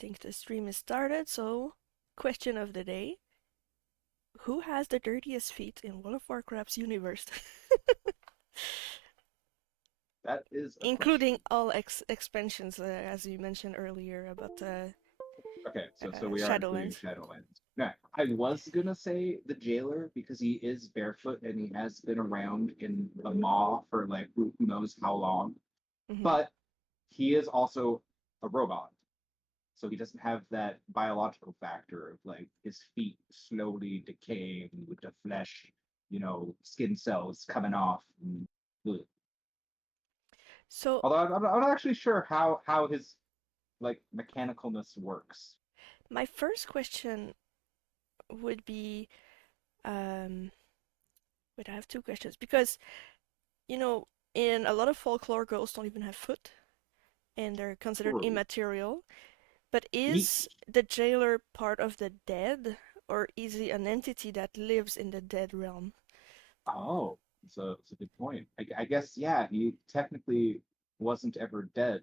think the stream is started, so question of the day. Who has the dirtiest feet in World of Warcraft's universe? That is a Including question. all expansions, as you mentioned earlier about Okay, so we are including Shadowlands. Shadowlands. Now, I was gonna say the jailer because he is barefoot and he has been around in the maw for like who knows how long. Hmm. But he is also a robot. So he doesn't have that biological factor of like his feet slowly decaying with the flesh, skin cells coming off. So Although I'm not actually sure how his like mechanicalness works. my first question would be, um, wait, I have two questions because you know in a lot of folklore, ghosts don't even have foot, and they're considered True. immaterial. But He, is the jailer part of the dead, or is he an entity that lives in the dead realm? oh, it's a good point. I guess yeah, he technically wasn't ever dead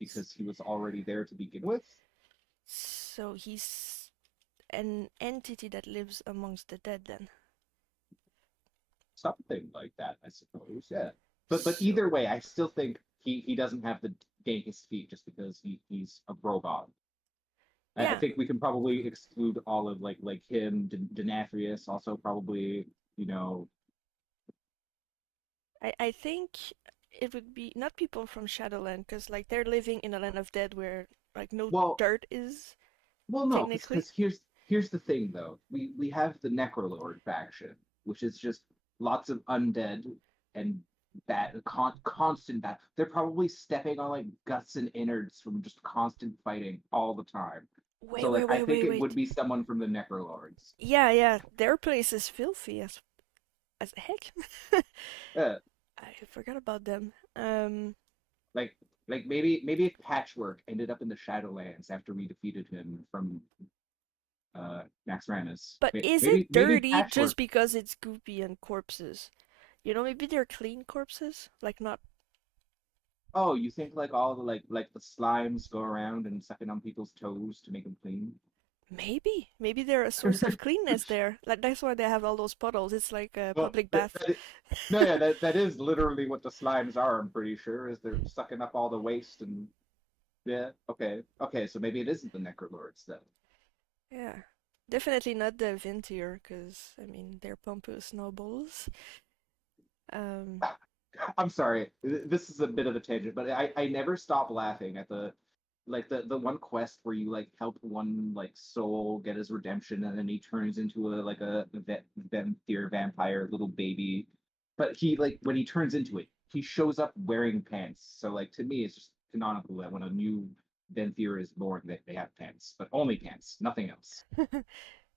because he was already there to begin with. So he's an entity that lives amongst the dead then. Something like that, I suppose. Yeah. But So, either way, I still think he doesn't have the dankest feet just because he's a robot. I yeah, think we can probably exclude all of like him, Denathrius, also probably, you know, I think it would be not people from Shadowland, because like they're living in a land of dead where like no well, dirt is no, technically. because here's the thing though. We have the Necrolord faction, which is just lots of undead and constant bad. They're probably stepping on like guts and innards from just constant fighting all the time. Wait, So like wait, I wait, think wait, it would wait. be someone from the Necrolords. Yeah, yeah, their place is filthy as heck. Uh, I forgot about them. like maybe if Patchwork ended up in the Shadowlands after we defeated him from Max Ranis. But is it Maybe dirty just Patchwork. because it's goopy and corpses? Maybe they're clean corpses, like not. Oh, you think like all the like the slimes go around and sucking on people's toes to make them clean? Maybe they're a source of cleanness there. Like that's why they have all those puddles. It's like a Well, public bath. no, yeah, that is literally what the slimes are. I'm pretty sure is they're sucking up all the waste and yeah. Okay. So maybe it isn't the Necrolords then. Yeah, definitely not the Vintier, because I mean they're pompous snowballs. Um, I'm sorry. This is a bit of a tangent, but I never stop laughing at the one quest where you like help one like soul get his redemption and then he turns into a vampire little baby. But he like when he turns into it, he shows up wearing pants. So like to me it's just canonical that when a new Venthyr is born they have pants, but only pants, nothing else.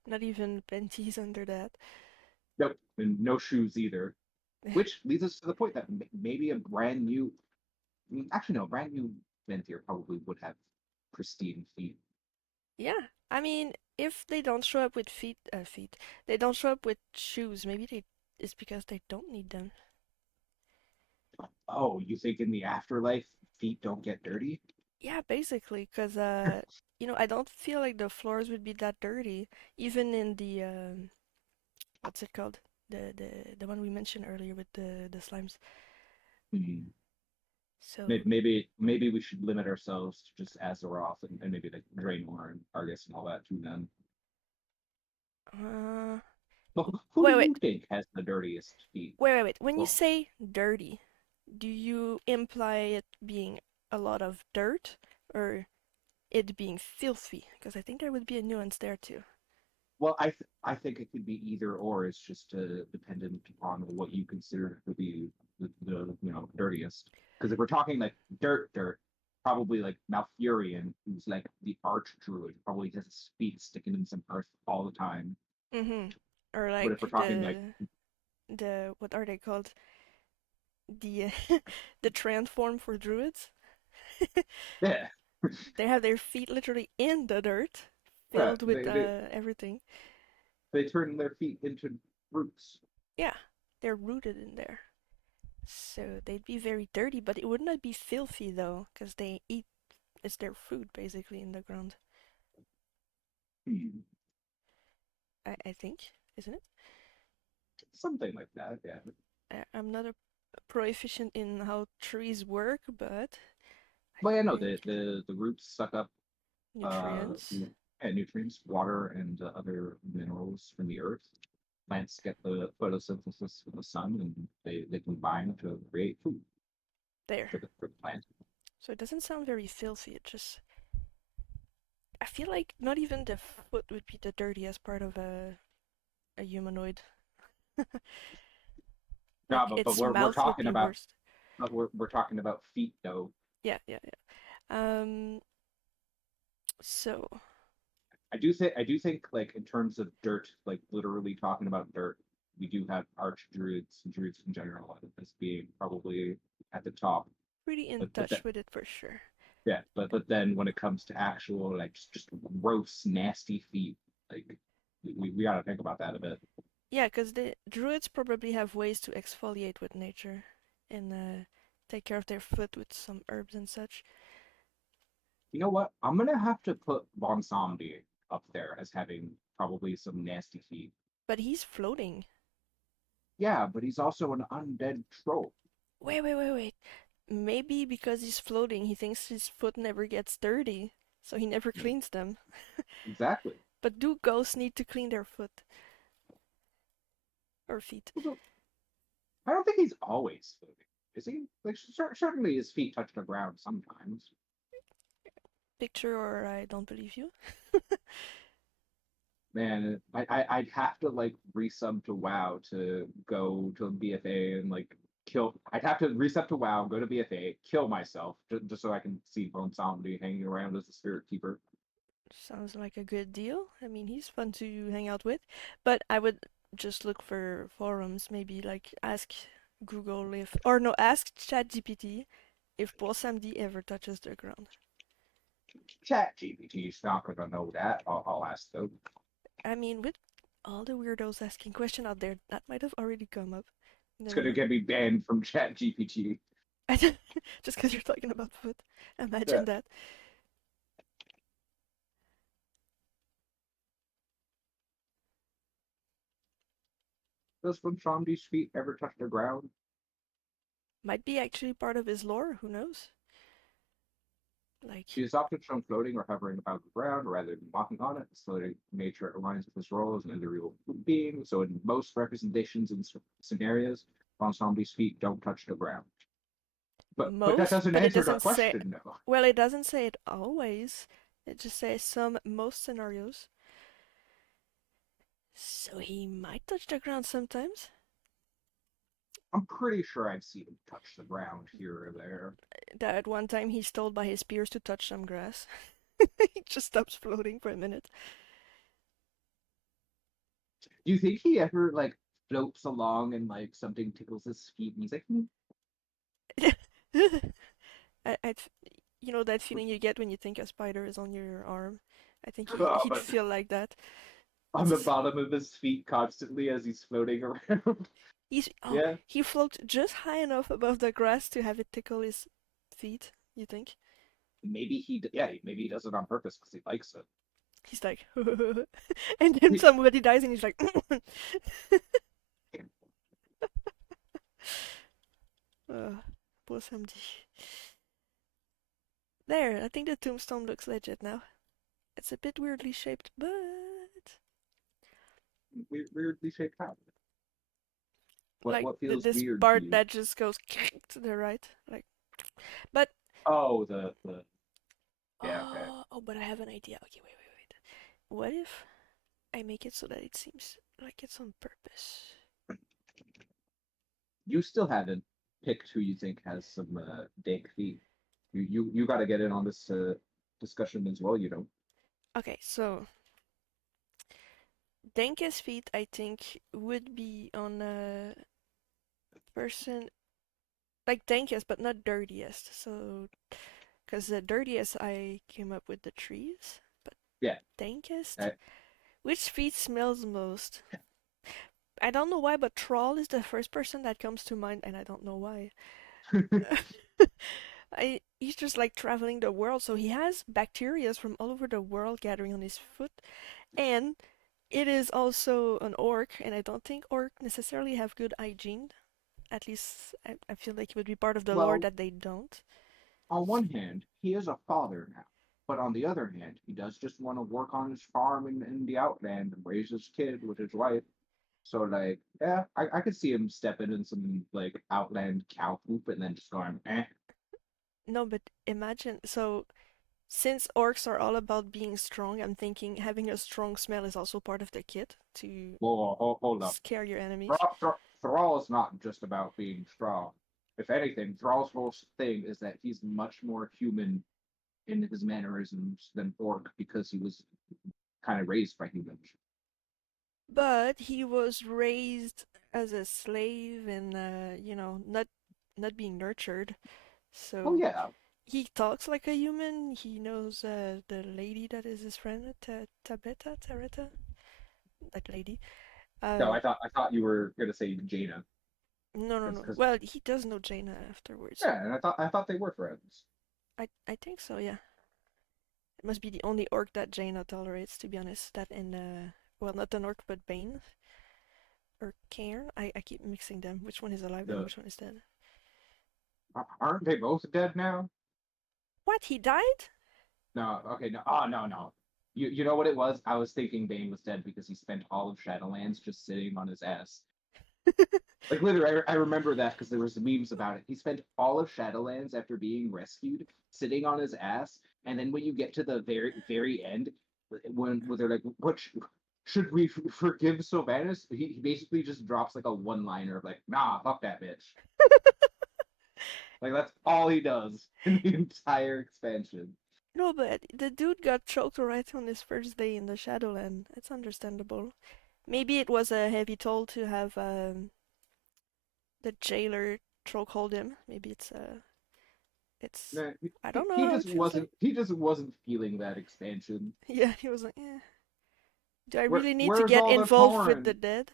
not even panties under that. Nope. And no shoes either. Which leads us to the point that maybe a brand new actually, no, brand new Venthyr probably would have pristine feet. Yeah, I mean if they don't show up with they don't show up with shoes. Maybe it's because they don't need them. Oh, you think in the afterlife feet don't get dirty? Yeah, basically, because I don't feel like the floors would be that dirty, even in the what's it called? The one we mentioned earlier with the slimes. Hmm. So, Maybe we should limit ourselves to just Azeroth and maybe like Draenor and Argus and all that too then. uh, But who do wait, you wait, think has the dirtiest feet? wait. When you Well, say dirty, do you imply it being a lot of dirt or it being filthy? Because I think there would be a nuance there too. I think it could be either or. It's just dependent on what you consider to be the dirtiest. Because if we're talking like dirt, probably like Malfurion, who's like the arch druid, probably has his feet sticking in some earth all the time. Mm-hmm. Or But if we're like talking like the what are they called? The the transform for druids. yeah, They have their feet literally in the dirt, yeah, filled with everything. they turn their feet into roots. Yeah, they're rooted in there. So they'd be very dirty, but it would not be filthy though, because they eat. it's their food basically in the ground. Hmm. I think, isn't it? Something like that, yeah. I'm not a proficient in how trees work, but I But yeah, no, think the roots suck up nutrients. nutrients, water, and other minerals from the earth. Plants get the photosynthesis from the sun, and they combine to create food There. for the plant. So it doesn't sound very filthy. It just I feel like not even the foot would be the dirtiest part of a humanoid. No, Like but its we're mouth would talking be about worst. we're talking about feet though. Yeah, yeah, yeah. So I do think like in terms of dirt, like literally talking about dirt, we do have arch druids and druids in general as being probably at the top. pretty in But that touch with it for sure. yeah, but then when it comes to actual like just gross nasty feet, like we gotta think about that a bit. Yeah, because the druids probably have ways to exfoliate with nature and take care of their foot with some herbs and such. You know what? I'm gonna have to put Bonsomdi up there as having probably some nasty feet. But he's floating. Yeah, but he's also an undead troll. Wait, wait, wait, wait. Maybe because he's floating, he thinks his foot never gets dirty, so he never cleans them. Exactly. But do ghosts need to clean their foot or feet? Although, I don't think he's always floating. Is he? Like certainly his feet touch the ground sometimes. Picture or I don't believe you. Man, I'd have to like resub to WoW to go to BFA and like kill. I'd have to resub to WoW, go to BFA, kill myself just so I can see Bone Zombie hanging around as the spirit keeper. Sounds like a good deal. I mean, he's fun to hang out with, but I would just look for forums, maybe like ask Google if, or no, ask ChatGPT if Bosamdi ever touches the ground. Chat GPT's not gonna know that. I'll ask though. I mean, with all the weirdos asking questions out there, that might have already come up. You It's never gonna know. get me banned from Chat GPT. Just because you're talking about food. Yeah. Imagine that. Does Bonsomdi's feet ever touch the ground? Might be actually part of his lore, who knows? Like, She is often shown floating or hovering about the ground rather than walking on it. This floating nature aligns with his role as an ethereal being. So, in most representations and scenarios, Bonsombi's feet don't touch the ground. But that most, doesn't but it answer the doesn't say, question, though. well, it doesn't say it always. It just says some, most scenarios. So he might touch the ground sometimes. I'm pretty sure I've seen him touch the ground here or there. That at one time he's told by his peers to touch some grass. He just stops floating for a minute. Do you think he ever like floats along and like something tickles his feet and he's like, "Hmm." I, you know that feeling you get when you think a spider is on your arm. I think Oh, he'd but feel like that. on the bottom of his feet constantly as he's floating around? He's oh Yeah. he floats just high enough above the grass to have it tickle his feet. You think? Maybe he does it on purpose because he likes it. He's like, and then somebody dies, and he's like, poor somebody. There, I think the tombstone looks legit now. It's a bit weirdly shaped, but Weirdly shaped how? like What feels this weird to part you? that just goes to the right, like. But Oh, the yeah, okay. but I have an idea. Okay, wait, wait, wait. What if I make it so that it seems like it's on purpose? You still haven't picked who you think has some dank feet. You got to get in on this discussion as well. You know. Okay, so dankest feet I think would be on a person like dankest but not dirtiest. So because the dirtiest I came up with the trees, but Yeah. dankest, I, which feet smells most? I don't know why, but troll is the first person that comes to mind, and I don't know why. I he's just like traveling the world, so he has bacteria from all over the world gathering on his foot, and it is also an orc, and I don't think orc necessarily have good hygiene. At least I feel like it would be part of the lore Well, that they don't. on one hand, he is a father now, but on the other hand, he does just want to work on his farm in the outland and raise his kid with his wife. So like, yeah, I could see him stepping in some like outland cow poop and then just going, eh. No, but imagine, so since orcs are all about being strong, I'm throwing having a strong smell is also part of the kit to Well, hold up. scare your enemies. Thrall is not just about being strong. If anything, Thrall's whole thing is that he's much more human in his mannerisms than Orc because he was kind of raised by humans. But he was raised as a slave and not being nurtured. Oh So yeah. he talks like a human. He knows the lady that is his friend, Tareta, that lady. No, Um, I thought you were gonna say Jaina. no, no, That's no. because Well, he does know Jaina afterwards. yeah, and I thought they were friends. I think so. Yeah, it must be the only orc that Jaina tolerates, to be honest. That in well, not an orc, but Bane or Cairn. I keep mixing them. Which one is alive and The which one is dead? aren't they both dead now? What? He died? No, okay, no. Oh no, no. You know what it was? I was thinking Bane was dead because he spent all of Shadowlands just sitting on his ass. Like literally, I remember that because there was memes about it. He spent all of Shadowlands after being rescued, sitting on his ass, and then when you get to the very end, when they're like, "What should we forgive Sylvanas?" He basically just drops like a one-liner of like, "Nah, fuck that bitch." Like that's all he does in the entire expansion. No, but the dude got choked right on his first day in the Shadowland. It's understandable. Maybe it was a heavy toll to have the jailer chokehold him. Maybe it's Nah, I don't know how it feels like. he just wasn't feeling that expansion. Yeah, he was like, do I really need to Where's get all the involved with the Tauren? dead?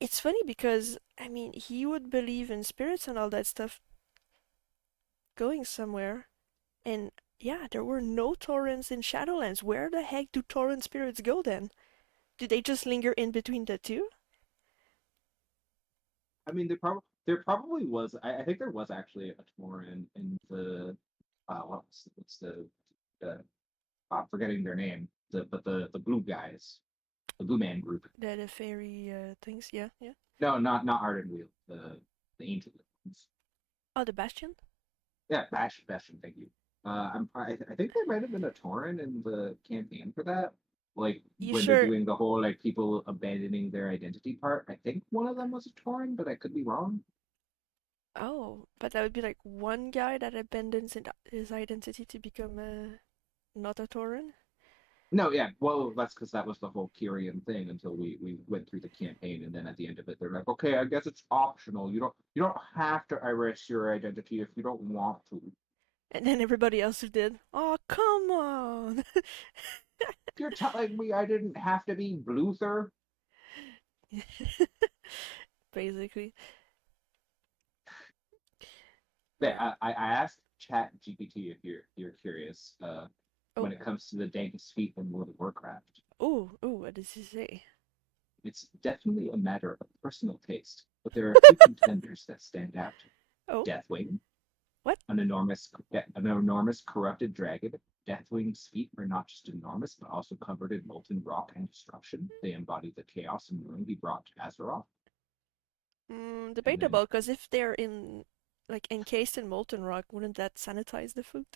It's funny because I mean he would believe in spirits and all that stuff going somewhere, and yeah, there were no Taurens in Shadowlands. Where the heck do Tauren spirits go then? Do they just linger in between the two? I mean, there probably was. I think there was actually a Tauren in the what's the I'm forgetting their name. The blue guys, the blue man group. The fairy things, yeah, yeah. No, not Arden Wheel. The ancient ones. Oh, the Bastion? Yeah, Bastion. Thank you. I think there might have been a Tauren in the campaign for that. Like You when they're sure? doing the whole like people abandoning their identity part. I think one of them was a Tauren, but I could be wrong. Oh, but that would be like one guy that abandons his identity to become not a Tauren? No, yeah. Well, that's because that was the whole Kyrian thing until we went through the campaign, and then at the end of it, they're like, okay, I guess it's optional. You don't have to erase your identity if you don't want to. And then everybody else who did. Oh, come on! You're telling me I didn't have to be Bluther? Basically. Yeah, I asked Chat GPT if you're curious. Oh, When it comes to the dankest feat in World of Warcraft, oh, what does he say? it's definitely a matter of personal taste, but there are a few contenders that stand out. Oh, Deathwing, what? an enormous corrupted dragon. Deathwing's feet are not just enormous, but also covered in molten rock and destruction. They embody the chaos and ruin he brought to Azeroth. And then, Debatable, because if they're like encased in molten rock, wouldn't that sanitize the food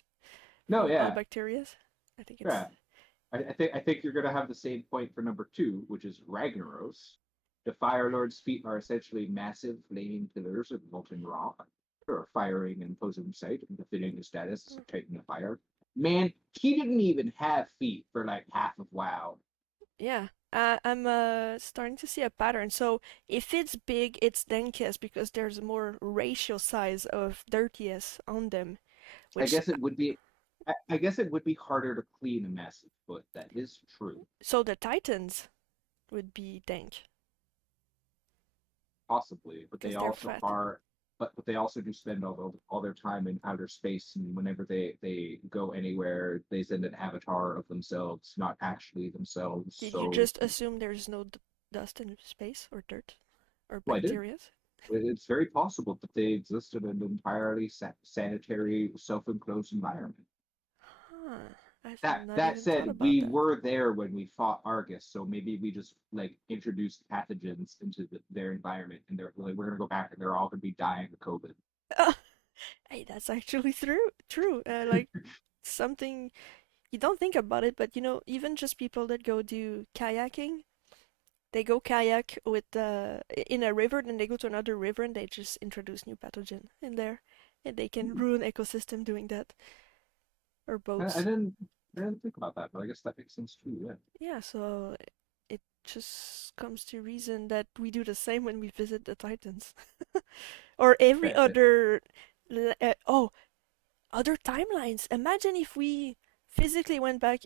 no, from all yeah, bacteria? I think it's. yeah. I think you're gonna have the same point for number two, which is Ragnaros. The Fire Lord's feet are essentially massive flaming pillars of molten rock, or firing and opposing sight, befitting his status as a Titan of Fire. Man, he didn't even have feet for like half of WoW. Yeah, I'm starting to see a pattern. So if it's big, it's Denkes because there's more ratio size of dirtiest on them, I which guess it would be I guess it would be harder to clean a massive foot. That is true. so the Titans would be Denk Possibly, but they because they're also fat. are but they also do spend all their time in outer space, and whenever they go anywhere, they send an avatar of themselves, not actually themselves. Did you So, just assume there's no dust in space or dirt or well, I did. bacteria? It's very possible that they exist in an entirely sanitary, self-enclosed environment. Huh. I've not That even thought said, about we that. were there when we fought Argus, so maybe we just like introduced pathogens into their environment, and they're like, we're gonna go back, and they're all gonna be dying of COVID. Hey, that's actually true. True. Like something you don't think about it, but even just people that go do kayaking, they go kayak with in a river, then they go to another river and they just introduce new pathogen in there, and they can ruin ecosystem doing that. Or I, I boats. didn't I didn't think about that, but I guess that makes sense too. Yeah. Yeah, so it just comes to reason that we do the same when we visit the Titans. Or every Yeah, other oh, other timelines. Imagine if we physically went back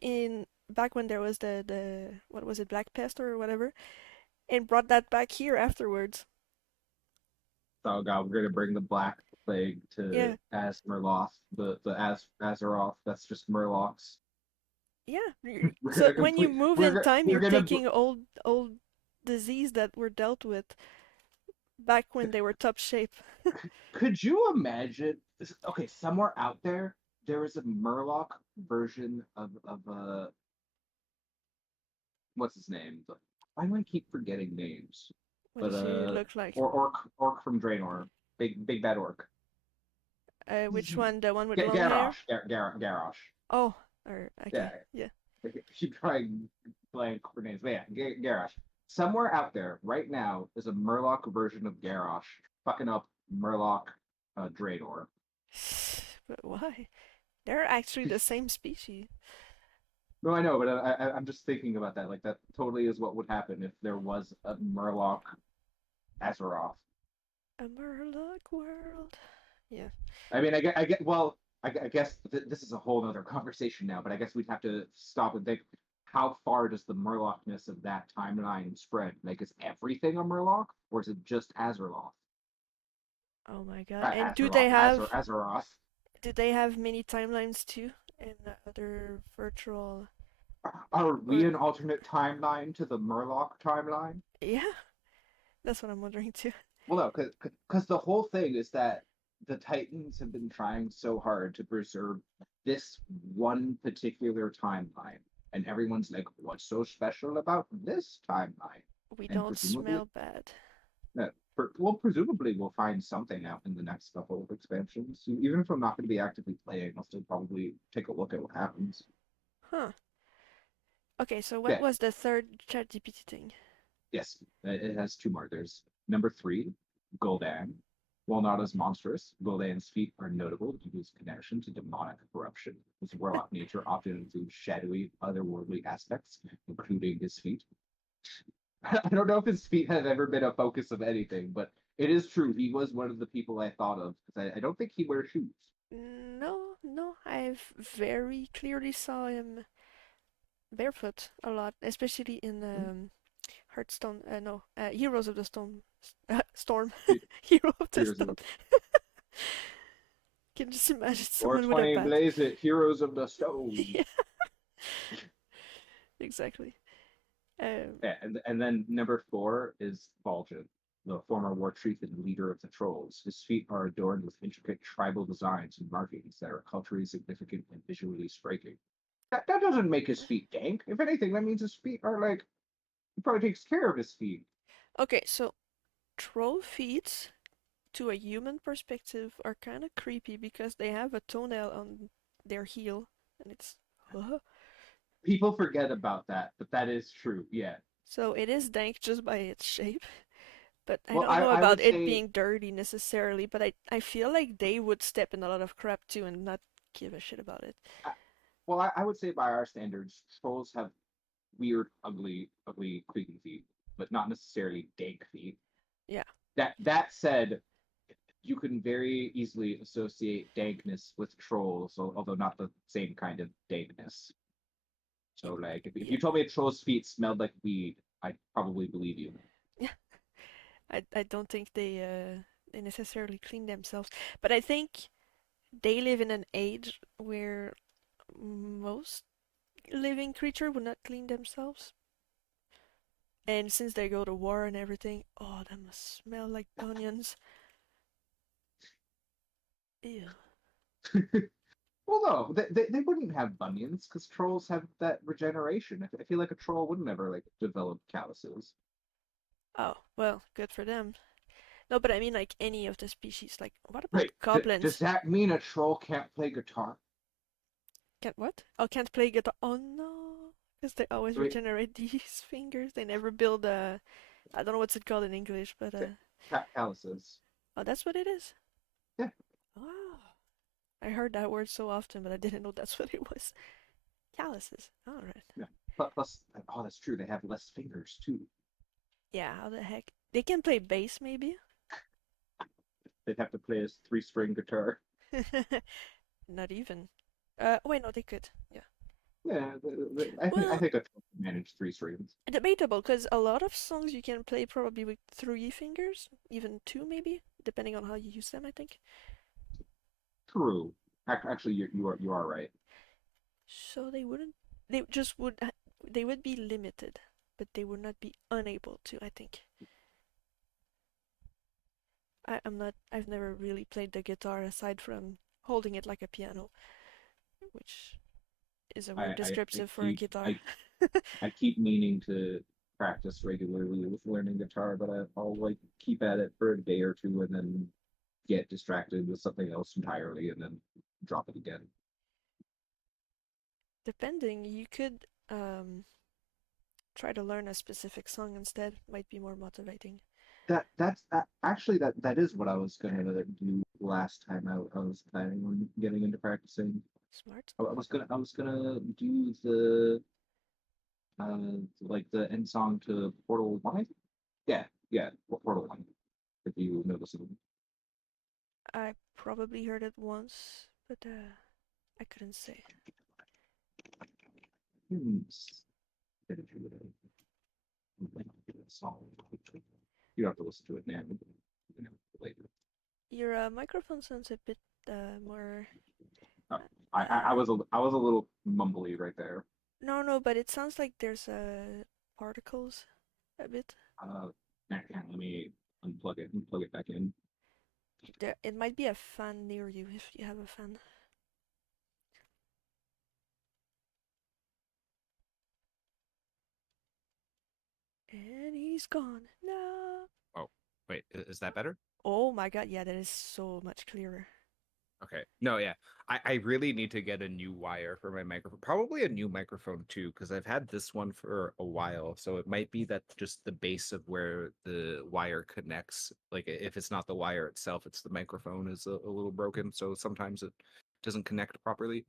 when there was the what was it, Black Pest or whatever, and brought that back here afterwards. oh god, we're gonna bring the Black Plague to Yeah, Asmerloth, the Azeroth. That's just Murlocs. yeah. We're So gonna when you complete. move in time, We're you're gonna. taking old disease that were dealt with back when they were top shape. Could you imagine? Okay, somewhere out there, there is a Murloc version of what's his name? Why do I keep forgetting names? What But does he look like? orc from Draenor, big bad orc. Which one? The one with long hair? Garrosh. Oh, or Yeah, okay, yeah. I keep trying blank for names. But yeah, Garrosh. Somewhere out there right now is a Murloc version of Garrosh fucking up Murloc Draenor. But why? They're actually the same species. No, I know, but I'm just thinking about that. Like that totally is what would happen if there was a Murloc Azeroth. A Murloc world. Yeah. I mean, well, I guess this is a whole other conversation now, but I guess we'd have to stop and think how far does the Murlocness of that timeline spread? Like, is everything a Murloc, or is it just Azeroth? Oh my god. And Azeroth. do they have many timelines too? In the other virtual Are we or an alternate timeline to the Murloc timeline? yeah, that's what I'm wondering too. Well, no, because the whole thing is that the Titans have been trying so hard to preserve this one particular timeline, and everyone's like, "What's so special about this timeline?" We And don't presumably, smell bad. well, presumably we'll find something out in the next couple of expansions. Even if I'm not going to be actively playing, I'll still probably take a look at what happens. Huh. Okay, so what Yeah, was the third ChatGPT thing? yes, it has two more. There's number three, Gul'dan. While not as monstrous, Gul'dan's feet are notable due to his connection to demonic corruption. His warlock nature often includes shadowy, otherworldly aspects, including his feet. I don't know if his feet have ever been a focus of anything, but it is true. He was one of the people I thought of because I don't think he wears shoes. No, no, I've very clearly saw him barefoot a lot, especially in Hearthstone. No, Heroes of the Storm. Storm. Hero of the Heroes Storm. of Can just imagine someone with a 420 bat. Blaze It, Heroes of the Stone. Yeah, exactly. Um, Yeah, and then number four is Vol'jin, the former war chief and leader of the trolls. His feet are adorned with intricate tribal designs and markings that are culturally significant and visually striking. That doesn't make his feet dank. If anything, that means his feet are like he probably takes care of his feet. okay, so troll feet to a human perspective are kind of creepy because they have a toenail on their heel, and it's huh? People forget about that, but that is true. Yeah. So it is dank just by its shape. But I Well, don't know I about would it say, being dirty necessarily, but I feel like they would step in a lot of crap too and not give a shit about it. I- well, I would say by our standards, trolls have weird, ugly, creepy feet, but not necessarily dank feet. Yeah. That said, you can very easily associate dankness with trolls, although not the same kind of dankness. So, like, if Yeah. you told me a troll's feet smelled like weed, I'd probably believe you. Yeah. I don't think they they necessarily clean themselves. But I think they live in an age where most living creature would not clean themselves. And since they go to war and everything, oh, that must smell like onions. Ew. Well, no, they wouldn't have bunions because trolls have that regeneration. I feel like a troll would never like develop calluses. Oh, well, good for them. No, but I mean like any of the species. Like, what about Wait, does goblins? that mean a troll can't play guitar? Can't what? Oh, can't play guitar. Oh no, because they always Wait, regenerate these fingers. They never build a. I don't know what's it called in English, but calluses. oh, that's what it is. Yeah, Oh, I heard that word so often, but I didn't know that's what it was. Calluses. All right. yeah. Plus, oh, that's true. They have less fingers too. Yeah. How the heck? They can play bass, maybe. They'd have to play a three-string guitar. Not even. Wait, no, they could. Yeah. Yeah, I Well, think a troll can manage three strings. debatable, because a lot of songs you can play probably with 3 fingers, even two maybe, depending on how you use them, I think. True. Actually, you are right. So they wouldn't, they just would, they would be limited, but they would not be unable to, I think. I'm not, I've never really played the guitar aside from holding it like a piano, which is a I weird I, I descriptive for a keep guitar. I I keep meaning to practice regularly with learning guitar, but I'll like keep at it for a day or two and then get distracted with something else entirely and then drop it again. Depending, you could try to learn a specific song instead, might be more motivating. That's actually that is what I was gonna do last time I was planning on getting into practicing. Smart. I was gonna do the like the end song to Portal One. Yeah, Portal One. If you notice it. I probably heard it once, but I couldn't say. Hmm. Song. You don't have to listen to it now. You know, later. Your microphone sounds a bit more. Oh, I was a little mumbly right there. No, no, but it sounds like there's particles a bit. Uh, let me unplug it back in. There, it might be a fan near you if you have a fan. And he's gone. No. Oh, wait, is that better? Oh my god, yeah, that is so much clearer. Okay. No, yeah. I really need to get a new wire for my microphone. Probably a new microphone too, because I've had this one for a while. So it might be that just the base of where the wire connects, like if it's not the wire itself, it's the microphone is a little broken. So sometimes it doesn't connect properly.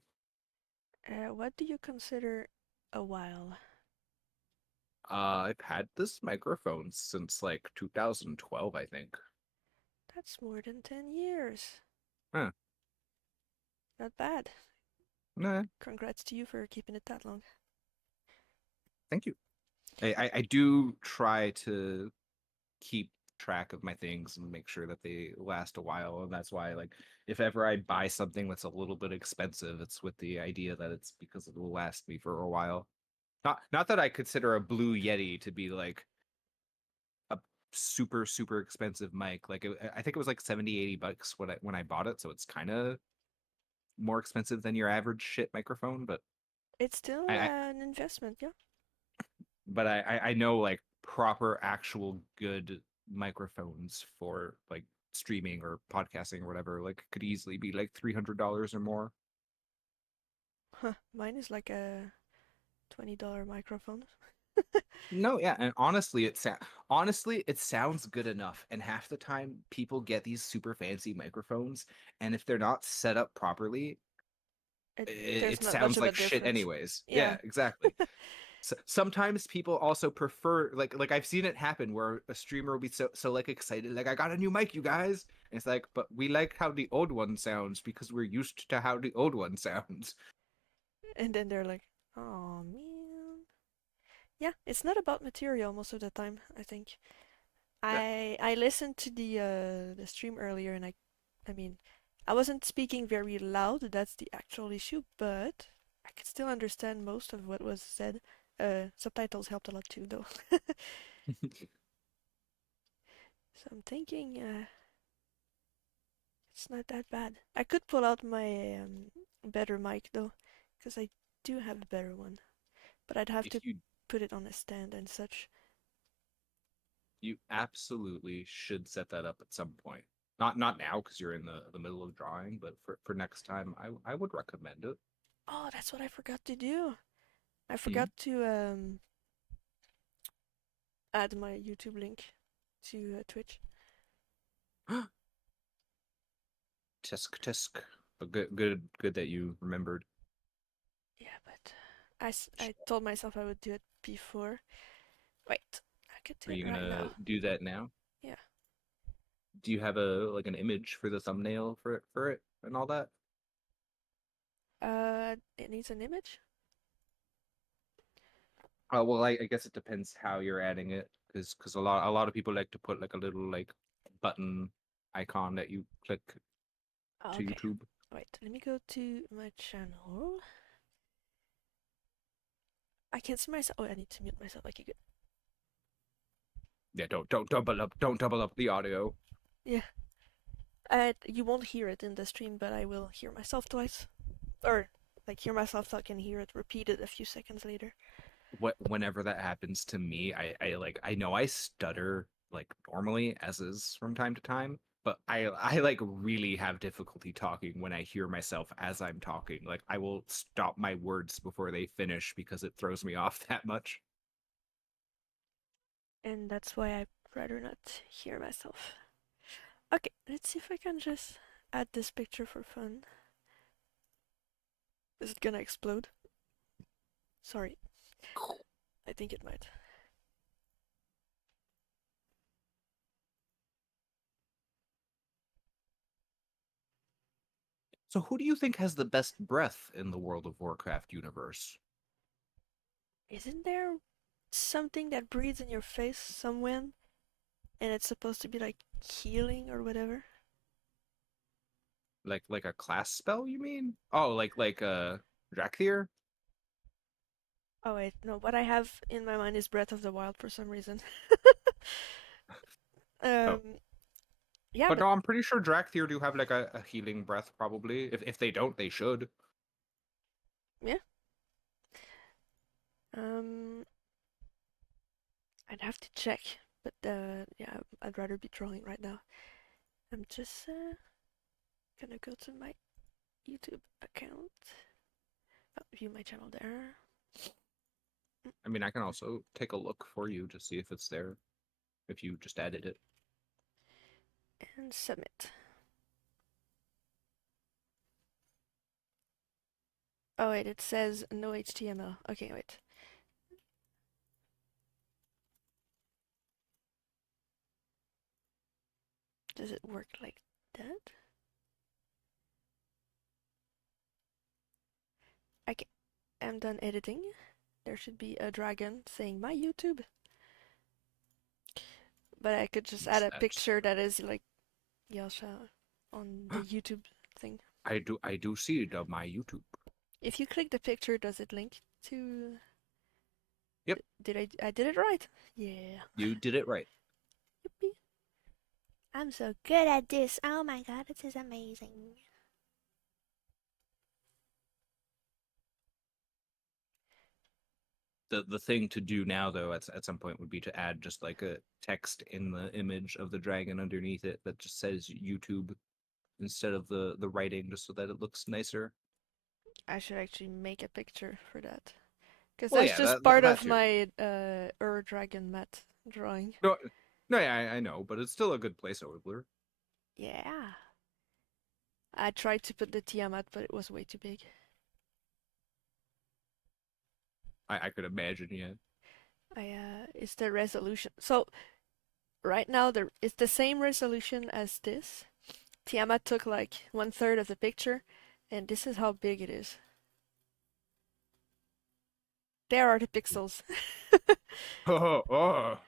What do you consider a while? I've had this microphone since like 2012, I think. That's more than 10 years. Huh. Not bad. Nah, Congrats to you for keeping it that long. thank you. I do try to keep track of my things and make sure that they last a while. And that's why, like, if ever I buy something that's a little bit expensive, it's with the idea that it's because it will last me for a while. Not that I consider a Blue Yeti to be like a super expensive mic. Like I think it was like 70-80 bucks when I bought it, so it's kind of more expensive than your average shit microphone, but It's still I an investment, yeah? I know like proper actual good microphones for like streaming or podcasting or whatever like could easily be like $300 or more. Huh, mine is like a $20 microphone. No, yeah, and honestly it sounds good enough, and half the time people get these super fancy microphones, and if they're not set up properly, It, there's it not much sounds of a like shit difference. anyways. Yeah. Yeah, exactly. Sometimes people also prefer like I've seen it happen where a streamer will be so like excited like I got a new mic you guys, and it's like but we like how the old one sounds because we're used to how the old one sounds. And then they're like, oh man. Yeah, it's not about material most of the time, I think. I listened to the stream earlier, and I mean, I wasn't speaking very loud. That's the actual issue, but I could still understand most of what was said. Subtitles helped a lot too, though. So I'm thinking, it's not that bad. I could pull out my better mic though, because I do have a better one, but I'd have to If you put it on a stand and such. you absolutely should set that up at some point. Not now because you're in the middle of drawing, but for next time, I would recommend it. Oh, that's what I forgot to do. I Hmm? forgot to add my YouTube link to Twitch. Tisk tisk. But good that you remembered. Yeah, but I told myself I would do it before. Wait, I could do Are it you right gonna now. do that now? Yeah. Do you have a like an image for the thumbnail for it and all that? It needs an image. Well, I guess it depends how you're adding it, because a lot of people like to put like a little like button icon that you click Oh, to okay. YouTube. Wait, let me go to my channel. I can't see myself. Oh, I need to mute myself. Okay, good. Yeah, don't double up the audio. Yeah. You won't hear it in the stream, but I will hear myself twice. Or, like, hear myself talk and hear it repeated a few seconds later. Whenever that happens to me, I know I stutter like normally as is from time to time, but I like really have difficulty talking when I hear myself as I'm talking. Like I will stop my words before they finish because it throws me off that much. And that's why I'd rather not hear myself. Okay, let's see if I can just add this picture for fun. Is it gonna explode? Sorry. I think it might. So who do you think has the best breath in the World of Warcraft universe? Isn't there something that breathes in your face somewhere? And it's supposed to be like healing or whatever? Like a class spell, you mean? Oh, like Drakthir? Oh wait, no, what I have in my mind is Breath of the Wild for some reason. Oh. um, yeah, But but no, I'm pretty sure Drakthir do have like a healing breath, probably. If they don't, they should. yeah. Um, I'd have to check, but yeah, I'd rather be drawing right now. I'm just gonna go to my YouTube account. Oh, view my channel there. I mean, I can also take a look for you to see if it's there, if you just added it. And submit. Oh wait, it says no HTML. Okay, wait. Does it work like that? Okay, I'm done editing. There should be a dragon saying my YouTube. But I could just add a That's picture that is like Yasha on the YouTube thing. I do see it on my YouTube. If you click the picture, does it link to? Yep, Did I did it right? Yeah. you did it right. Yippee. I'm so good at this. Oh my god, this is amazing. The thing to do now though at some point would be to add just like a text in the image of the dragon underneath it that just says YouTube instead of the writing, just so that it looks nicer. I should actually make a picture for that. Because Well, that's yeah, just that part that of too. my Dragon mat drawing. No, no, yeah, I know, but it's still a good placeholder. Yeah. I tried to put the Tiamat, but it was way too big. I could imagine, yeah. It's the resolution. So right now it's the same resolution as this. Tiamat took like 1/3 of the picture, and this is how big it is. There are the pixels. Oh, oh.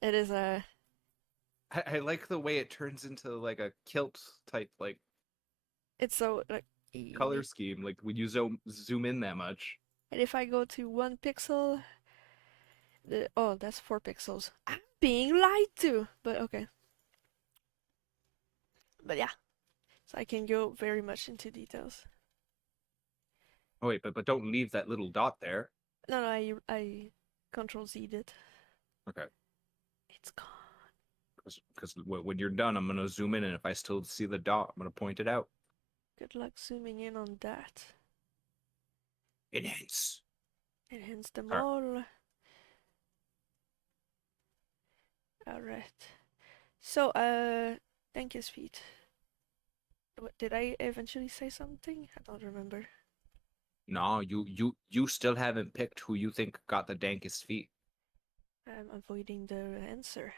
It is a I like the way it turns into like a kilt type like It's so like color scheme. Like when you zoom in that much. and if I go to 1 pixel, oh, that's 4 pixels. I'm being lied to, but okay. But yeah, so I can go very much into details. Oh wait, but don't leave that little dot there. No, no, I Control Z'd it. Okay. It's gone. Because when you're done, I'm gonna zoom in, and if I still see the dot, I'm gonna point it out. Good luck zooming in on that. Enhance. Enhance them Alright. all. Alright. So, Denke's feet. What, did I eventually say something? I don't remember. No, you still haven't picked who you think got the dankest feet. I'm avoiding the answer.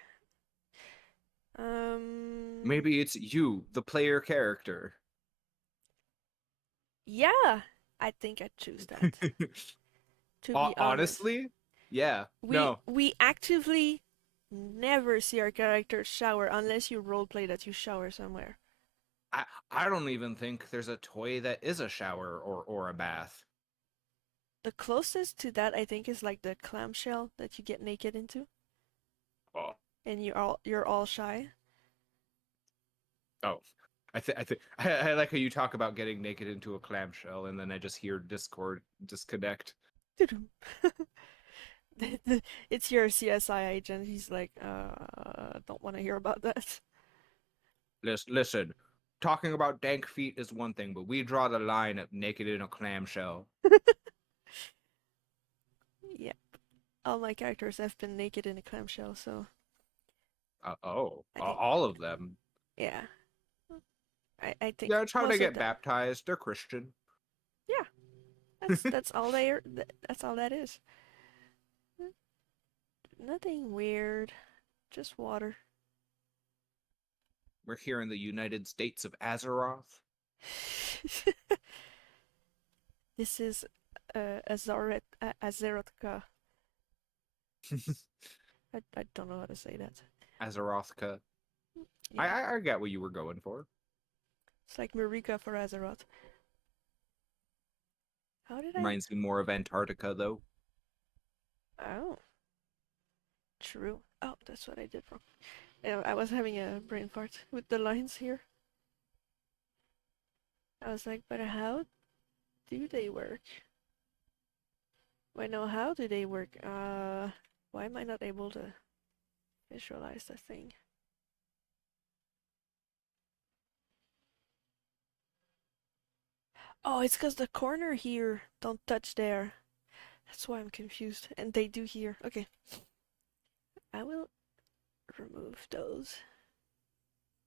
Maybe it's you, the player character. Yeah, I think I'd choose that. To be honest, Honestly, yeah. No, we actively never see our characters shower unless you roleplay that you shower somewhere. I don't even think there's a toy that is a shower or a bath. The closest to that I think is like the clamshell that you get naked into, Oh, and you're all shy. oh. I like how you talk about getting naked into a clamshell, and then I just hear Discord disconnect. It's your CSI agent. He's like, don't want to hear about that. Listen, talking about dank feet is one thing, but we draw the line at naked in a clamshell. Yep. All my characters have been naked in a clamshell, so I think, All of them. yeah. I think Yeah, it's how most they of get them. baptized. They're Christian. Yeah, that's all they are. That's all that is. Nothing weird, just water. We're here in the United States of Azeroth. This is Azerothka. I don't know how to say that. Azerothka. Yeah. I get what you were going for. It's like Marika for Azeroth. How did Reminds me more of Antarctica, though. Oh. True. Oh, that's what I did wrong. I was having a brain fart with the lines here. I was like, but how do they work? Wait, no, how do they work? Why am I not able to visualize the thing? Oh, it's because the corner here don't touch there. That's why I'm confused. And they do here. Okay. I will remove those.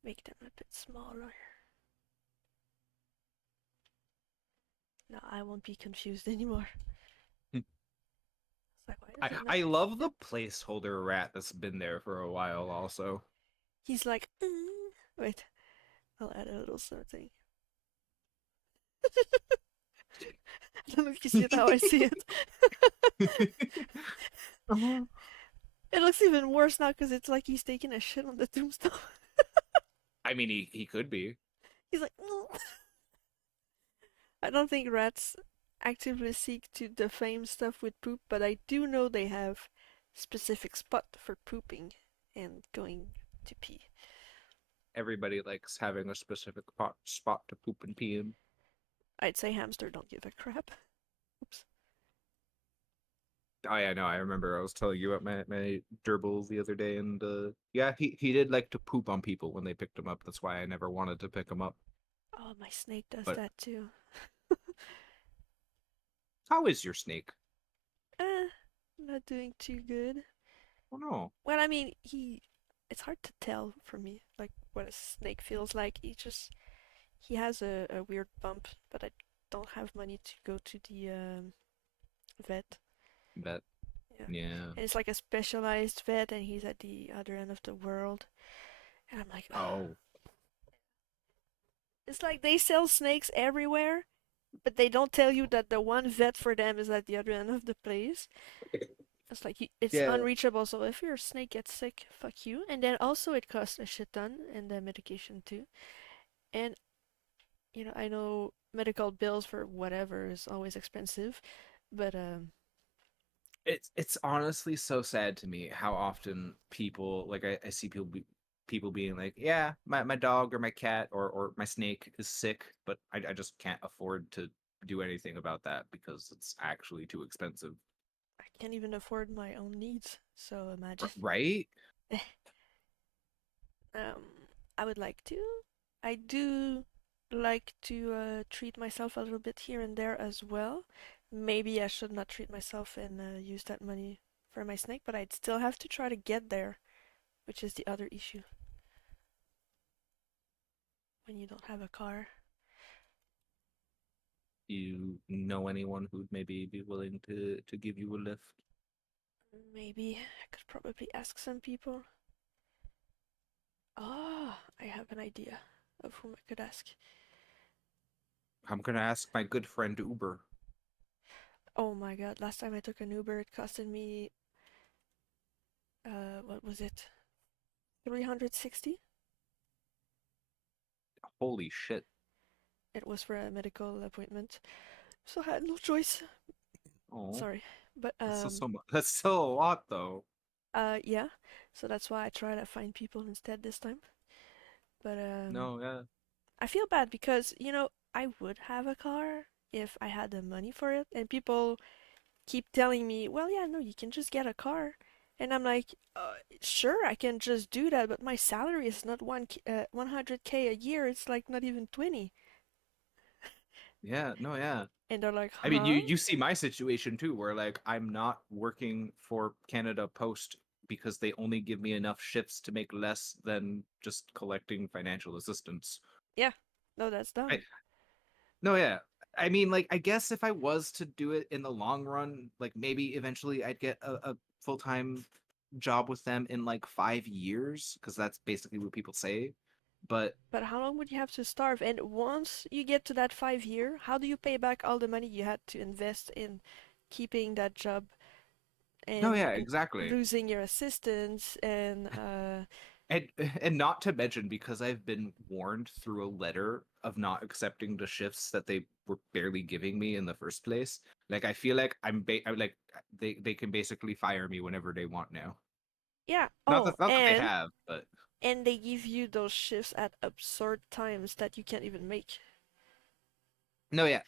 Make them a bit smaller. No, I won't be confused anymore. It's like, why does it not I love the placeholder rat that's been there for a while, also. He's like, wait, I'll add a little something. I don't know if you see it how I see it. It looks even worse now because it's like he's taking a shit on the tombstone. I mean, he could be. He's like, I don't think rats actively seek to defame stuff with poop, but I do know they have specific spot for pooping and going to pee. Everybody likes having a specific spot to poop and pee in. I'd say hamster don't give a crap. Oops. Oh yeah, no, I remember I was telling you about my gerbils the other day, and yeah, he did like to poop on people when they picked him up. That's why I never wanted to pick him up. Oh, my snake does But that too. how is your snake? Not doing too good. Oh no. Well, I mean, it's hard to tell for me, like, what a snake feels like. He has a weird bump, but I don't have money to go to the vet. That yeah. And it's like a specialized vet, and he's at the other end of the world. And I'm like, Oh. It's like they sell snakes everywhere, but they don't tell you that the one vet for them is at the other end of the place. It's like it's Yeah, unreachable. So if your snake gets sick, fuck you. And then also it costs a shit ton, and the medication too. And I know medical bills for whatever is always expensive, but it's honestly so sad to me how often people like I see people being like, yeah, my dog or my cat or my snake is sick, but I just can't afford to do anything about that because it's actually too expensive. I can't even afford my own needs. So imagine. Right? Um, I would like to. I do like to treat myself a little bit here and there as well. Maybe I should not treat myself and use that money for my snake, but I'd still have to try to get there, which is the other issue when you don't have a car. You know anyone who'd maybe be willing to give you a lift? Maybe I could probably ask some people. Oh, I have an idea of whom I could ask. I'm gonna ask my good friend Uber. Oh my god, last time I took an Uber, it costed me, what was it? 360? Holy shit. It was for a medical appointment, so I had no choice. Oh, Sorry, but that's still so much. That's still a lot though. yeah. So that's why I try to find people instead this time. But No, yeah. I feel bad because I would have a car if I had the money for it, and people keep telling me, "Well, yeah, no, you can just get a car," and I'm like, "Sure, I can just do that, but my salary is not 100K a year. It's like not even 20." Yeah, no, yeah. And they're like, I mean, you "Huh?" you see my situation too, where like I'm not working for Canada Post because they only give me enough shifts to make less than just collecting financial assistance. Yeah. No, that's I dumb. no, yeah. I mean, like I guess if I was to do it in the long run, like maybe eventually I'd get a full-time job with them in like 5 years, because that's basically what people say. But But how long would you have to starve? And once you get to that 5 year, how do you pay back all the money you had to invest in keeping that job no, and yeah, and exactly. losing your assistants and And and not to mention, because I've been warned through a letter of not accepting the shifts that they were barely giving me in the first place. Like I feel like I'm like they can basically fire me whenever they want now. yeah. Not Oh, that not that they and have, but they give you those shifts at absurd times that you can't even make. no, yeah.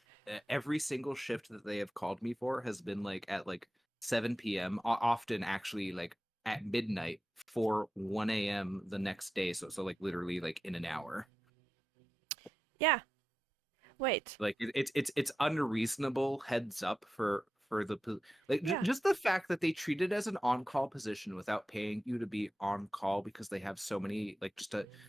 Every single shift that they have called me for has been like at like 7 p.m. Often actually like at midnight for 1 a.m. the next day. So like literally like in an hour. Yeah. Wait. Like it's unreasonable heads up for like Yeah. just the fact that they treat it as an on-call position without paying you to be on call because they have so many like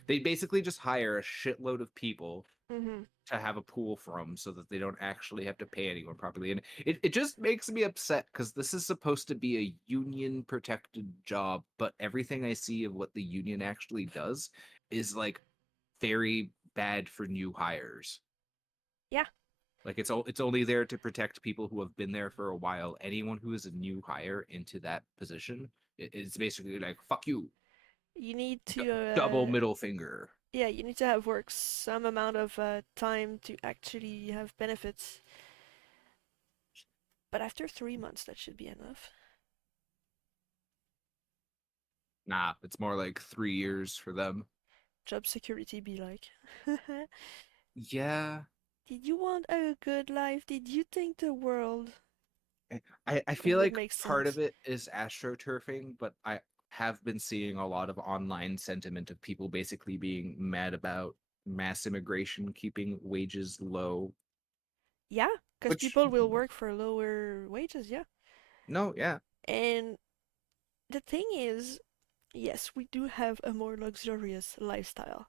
they basically just hire a shitload of people Mhm. to have a pool from so that they don't actually have to pay anyone properly. And it just makes me upset because this is supposed to be a union protected job, but everything I see of what the union actually does is like very bad for new hires. Yeah. Like it's only there to protect people who have been there for a while. Anyone who is a new hire into that position, it's basically like fuck you, You need to double middle finger. yeah, you need to have worked some amount of time to actually have benefits. But after 3 months, that should be enough. Nah, it's more like 3 years for them. Job security be like. Yeah, Did you want a good life? Did you think the world I feel would like make part of sense? it is astroturfing, but I have been seeing a lot of online sentiment of people basically being mad about mass immigration keeping wages low, Yeah, because which people will work for lower wages, yeah. no, yeah. And the thing is, yes, we do have a more luxurious lifestyle.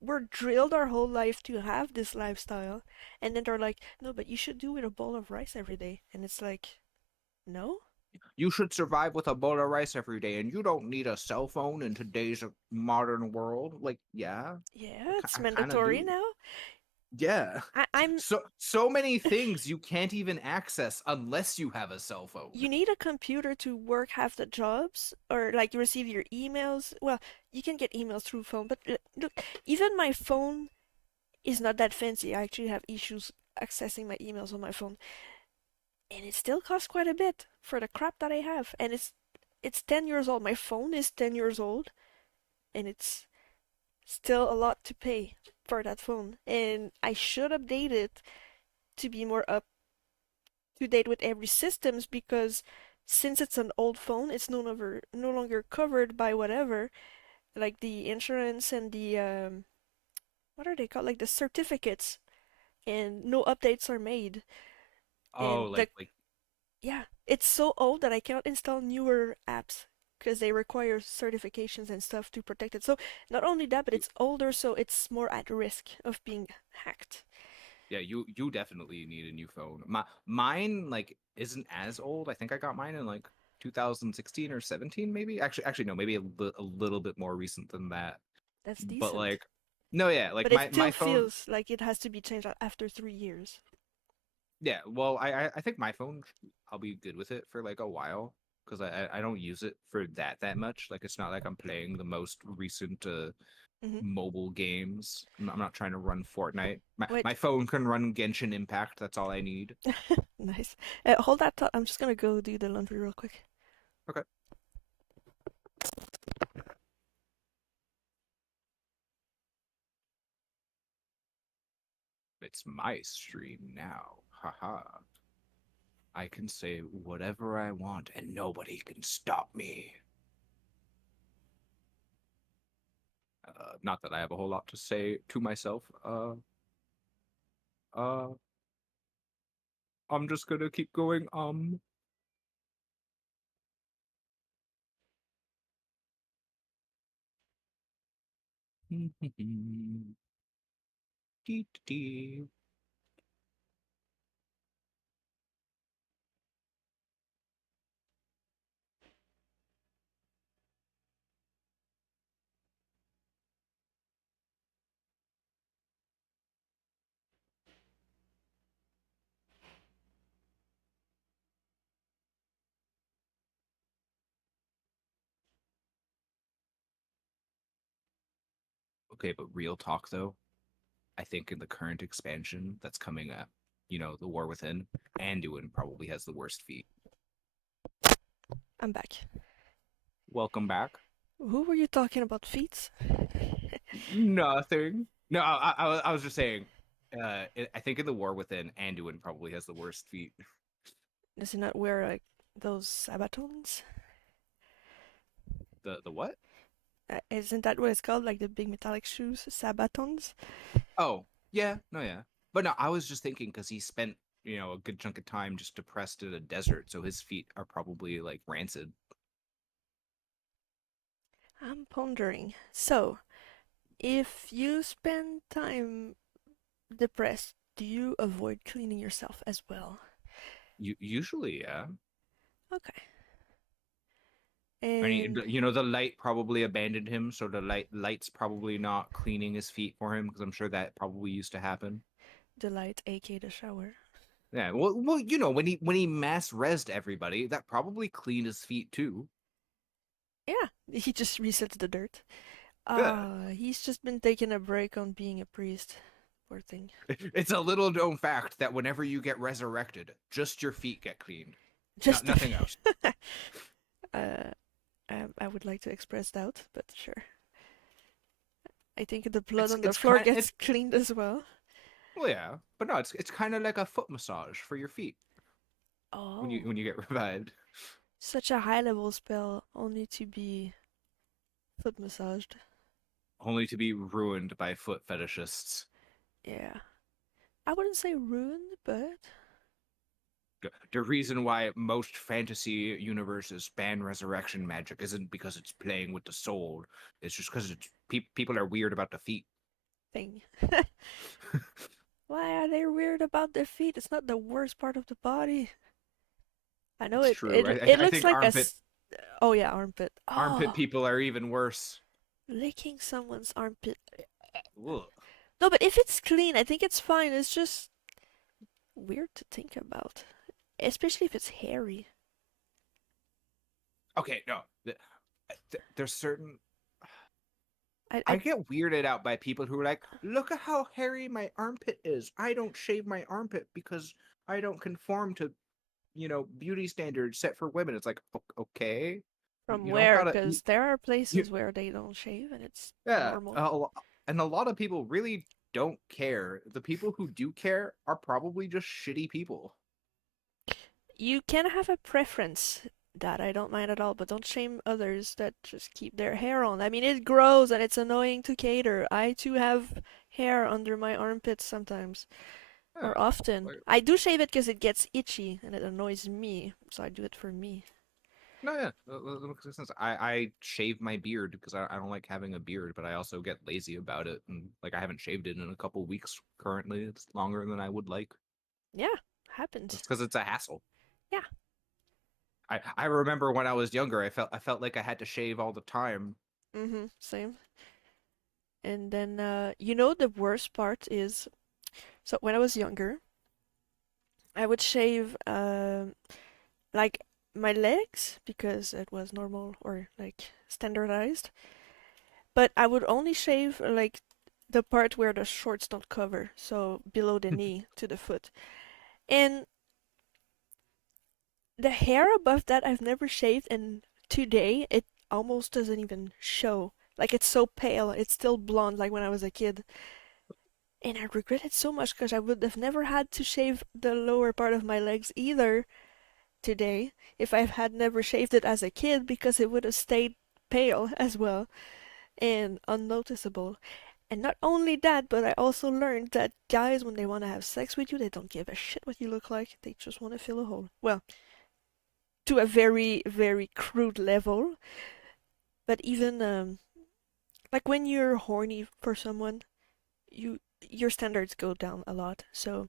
We're drilled our whole life to have this lifestyle, and then they're like, no, but you should do it a bowl of rice every day. And it's like, no? You should survive with a bowl of rice every day, and you don't need a cell phone in today's modern world. Like, yeah, Yeah, it's I kind of mandatory do. now. Yeah. I'm So many things you can't even access unless you have a cell phone. you need a computer to work half the jobs or like receive your emails. Well, you can get emails through phone, but look, even my phone is not that fancy. I actually have issues accessing my emails on my phone, and it still costs quite a bit for the crap that I have. And it's 10 years old. My phone is 10 years old, and it's still a lot to pay for that phone. And I should update it to be more up to date with every systems because since it's an old phone, it's no longer covered by whatever, like the insurance and the what are they called? Like the certificates, and no updates are made. Oh, And the like yeah, it's so old that I cannot install newer apps because they require certifications and stuff to protect it. So not only that, but it's older, so it's more at risk of being hacked. yeah, you definitely need a new phone. Mine like isn't as old. I think I got mine in like 2016 or 17 maybe. Actually no, maybe a little bit more recent than that. That's But decent. like no, yeah, like But it my still phone. feels like it has to be changed after 3 years. Yeah, well, I think my phone I'll be good with it for like a while because I don't use it for that much. Like it's not like I'm playing the most recent Hmm. mobile games. I'm not trying to run Fortnite. Wait, My phone can run Genshin Impact. That's all I need. nice. Hold that thought. I'm just gonna go do the laundry real quick. Okay. It's my stream now. Haha. I can say whatever I want and nobody can stop me. Not that I have a whole lot to say to myself. Uh, I'm just gonna keep going. Dee, dee. Okay, but real talk though, I think in the current expansion that's coming up, the War Within, Anduin probably has the worst feat. I'm back. Welcome back. Who were you talking about feats? Nothing. No, I was just saying. I think in the War Within, Anduin probably has the worst feat. Does he not wear like those sabatons? The what? Isn't that what it's called? Like the big metallic shoes, sabatons? Oh, yeah, no, yeah. But no, I was just thinking because he spent a good chunk of time just depressed in a desert, so his feet are probably like rancid. I'm pondering. So, if you spend time depressed, do you avoid cleaning yourself as well? Usually, yeah. Okay. I mean, And the light probably abandoned him, so the light's probably not cleaning his feet for him because I'm sure that probably used to happen. the light, aka the shower. Yeah, well, when he mass resed everybody, that probably cleaned his feet too. Yeah, he just resets the dirt. Yeah, He's just been taking a break on being a priest. Poor thing. it's a little known fact that whenever you get resurrected, just your feet get cleaned, not Just nothing else. uh, I would like to express doubt, but sure. I think the blood It's on the it's floor kind gets it's cleaned as well. well, yeah, but no, it's kind of like a foot massage for your feet Oh, when you get revived, such a high level spell, only to be foot massaged. only to be ruined by foot fetishists. Yeah. I wouldn't say ruined, but The reason why most fantasy universes ban resurrection magic isn't because it's playing with the soul. It's just because people are weird about the feet. thing. Why are they weird about their feet? It's not the worst part of the body. I know It's it. true. It it I looks think like oh yeah, armpit. armpit Oh, people are even worse. licking someone's armpit. Ugh. No, but if it's clean, I think it's fine. It's just weird to think about, especially if it's hairy. Okay, no. There's certain I, I I get weirded out by people who are like, look at how hairy my armpit is. I don't shave my armpit because I don't conform to, beauty standards set for women. It's like, okay, from you don't where? gotta, Because there are you, places where they don't shave and it's yeah. normal. And a lot of people really don't care. The people who do care are probably just shitty people. You can have a preference that I don't mind at all, but don't shame others that just keep their hair on. I mean, it grows and it's annoying to cater. I too have hair under my armpits sometimes, Yeah. or often. Like, I do shave it because it gets itchy and it annoys me, so I do it for me. no, yeah, that makes sense. I shave my beard because I don't like having a beard, but I also get lazy about it, and like I haven't shaved it in a couple weeks currently. It's longer than I would like. Yeah, happens. It's because it's a hassle. Yeah. I remember when I was younger, I felt like I had to shave all the time. Same. And then, the worst part is, so when I was younger, I would shave, like my legs because it was normal or like standardized. But I would only shave like the part where the shorts don't cover, so below the knee to the foot. And the hair above that I've never shaved, and today it almost doesn't even show. Like it's so pale, it's still blonde like when I was a kid. And I regret it so much because I would have never had to shave the lower part of my legs either today if I had never shaved it as a kid because it would have stayed pale as well and unnoticeable. And not only that, but I also learned that guys, when they want to have sex with you, they don't give a shit what you look like. They just want to fill a hole. Well, to a very, very crude level. But even like when you're horny for someone, your standards go down a lot. So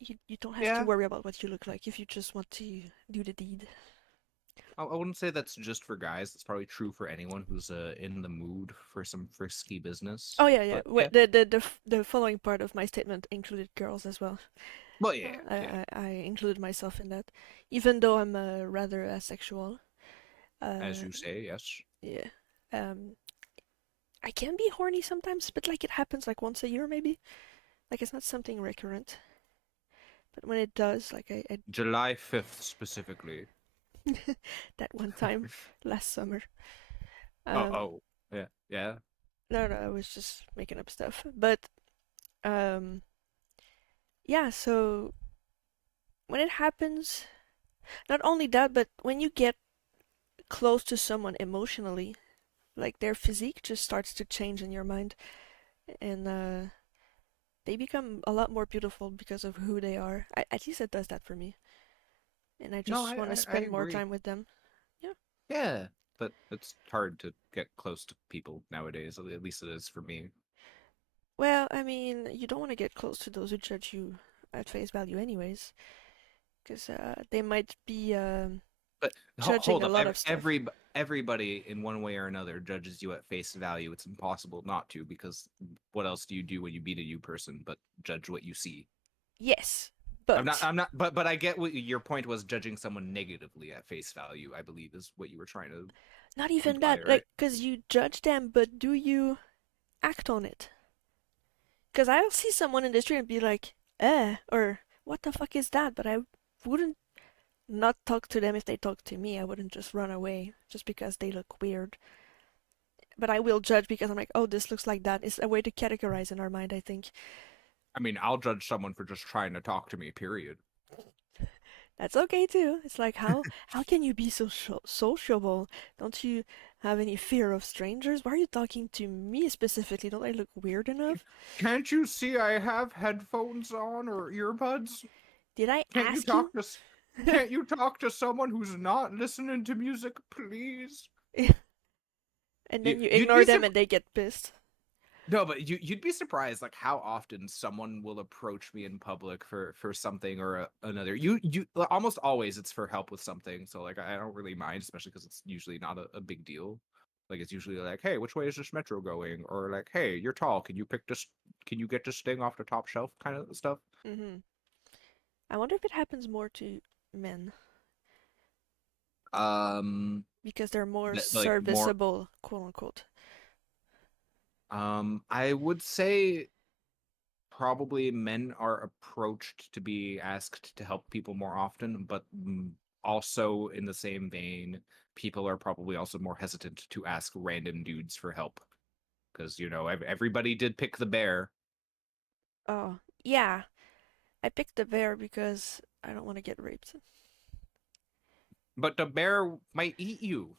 you don't have to Yeah, worry about what you look like if you just want to do the deed. I wouldn't say that's just for guys. It's probably true for anyone who's in the mood for some frisky business. Oh yeah, yeah. But yeah, The following part of my statement included girls as well. well, yeah, yeah. I included myself in that, even though I'm rather asexual. As Uh, you say, yes. yeah. Um, I can be horny sometimes, but like it happens like once a year maybe. Like it's not something recurrent. But when it does, like I July 5th specifically. that one time last summer. Oh, Um, oh, yeah, yeah. no, I was just making up stuff. But um, yeah. So when it happens, not only that, but when you get close to someone emotionally, like their physique just starts to change in your mind, and they become a lot more beautiful because of who they are. At least it does that for me, and I No, just want to I spend more agree. time with them. Yeah. Yeah, but it's hard to get close to people nowadays. At least it is for me. Well, I mean, you don't want to get close to those who judge you at face value, anyways, because they might be But judging hold a up, lot of stuff. everybody in one way or another judges you at face value. It's impossible not to because what else do you do when you meet a new person but judge what you see? Yes, I'm but not, but I get what your point was. Judging someone negatively at face value, I believe, is what you were trying to not even imply, that. right? Like, because you judge them, but do you act on it? Because I'll see someone in the street and be like, or what the fuck is that? But I wouldn't not talk to them if they talk to me. I wouldn't just run away just because they look weird. But I will judge because I'm like, oh, this looks like that. It's a way to categorize in our mind, I think. I mean, I'll judge someone for just trying to talk to me. Period. That's okay too. It's like how can you be so sociable? Don't you have any fear of strangers? Why are you talking to me specifically? Don't I look weird enough? Can't you see I have headphones on or earbuds? Did I Can't you ask you? talk to can't you talk to someone who's not listening to music, please? And then you You'd ignore be them and they get pissed. no, but you'd be surprised like how often someone will approach me in public for something or another. You almost always it's for help with something. So like I don't really mind, especially because it's usually not a big deal. Like it's usually like, hey, which way is this metro going? Or like, hey, you're tall. Can you pick this? Can you get this thing off the top shelf? Kind of stuff. Mm-hmm. I wonder if it happens more to men Um, because they're more like more. serviceable, quote unquote. I would say probably men are approached to be asked to help people more often, but also in the same vein, people are probably also more hesitant to ask random dudes for help because everybody did pick the bear. Oh, yeah. I picked the bear because I don't want to get raped. But the bear might eat you.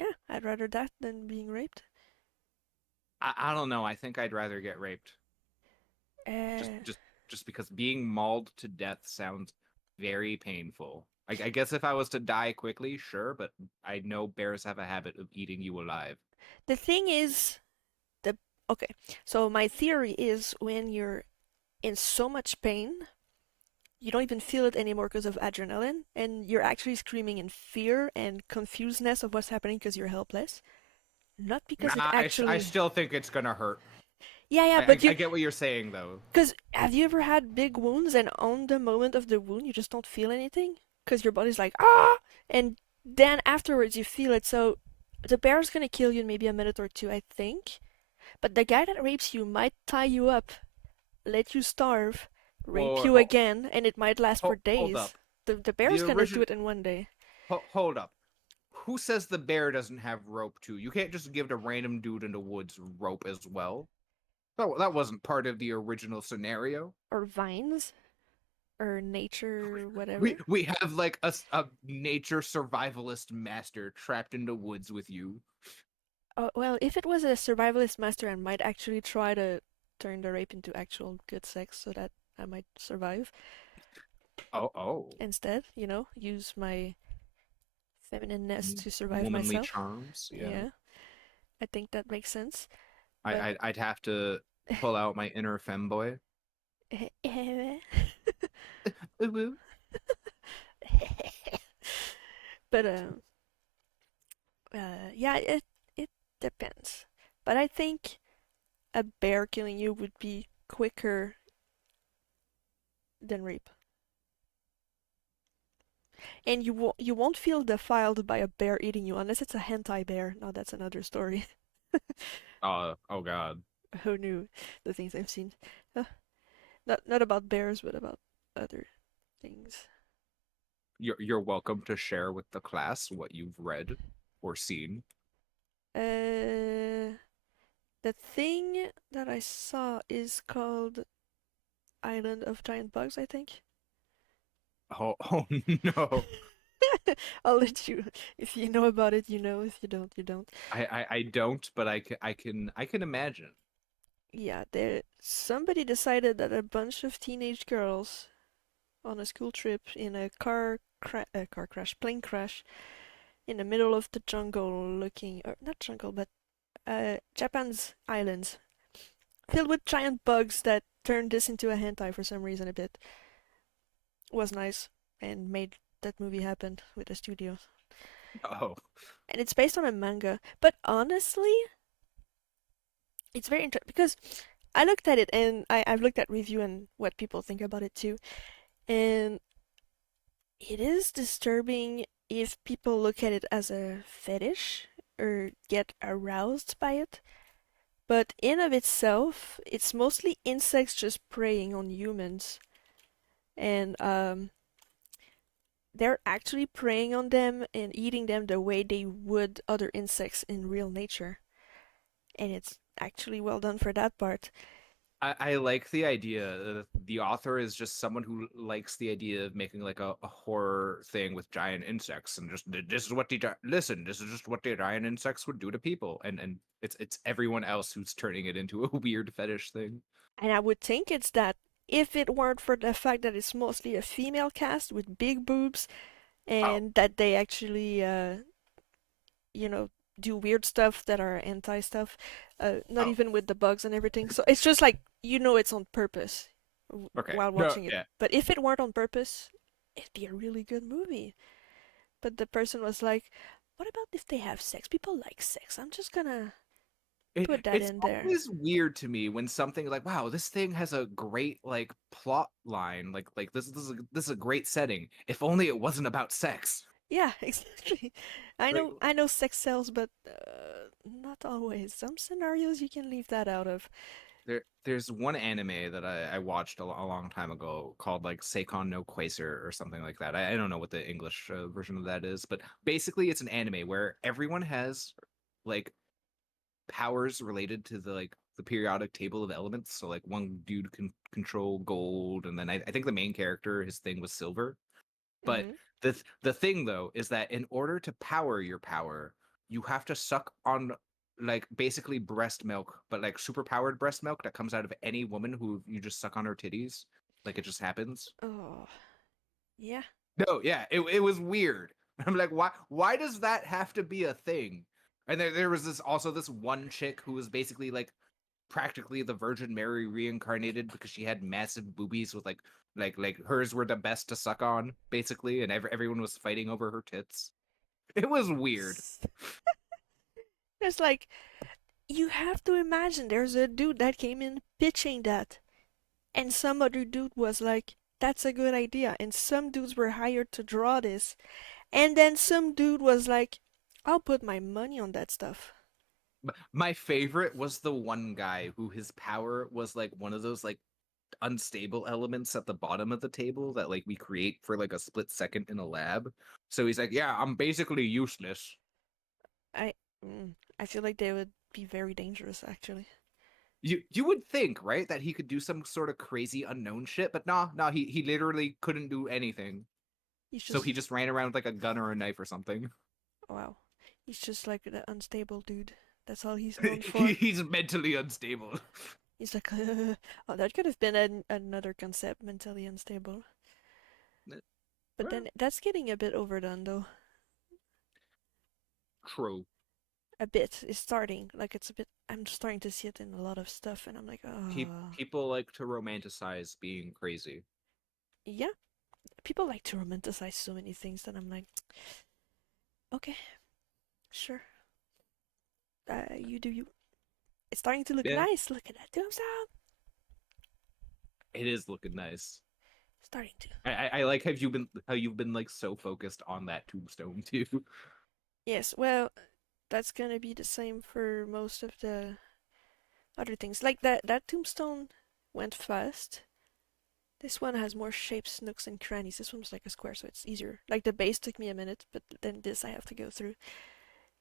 Yeah, I'd rather that than being raped. I don't know. I think I'd rather get raped. Just Uh, just just because being mauled to death sounds very painful. I guess if I was to die quickly, sure, but I know bears have a habit of eating you alive. the thing is, the okay. So my theory is when you're in so much pain, you don't even feel it anymore because of adrenaline, and you're actually screaming in fear and confusedness of what's happening because you're helpless. Not Nah, because it I actually. still think it's gonna hurt. Yeah, yeah, I, I but you. I get what you're saying though. Because have you ever had big wounds and on the moment of the wound you just don't feel anything? Because your body's like, ah! And then afterwards you feel it. So the bear's gonna kill you in maybe a minute or two, I think. But the guy that rapes you might tie you up, let you starve, rape Whoa, you again, and it might last for hold days. up. The The bear's gonna do original it in one day. hold up. Who says the bear doesn't have rope too? You can't just give a random dude in the woods rope as well. That wasn't part of the original scenario. Or vines, or nature, We whatever. we have like a nature survivalist master trapped in the woods with you. Oh, well, if it was a survivalist master, I might actually try to turn the rape into actual good sex so that I might survive Oh. instead, use my feminineness to survive Womanly myself. charms. Yeah. Yeah, I think that makes sense. I, But I I'd have to pull out my inner femboy. Woo woo. but yeah, it depends. But I think a bear killing you would be quicker than rape. And you won't feel defiled by a bear eating you unless it's a hentai bear. Now that's another story. Oh God. Who knew the things I've seen? Uh, not about bears, but about other things. You're welcome to share with the class what you've read or seen. The thing that I saw is called Island of Giant Bugs, I think. Oh no. I'll let you. If you know about it, you know. If you don't, you don't. I don't, but I can imagine. Yeah, there. Somebody decided that a bunch of teenage girls on a school trip in a car crash, plane crash, in the middle of the jungle, looking, or not jungle, but Japan's islands, filled with giant bugs that turned this into a hentai for some reason a bit. Was nice and made that movie happen with the studio. Oh. And it's based on a manga. But honestly, it's very interesting because I looked at it and I've looked at review and what people think about it too. And it is disturbing if people look at it as a fetish or get aroused by it. But in of itself, it's mostly insects just preying on humans. And they're actually preying on them and eating them the way they would other insects in real nature. And it's actually well done for that part. I like the idea that the author is just someone who likes the idea of making like a horror thing with giant insects and just this is what listen, this is just what the giant insects would do to people, and it's everyone else who's turning it into a weird fetish thing. And I would think it's that if it weren't for the fact that it's mostly a female cast with big boobs Oh, and that they actually, you know, do weird stuff that are anti stuff, not oh, even with the bugs and everything. So it's just like, it's on purpose okay. while No, watching it. yeah. But if it weren't on purpose, it'd be a really good movie. But the person was like, what about if they have sex? People like sex. I'm just gonna It, put that it's in there. always weird to me when something like, wow, this thing has a great like plot line, like this is a great setting. If only it wasn't about sex. Yeah, exactly. Like I know sex sells, but not always. Some scenarios you can leave that out of. there's one anime that I watched a long time ago called like Seikon no Quasar or something like that. I don't know what the English version of that is, but basically it's an anime where everyone has like powers related to the periodic table of elements. So like one dude can control gold, and then I think the main character, his thing was silver. But Mm-hmm. the thing though is that in order to power your power, you have to suck on like basically breast milk, but like super powered breast milk that comes out of any woman who you just suck on her titties. Like it just happens. Oh, yeah. No, yeah, it was weird. I'm like, why does that have to be a thing? And there was this one chick who was basically like practically the Virgin Mary reincarnated because she had massive boobies with like hers were the best to suck on, basically, and everyone was fighting over her tits. It was weird. It's like you have to imagine there's a dude that came in pitching that, and some other dude was like, "That's a good idea," and some dudes were hired to draw this, and then some dude was like, "I'll put my money on that stuff." My favorite was the one guy who his power was like one of those like unstable elements at the bottom of the table that like we create for like a split second in a lab. So he's like, "Yeah, I'm basically useless." I, I feel like they would be very dangerous, actually. You would think, right, that he could do some sort of crazy unknown shit, but nah, he literally couldn't do anything. He's So just, he just ran around with like a gun or a knife or something. wow, he's just like the unstable dude. That's all he's known for. He's mentally unstable. He's like, oh, that could have been another concept, mentally unstable. But Well, then that's getting a bit overdone, though. true. A bit. It's starting. Like, it's a bit. I'm starting to see it in a lot of stuff, and I'm like, People like to romanticize being crazy. yeah. People like to romanticize so many things that I'm like, okay, sure. You do you. It's starting to look Yeah, nice. Look at that tombstone. it is looking nice. Starting to. I like how you've been like so focused on that tombstone too. Yes, well, that's gonna be the same for most of the other things. Like that tombstone went fast. This one has more shapes, nooks, and crannies. This one's like a square, so it's easier. Like the base took me a minute, but then this I have to go through.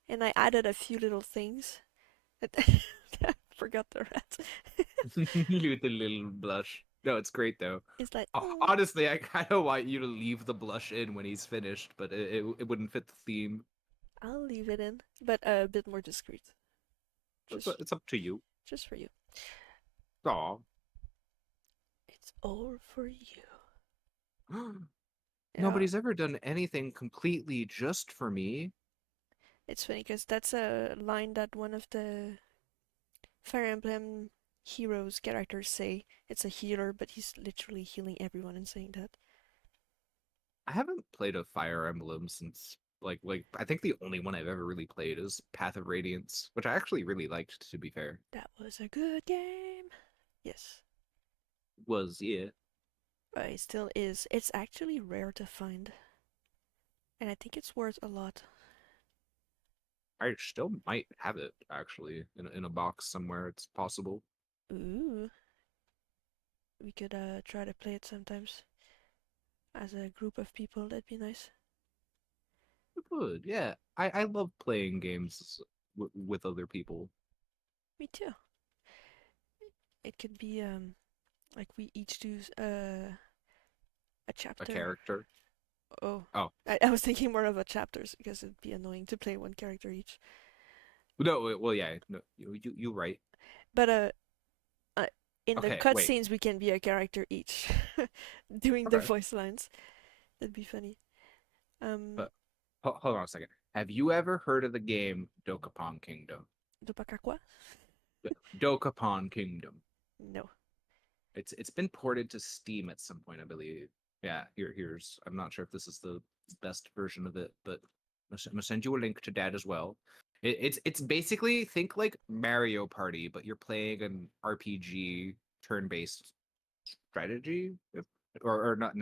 And I added a few little things. I forgot the rat. With the little blush. No, it's great though. It's like, oh, Honestly, I kind of want you to leave the blush in when he's finished, but it wouldn't fit the theme. I'll leave it in, but a bit more discreet. Just, It's up to you. just for you. Aw. It's all for you. Yeah, Nobody's ever done anything completely just for me. it's funny because that's a line that one of the Fire Emblem heroes characters say. It's a healer, but he's literally healing everyone and saying that. I haven't played a Fire Emblem since like I think the only one I've ever really played is Path of Radiance, which I actually really liked, to be fair. That was a good game. Yes, Was yeah. but it still is. It's actually rare to find, and I think it's worth a lot. I still might have it actually in a box somewhere. It's possible. Ooh, we could try to play it sometimes as a group of people. That'd be nice. It would, yeah. I love playing games with other people. Me too. It could be like we each do a A chapter. character. Oh, Oh I was thinking more of a chapters because it'd be annoying to play one character each. no, well yeah, no, you right. But uh in the Okay, wait. cutscenes we can be a character each, doing the Okay, voice lines. That'd be funny. Um, but hold on a second. Have you ever heard of the game Dokapon Kingdom? Dopakakwa? Dokapon Kingdom. No. It's been ported to Steam at some point, I believe. Yeah, here's I'm not sure if this is the best version of it, but I'm gonna send you a link to that as well. It's basically think like Mario Party, but you're playing an RPG turn-based strategy, or not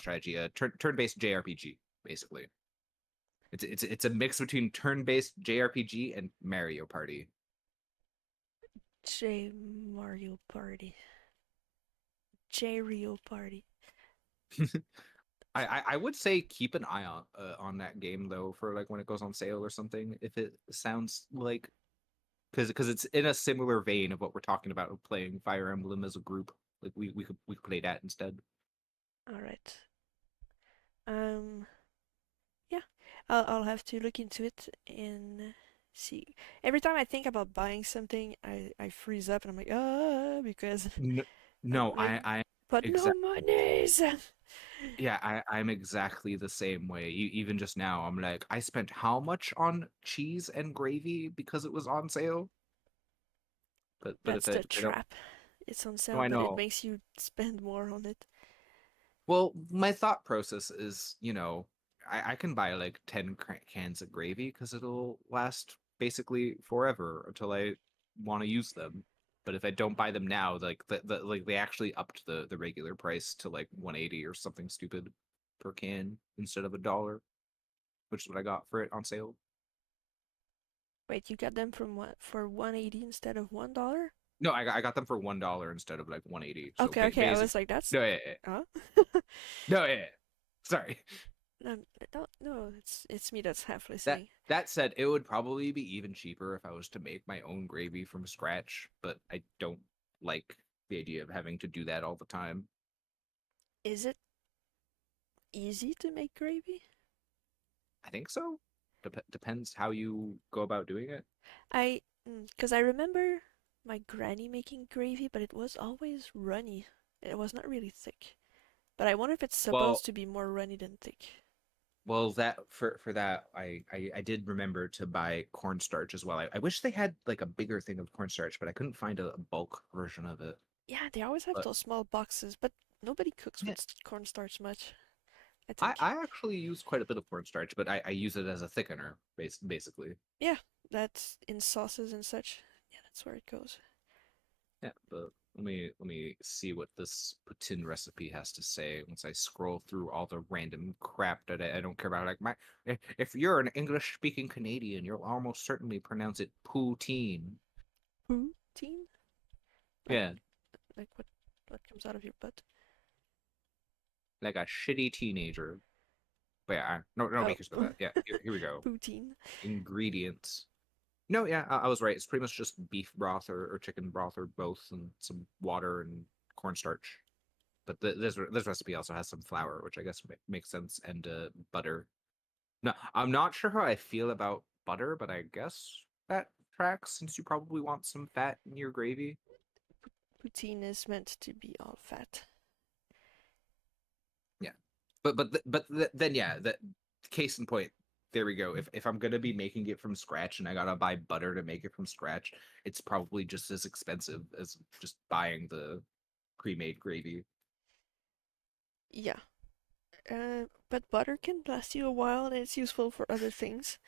strategy, turn-based JRPG basically. It's a mix between turn-based JRPG and Mario Party. J Mario Party. J Rio Party. I would say keep an eye on that game though for like when it goes on sale or something. If it sounds like because it's in a similar vein of what we're talking about of playing Fire Emblem as a group. Like we could play that instead. All right. Um, yeah, I'll have to look into it and see. Every time I think about buying something, I freeze up and I'm like, because No, I'm no, like, I but no exact monies. yeah, I'm exactly the same way. Even just now, I'm like, I spent how much on cheese and gravy because it was on sale? But That's if I, the if I don't, trap. It's on no, sale, I but it know. makes you spend more on it. Well, my thought process is, I can buy like 10 cans of gravy because it'll last basically forever until I want to use them. But if I don't buy them now, like like they actually upped the regular price to like 180 or something stupid per can instead of $1, which is what I got for it on sale. Wait, you got them from what for 180 instead of $1? No, I got them for $1 instead of like 180. So Okay, okay. I basic. was like, that's No, huh? no, sorry. No, no, no. It's me that's half That listening. that said, it would probably be even cheaper if I was to make my own gravy from scratch, but I don't like the idea of having to do that all the time. Is it easy to make gravy? I think so. Depends how you go about doing it. Because I remember my granny making gravy, but it was always runny. It was not really thick. But I wonder if it's Well, supposed to be more runny than thick. that for that, I did remember to buy cornstarch as well. I wish they had like a bigger thing of cornstarch, but I couldn't find a bulk version of it. Yeah, they always have But those small boxes, but nobody cooks yeah, with cornstarch much, I I think. actually use quite a bit of cornstarch, but I use it as a thickener, basically. Yeah, that's in sauces and such. Yeah, that's where it goes. Yeah, but let me see what this poutine recipe has to say once I scroll through all the random crap that I don't care about. Like if you're an English speaking Canadian, you'll almost certainly pronounce it poutine. Poutine? Like Yeah, like what comes out of your butt? like a shitty teenager. But yeah, no Oh, make your spell that. Yeah, here we go. poutine. Ingredients. No, yeah, I was right. It's pretty much just beef broth or chicken broth or both, and some water and cornstarch. But this recipe also has some flour, which I guess makes sense, and butter. No, I'm not sure how I feel about butter, but I guess that tracks since you probably want some fat in your gravy. Poutine is meant to be all fat. Yeah, then yeah, that case in point. There we go. If I'm gonna be making it from scratch and I gotta buy butter to make it from scratch, it's probably just as expensive as just buying the pre-made gravy. Yeah. But butter can last you a while and it's useful for other things.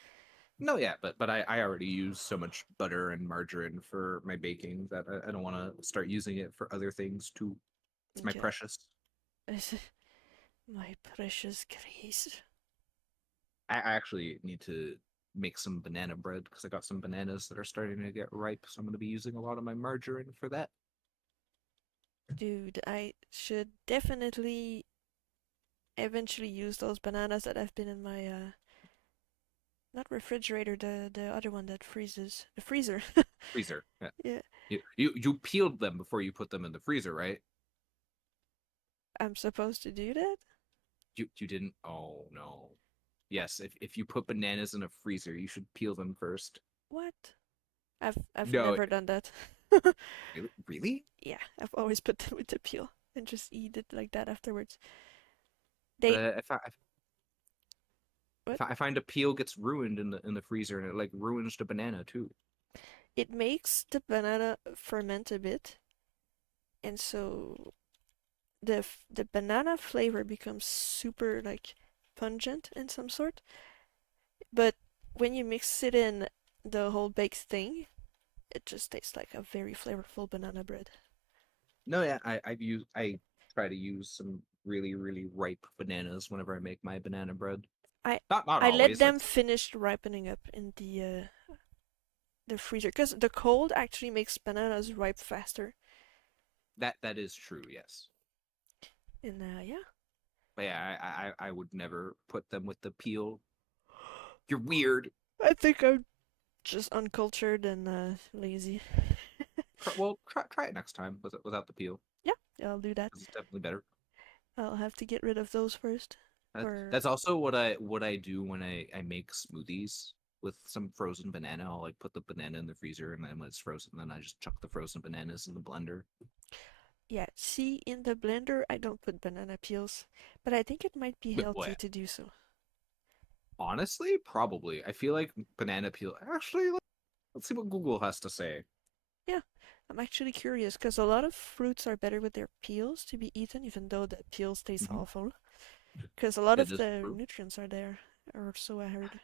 No, yeah, but I already use so much butter and margarine for my baking that I don't want to start using it for other things too. It's my Okay. precious. My precious Grace. I actually need to make some banana bread because I got some bananas that are starting to get ripe, so I'm going to be using a lot of my margarine for that. Dude, I should definitely eventually use those bananas that have been in my not refrigerator, the other one that freezes. The freezer. Freezer. Yeah. Yeah. You peeled them before you put them in the freezer, right? I'm supposed to do that? You didn't. Oh no. Yes, if you put bananas in a freezer, you should peel them first. What? I've No, never done that. really? Yeah, I've always put them with the peel and just eat it like that afterwards. They If I what? I find a peel gets ruined in the freezer and it like ruins the banana too. It makes the banana ferment a bit, and so the banana flavor becomes super like pungent in some sort, but when you mix it in the whole baked thing, it just tastes like a very flavorful banana bread. No, yeah, I try to use some really ripe bananas whenever I make my banana bread. I Not I let always, like them finish ripening up in the freezer because the cold actually makes bananas ripe faster. that is true, yes. And yeah, But yeah, I would never put them with the peel. You're weird. I think I'm just uncultured and lazy. Well, try it next time without the peel. Yeah, I'll do that. It's definitely better. I'll have to get rid of those first. Or That's also what I do when I make smoothies with some frozen banana. I'll like put the banana in the freezer, and then when it's frozen, then I just chuck the frozen bananas in the blender. yeah, see, in the blender I don't put banana peels, but I think it might be But healthy what? to do so. Honestly, probably. I feel like banana peel. Actually, let's see what Google has to say. Yeah, I'm actually curious because a lot of fruits are better with their peels to be eaten, even though the peels taste Mhm. awful. Because a lot That of is the true. nutrients are there, or so I heard.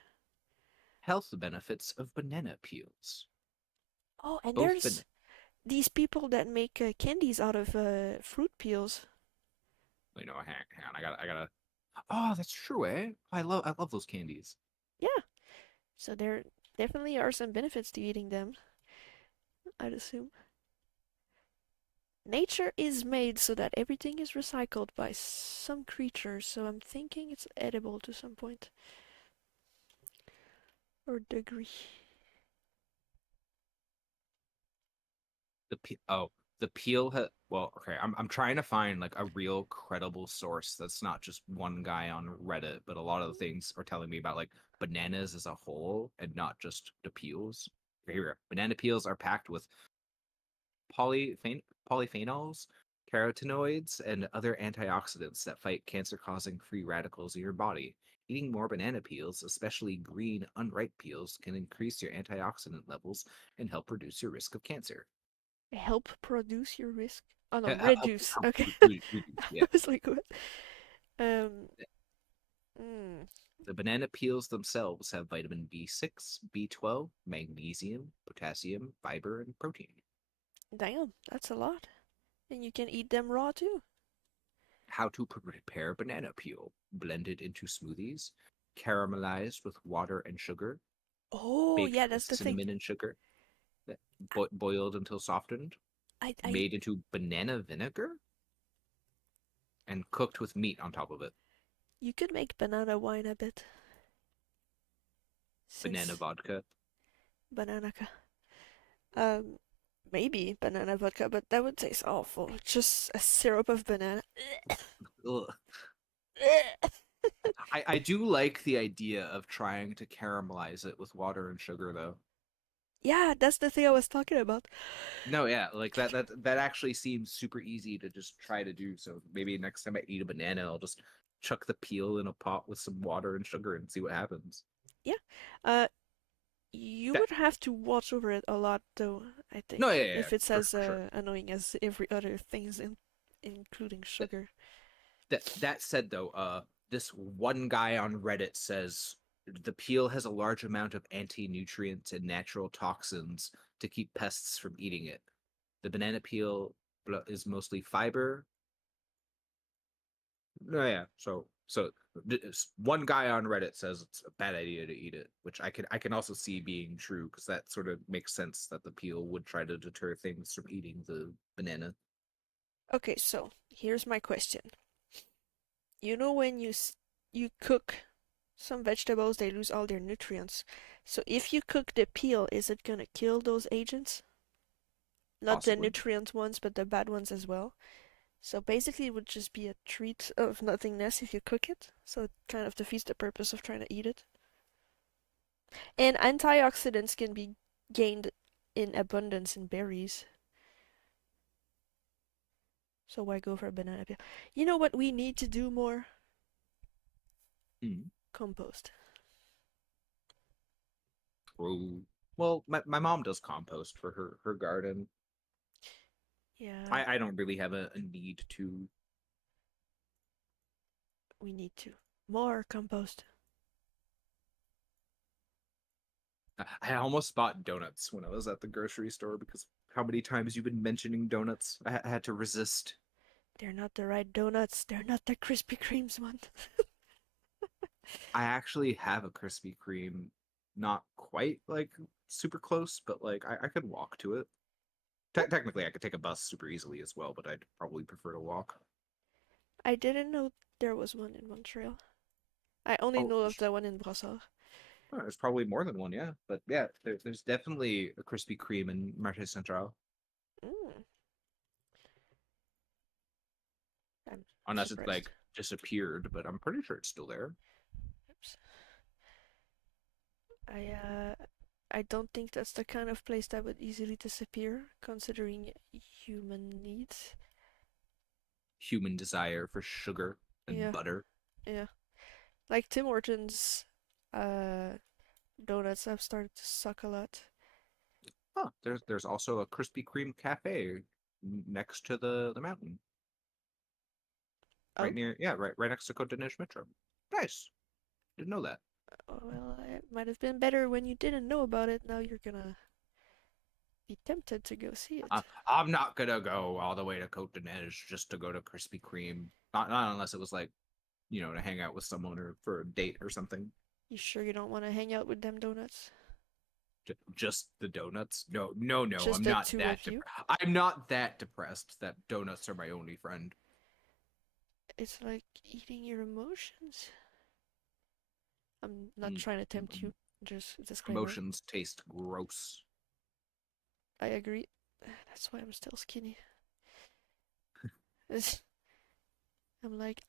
Health benefits of banana peels. Oh, and Both ban there's these people that make candies out of fruit peels. hang on, I gotta. Oh, that's true, eh? I love those candies. Yeah, so there definitely are some benefits to eating them, I'd assume. Nature is made so that everything is recycled by some creature, so I'm thinking it's edible to some point or degree. The peel well, okay, I'm trying to find like a real credible source that's not just one guy on Reddit, but a lot of the things are telling me about like bananas as a whole and not just the peels. Here we go. Banana peels are packed with polyphenols, carotenoids, and other antioxidants that fight cancer-causing free radicals in your body. Eating more banana peels, especially green, unripe peels, can increase your antioxidant levels and help reduce your risk of cancer. Help produce your risk. Oh no, Help, reduce. Okay. yeah. I was like, what? Um, mm, The banana peels themselves have vitamin B6, B12, magnesium, potassium, fiber, and protein. damn, that's a lot. And you can eat them raw too. How to prepare banana peel: blend it into smoothies, caramelized with water and sugar, Oh, baked yeah, with that's the thing. cinnamon and sugar, boiled until softened, I made into banana vinegar, and cooked with meat on top of it. you could make banana wine a bit Banana since vodka. banana. Um, maybe banana vodka, but that would taste awful. Just a syrup of banana. Ugh. I do like the idea of trying to caramelize it with water and sugar, though. Yeah, that's the thing I was talking about. No, yeah, like that actually seems super easy to just try to do. So maybe next time I eat a banana, I'll just chuck the peel in a pot with some water and sugar and see what happens. Yeah. Uh, you That would have to watch over it a lot, though, I no, think, yeah, if it's for, as for sure. annoying as every other things, including That, sugar. that said, though, this one guy on Reddit says the peel has a large amount of anti-nutrients and natural toxins to keep pests from eating it. The banana peel is mostly fiber. No, yeah. So one guy on Reddit says it's a bad idea to eat it, which I can also see being true because that sort of makes sense that the peel would try to deter things from eating the banana. Okay, so here's my question. You know when you cook some vegetables, they lose all their nutrients. So if you cook the peel, is it gonna kill those agents? Not the Possibly. nutrient ones, but the bad ones as well. So basically, it would just be a treat of nothingness if you cook it. So it kind of defeats the purpose of trying to eat it. And antioxidants can be gained in abundance in berries. So why go for a banana peel? You know what we need to do more? Mm. Compost. True. Well, my mom does compost for her garden. Yeah, I don't really have a need to. we need to. More compost. I almost bought donuts when I was at the grocery store because how many times you've been mentioning donuts? I had to resist. They're not the right donuts. They're not the Krispy Kremes one. I actually have a Krispy Kreme, not quite like super close, but like I could walk to it. Technically, I could take a bus super easily as well, but I'd probably prefer to walk. I didn't know there was one in Montreal. I only Oh, know of the one in Brossard. there's probably more than one, yeah. But yeah, there's definitely a Krispy Kreme in Marché Central, Mm, I'm unless it's surprised. like disappeared. But I'm pretty sure it's still there. Oops. I I don't think that's the kind of place that would easily disappear, considering human needs. Human desire for sugar and Yeah, butter. yeah. Like Tim Hortons, uh, donuts have started to suck a lot. Oh, there's also a Krispy Kreme cafe next to the mountain, right Oh, near right next to Côte d'Ivoire Metro. Nice. Didn't know that. well, it might have been better when you didn't know about it. Now you're gonna be tempted to go see it. I'm not gonna go all the way to Côte d'Ivoire just to go to Krispy Kreme. Not unless it was like, to hang out with someone or for a date or something. You sure you don't want to hang out with them donuts? Just the donuts? No, no, no. Just the two of you? I'm not that depressed that donuts are my only friend. It's like eating your emotions. I'm not Mm, trying to tempt mm, you. Just a disclaimer. Emotions taste gross. I agree. That's why I'm still skinny. I'm like,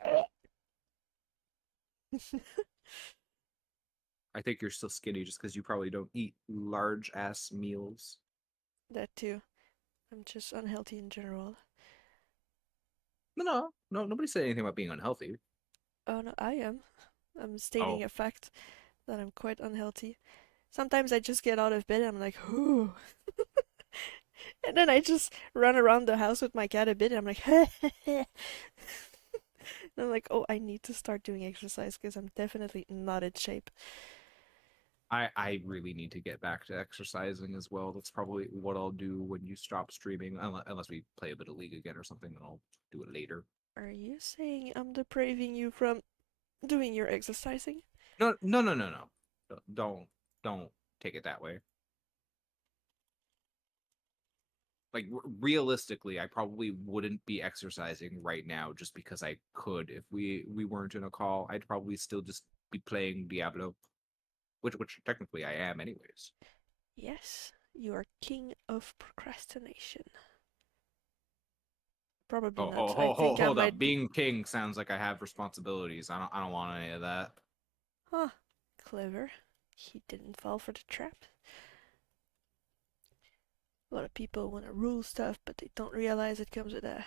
I think you're still skinny just because you probably don't eat large ass meals. that too. I'm just unhealthy in general. No. Nobody said anything about being unhealthy. Oh no, I am. I'm Oh, stating a fact that I'm quite unhealthy. Sometimes I just get out of bed and I'm like, whoo. And then I just run around the house with my cat a bit and I'm like, and I'm like, oh, I need to start doing exercise because I'm definitely not in shape. I really need to get back to exercising as well. That's probably what I'll do when you stop streaming, unless we play a bit of League again or something, and I'll do it later. Are you saying I'm depraving you from doing your exercising? No. Don't take it that way. Like realistically, I probably wouldn't be exercising right now just because I could. If we weren't in a call, I'd probably still just be playing Diablo, which technically I am anyways. Yes, you are king of procrastination. Probably not. I think I Hold up. might be. Being king sounds like I have responsibilities. I don't want any of that. Huh, clever. He didn't fall for the trap. A lot of people want to rule stuff, but they don't realize it comes with a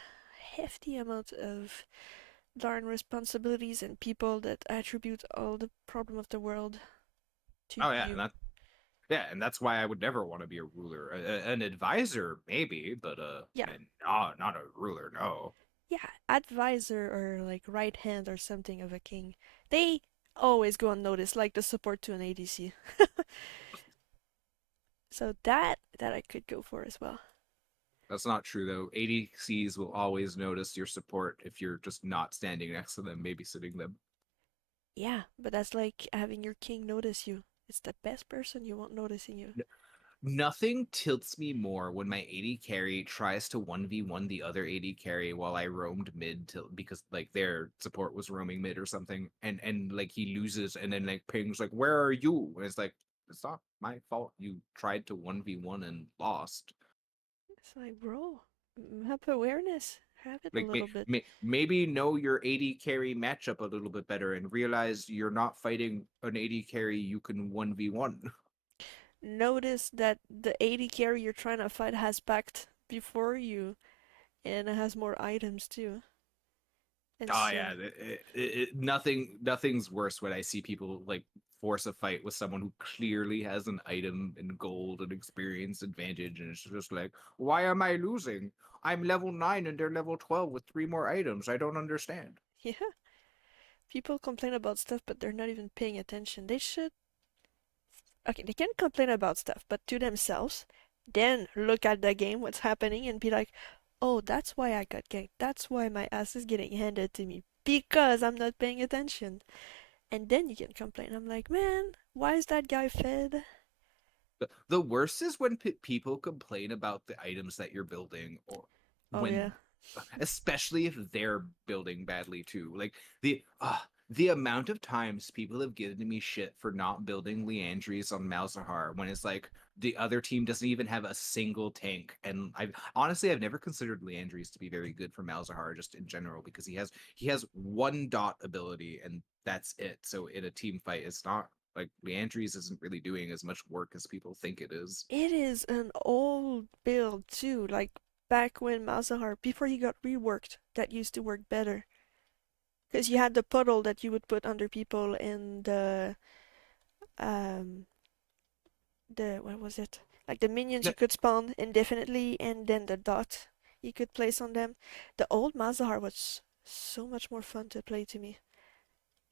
hefty amount of darn responsibilities and people that attribute all the problem of the world to Oh yeah, you. and that's why I would never want to be a ruler. An advisor maybe, but Yeah, not a ruler. No. yeah, advisor or like right hand or something of a king. They always go unnoticed, like the support to an ADC. So that I could go for as well. That's not true though. ADCs will always notice your support if you're just not standing next to them, babysitting them. Yeah, but that's like having your king notice you. It's the best person you want noticing you. Nothing tilts me more when my AD carry tries to 1v1 the other AD carry while I roamed mid to because like their support was roaming mid or something and like he loses and then like pings like where are you? And it's like it's not my fault you tried to 1v1 and lost. It's like, bro, have awareness. Have it a Like little bit. maybe know your AD carry matchup a little bit better and realize you're not fighting an AD carry you can 1v1. Notice that the AD carry you're trying to fight has backed before you and it has more items too. And Oh so, yeah, nothing's worse when I see people like force a fight with someone who clearly has an item and gold and experience advantage, and it's just like, why am I losing? I'm level 9 and they're level 12 with 3 more items. I don't understand. yeah, people complain about stuff, but they're not even paying attention. They should okay, they can complain about stuff, but to themselves, then look at the game, what's happening, and be like, oh, that's why I got ganked. That's why my ass is getting handed to me because I'm not paying attention. And then you can complain. I'm like, man, why is that guy fed? The worst is when people complain about the items that you're building, or Oh yeah, when, especially if they're building badly too. Like the amount of times people have given me shit for not building Leandries on Malzahar when it's like the other team doesn't even have a single tank. And I've never considered Leandries to be very good for Malzahar just in general, because he has one dot ability and that's it. So in a team fight, it's not like Leandries isn't really doing as much work as people think it is. it is an old build too. Like back when Malzahar, before he got reworked, that used to work better. Because you had the puddle that you would put under people and um the what was it? Like the minions No, you could spawn indefinitely, and then the dot you could place on them. The old Malzahar was so much more fun to play to me.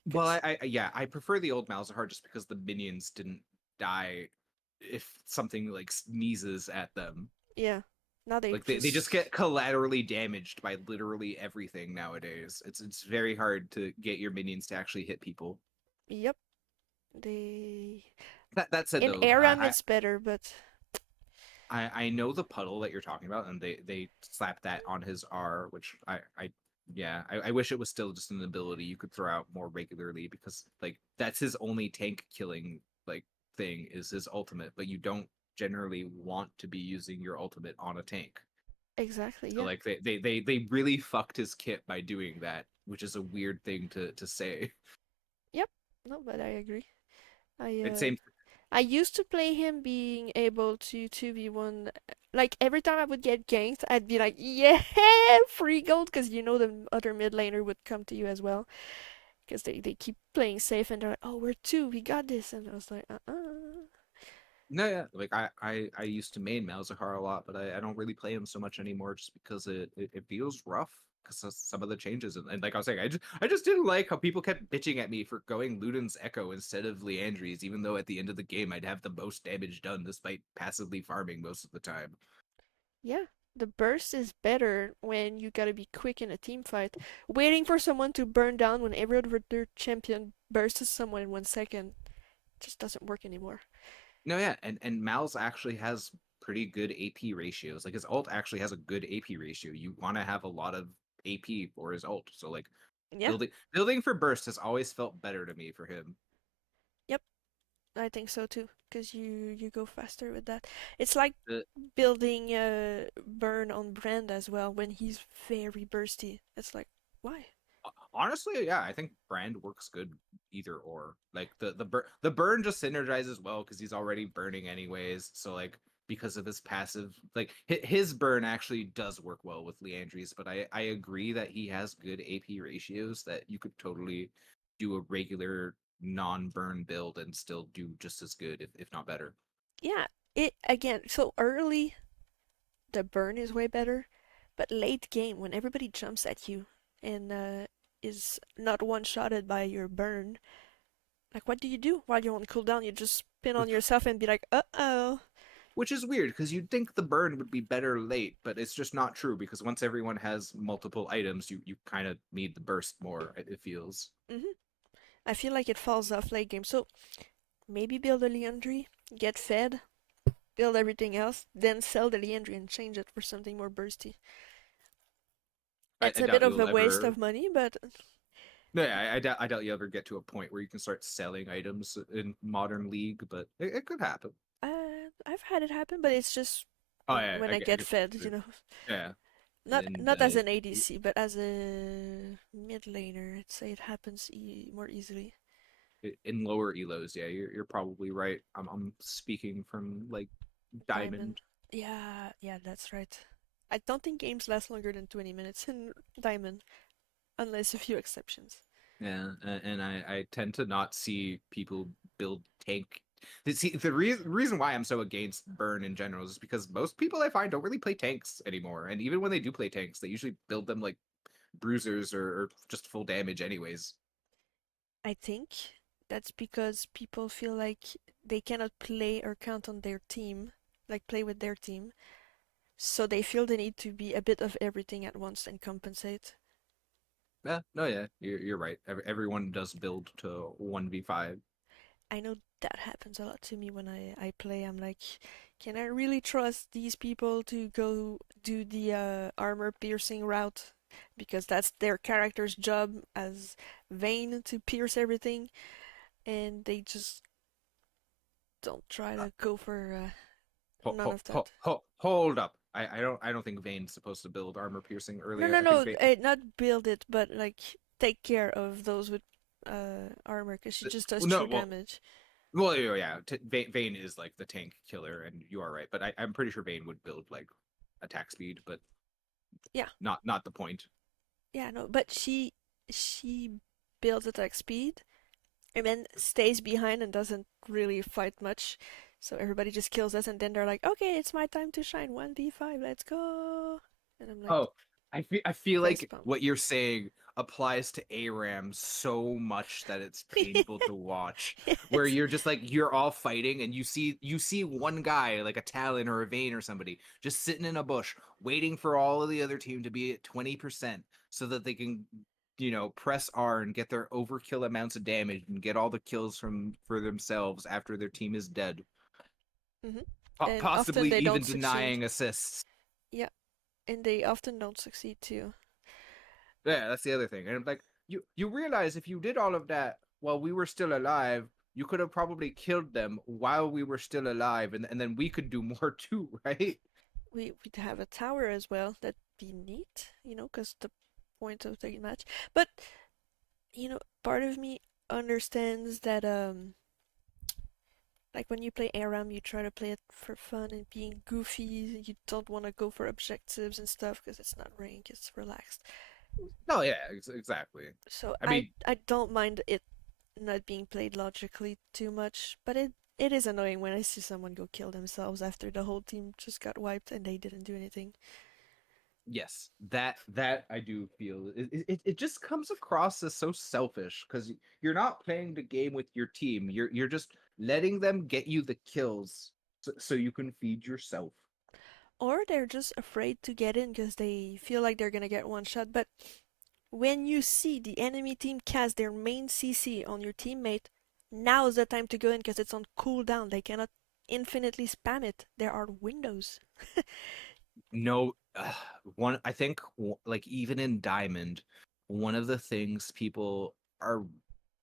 well, Cause yeah, I prefer the old Malzahar just because the minions didn't die if something like sneezes at them. yeah, now they Like they just just get collaterally damaged by literally everything nowadays. It's very hard to get your minions to actually hit people. yep they That said in though, ARAM it's better, but I know the puddle that you're talking about, and they slapped that on his R, which I wish it was still just an ability you could throw out more regularly, because like that's his only tank killing like thing is his ultimate, but you don't generally want to be using your ultimate on a tank. exactly, So yeah, like they really fucked his kit by doing that, which is a weird thing to say. yep. No, but I agree. I It's same. I used to play him being able to 2v1. Like every time I would get ganked, I'd be like, yeah, free gold, because you know the other mid laner would come to you as well. Because they keep playing safe and they're like, oh, we're two, we got this. And I was like, No, yeah, like I used to main Malzahar a lot, but I don't really play him so much anymore just because it feels rough because of some of the changes. And like I was saying, I just didn't like how people kept bitching at me for going Luden's Echo instead of Leandries, even though at the end of the game I'd have the most damage done despite passively farming most of the time. Yeah, the burst is better when you gotta be quick in a team fight. Waiting for someone to burn down when every other champion bursts someone in 1 second just doesn't work anymore. No, yeah, and Mal's actually has pretty good AP ratios. Like his ult actually has a good AP ratio. You want to have a lot of AP for his ult. So like Yeah, building for burst has always felt better to me for him. yep, I think so too. Because you go faster with that. It's like The, building burn on Brand as well when he's very bursty. It's like, why? Honestly, yeah, I think Brand works good either or. Like the burn just synergizes well because he's already burning anyways. So like because of his passive, like his burn actually does work well with Leandries. But I agree that he has good AP ratios that you could totally do a regular non-burn build and still do just as good, if not better. Yeah, it again. So early, the burn is way better, but late game when everybody jumps at you and is not one-shotted by your burn, like what do you do while you're on cooldown? You just spin on yourself and be like, uh-oh. Which is weird because you'd think the burn would be better late, but it's just not true because once everyone has multiple items, you kind of need the burst more, it feels. hmm I feel like it falls off late game. So maybe build a Leandry, get fed, build everything else, then sell the Leandry and change it for something more bursty. It's I a bit doubt of a you'll waste ever. of money, but No, yeah, I doubt you ever get to a point where you can start selling items in modern League, but it could happen. I've had it happen. But it's just Oh yeah, when I I get guess fed, you know. yeah, Not and not as an ADC, but as a mid laner, I'd say it happens more easily. in lower elos, yeah, you're probably right. I'm speaking from like Diamond. diamond. Yeah, yeah, that's right. I don't think games last longer than 20 minutes in Diamond, unless a few exceptions. Yeah, and I tend to not see people build tank. See, reason why I'm so against burn in general is because most people I find don't really play tanks anymore, and even when they do play tanks, they usually build them like bruisers or just full damage anyways. I think that's because people feel like they cannot play or count on their team, like play with their team. So they feel the need to be a bit of everything at once and compensate. Yeah, no, yeah, you're right. Everyone does build to 1v5. I know that happens a lot to me when I play. I'm like, can I really trust these people to go do the armor piercing route? Because that's their character's job as Vayne to pierce everything, and they just don't try to go for none of that. Hold up. I don't think Vayne's supposed to build armor piercing No, earlier. no, I think no, Vayne. not build it, but like take care of those with armor, because she just does No, true damage. well, yeah. Vayne is like the tank killer, and you are right. But I'm pretty sure Vayne would build like attack speed, but Yeah, not the point. yeah, no, but she builds attack speed and then stays behind and doesn't really fight much. So everybody just kills us, and then they're like, "Okay, it's my time to shine. 1v5, let's go!" And I'm like, Oh, I feel like facepalm. what you're saying applies to ARAM so much that it's painful to watch. Where Yes. you're just like you're all fighting and you see one guy like a Talon or a Vayne or somebody just sitting in a bush waiting for all of the other team to be at 20% so that they can press R and get their overkill amounts of damage and get all the kills for themselves after their team is dead. Hmm. And often Possibly they even don't succeed. denying assists. Yeah, and they often don't succeed too. Yeah, that's the other thing. And like you realize if you did all of that while we were still alive, you could have probably killed them while we were still alive, and then we could do more too, right? We'd have a tower as well. That'd be neat, because the point of the match. But part of me understands that like when you play ARAM, you try to play it for fun and being goofy. You don't want to go for objectives and stuff because it's not rank, it's relaxed. No, yeah, exactly. So I I mean, I don't mind it not being played logically too much, but it is annoying when I see someone go kill themselves after the whole team just got wiped and they didn't do anything. yes, that I do feel it just comes across as so selfish because you're not playing the game with your team. You're just letting them get you the kills so you can feed yourself. Or they're just afraid to get in because they feel like they're gonna get one shot. But when you see the enemy team cast their main CC on your teammate, now is the time to go in because it's on cooldown. They cannot infinitely spam it. There are windows. No, one I think like even in Diamond, one of the things people are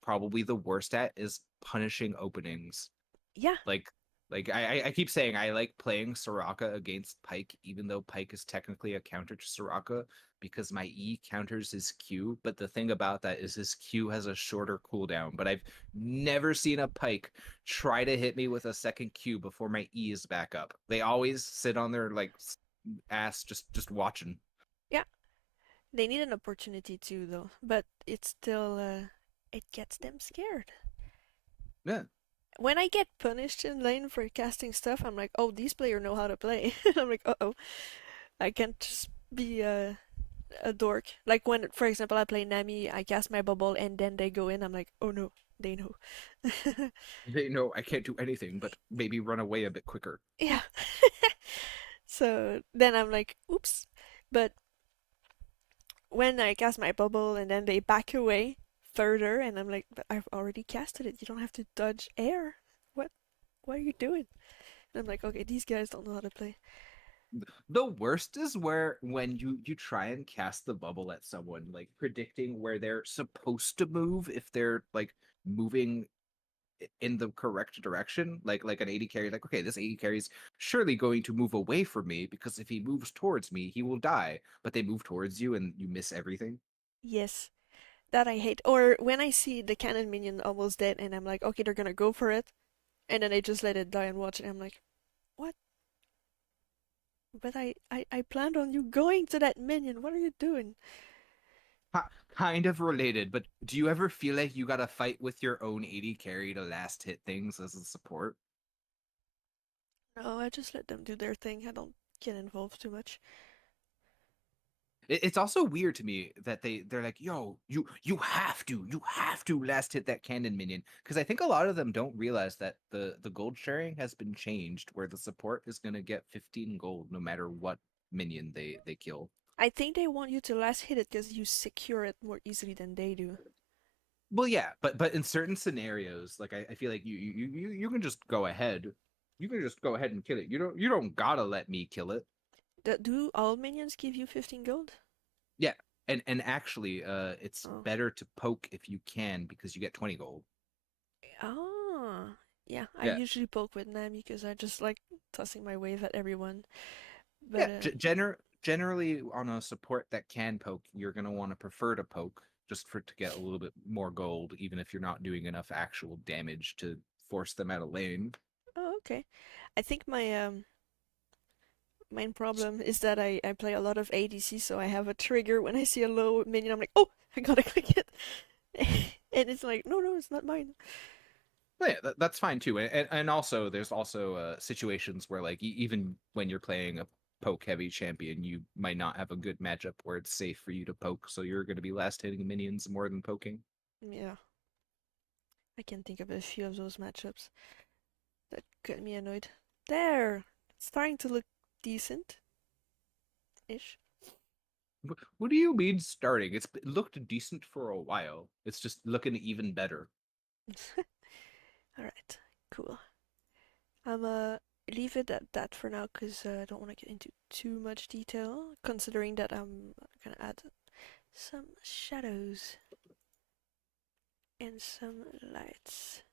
probably the worst at is punishing openings. Yeah, Like I keep saying I like playing Soraka against Pike, even though Pike is technically a counter to Soraka because my E counters his Q. But the thing about that is his Q has a shorter cooldown. But I've never seen a Pike try to hit me with a second Q before my E is back up. They always sit on their like ass just watching. yeah. They need an opportunity too, though. But it's still, it gets them scared. Yeah. When I get punished in lane for casting stuff, I'm like, oh, these players know how to play. I'm like, uh-oh, I can't just be a dork. Like when, for example, I play Nami, I cast my bubble and then they go in. I'm like, oh no, they know. They know I can't do anything but maybe run away a bit quicker. Yeah. So then I'm like, oops. But when I cast my bubble and then they back away further, and I'm like, but I've already casted it. You don't have to dodge air. What? What are you doing? And I'm like, okay, these guys don't know how to play. The worst is where when you try and cast the bubble at someone, like predicting where they're supposed to move if they're like moving in the correct direction, like an 80 carry, like okay, this 80 carry is surely going to move away from me because if he moves towards me, he will die. But they move towards you and you miss everything. Yes, that I hate. Or when I see the cannon minion almost dead, and I'm like, okay, they're gonna go for it, and then they just let it die and watch it. I'm like, what? But I planned on you going to that minion. What are you doing? Kind of related, but do you ever feel like you gotta fight with your own 80 carry to last hit things as a support? No, I just let them do their thing. I don't get involved too much. It's also weird to me that they're like, yo, you have to last hit that cannon minion, because I think a lot of them don't realize that the gold sharing has been changed, where the support is gonna get 15 gold no matter what minion they kill. I think they want you to last hit it because you secure it more easily than they do. Well, yeah, but in certain scenarios, like I feel like you can just go ahead, you can just go ahead and kill it. You don't gotta let me kill it. Do all minions give you 15 gold? Yeah, and actually, it's Oh. better to poke if you can because you get 20 gold. Oh. Yeah, I Yeah, usually poke with Nami because I just like tossing my wave at everyone. yeah. But Generally, on a support that can poke, you're gonna want to prefer to poke just for to get a little bit more gold, even if you're not doing enough actual damage to force them out of lane. oh, okay. I think my main problem is that I play a lot of ADC, so I have a trigger when I see a low minion. I'm like, oh, I gotta click it, and it's like, no, no, it's not mine. Well, yeah, that's fine too. And also, there's also situations where, like, even when you're playing a poke heavy champion, you might not have a good matchup where it's safe for you to poke, so you're going to be last hitting minions more than poking. Yeah, I can think of a few of those matchups that got me annoyed. There, it's starting to look decent-ish. What do you mean starting? It looked decent for a while. It's just looking even better. All right, cool. I'm leave it at that for now because I don't want to get into too much detail, considering that I'm gonna add some shadows and some lights.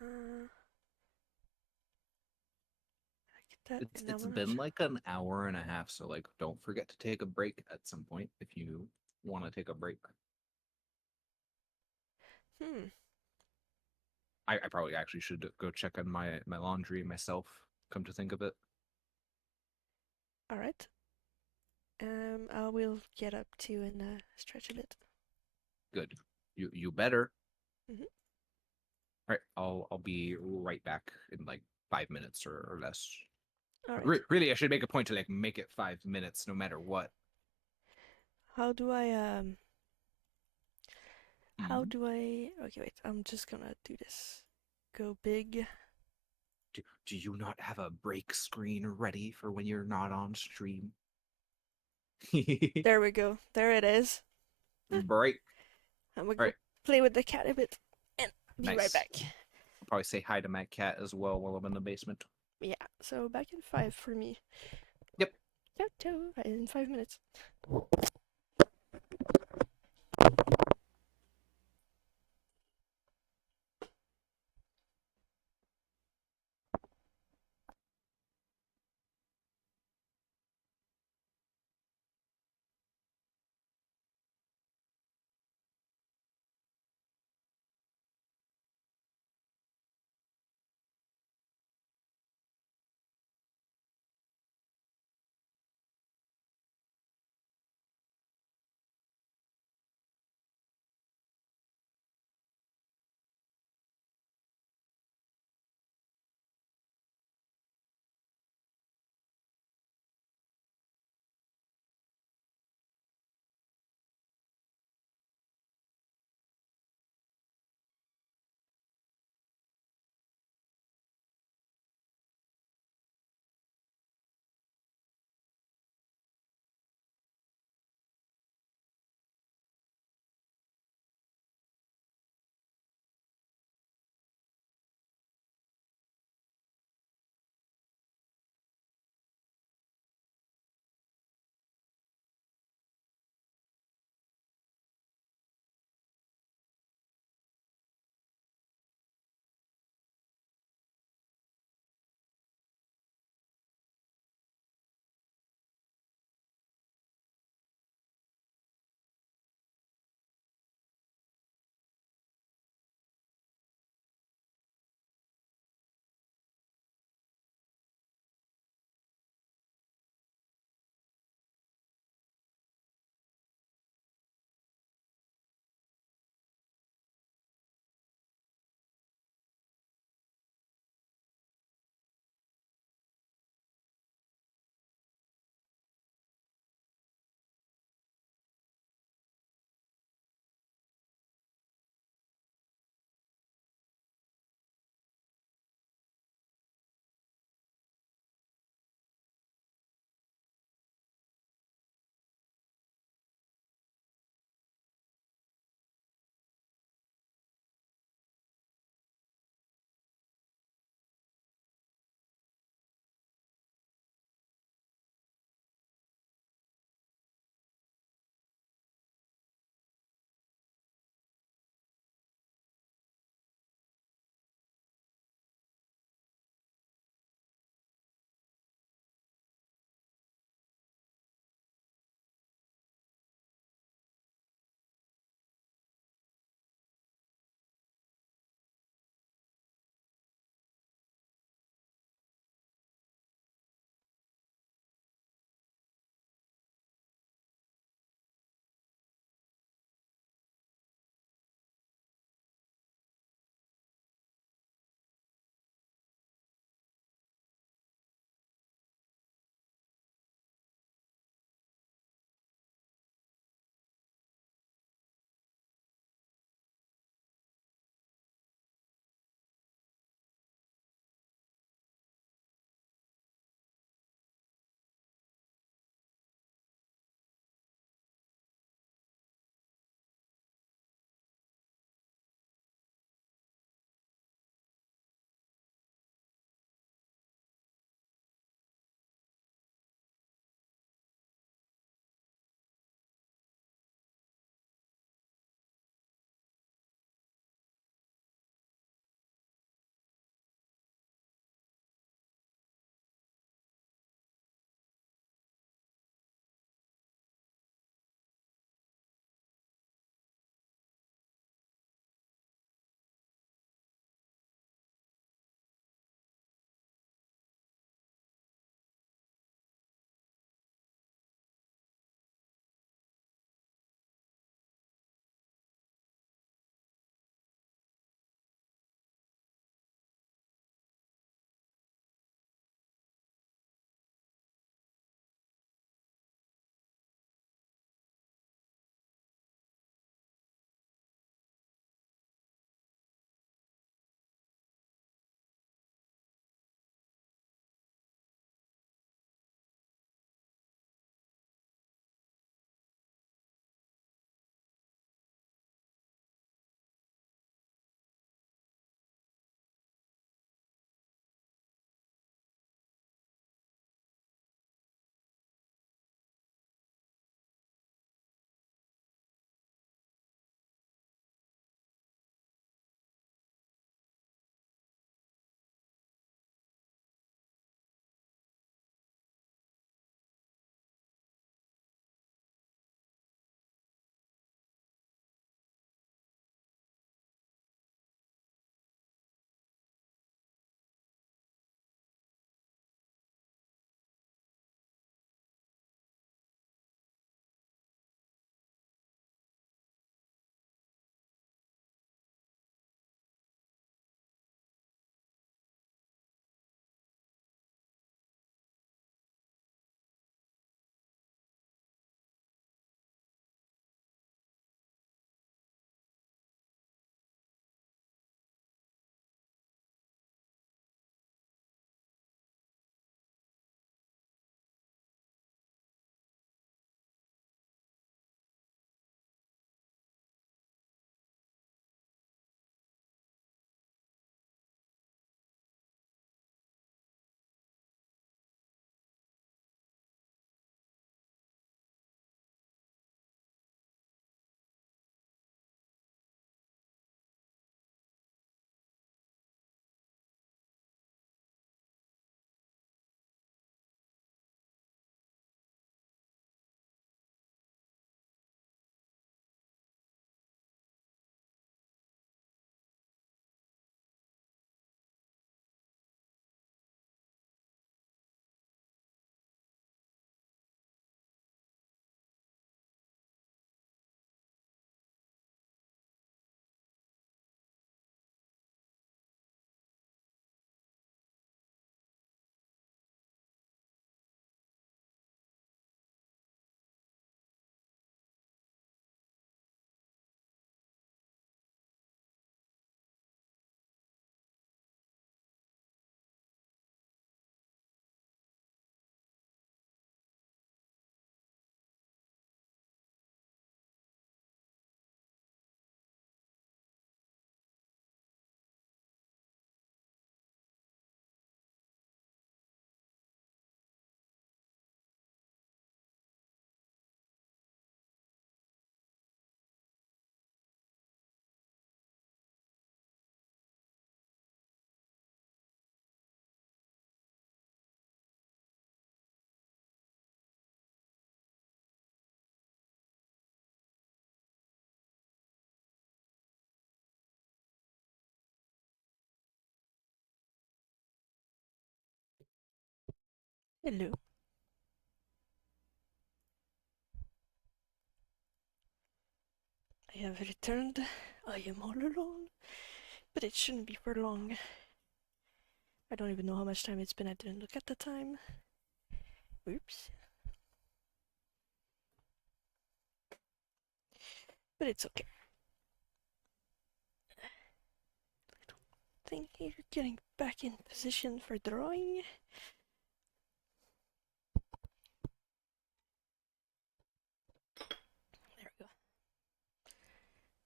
Like that, It's and I'm it's gonna. been like an hour and a half, so like don't forget to take a break at some point if you want to take a break. Hmm. I probably actually should go check on my laundry myself. Come to think of it. All right. I will get up to and stretch a bit. Good. You better. Hmm. All right, I'll be right back in like 5 minutes or less. All right. Really, I should make a point to like make it 5 minutes no matter what. How do I How Mhm. do I? Okay, wait. I'm just gonna do this. Go big. Do you not have a break screen ready for when you're not on stream? There we go. There it is. Break. I'm gonna All go right, play with the cat a bit and be right nice. back. I'll probably say hi to my cat as well while I'm in the basement. Yeah. So back in 5 for me. Yep. Ciao, ciao. In 5 minutes. Hello. I have returned. I am all alone, but it shouldn't be for long. I don't even know how much time it's been. I didn't look at the time. Oops. But it's okay. Thing here, getting back in position for drawing. There we go.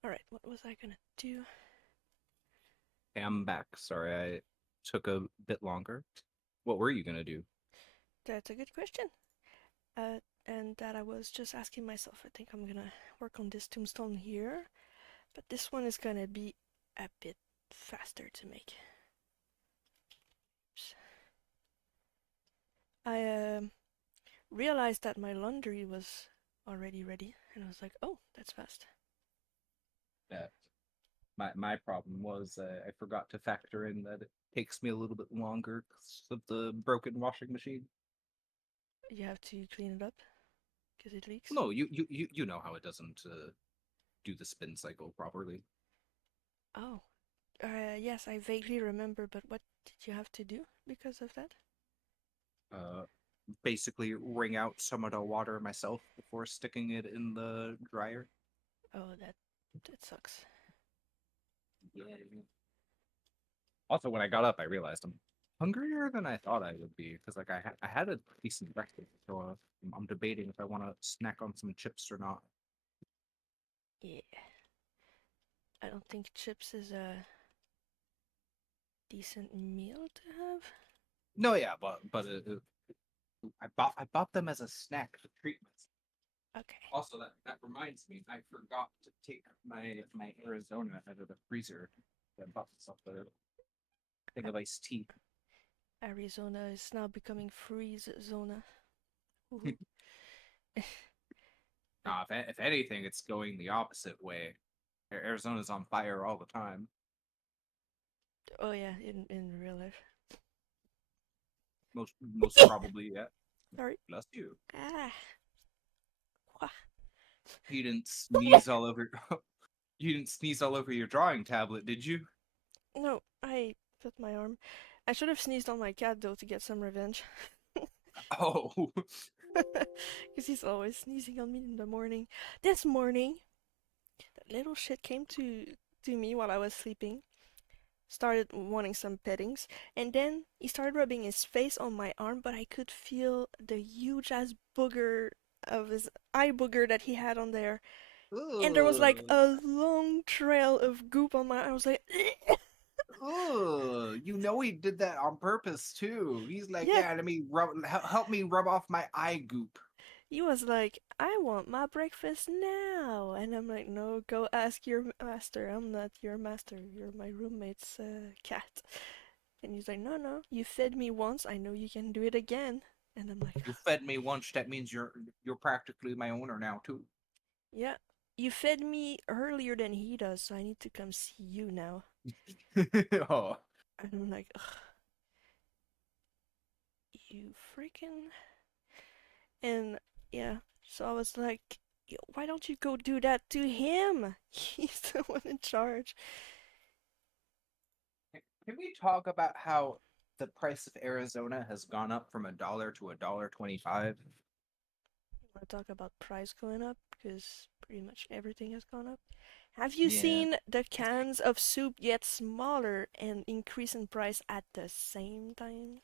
Alright, what was I gonna do? Hey, I'm back. Sorry, I took a bit longer. What were you gonna do? That's a good question. And that I was just asking myself. I think I'm gonna work on this tombstone here, but this one is gonna be a bit faster to make. Oops. I realized that my laundry was already ready, and I was like, oh, that's fast. Yeah. My problem was I forgot to factor in that it takes me a little bit longer because of the broken washing machine. You have to clean it up because it leaks. No, you know how it doesn't do the spin cycle properly. Oh, yes, I vaguely remember, but what did you have to do because of that? Uh, Basically wring out some of the water myself before sticking it in the dryer. Oh, that sucks. Yeah. Also, when I got up, I realized I'm hungrier than I thought I would be because like I had a decent breakfast, so I'm debating if I want to snack on some chips or not. Yeah, I don't think chips is a decent meal to have. No, yeah, but I bought them as a snack to treat myself. Okay. Also, that reminds me, I forgot to take my Arizona out of the freezer. I bought myself a thing A- of iced tea. Arizona is now becoming freeze zona. Woohoo. But If anything, it's going the opposite way. Arizona's on fire all the time. oh yeah, in real life. Most probably, yeah. Sorry. Bless you. Ah. Wah. You didn't sneeze all over. You didn't sneeze all over your drawing tablet, did you? No, I put my arm. I should have sneezed on my cat though to get some revenge. Oh, Because he's always sneezing on me in the morning. This morning, that little shit came to me while I was sleeping, started wanting some pettings, and then he started rubbing his face on my arm, but I could feel the huge ass booger of his eye booger that he had on there. And there was like ugh, a long trail of goop on my arm. I was like, ugh. You know he did that on purpose too. He's like, yeah, yeah, let me help me rub off my eye goop. he was like, I want my breakfast now. And I'm like, no, go ask your master. I'm not your master. You're my roommate's cat. And he's like, no, no, you fed me once. I know you can do it again. And I'm like, You fed me once. That means you're practically my owner now too. yeah, you fed me earlier than he does, so I need to come see you now. Oh, And I'm like, ugh, you freaking. And yeah, so I was like, why don't you go do that to him? He's the one in charge. can we talk about how the price of Arizona has gone up from $1 to $1.25? Want to talk about price going up? Because pretty much everything has gone up. Have you Yeah. seen the cans of soup get smaller and increase in price at the same time?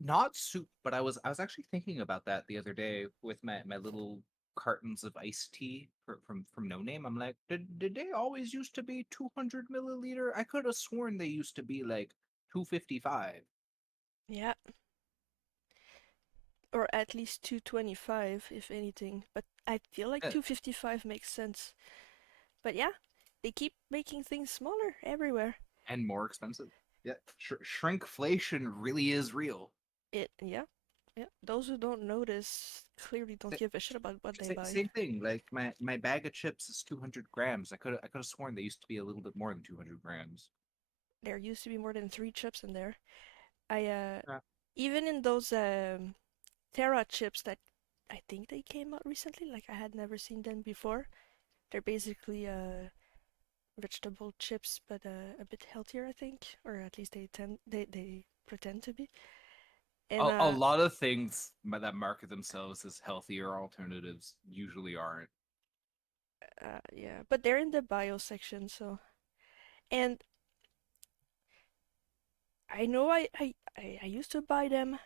Not soup, but I was actually thinking about that the other day with my little cartons of iced tea from No Name. I'm like, did they always used to be 200 milliliter? I could have sworn they used to be like 255. Yeah, or at least 225 if anything. But I feel like Yeah, 255 makes sense. But yeah, they keep making things smaller everywhere. and more expensive. Yeah, shrinkflation really is real. Yeah, yeah. Those who don't notice clearly don't give a shit about what they buy. Same thing. Like my bag of chips is 200 grams. I could have sworn they used to be a little bit more than 200 grams. There used to be more than three chips in there. I Yeah. even in those Terra chips that I think they came out recently, like I had never seen them before. They're basically vegetable chips, but a bit healthier, I think, or at least they pretend to be. And A lot of things that market themselves as healthier alternatives usually aren't. yeah, but they're in the bio section, so and I know I used to buy them.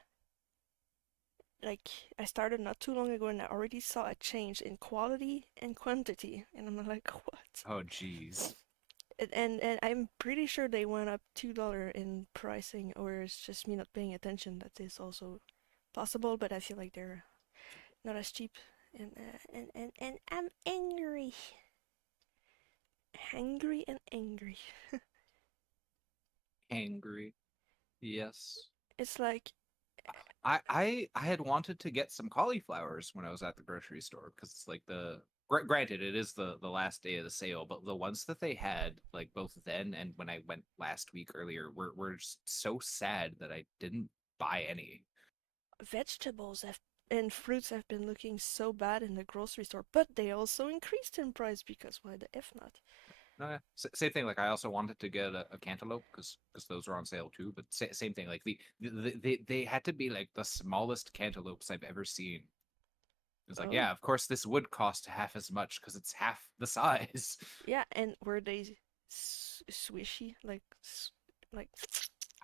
Like I started not too long ago, and I already saw a change in quality and quantity, and I'm like, what? Oh, geez. And I'm pretty sure they went up $2 in pricing, or it's just me not paying attention. That is also possible, but I feel like they're not as cheap, and I'm angry and angry. Angry. Yes. It's like, I had wanted to get some cauliflowers when I was at the grocery store because it's like granted it is the last day of the sale, but the ones that they had like both then and when I went last week earlier were just so sad that I didn't buy any. vegetables have and fruits have been looking so bad in the grocery store, but they also increased in price because why the F not? No, yeah. Same thing. Like I also wanted to get a cantaloupe because those are on sale too. But same thing. Like they had to be like the smallest cantaloupes I've ever seen. It's like, Oh, yeah, of course this would cost half as much because it's half the size. yeah, and were they swishy like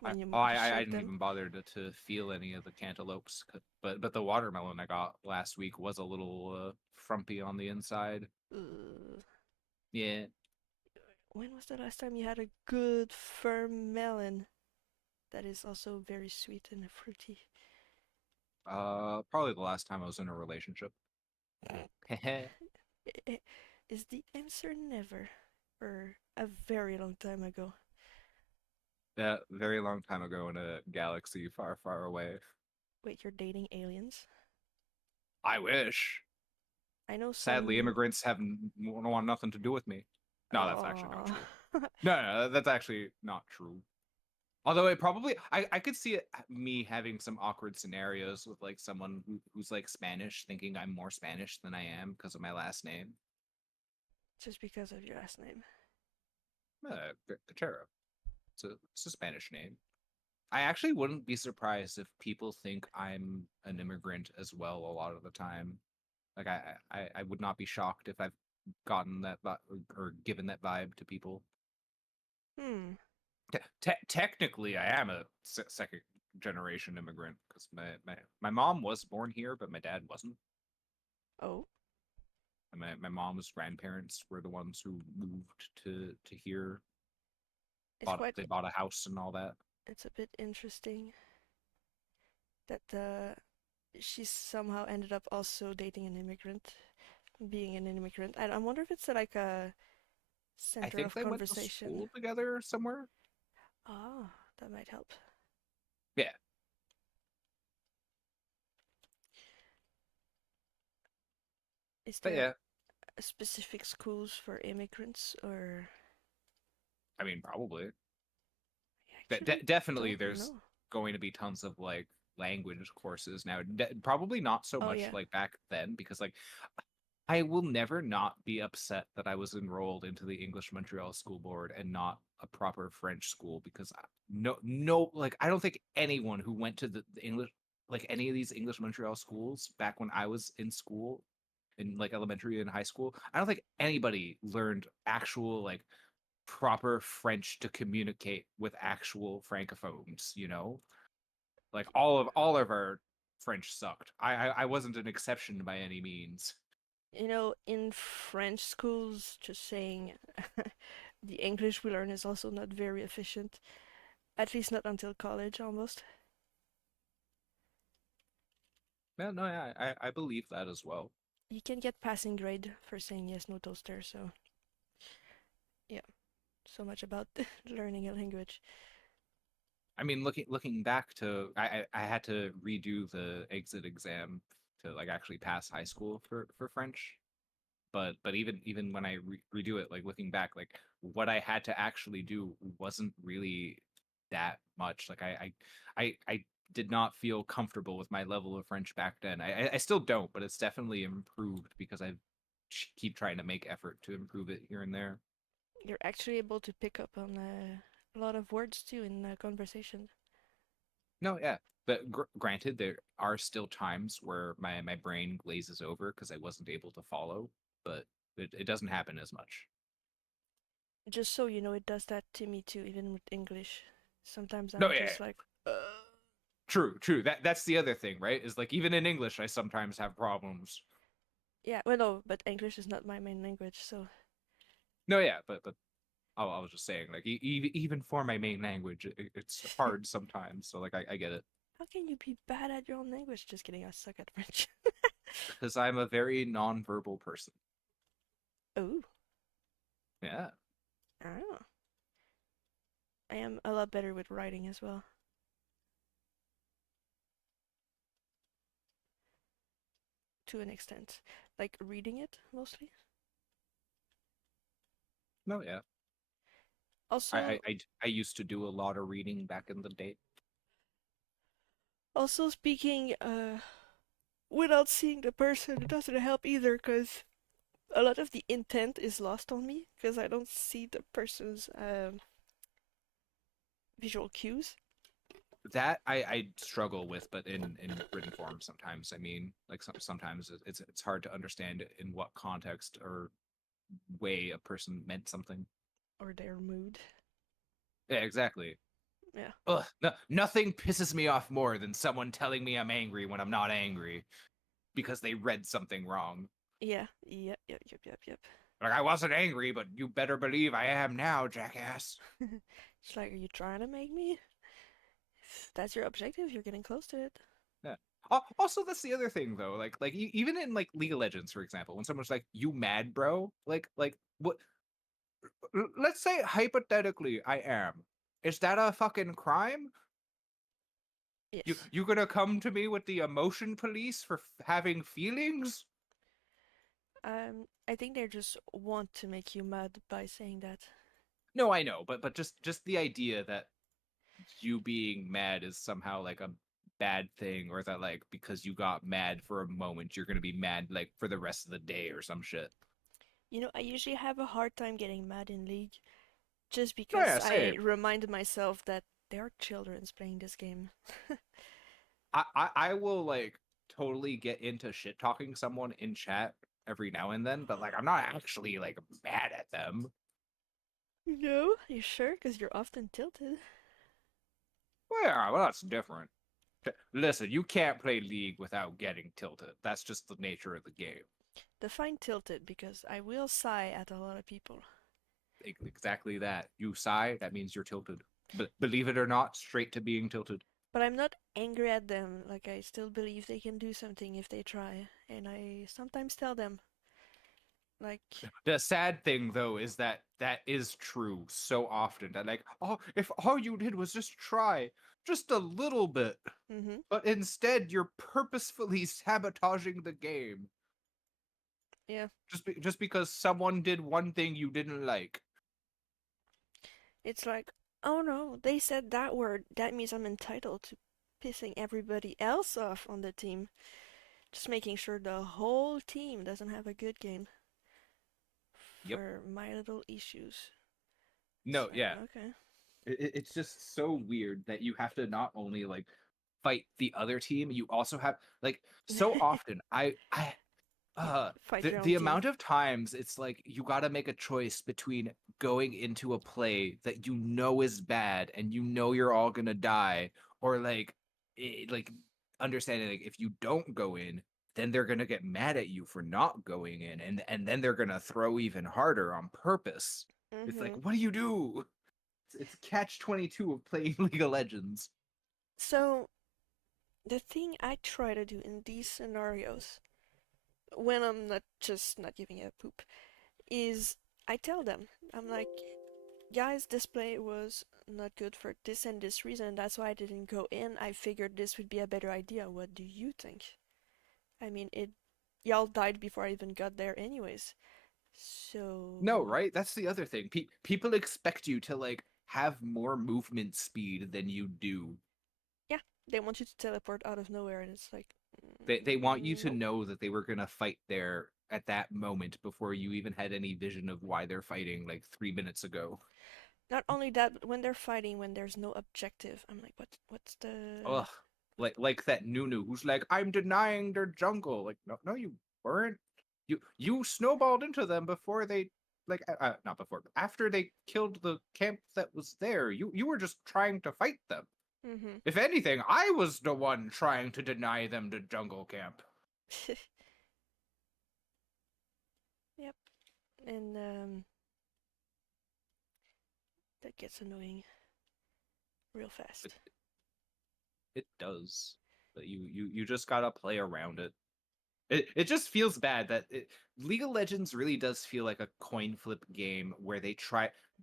when you I shake didn't them? even bother to feel any of the cantaloupes, but the watermelon I got last week was a little frumpy on the inside. Uh, Yeah, when was the last time you had a good firm melon that is also very sweet and fruity? probably the last time I was in a relationship. Is the answer never, or a very long time ago? Yeah, very long time ago in a galaxy far, far away. Wait, you're dating aliens? I wish. I know Sadly, some. immigrants want nothing to do with me. No, that's actually not Oh, true. No, that's actually not true. Although it probably, I could see me having some awkward scenarios with like someone who's like Spanish, thinking I'm more Spanish than I am because of my last name. just because of your last name. Cachero. It's a Spanish name. I actually wouldn't be surprised if people think I'm an immigrant as well a lot of the time. Like I would not be shocked if I've gotten that or given that vibe to people. Hmm. Technically, I am a second generation immigrant because my mom was born here, but my dad wasn't. Oh, And my mom's grandparents were the ones who moved to here. it's quite. They bought a house and all that. It's a bit interesting that she somehow ended up also dating an immigrant, being an immigrant. And I wonder if it's like a I center think of they went to conversation. school together somewhere. Ah, that might help. Yeah, Is but there yeah, specific schools for immigrants, or I mean probably. I actually Definitely, don't there's know. going to be tons of like language courses now. Probably not so Oh much yeah, like back then because like I will never not be upset that I was enrolled into the English Montreal School Board and not a proper French school because no like I don't think anyone who went to the English like any of these English Montreal schools back when I was in school in like elementary and high school, I don't think anybody learned actual like proper French to communicate with actual francophones, you know? Like all of our French sucked. I wasn't an exception by any means. in French schools, just saying, the English we learn is also not very efficient. At least not until college, almost. Yeah, no, yeah, I believe that as well. You can get passing grade for saying yes, no toaster. So yeah, so much about learning a language. I mean, looking back to I had to redo the exit exam to like actually pass high school for French. But even when I redo it, like looking back, like what I had to actually do wasn't really that much. Like I did not feel comfortable with my level of French back then. I still don't, but it's definitely improved because I keep trying to make effort to improve it here and there. You're actually able to pick up on a lot of words too in conversation. No, yeah. But granted, there are still times where my brain glazes over because I wasn't able to follow, but it doesn't happen as much. Just so you know, it does that to me too, even with English. Sometimes No, I'm yeah, just like, true. That's the other thing, right? Is like even in English, I sometimes have problems. yeah, well, no, but English is not my main language, so No, yeah, but I was just saying, like even for my main language, it's hard sometimes. So like I get it how can you be bad at your own language? Just kidding, I suck at French. because I'm a very non-verbal person. Oh, Yeah. oh. I am a lot better with writing as well, to an extent. Like reading it mostly. No, yeah. Also, I used to do a lot of reading back in the day. also speaking without seeing the person, it doesn't help either, because a lot of the intent is lost on me because I don't see the person's visual cues. That I struggle with, but in written form sometimes. I mean, like sometimes it's hard to understand in what context or way a person meant something. Or their mood. Yeah, exactly. Yeah. Ugh, no, nothing pisses me off more than someone telling me I'm angry when I'm not angry because they read something wrong. Yeah. Yep. Like, I wasn't angry, but you better believe I am now, jackass. It's like, are you trying to make me? If that's your objective, you're getting close to it. Yeah. Also, that's the other thing, though. Like even in like League of Legends, for example, when someone's like, "You mad, bro?" Like what? Let's say hypothetically, I am. Is that a fucking crime? Yes. You gonna come to me with the emotion police for having feelings? I think they just want to make you mad by saying that. No, I know, but just the idea that you being mad is somehow like a bad thing, or that like because you got mad for a moment, you're gonna be mad like for the rest of the day or some shit. You know, I usually have a hard time getting mad in League, just No, yeah, because I same. remind myself that there are children playing this game. I will like totally get into shit talking someone in chat every now and then, but like I'm not actually like mad at them. No? You sure? Because you're often tilted. Well, yeah, well, that's different. Listen, you can't play League without getting tilted. That's just the nature of the game. Define tilted, because I will sigh at a lot of people. Exactly that. You sigh, that means you're tilted. But believe it or not, straight to being tilted. But I'm not angry at them, like I still believe they can do something if they try. And I sometimes tell them, like, The sad thing, though, is that that is true so often. That like, oh, if all you did was just try, just a little bit, mm-hmm, but instead you're purposefully sabotaging the game yeah. just because someone did one thing you didn't like. It's like, oh no, they said that word, that means I'm entitled to pissing everybody else off on the team. Just making sure the whole team doesn't have a good game Yep. for my little issues. It's No, like, yeah. okay. It's just so weird that you have to not only like fight the other team, you also have like so often I Fight the your own the team. amount of times it's like you got to make a choice between going into a play that you know is bad and you know you're all gonna die, or like understanding like if you don't go in, then they're gonna get mad at you for not going in, and then they're gonna throw even harder on purpose. It's like, Mm-hmm. what do you do? It's catch 22 of playing League of Legends. So, the thing I try to do in these scenarios, when I'm not giving a poop, is I tell them, I'm like, guys, this play was not good for this and this reason. That's why I didn't go in. I figured this would be a better idea. What do you think? I mean, y'all died before I even got there, anyways. No, So, right? That's the other thing. People expect you to like have more movement speed than you do. yeah, They want you to teleport out of nowhere, and it's like, They want you to nope. know that they were gonna fight there at that moment before you even had any vision of why they're fighting like 3 minutes ago. Not only that, but when they're fighting, when there's no objective, I'm like, what's the Ugh. Like that Nunu who's like, I'm denying their jungle. Like, no, you weren't. You snowballed into them before they like not before, but after they killed the camp that was there. You were just trying to fight them. mm-hmm. If anything, I was the one trying to deny them the jungle camp. Yep. And that gets annoying real fast. It does. But you just gotta play around it. It just feels bad that League of Legends really does feel like a coin flip game where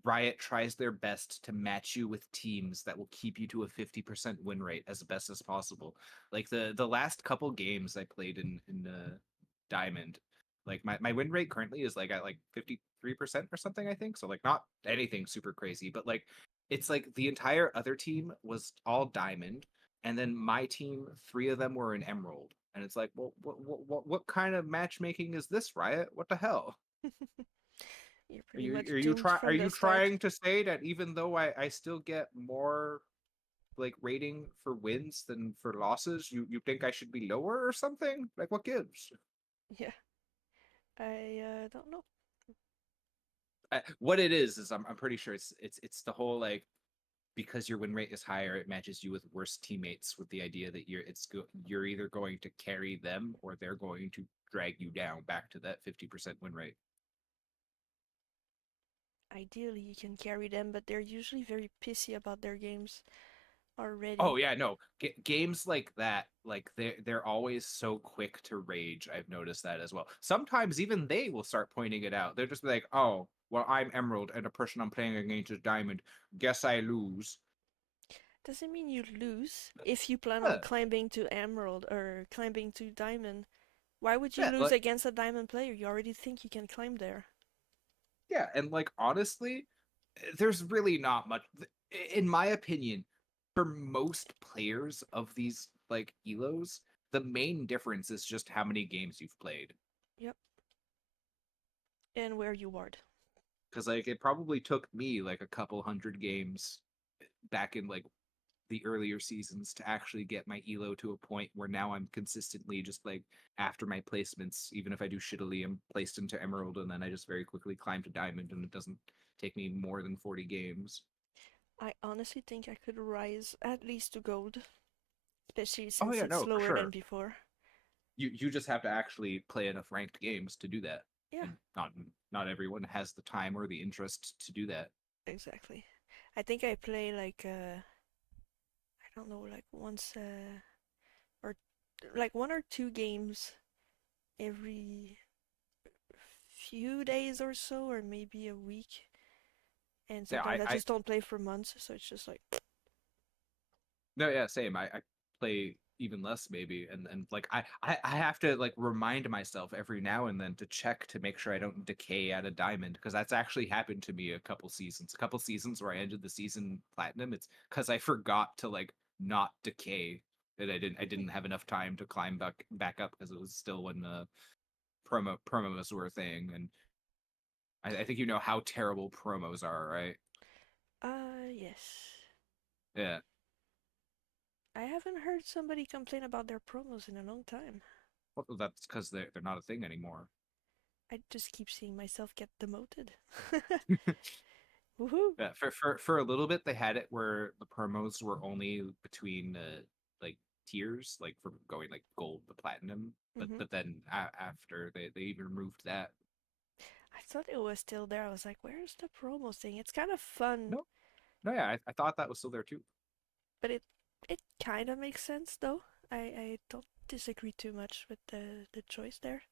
Riot tries their best to match you with teams that will keep you to a 50% win rate as best as possible. Like the last couple games I played in Diamond, like my win rate currently is like at like 53% or something, I think. So like not anything super crazy, but like it's like the entire other team was all Diamond, and then my team, three of them were in Emerald. And it's like, well, what kind of matchmaking is this, Riot? What the hell? You're Are pretty much you doomed try are from the you start. trying to say that even though I still get more like rating for wins than for losses, you think I should be lower or something? Like what gives? Yeah, I don't know. What it is I'm pretty sure it's the whole like because your win rate is higher, it matches you with worse teammates with the idea that you're either going to carry them or they're going to drag you down back to that 50% win rate. Ideally, you can carry them, but they're usually very pissy about their games Oh already. yeah, no. Games like that, like they're always so quick to rage. I've noticed that as well. Sometimes even they will start pointing it out. They're just like, "Oh, well, I'm Emerald, and the person I'm playing against is Diamond. Guess I lose." Doesn't mean you lose if you plan on Yeah, climbing to Emerald or climbing to Diamond. Why would you yeah, lose against a Diamond player? You already think you can climb there. yeah, and like honestly, there's really not much, in my opinion, for most players of these like elos. The main difference is just how many games you've played. Yep. And where you ward. Because like it probably took me like a couple hundred games back in like the earlier seasons to actually get my elo to a point where now I'm consistently just like after my placements, even if I do shittily, I'm placed into Emerald and then I just very quickly climb to Diamond and it doesn't take me more than 40 games. I honestly think I could rise at least to gold, especially Oh since yeah, it's no, for slower than sure. before. You just have to actually play enough ranked games to do that. Yeah, And not everyone has the time or the interest to do that. exactly. I think I play like I don't know, like once or like 1 or 2 games every few days or so, or maybe a week. And Yeah, sometimes I I just don't play for months, so it's just like, no, yeah, same. I play even less maybe, and like I have to like remind myself every now and then to check to make sure I don't decay at a diamond because that's actually happened to me a couple seasons where I ended the season platinum. It's because I forgot to like not decay that I didn't have enough time to climb back up because it was still when the promos were a thing, and I think you know how terrible promos are, right? yes. Yeah. I haven't heard somebody complain about their promos in a long time. Well, that's because they're not a thing anymore. I just keep seeing myself get demoted. Woohoo! Yeah, for a little bit they had it where the promos were only between like tiers, like from going like gold to platinum. But Hmm. but then after they even removed that. I thought it was still there. I was like, where's the promo thing? It's kind of fun, No, no, yeah, I thought that was still there too. but it kind of makes sense though. I don't disagree too much with the choice there.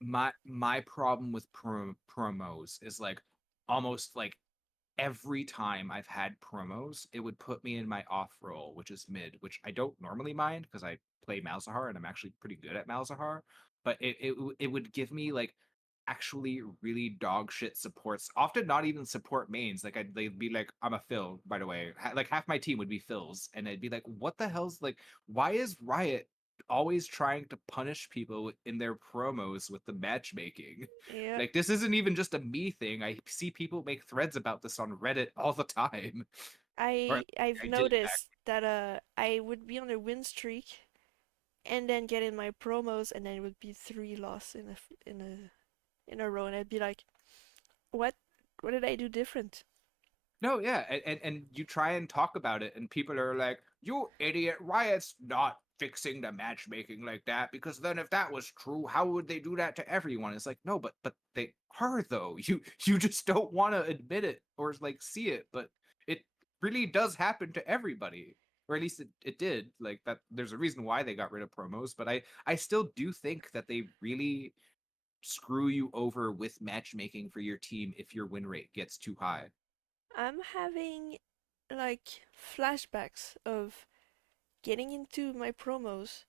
My problem with promos is like almost like every time I've had promos, it would put me in my off role, which is mid, which I don't normally mind because I play Malzahar and I'm actually pretty good at Malzahar. But it would give me like actually really dog shit supports, often not even support mains. Like they'd be like, I'm a Phil, by the way. Like half my team would be Phils, and I'd be like, what the hell's like? Why is Riot always trying to punish people in their promos with the matchmaking? Yeah. Like this isn't even just a me thing. I see people make threads about this on Reddit all the time. Or I've I did back. noticed that I would be on a win streak and then get in my promos and then it would be three loss in a row and I'd be like, what what did I do different? No, yeah, and you try and talk about it, and people are like, "You idiot! Riot's not fixing the matchmaking like that, because then if that was true, how would they do that to everyone?" It's like, no, but they are though. You just don't want to admit it or like see it, but it really does happen to everybody, or at least it did. Like that, there's a reason why they got rid of promos, but I still do think that they really screw you over with matchmaking for your team if your win rate gets too high. I'm having like flashbacks of getting into my promos.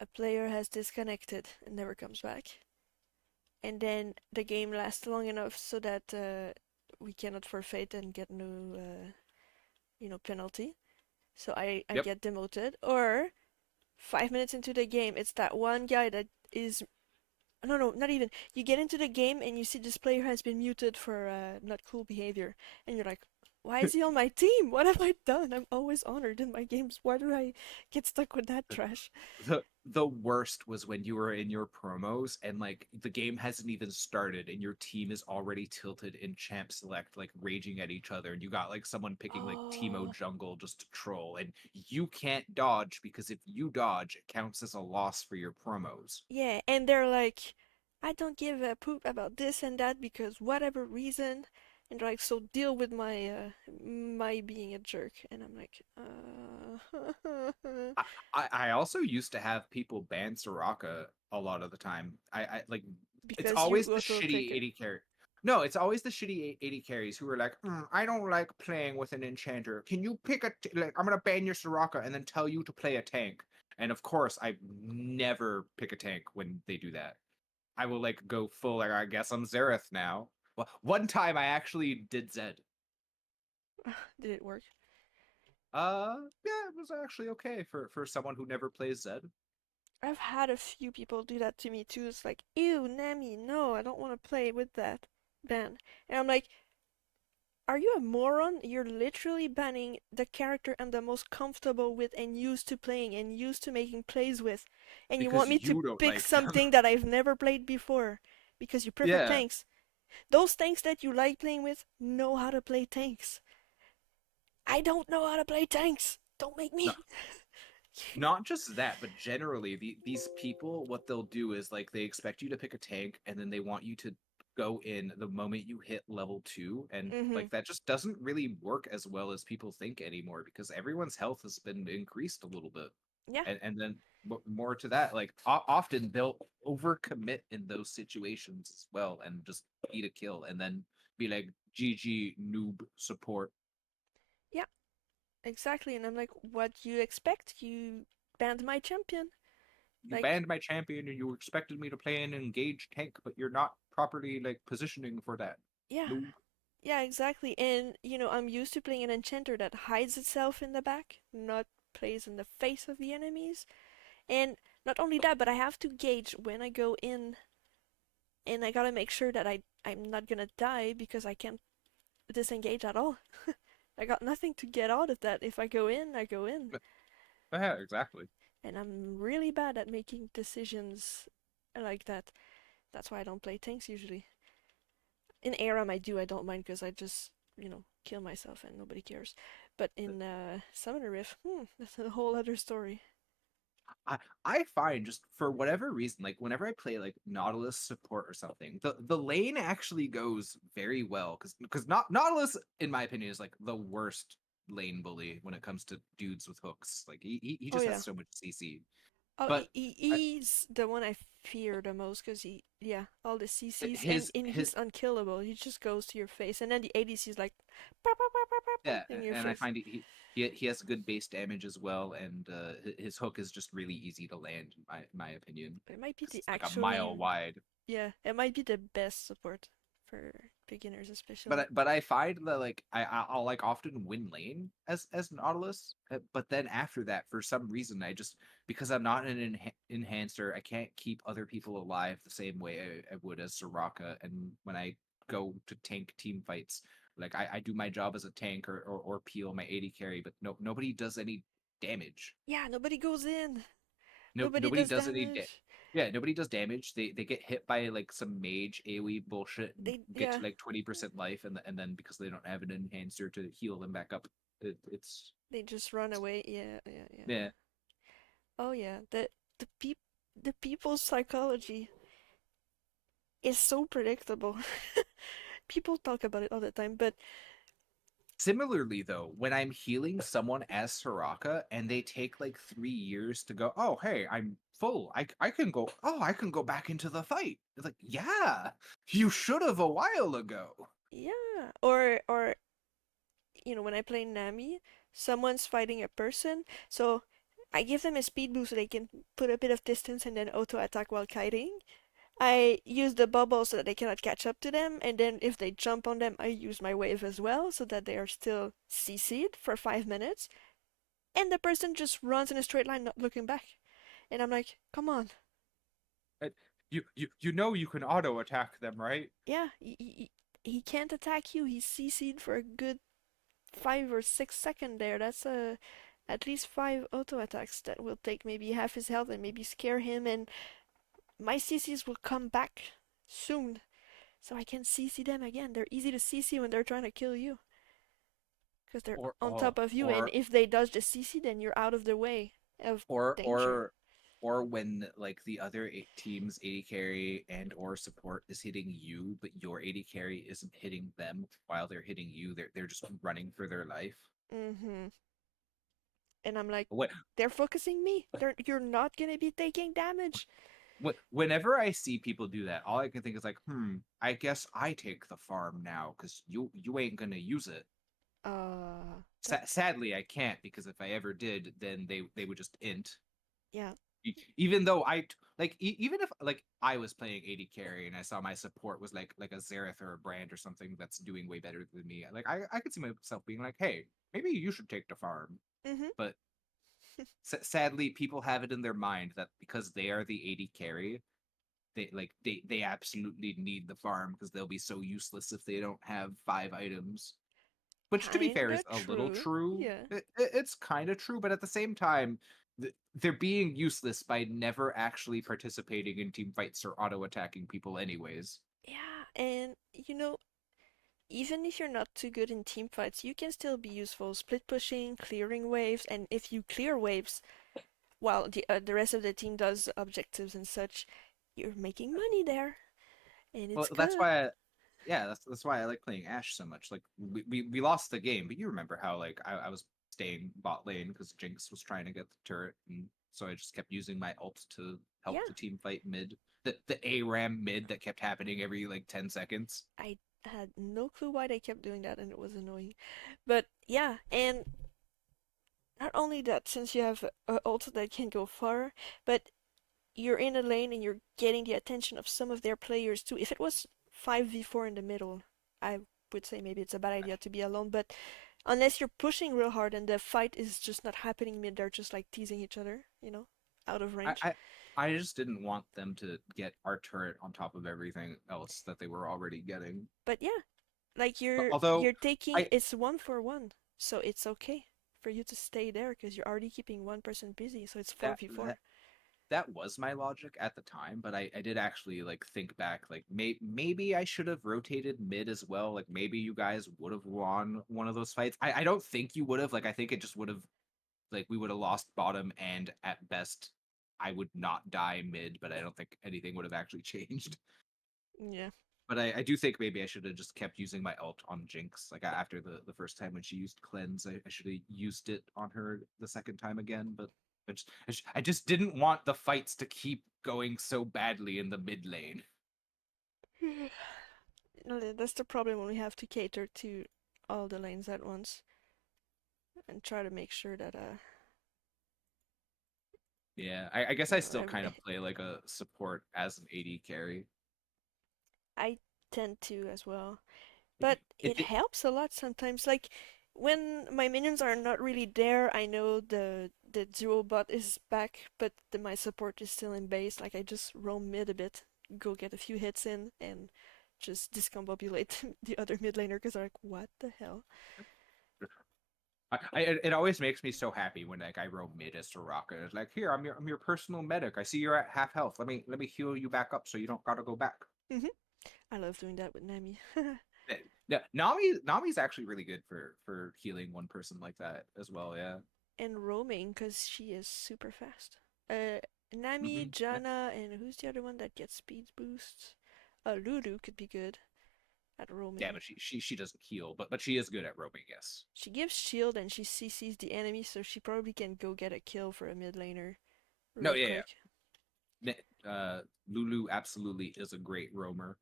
A player has disconnected and never comes back. And then the game lasts long enough so that we cannot forfeit and get no penalty. So I Yep. get demoted. Or 5 minutes into the game, it's that one guy that is no, no, not even. You get into the game and you see this player has been muted for not cool behavior, and you're like, why is he on my team? What have I done? I'm always honored in my games. Why do I get stuck with that trash? The worst was when you were in your promos and like the game hasn't even started and your team is already tilted in champ select, like raging at each other, and you got like someone picking like Teemo Oh, jungle just to troll, and you can't dodge because if you dodge, it counts as a loss for your promos. yeah, and they're like, I don't give a poop about this and that because whatever reason, and they're like, so deal with my being a jerk, and I'm like, I also used to have people ban Soraka a lot of the time. I like it's because you always the auto click shitty it. 80 carry. No, it's always the shitty 80 carries who are like, I don't like playing with an enchanter. Can you pick like I'm gonna ban your Soraka and then tell you to play a tank. And of course, I never pick a tank when they do that. I will like go full like I guess I'm Xerath now. Well, one time I actually did Zed. Did it work? Yeah, it was actually okay for someone who never plays Zed. I've had a few people do that to me too. It's like, ew, Nami, no, I don't want to play with that ban. And I'm like, are you a moron? You're literally banning the character I'm the most comfortable with and used to playing and used to making plays with. And you want Because me to you don't pick like them. something that I've never played before because you prefer Yeah. tanks. Those tanks that you like playing with know how to play tanks. I don't know how to play tanks. Don't make No, me. not just that, but generally, these people, what they'll do is like they expect you to pick a tank, and then they want you to go in the moment you hit level 2, and Mhm. like that just doesn't really work as well as people think anymore because everyone's health has been increased a little bit, Yeah. and then more to that, like often they'll overcommit in those situations as well, and just eat a kill, and then be like, "GG noob support." Yeah. Exactly. And I'm like, what do you expect? You banned my champion. You Like, banned my champion and you expected me to play an engaged tank, but you're not properly like positioning for that. yeah. Noob. Yeah, exactly. And, I'm used to playing an enchanter that hides itself in the back, not plays in the face of the enemies. And not only that, but I have to gauge when I go in, and I gotta make sure that I'm not gonna die because I can't disengage at all. I got nothing to get out of that. If I go in, I go in. Yeah, exactly. And I'm really bad at making decisions like that. That's why I don't play tanks usually. In ARAM I do, I don't mind because I just, kill myself and nobody cares. But in Summoner Rift, that's a whole other story. I I find just for whatever reason, like whenever I play like Nautilus support or something, the lane actually goes very well because not Nautilus, in my opinion, is like the worst lane bully when it comes to dudes with hooks. Like he Oh just has yeah. so much CC. Oh, But I, he's the one I fear the most because yeah, all the CCs and his he's unkillable. He just goes to your face, and then the ADC's like, "Pop, pop, pop, pop, pop, pop," yeah, in your and I face. find he has good base damage as well, and his hook is just really easy to land, in my opinion, It might be because the it's like a mile actually, wide. yeah, it might be the best support for beginners, But especially. I find that like I'll like often win lane as Nautilus, but then after that, for some reason, I just because I'm not an enhancer, I can't keep other people alive the same way I would as Soraka. And when I go to tank team fights, like I do my job as a tank or peel my AD carry, but nobody does any damage. Yeah, nobody goes in. No, Nobody nobody does does any damage. yeah, nobody does damage. They get hit by like some mage AoE bullshit and get Yeah, to like 20% life, and then because they don't have an enhancer to heal them back up, it's they just run away. Yeah, yeah, yeah. yeah. Oh yeah, the peop the people's psychology is so predictable. People talk about it all the time, but Similarly, though, when I'm healing someone as Soraka and they take like 3 years to go, oh hey, I'm full. I can go. Oh, I can go back into the fight. It's like, yeah, you should have a while ago. yeah, or when I play Nami, someone's fighting a person, so I give them a speed boost so they can put a bit of distance and then auto attack while kiting. I use the bubble so that they cannot catch up to them, and then if they jump on them, I use my wave as well so that they are still CC'd for 5 minutes, and the person just runs in a straight line, not looking back. And I'm like, come on. Uh, you know you can auto attack them, right? Yeah, he can't attack you. He's CC'd for a good 5 or 6 seconds there. That's at least 5 auto attacks that will take maybe half his health and maybe scare him. And my CCs will come back soon, so I can CC them again. They're easy to CC when they're trying to kill you because they're Or on top of you. And or if they dodge the CC, then you're out of the way of or danger. or or when like the other team's AD carry and or support is hitting you, but your AD carry isn't hitting them while they're hitting you. They're just running for their life. Mm-hmm. And I'm like, What they're focusing me. You're not gonna be taking damage. whenever I see people do that, all I can think is like, I guess I take the farm now because you ain't gonna use it. That Sadly, I can't because if I ever did, then they would just int. yeah, Even though even if like I was playing AD carry and I saw my support was like a Xerath or a Brand or something that's doing way better than me, like I could see myself being like, hey, maybe you should take the farm. mm-hmm. But sadly, people have it in their mind that because they are the AD carry, they absolutely need the farm because they'll be so useless if they don't have 5 items. Which, to be fair, Kinda is a little true. true. Yeah. It's kind of true, but at the same time, they're being useless by never actually participating in team fights or auto attacking people, anyways. Yeah, and even if you're not too good in team fights, you can still be useful. Split pushing, clearing waves, and if you clear waves while the rest of the team does objectives and such, you're making money there, and Well, it's that's good. why, yeah, that's why I like playing Ashe so much. Like we lost the game, but you remember how like I was staying bot lane because Jinx was trying to get the turret, and so I just kept using my ult to help Yeah, the team fight mid. The ARAM mid that kept happening every like 10 seconds. I had no clue why they kept doing that, and it was annoying. But yeah, and not only that, since you have a ult that can go far, but you're in a lane and you're getting the attention of some of their players too. If it was 5v4 in the middle, I would say maybe it's a bad idea to be alone, but unless you're pushing real hard and the fight is just not happening mid, they're just like teasing each other, out of I, range. I I just didn't want them to get our turret on top of everything else that they were already getting. But yeah, like you're Although you're taking I it's 1-for-1, so it's okay for you to stay there because you're already keeping one person busy, so it's that 4v4. that that was my logic at the time, but I did actually like think back, like maybe I should have rotated mid as well. Like maybe you guys would have won one of those fights. I don't think you would have. Like I think it just would have like we would have lost bottom, and at best I would not die mid, but I don't think anything would have actually changed. Yeah. But I do think maybe I should have just kept using my ult on Jinx. Like after the first time when she used cleanse, I should have used it on her the second time again. But I just didn't want the fights to keep going so badly in the mid lane. That's the problem when we have to cater to all the lanes at once and try to make sure that Yeah, I guess you I know, still kind of play like a support as an AD carry. I tend to as well. But it It helps a lot sometimes. Like when my minions are not really there, I know the duo bot is back, but my support is still in base. Like I just roam mid a bit, go get a few hits in, and just discombobulate the other mid laner because they're like, what the hell? it always makes me so happy when like I roam mid as Soraka. It's like, here, I'm your personal medic. I see you're at half health. Let me heal you back up so you don't gotta go back. Hmm. I love doing that with Nami. Yeah, Nami's actually really good for healing one person like that as well. Yeah. And roaming because she is super fast. Uh, Nami, Yeah. Janna, and who's the other one that gets speed boosts? Lulu could be good at Yeah, roaming. but she doesn't heal, but she is good at roaming. Yes. She gives shield and she CCs the enemy, so she probably can go get a kill for a mid laner No, real yeah, quick. yeah. Lulu absolutely is a great roamer.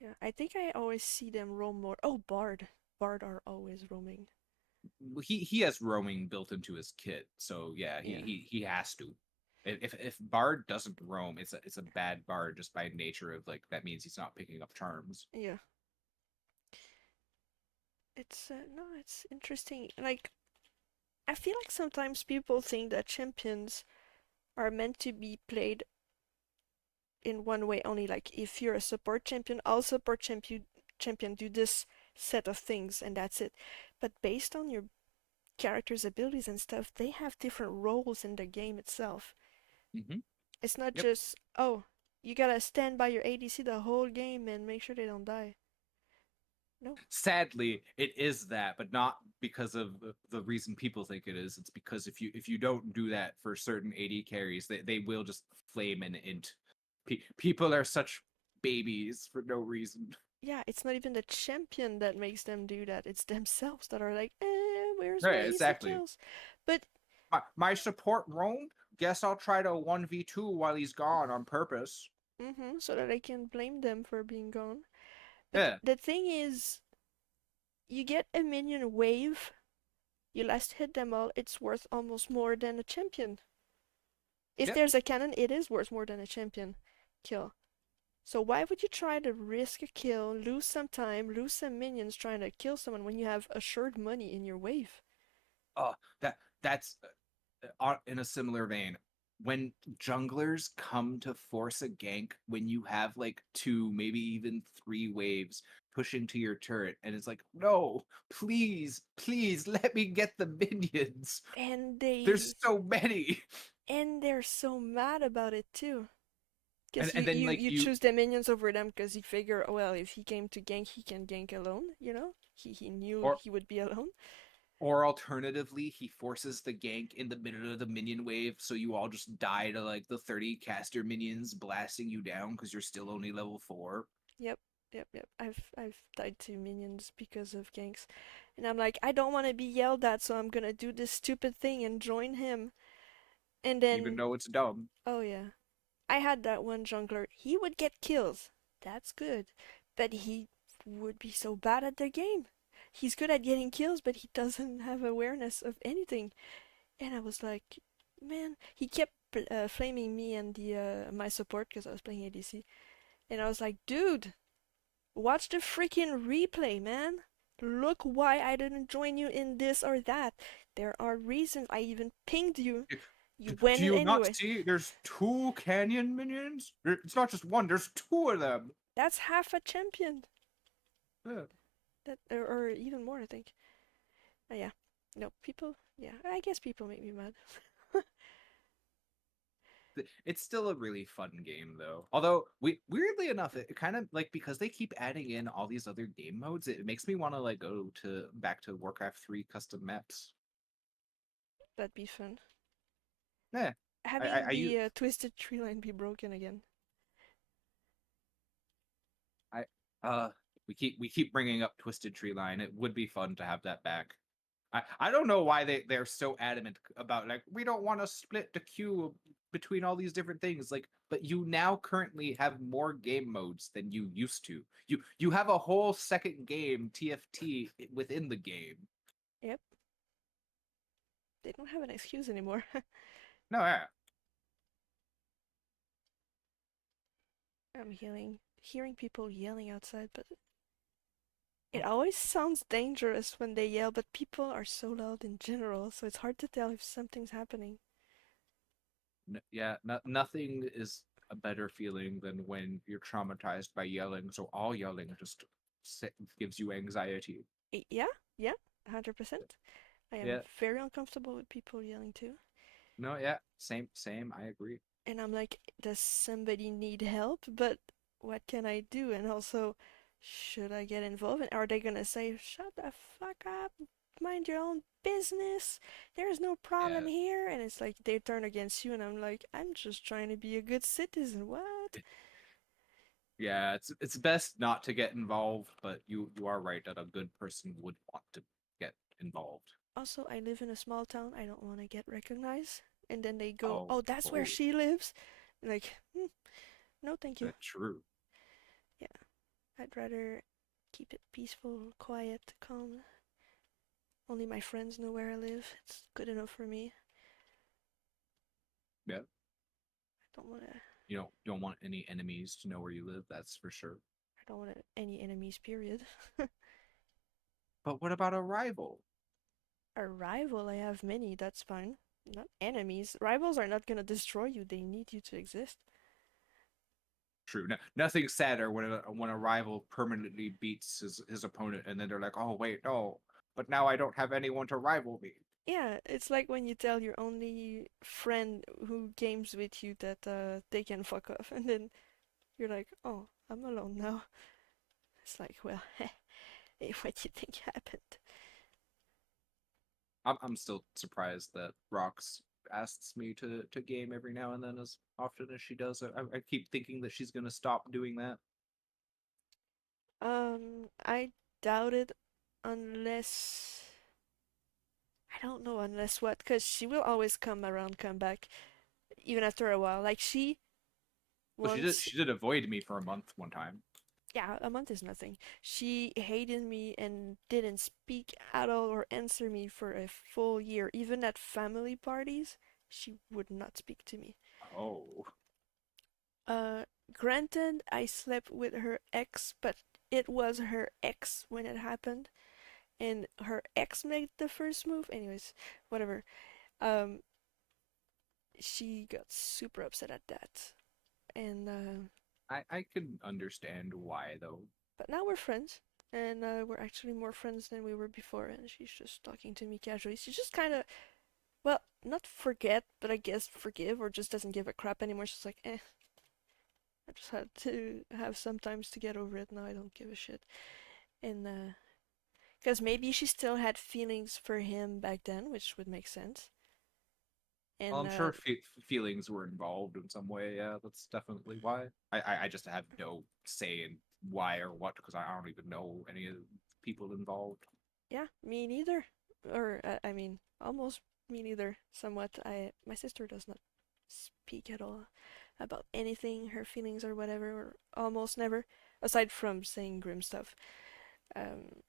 Yeah, I think I always see them roam more. Oh, Bard. Bard are always roaming. He has roaming built into his kit, so yeah, Yeah, he has to. If Bard doesn't roam, it's a bad Bard just by nature of like that means he's not picking up charms. yeah. It's no, it's interesting. Like I feel like sometimes people think that champions are meant to be played in one way only. Like if you're a support champion, all support champion do this set of things and that's it. But based on your character's abilities and stuff, they have different roles in the game itself. Hmm. It's not Yep. just, oh, you gotta stand by your ADC the whole game and make sure they don't die. No. Sadly, it is that, but not because of the reason people think it is. It's because if you don't do that for certain AD carries, they will just flame and int. People are such babies for no reason. Yeah, it's not even the champion that makes them do that. It's themselves that are like, where's my Right, easy exactly. kills? But, My support roamed. Guess I'll try to 1v2 while he's gone on purpose. so that I can blame them for being gone. But Yeah, the thing is, you get a minion wave, you last hit them all, it's worth almost more than a champion. If yep. there's a cannon, it is worth more than a champion kill. So why would you try to risk a kill, lose some time, lose some minions trying to kill someone when you have assured money in your wave? Oh, that's in a similar vein. When junglers come to force a gank, when you have like two, maybe even three waves pushing to your turret, and it's like, no, please let me get the minions. And There's so many. they're so mad about it too. Because And then like you choose the minions over them because you figure, oh, well, if he came to gank, he can gank alone, you know? He knew or he would be alone. or alternatively, he forces the gank in the middle of the minion wave, so you all just die to like the 30 caster minions blasting you down because you're still only level 4. Yep, yep. I've died to minions because of ganks. And I'm like, I don't want to be yelled at, so I'm gonna do this stupid thing and join him. And Even then, though it's dumb. oh yeah, I had that one jungler. He would get kills. That's good. But he would be so bad at the game. He's good at getting kills, but he doesn't have awareness of anything. And I was like, man, he kept flaming me and the my support because I was playing ADC. And I was like, dude, watch the freaking replay, man. Look why I didn't join you in this or that. There are reasons I even pinged you. You went Do in you not anyway. see there's two canyon minions? It's not just one, there's two of them. That's half a champion. Yeah. That or even more, I think. Yeah. No, people. Yeah, I guess people make me mad. It's still a really fun game though. Although we weirdly enough, it kind of like because they keep adding in all these other game modes, it makes me want to like go to back to Warcraft 3 custom maps. That'd be fun. Yeah. Having I use the twisted tree line be broken again. I we keep bringing up Twisted Tree Line. It would be fun to have that back. I don't know why they're so adamant about like we don't want to split the queue between all these different things. Like, but you now currently have more game modes than you used to. You have a whole second game TFT within the game. Yep. They don't have an excuse anymore. No, yeah. I'm hearing people yelling outside, but it always sounds dangerous when they yell, but people are so loud in general, so it's hard to tell if something's happening. Yeah, nothing is a better feeling than when you're traumatized by yelling. So all yelling just gives you anxiety. Yeah, yeah, 100%. I am Yeah, very uncomfortable with people yelling too. no, yeah, same. I agree. And I'm like, does somebody need help? But what can I do? And also, should I get involved? And are they gonna say, shut the fuck up, mind your own business, there's no problem Yeah, here? And it's like they turn against you, and I'm like, I'm just trying to be a good citizen. What? yeah. It's best not to get involved, but you are right that a good person would want to get involved. Also, I live in a small town, I don't want to get recognized. And then they go, Oh, oh, that's where oh, she lives. Like, no, thank you. that's true. Yeah, I'd rather keep it peaceful, quiet, calm. Only my friends know where I live. It's good enough for me. Yeah, I don't want to. you don't want any enemies to know where you live. That's for sure. I don't want any enemies. Period. But what about a rival? A rival, I have many. That's fine. Not enemies. Rivals are not gonna destroy you. They need you to exist. True. No, nothing sadder when a rival permanently beats his opponent, and then they're like, "Oh wait, no, but now I don't have anyone to rival me." Yeah, it's like when you tell your only friend who games with you that they can fuck off, and then you're like, oh, I'm alone now. It's like, well, what do you think happened? I'm still surprised that Rox asks me to game every now and then as often as she does. I keep thinking that she's gonna stop doing that. I doubt it unless I don't know unless what, because she will always come around, come back, even after a while. Like she Well, she did once, she did avoid me for a month one time. yeah, a month is nothing. She hated me and didn't speak at all or answer me for a full year. Even at family parties, she would not speak to me. Oh, Uh, Granted, I slept with her ex, but it was her ex when it happened, and her ex made the first move. Anyways, whatever. Um, she got super upset at that, and I can understand why though. but now we're friends, and we're actually more friends than we were before. And she's just talking to me casually. She just kind of, well, not forget, but I guess forgive, or just doesn't give a crap anymore. She's like, eh. I just had to have some times to get over it. Now I don't give a shit. And because maybe she still had feelings for him back then, which would make sense. Well, And I'm sure feelings were involved in some way. Yeah, that's definitely why. I just have no say in why or what because I don't even know any of the people involved. yeah, me neither. Or I mean, almost me neither. Somewhat. My sister does not speak at all about anything, her feelings or whatever, or almost never, aside from saying grim stuff. Um,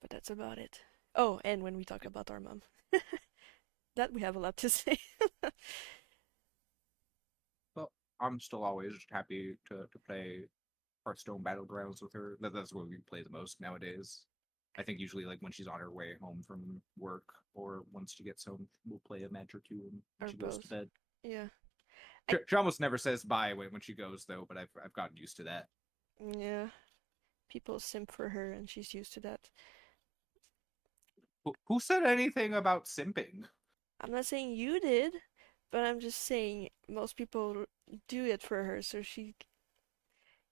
but that's about it. Oh, and when we talk about our mom, that we have a lot to say. But I'm still always happy to play Hearthstone Battlegrounds with her. That's what we play the most nowadays. I think usually like when she's on her way home from work or once she gets home, we'll play a match or two when Or she goes to both. bed. Yeah. I She almost never says bye when she goes though, but I've gotten used to that. yeah. People simp for her, and she's used to that. Who said anything about simping? I'm not saying you did, but I'm just saying most people do it for her, so she,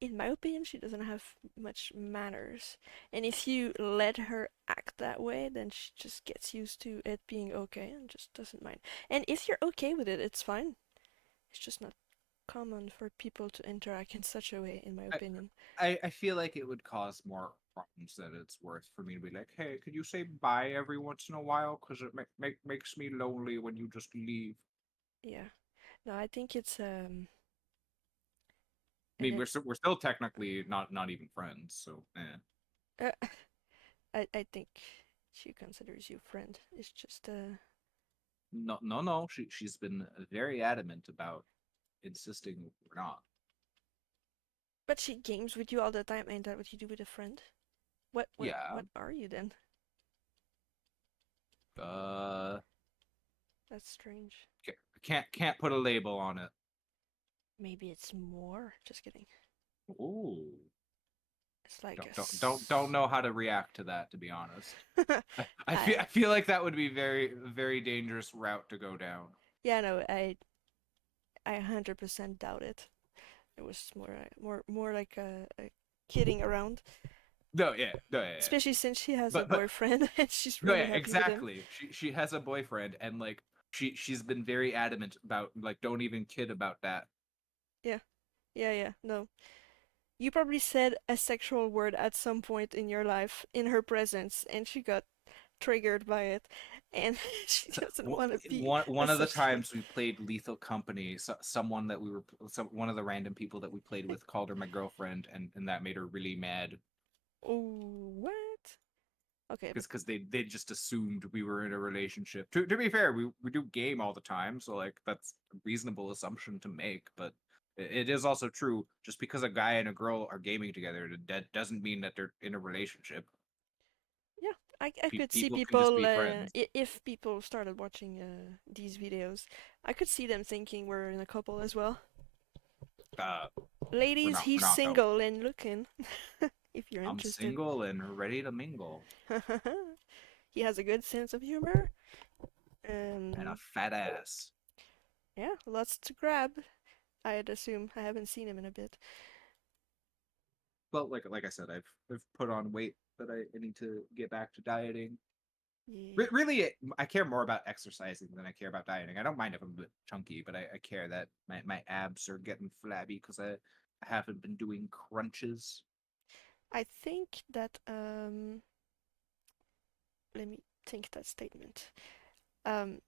in my opinion, she doesn't have much manners. And if you let her act that way, then she just gets used to it being okay and just doesn't mind. And if you're okay with it, it's fine. It's just not common for people to interact in such a way, in my I, opinion. I feel like it would cause more problems that it's worth for me to be like, hey, could you say bye every once in a while? Because it makes me lonely when you just leave. Yeah. No, I think it's I and mean, it we're still technically not even friends, so uh, I think she considers you friend. It's just no. She's been very adamant about insisting we're not. but she games with you all the time. Ain't that what you do with a friend? Yeah. What are you then? Uh, That's strange. can't put a label on it. Maybe it's more. Just kidding. Ooh. It's like a Don't know how to react to that, to be honest. I I feel like that would be very dangerous route to go down. yeah, no, I 100% doubt it. It was more like a kidding around. No, yeah. Especially since she has a But boyfriend and she's no, really yeah, happy with him. exactly. She has a boyfriend, and like she's been very adamant about like don't even kid about that. Yeah, yeah. No, you probably said a sexual word at some point in your life in her presence, and she got triggered by it, and she So, doesn't want to be one of the associated. times we played Lethal Company, someone that we were one of the random people that we played with called her my girlfriend, and that made her really mad Oh, what? Okay, but because they just assumed we were in a relationship. To be fair, we do game all the time, so like that's a reasonable assumption to make, but it is also true. Just because a guy and a girl are gaming together, that doesn't mean that they're in a relationship. yeah, I could see People can just people be friends. if people started watching these videos, I could see them thinking we're in a couple as well. Uh, Ladies, we're he's not though. single and looking. If you're I'm interested. single and ready to mingle, He has a good sense of humor. and a Um, fat ass. yeah, lots to grab. I'd assume. I haven't seen him in a bit. Well, like I said, I've put on weight that I need to get back to dieting. Yeah. Really, I care more about exercising than I care about dieting. I don't mind if I'm a bit chunky, but I care that my abs are getting flabby because I haven't been doing crunches. I think that let me think that statement. Um,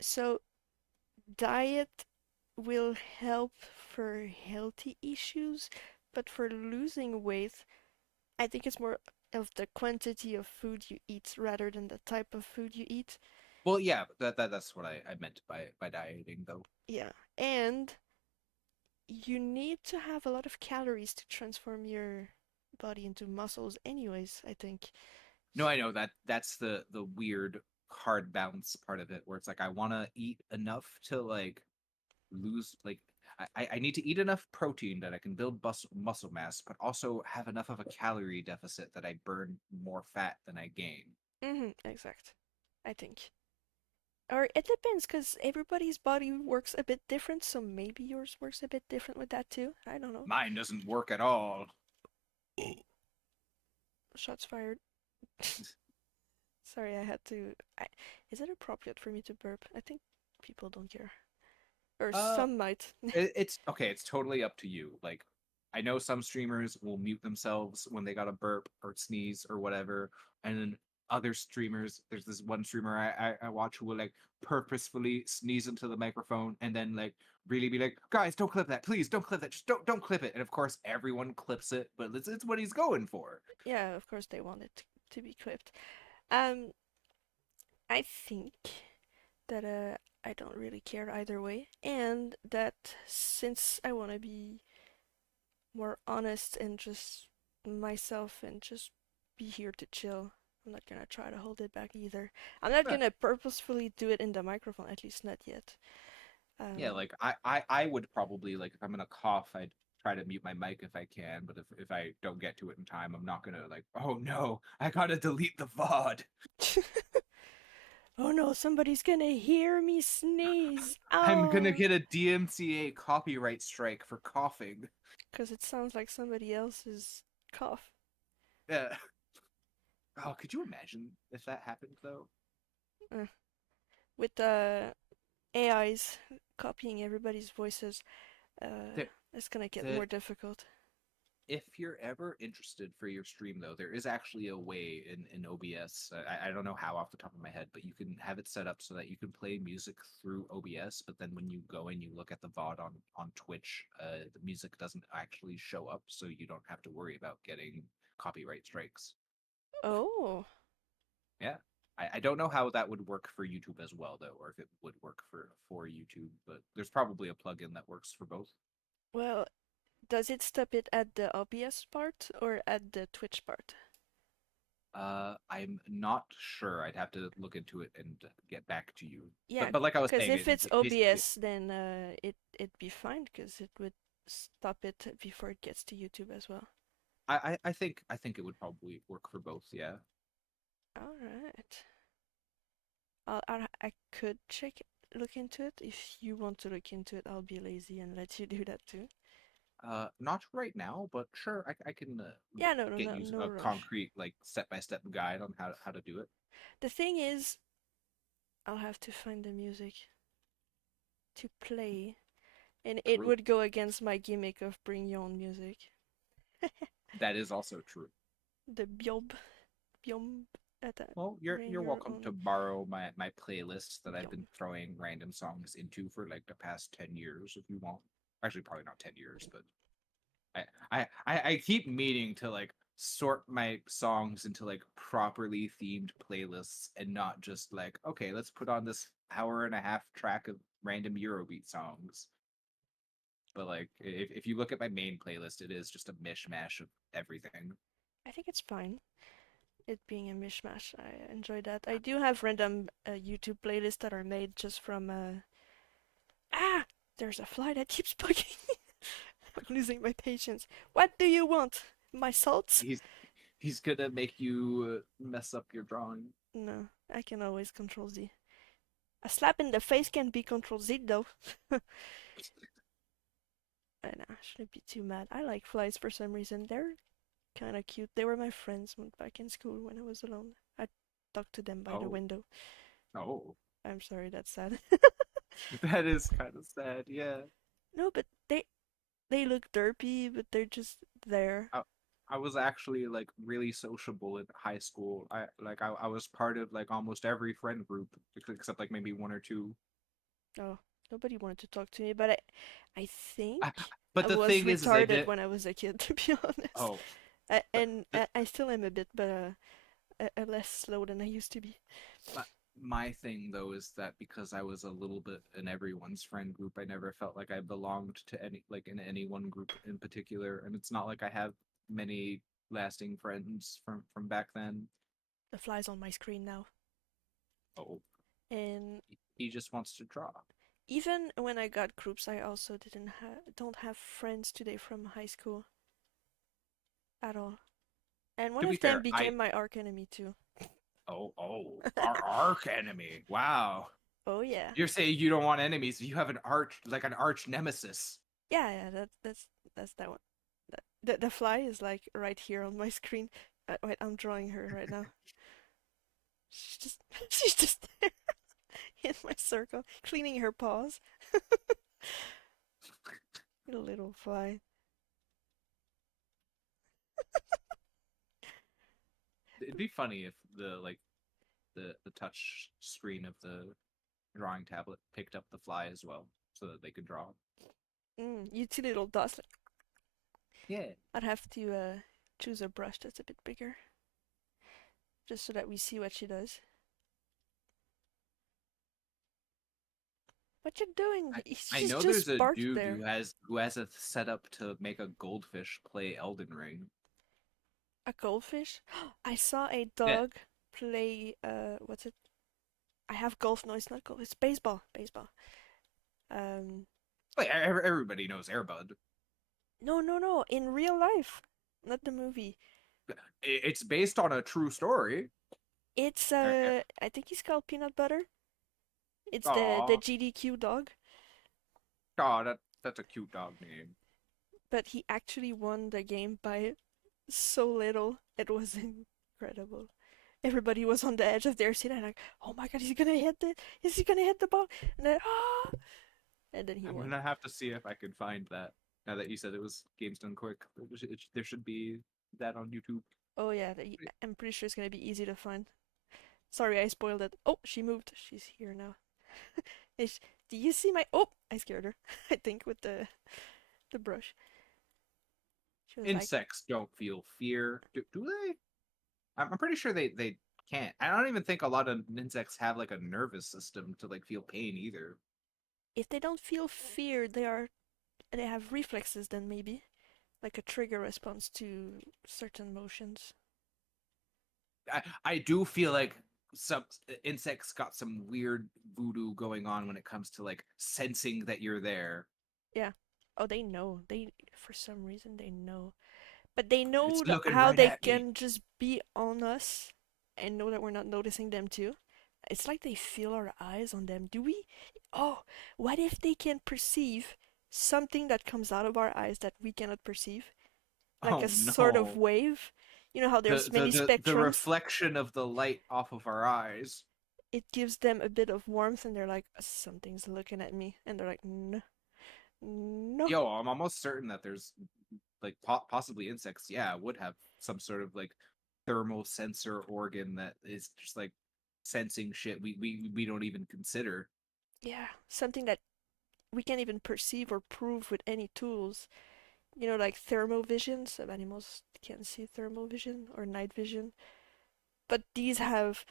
so diet will help for healthy issues, but for losing weight, I think it's more of the quantity of food you eat rather than the type of food you eat. Well, yeah, that's what I meant by dieting, though. Yeah, and you need to have a lot of calories to transform your body into muscles anyways, I think. No, I know that's the weird hard balance part of it, where it's like I want to eat enough to like lose like I need to eat enough protein that I can build muscle mass, but also have enough of a calorie deficit that I burn more fat than I gain. Exact. I think. Or it depends, because everybody's body works a bit different, so maybe yours works a bit different with that too. I don't know. Mine doesn't work at all. Shots fired. Sorry, I had to. Is it appropriate for me to burp? I think people don't care. Or Uh, some might. it's okay. It's totally up to you. Like, I know some streamers will mute themselves when they got to burp or sneeze or whatever, and then other streamers. There's this one streamer I watch who will like purposefully sneeze into the microphone and then like really be like, guys, don't clip that, please, don't clip that, just don't clip it. And of course, everyone clips it, but it's what he's going for. Yeah, of course they want it to be clipped. Um, I think that I don't really care either way, and that since I want to be more honest and just myself and just be here to chill, I'm not gonna try to hold it back either. I'm not Yeah, gonna purposefully do it in the microphone, at least not yet. yeah. Um, Like I would probably like if I'm gonna cough, I'd try to mute my mic if I can, but if I don't get to it in time, I'm not gonna like, oh no, I gotta delete the VOD. oh no, somebody's gonna hear me sneeze. I'm gonna Oh, get a DMCA copyright strike for coughing. because it sounds like somebody else's cough. Yeah. Oh, could you imagine if that happened though? Uh, with the AIs copying everybody's voices, The it's gonna get the more difficult. If you're ever interested for your stream, though, there is actually a way in OBS. I don't know how off the top of my head, but you can have it set up so that you can play music through OBS. But then when you go and you look at the VOD on Twitch, the music doesn't actually show up, so you don't have to worry about getting copyright strikes. Oh, Yeah. I don't know how that would work for YouTube as well, though, or if it would work for YouTube, but there's probably a plugin that works for both. well, does it stop it at the OBS part or at the Twitch part? I'm not sure. I'd have to look into it and get back to you. Yeah, But like I was because saying, if it's basically, OBS, then it'd be fine because it would stop it before it gets to YouTube as well. I think it would probably work for both. Yeah. All right. I could look into it. If you want to look into it, I'll be lazy and let you do that too. Not right now, but sure, I can Yeah, no, no, get no, you no a rush. concrete like step-by-step guide on how to do it. The thing is, I'll have to find the music to play, and it True. would go against my gimmick of bring your own music. That is also true. The BYOM at that Well, bring you're your welcome to own borrow my playlist that I've BYOM. been throwing random songs into for like the past 10 years if you want. Actually, probably not 10 years, but I keep meaning to like sort my songs into like properly themed playlists and not just like, okay, let's put on this hour and a half track of random Eurobeat songs. But like if you look at my main playlist, it is just a mishmash of everything. I think it's fine. It being a mishmash, I enjoy that. I do have random YouTube playlists that are made just from ah, there's a fly that keeps bugging me. I'm losing my patience. What do you want? My salts? He's he's gonna make you mess up your drawing. No, I can always control Z. A slap in the face can be control Z though. And I shouldn't be too mad. I like flies for some reason. They're kind of cute. They were my friends back in school when I was alone. I talked to them by the Oh, window. oh, I'm sorry, that's sad. that is kind of sad. Yeah. No, but they look derpy, but they're just there. I, I was actually like really sociable in high school. I was part of like almost every friend group except like maybe one or two. Oh, nobody wanted to talk to me, but I think I, but I the was thing is I retarded did. when I was a kid, to be honest. Oh, but And I still am a bit, but less slow than I used to be. my, my thing though is that because I was a little bit in everyone's friend group, I never felt like I belonged to any like in any one group in particular, and it's not like I have many lasting friends from back then. The fly's on my screen now. Oh, And he just wants to draw. even when I got groups, I also don't have friends today from high school at all. And one To be of them fair, I became my arch enemy too. our arch enemy. Wow. Oh yeah. You're saying you don't want enemies. You have an arch nemesis. Yeah, yeah, that's that one. The fly is like right here on my screen. Wait, I'm drawing her right now. She's just she's just there in my circle, cleaning her paws. You little fly. It'd be funny if the touch screen of the drawing tablet picked up the fly as well, so that they could draw. You two little dots. Yeah. I'd have to choose a brush that's a bit bigger, just so that we see what she does. What you doing? I She's know just there's a parked dude there. who has a setup to make a goldfish play Elden Ring. A goldfish? I saw a Yeah. dog play what's it? I have golf. No, it's not golf. It's baseball. Baseball. Um, Like everybody knows Airbud. no, no, no. In real life, not the movie. It's based on a true story. It's I think he's called Peanut Butter. It's the Aw, GDQ dog, aw, that's a cute dog name. but he actually won the game by so little. It was incredible. Everybody was on the edge of their seat and like, oh my god, is he gonna hit the ball? And then and then he I'm won. gonna have to see if I can find that. Now that you said it was games done quick, there should be that on YouTube. Oh yeah, I'm pretty sure it's gonna be easy to find. Sorry, I spoiled it. Oh, she moved. She's here now. Do you see my? Oh, I scared her. I think with the brush. She was like, Insects don't feel fear, do they? I'm pretty sure they can't. I don't even think a lot of insects have like a nervous system to like feel pain either. if they don't feel fear, they have reflexes. Then maybe like a trigger response to certain motions. I do feel like some insects got some weird voodoo going on when it comes to like sensing that you're there. Yeah. Oh, they know. They for some reason they know. But they It's know looking how right they at me. can just be on us and know that we're not noticing them too. It's like they feel our eyes on them. Do we? Oh, what if they can perceive something that comes out of our eyes that we cannot perceive? Like a Oh sort of no. wave? You know how there's many The spectrums? reflection of the light off of our eyes. It gives them a bit of warmth and they're like, something's looking at me. And they're like, no, no. Yo, I'm almost certain that there's like possibly insects, yeah, would have some sort of like thermal sensor organ that is just like sensing shit we don't even consider. Yeah, something that we can't even perceive or prove with any tools. You know, like thermovision. Some animals can see thermovision or night vision. But these have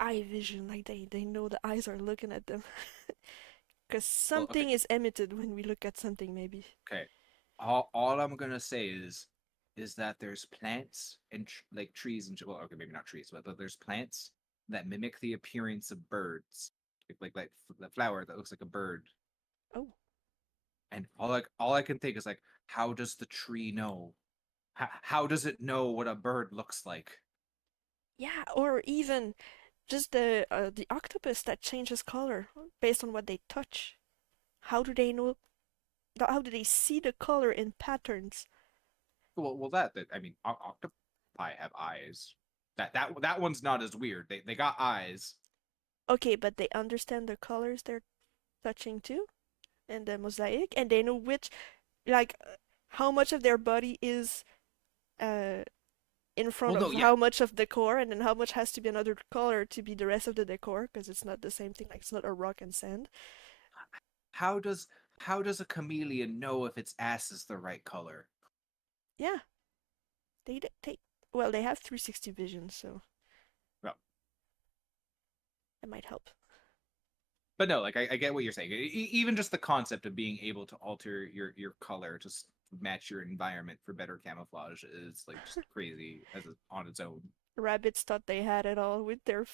eye vision, like they know the eyes are looking at them. Because Well, okay, something is emitted when we look at something, maybe. okay. All I'm gonna say is that there's plants and like trees and well, okay, maybe not trees, but there's plants that mimic the appearance of birds, like the flower that looks like a bird. Oh, And all I can think is like, how does the tree know? How does it know what a bird looks like? yeah, or even just the octopus that changes color based on what they touch. How do they know? How do they see the color in patterns? Well, that I mean, octopi have eyes. That one's not as weird. They got eyes. Okay, but they understand the colors they're touching too, and the mosaic, and they know which, like, how much of their body is uh in front Well, no, of yeah. how much of decor, and then how much has to be another color to be the rest of the decor, because it's not the same thing. Like it's not a rock and sand. How does how does a chameleon know if its ass is the right color? Yeah, they well they have 360 vision, so Well, that might help. but no, like I get what you're saying. Even just the concept of being able to alter your color to match your environment for better camouflage is like just crazy as on its own. Rabbits thought they had it all with their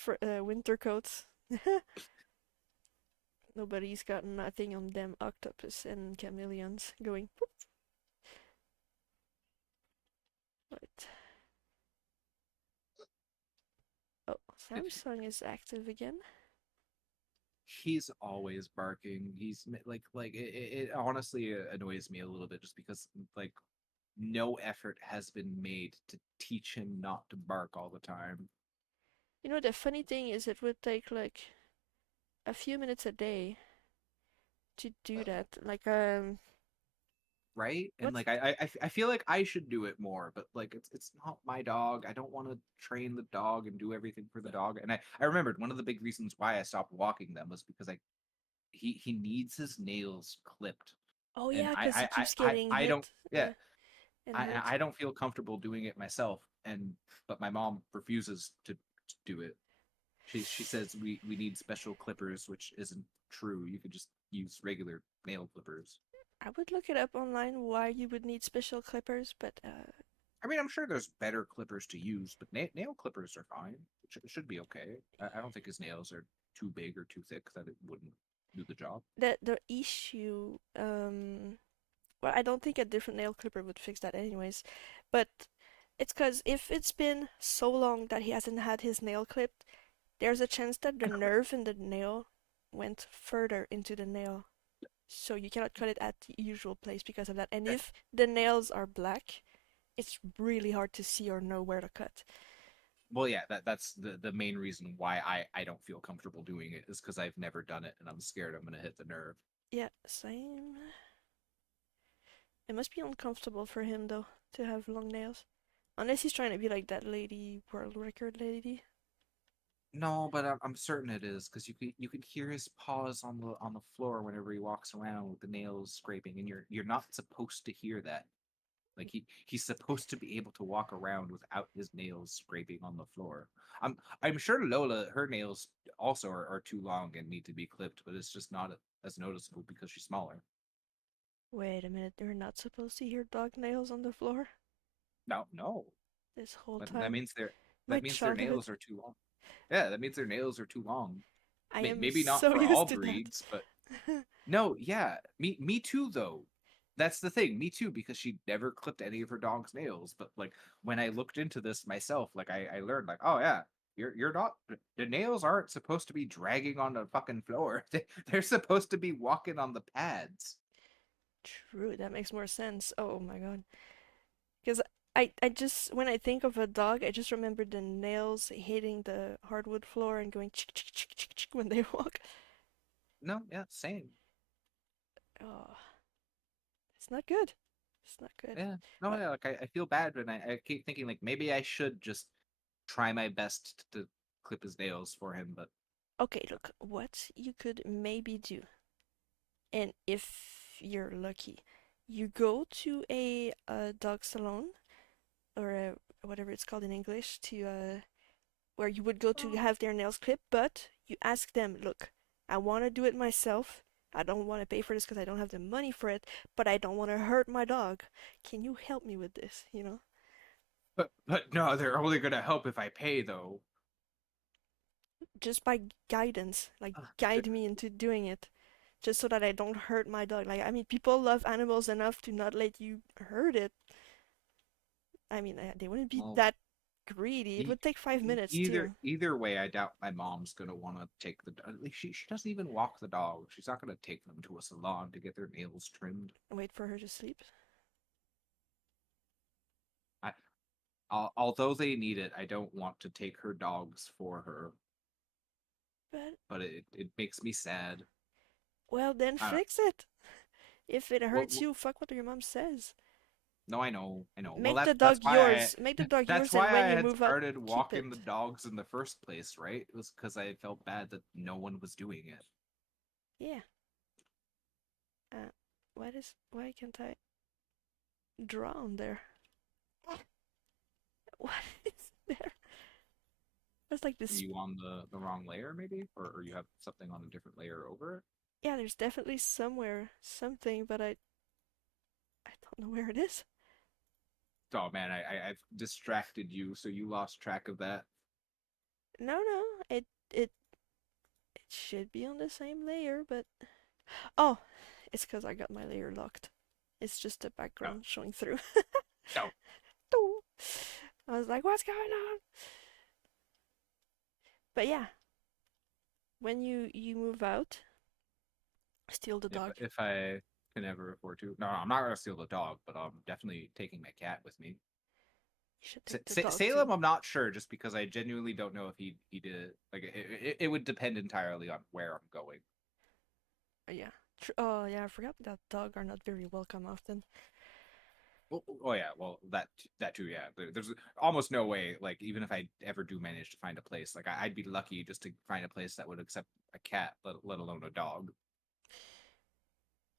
winter coats. Nobody's got nothing on them octopus and chameleons going. Right. Oh, Samsung is active again. He's always barking. It honestly annoys me a little bit just because like no effort has been made to teach him not to bark all the time. You know, the funny thing is it would take like a few minutes a day to do that. Like, Right? And what's like I feel like I should do it more, but like it's not my dog. I don't want to train the dog and do everything for the dog. And I remembered one of the big reasons why I stopped walking them was because he needs his nails clipped. Oh And yeah, because he keeps getting I don't hit yeah, and hurt. I don't feel comfortable doing it myself. And but my mom refuses to do it. She says we need special clippers, which isn't true. You could just use regular nail clippers. I would look it up online why you would need special clippers, but I mean, I'm sure there's better clippers to use, but nail clippers are fine. It should be okay. I don't think his nails are too big or too thick that it wouldn't do the job. the issue, well, I don't think a different nail clipper would fix that anyways, but it's because if it's been so long that he hasn't had his nail clipped, there's a chance that the nerve in the nail went further into the nail. So you cannot cut it at the usual place because of that. And Okay. if the nails are black, it's really hard to see or know where to cut. Well, yeah, that's the main reason why I don't feel comfortable doing it is because I've never done it and I'm scared I'm gonna hit the nerve. Yeah, same. It must be uncomfortable for him though to have long nails. Unless he's trying to be like that lady, world record lady. No, but I'm certain it is because you can hear his paws on the floor whenever he walks around with the nails scraping, and you're not supposed to hear that. Like he's supposed to be able to walk around without his nails scraping on the floor. I'm sure Lola, her nails also are too long and need to be clipped, but it's just not as noticeable because she's smaller. Wait a minute, they're not supposed to hear dog nails on the floor No, no, this whole but time. My that means their childhood. nails are too long. Yeah, that means their nails are too long. I am Maybe not so for all used to that. breeds, but no, yeah, me too though. That's the thing, me too, because she never clipped any of her dog's nails. But like when I looked into this myself, like I learned like, oh yeah, you're not the nails aren't supposed to be dragging on the fucking floor. They're supposed to be walking on the pads. True, that makes more sense. Oh my god. Because I just, when I think of a dog, I just remember the nails hitting the hardwood floor and going chick chick chick chick chick when they walk. No, yeah, same. Oh, it's not good. It's not good. Yeah. No, But yeah, like I feel bad when I keep thinking like maybe I should just try my best to clip his nails for him, but okay, look, what you could maybe do, and if you're lucky, you go to a dog salon or whatever it's called in English to where you would go to have their nails clipped, but you ask them, look, I want to do it myself. I don't want to pay for this because I don't have the money for it, but I don't want to hurt my dog. Can you help me with this? You know, but no, they're only gonna help if I pay though. just by guidance, like Ugh, guide me into doing it, just so that I don't hurt my dog. Like, I mean, people love animals enough to not let you hurt it. I mean, they wouldn't be well, that greedy. It e- would take 5 minutes either too. either way, I doubt my mom's gonna want to take she doesn't even walk the dog. She's not gonna take them to a salon to get their nails trimmed. Wait for her to sleep. I although they need it, I don't want to take her dogs for her, But, but it makes me sad. well, then I don't, fix it. If it well, hurts you, fuck what your mom says. no, I know, I know. Well, Make the that's dog why yours. Make the dog that's yours, and why I when you had move out, started keep walking the it. dogs in the first place, right? It was because I felt bad that no one was doing it. Yeah. Why can't I draw on there? What is there? There's like Are this. you on the wrong layer, maybe, or you have something on a different layer over it? Yeah, there's definitely somewhere something, but I don't know where it is. Oh man, I've distracted you, so you lost track of that. No, no, it should be on the same layer, but oh, it's because I got my layer locked. It's just the No, background showing through. no. I was like, what's going on? But yeah, when you move out, steal the dog. If I can ever afford to, no, I'm not gonna steal the dog, but I'm definitely taking my cat with me. You should take the dog too. Salem, I'm not sure, just because I genuinely don't know if he did it. Like it would depend entirely on where I'm going. Yeah. Oh yeah, I forgot that dog are not very welcome often. Oh yeah, well that too, yeah. There's almost no way, like even if I ever do manage to find a place, like I'd be lucky just to find a place that would accept a cat, let alone a dog.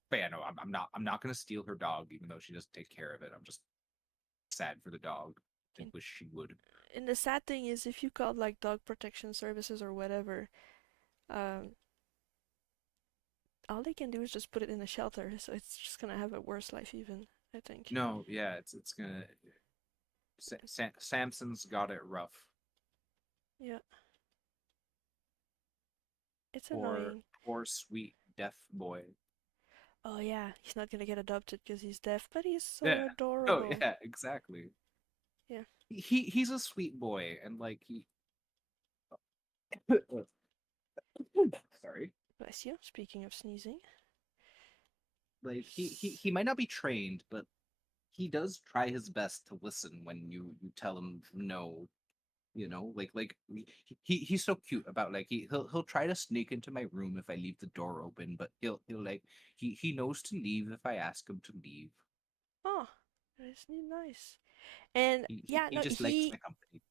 But yeah, no, I'm not gonna steal her dog, even though she doesn't take care of it. I'm just sad for the dog. I And, wish she would. and the sad thing is, if you call like dog protection services or whatever, um, all they can do is just put it in a shelter, so it's just gonna have a worse life even, I think. No, yeah, it's gonna. Samson's got it rough. Yeah, it's Poor, annoying. poor, sweet deaf boy. Oh yeah, he's not gonna get adopted because he's deaf, but he's so Yeah. Oh adorable. yeah, exactly. Yeah, He's a sweet boy, and like he. Sorry. bless you. Speaking of sneezing. Like he might not be trained, but he does try his best to listen when you tell him no. You know, he's so cute about like he'll try to sneak into my room if I leave the door open, but he'll like he knows to leave if I ask him to leave. Oh, that's nice. And yeah, He no, just likes my he company.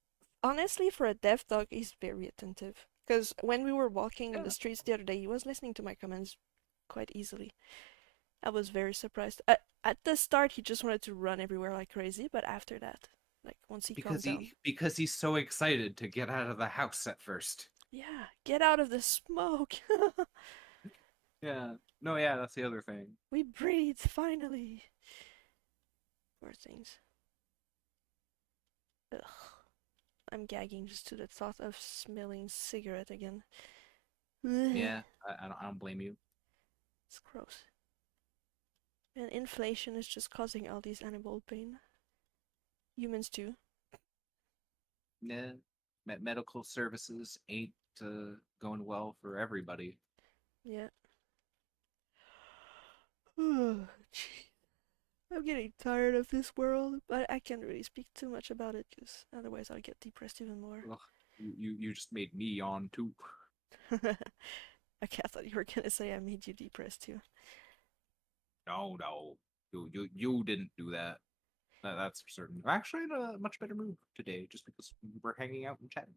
honestly, for a deaf dog, he's very attentive. Because when we were walking in the Yeah. streets the other day, he was listening to my commands quite easily. I was very surprised. At the start, he just wanted to run everywhere like crazy, but after that, like once he calmed down, Because he's so excited to get out of the house at first. yeah, get out of the smoke. Yeah. No, yeah, that's the other thing. We breathe finally. Poor things. Ugh, I'm gagging just to the thought of smelling cigarette again. Ugh, Yeah, I don't blame you. it's gross. And inflation is just causing all these animal pain. Humans too. Yeah, medical services ain't going well for everybody. Yeah. Oh, gee. I'm getting tired of this world, but I can't really speak too much about it because otherwise I'll get depressed even more. Ugh, you just made me yawn too. Okay, I thought you were gonna say I made you depressed too. No, no, you didn't do that. That's for certain. I'm actually in a much better mood today, just because we're hanging out and chatting.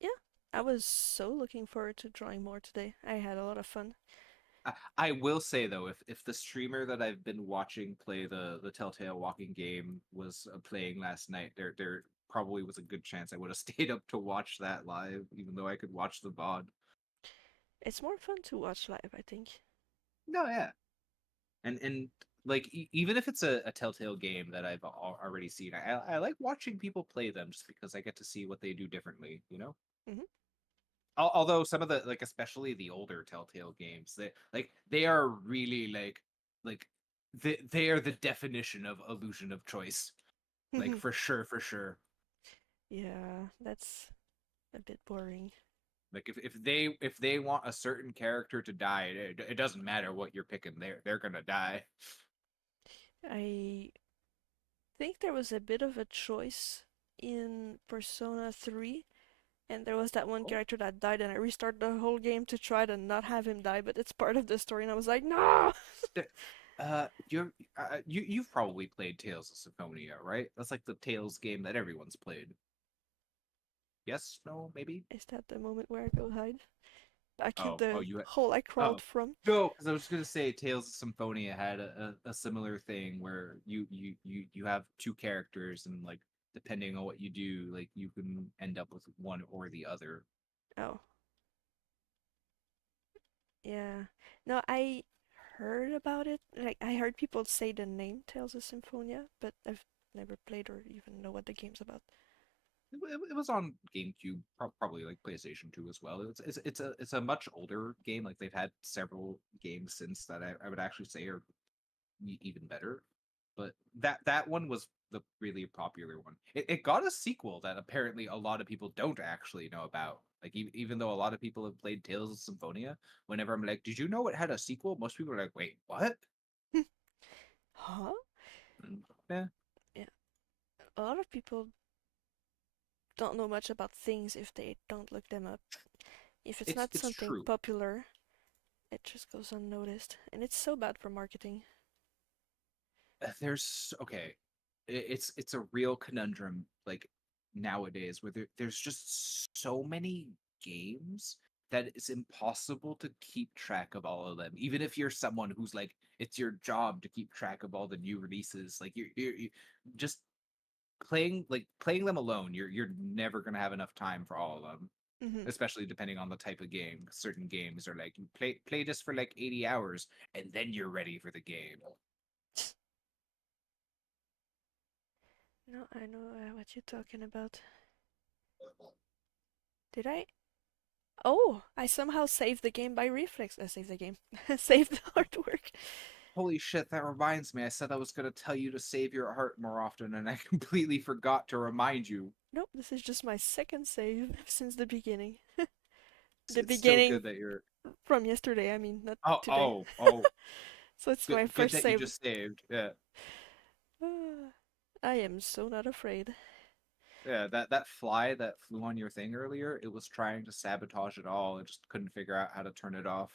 Yeah, I was so looking forward to drawing more today. I had a lot of fun. I will say though, if the streamer that I've been watching play the Telltale Walking game was playing last night, there probably was a good chance I would have stayed up to watch that live, even though I could watch the VOD. It's more fun to watch live, I think. No, yeah, and like even if it's a Telltale game that I've already seen, I like watching people play them just because I get to see what they do differently, you know. Hmm. Although some of the like especially the older Telltale games, they are really like they are the definition of illusion of choice. Like for sure. Yeah, that's a bit boring. Like if they want a certain character to die, it doesn't matter what you're picking. They're gonna die. I think there was a bit of a choice in Persona 3, and there was that one Oh. character that died, and I restarted the whole game to try to not have him die, but it's part of the story, and I was like, no! You've probably played Tales of Symphonia, right? That's like the Tales game that everyone's played. Yes? No? Maybe? Is that the moment where I go hide? Back in Oh, the you hole I Oh crawled from? no, because I was gonna say Tales of Symphonia had a similar thing where you have two characters and like depending on what you do, like you can end up with one or the other. Oh, yeah. No, I heard about it. Like, I heard people say the name Tales of Symphonia, but I've never played or even know what the game's about. It was on GameCube, probably like PlayStation 2 as well. It's a much older game. Like they've had several games since that I would actually say are even better. But that one was the really popular one. It got a sequel that apparently a lot of people don't actually know about. Like even though a lot of people have played Tales of Symphonia, whenever I'm like, "Did you know it had a sequel?" Most people are like, "Wait, what?" Huh? Yeah, Yeah. A lot of people don't know much about things if they don't look them up. If it's not it's something true. popular, it just goes unnoticed. And it's so bad for marketing. There's okay, it's a real conundrum like nowadays where there's just so many games that it's impossible to keep track of all of them. Even if you're someone who's like it's your job to keep track of all the new releases, like you just playing them alone. You're never gonna have enough time for all of them. Hmm. Especially depending on the type of game. Certain games are like you play this for like 80 hours and then you're ready for the game. No, I know what you're talking about. Did I? Oh, I somehow saved the game by reflex. I saved the game. Saved the artwork. Holy shit, that reminds me. I said I was going to tell you to save your heart more often, and I completely forgot to remind you. Nope, this is just my second save since the beginning. It's, The it's still beginning good that you're. from yesterday, I mean, not Oh, today. oh, oh. So it's my Good first that you save. just saved. Yeah. I am so not afraid. Yeah, that fly that flew on your thing earlier, it was trying to sabotage it all. It just couldn't figure out how to turn it off.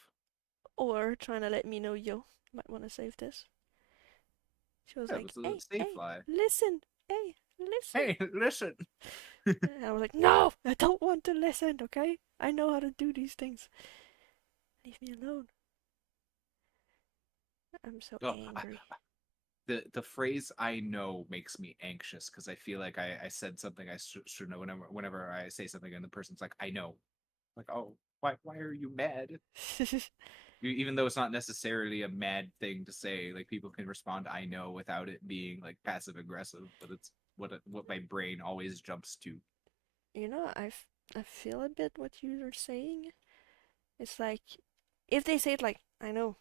Or trying to let me know, yo, might want to save this. She was Yeah, it like, was a "Hey, stage hey, fly. listen, hey, listen." Hey, listen. And I was like, "No, I don't want to listen. Okay, I know how to do these things. Leave me alone." I'm so Oh, angry. the phrase "I know" makes me anxious because I feel like I said something I should know whenever I say something and the person's like, "I know." Like, oh, why are you mad? Even though it's not necessarily a mad thing to say, like people can respond "I know" without it being like passive aggressive, but it's what my brain always jumps to. You know, I feel a bit what you're saying. It's like if they say it like, "I know,"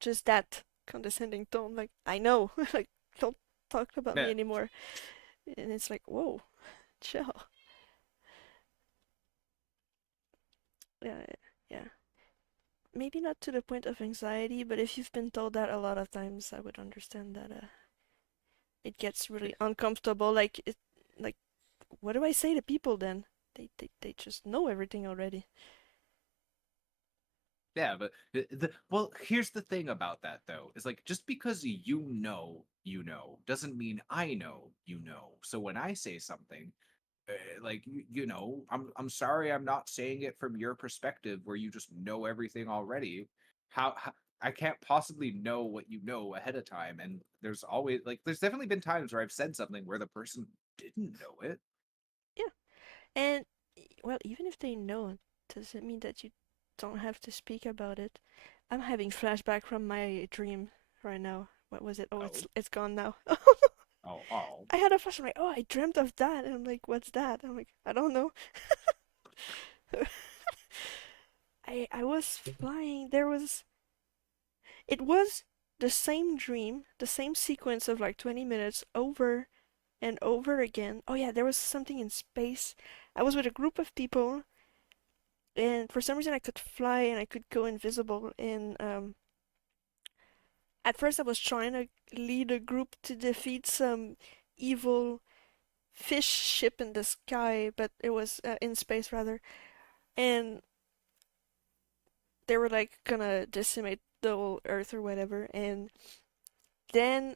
just that condescending tone, like, "I know," like, don't talk about me Yeah, anymore. And it's like, whoa, chill. Yeah, yeah. Maybe not to the point of anxiety, but if you've been told that a lot of times, I would understand that it gets really uncomfortable. Like, what do I say to people then? They just know everything already. yeah, but well, here's the thing about that though, is like just because you know doesn't mean I know you know. So when I say something, like you know, I'm sorry, I'm not saying it from your perspective where you just know everything already. How I can't possibly know what you know ahead of time, and there's always like there's definitely been times where I've said something where the person didn't know it. Yeah, and well, even if they know, does it mean that you don't have to speak about it? I'm having flashback from my dream right now. What was it? Oh, Oh, it's gone now. oh, oh. I had a flash. I'm like, oh, I dreamt of that, and I'm like, what's that? I'm like, I don't know. I was flying. It was the same dream, the same sequence of like 20 minutes over and over again. Oh yeah, there was something in space. I was with a group of people, and for some reason I could fly and I could go invisible. And at first I was trying to lead a group to defeat some evil fish ship in the sky, but it was in space rather. And they were like gonna decimate the whole Earth or whatever. And then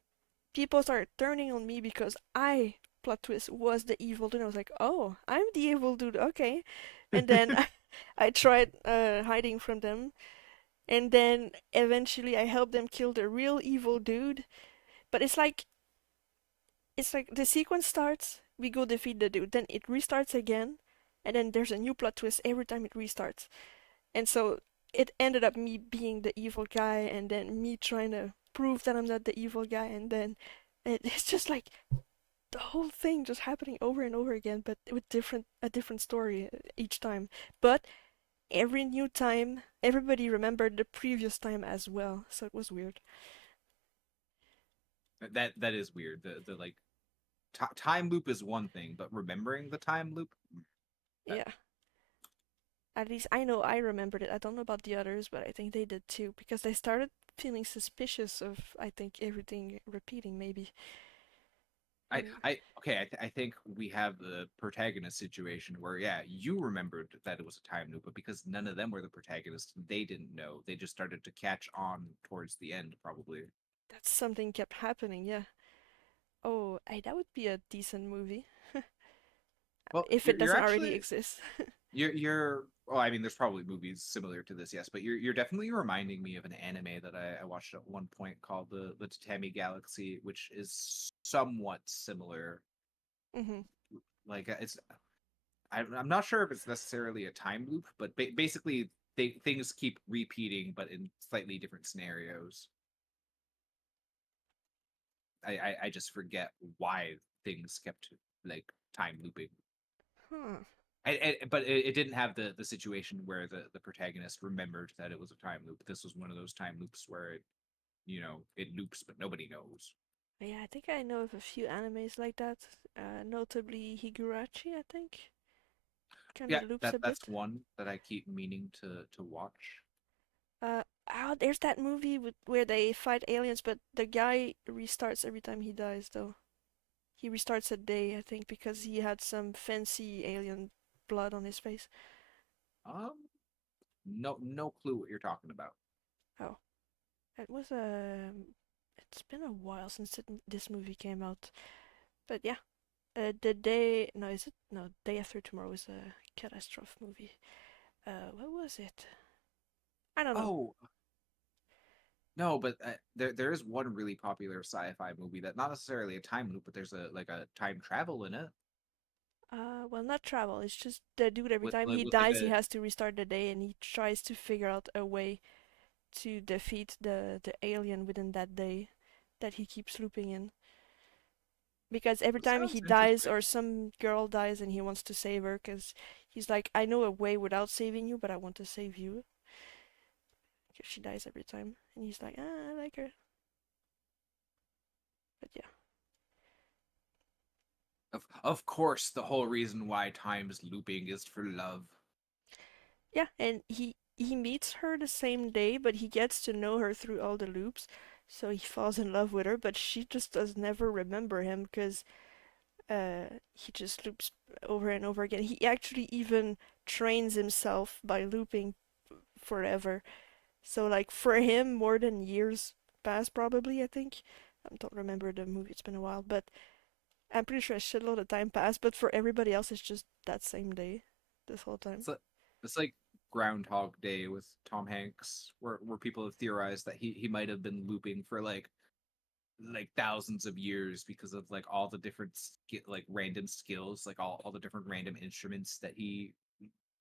people started turning on me because I, plot twist, was the evil dude. I was like, oh, I'm the evil dude, okay. And then I tried hiding from them, and then eventually I helped them kill the real evil dude. But it's like the sequence starts, we go defeat the dude, then it restarts again, and then there's a new plot twist every time it restarts. And so it ended up me being the evil guy, and then me trying to prove that I'm not the evil guy, and then it's just like the whole thing just happening over and over again, but with a different story each time. But every new time, everybody remembered the previous time as well, so it was weird. That is weird. The like time loop is one thing, but remembering the time loop, that, Yeah, at least I know I remembered it. I don't know about the others, but I think they did too, because they started feeling suspicious of, I think, everything repeating maybe. And I okay, I think we have the protagonist situation where yeah, you remembered that it was a time loop, but because none of them were the protagonists, they didn't know. They just started to catch on towards the end, probably. that something kept happening, yeah. Oh, that would be a decent movie Well, if it you're doesn't already actually exist. you're well, I mean, there's probably movies similar to this, yes, but you're definitely reminding me of an anime that I watched at one point called the Tatami Galaxy, which is somewhat similar. Hmm. Like it's I'm not sure if it's necessarily a time loop, but basically things keep repeating, but in slightly different scenarios. I just forget why things kept like time looping. Huh. But it didn't have the situation where the protagonist remembered that it was a time loop. This was one of those time loops where it it loops, but nobody knows. Yeah, I think I know of a few animes like that. Notably Higurashi, I think. Kind Yeah, of loops a that's bit. one that I keep meaning to watch. There's that movie where they fight aliens, but the guy restarts every time he dies, though. He restarts a day, I think, because he had some fancy alien blood on his face. No clue what you're talking about. Oh, it was a It's been a while since this movie came out. But yeah, the day no, is it no day after tomorrow is a catastrophe movie. What was it? I don't know. Oh no, but there is one really popular sci-fi movie that not necessarily a time loop, but there's a time travel in it Well, not travel. It's just the dude. Every with time like he with like dies, he a has to restart the day, and he tries to figure out a way to defeat the alien within that day that he keeps looping in. Because every That time he sounds dies interesting. or some girl dies and he wants to save her, because he's like, I know a way without saving you, but I want to save you. Because she dies every time, and he's like, I like her. But yeah, Of course, the whole reason why time's looping is for love. yeah, and he meets her the same day, but he gets to know her through all the loops, so he falls in love with her, but she just does never remember him because he just loops over and over again. He actually even trains himself by looping forever. So like for him, more than years pass probably. I think I don't remember the movie. It's been a while, but I'm pretty sure a shitload of time passed. But for everybody else, it's just that same day, this whole time. It's like it's like Groundhog Day with Tom Hanks, where people have theorized that he might have been looping for like thousands of years because of like all the different like random skills, like all the different random instruments that he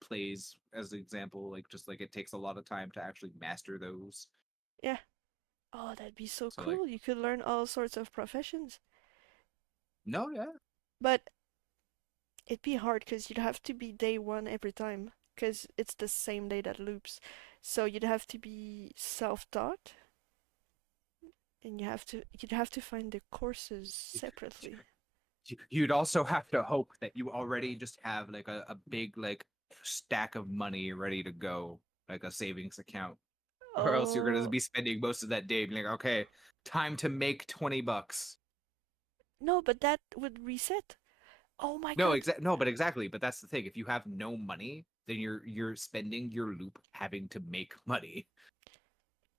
plays as an example, like just like it takes a lot of time to actually master those. Yeah. Oh, that'd be so So like cool. You could learn all sorts of professions. no, yeah. But it'd be hard because you'd have to be day one every time because it's the same day that loops. So you'd have to be self-taught and you'd have to find the courses separately. You'd also have to hope that you already just have like a big like stack of money ready to go, like a savings account. Or else you're gonna Oh, be spending most of that day being like, okay, time to make $20. no, but that would reset. Oh my No, God. no, but exactly. But that's the thing. If you have no money, then you're spending your loop having to make money.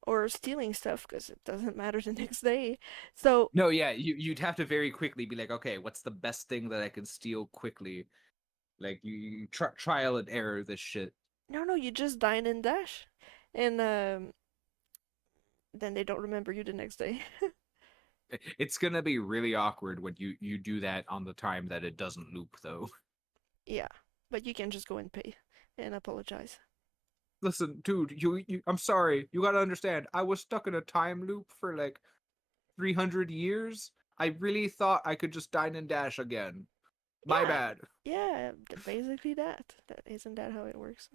Or stealing stuff because it doesn't matter the next day. So, No, yeah, you'd have to very quickly be like, okay, what's the best thing that I can steal quickly? Like you trial and error this shit. no, you just dine and dash. And then they don't remember you the next day. It's gonna be really awkward when you do that on the time that it doesn't loop though. Yeah, but you can just go and pay and apologize. Listen, dude, I'm sorry. You gotta understand. I was stuck in a time loop for like 300 years. I really thought I could just dine and dash again. My Yeah, bad. yeah, basically that. That isn't that how it works?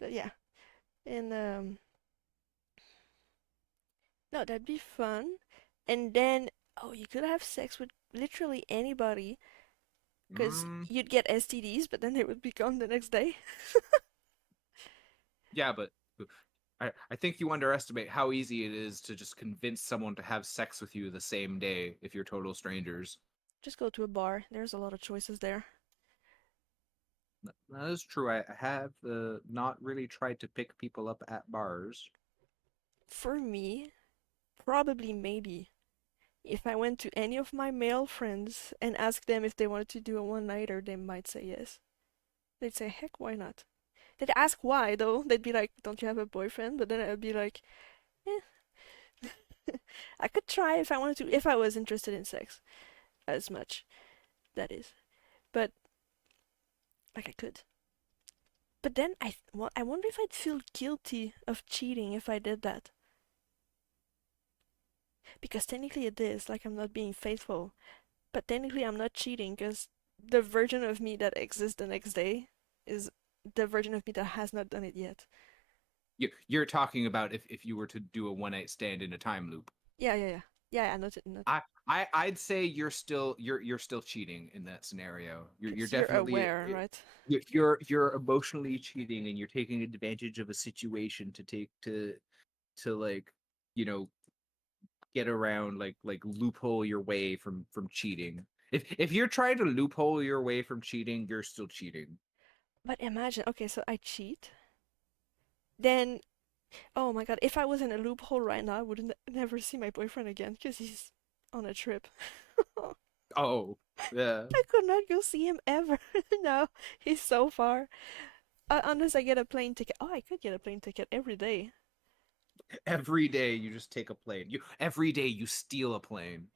But yeah, and no, that'd be fun. And then, oh, you could have sex with literally anybody, because Mm, you'd get STDs, but then they would be gone the next day. yeah, but I think you underestimate how easy it is to just convince someone to have sex with you the same day if you're total strangers. Just go to a bar. There's a lot of choices there. That is true. I have not really tried to pick people up at bars. For me, probably maybe. If I went to any of my male friends and asked them if they wanted to do a one-nighter, they might say yes. They'd say, heck, why not? They'd ask why, though. They'd be like, don't you have a boyfriend? But then I'd be like, eh. I could try if I wanted to, if I was interested in sex as much, that is. But, like, I could. But then I wonder if I'd feel guilty of cheating if I did that. Because technically it is, like, I'm not being faithful. But technically I'm not cheating because the version of me that exists the next day is the version of me that has not done it yet. You're talking about if you were to do a one night stand in a time loop. Yeah. Yeah, not I'd say you're still cheating in that scenario. You're because you're definitely aware, right? you're emotionally cheating and you're taking advantage of a situation to take to like you know get around like loophole your way from cheating. If you're trying to loophole your way from cheating, you're still cheating. But imagine, okay, so I cheat, then Oh my god, if I was in a loophole right now, I would never see my boyfriend again because he's on a trip. Oh, yeah. I could not go see him ever. No, he's so far. Unless I get a plane ticket. Oh, I could get a plane ticket every day. Every day you just take a plane. Every day you steal a plane.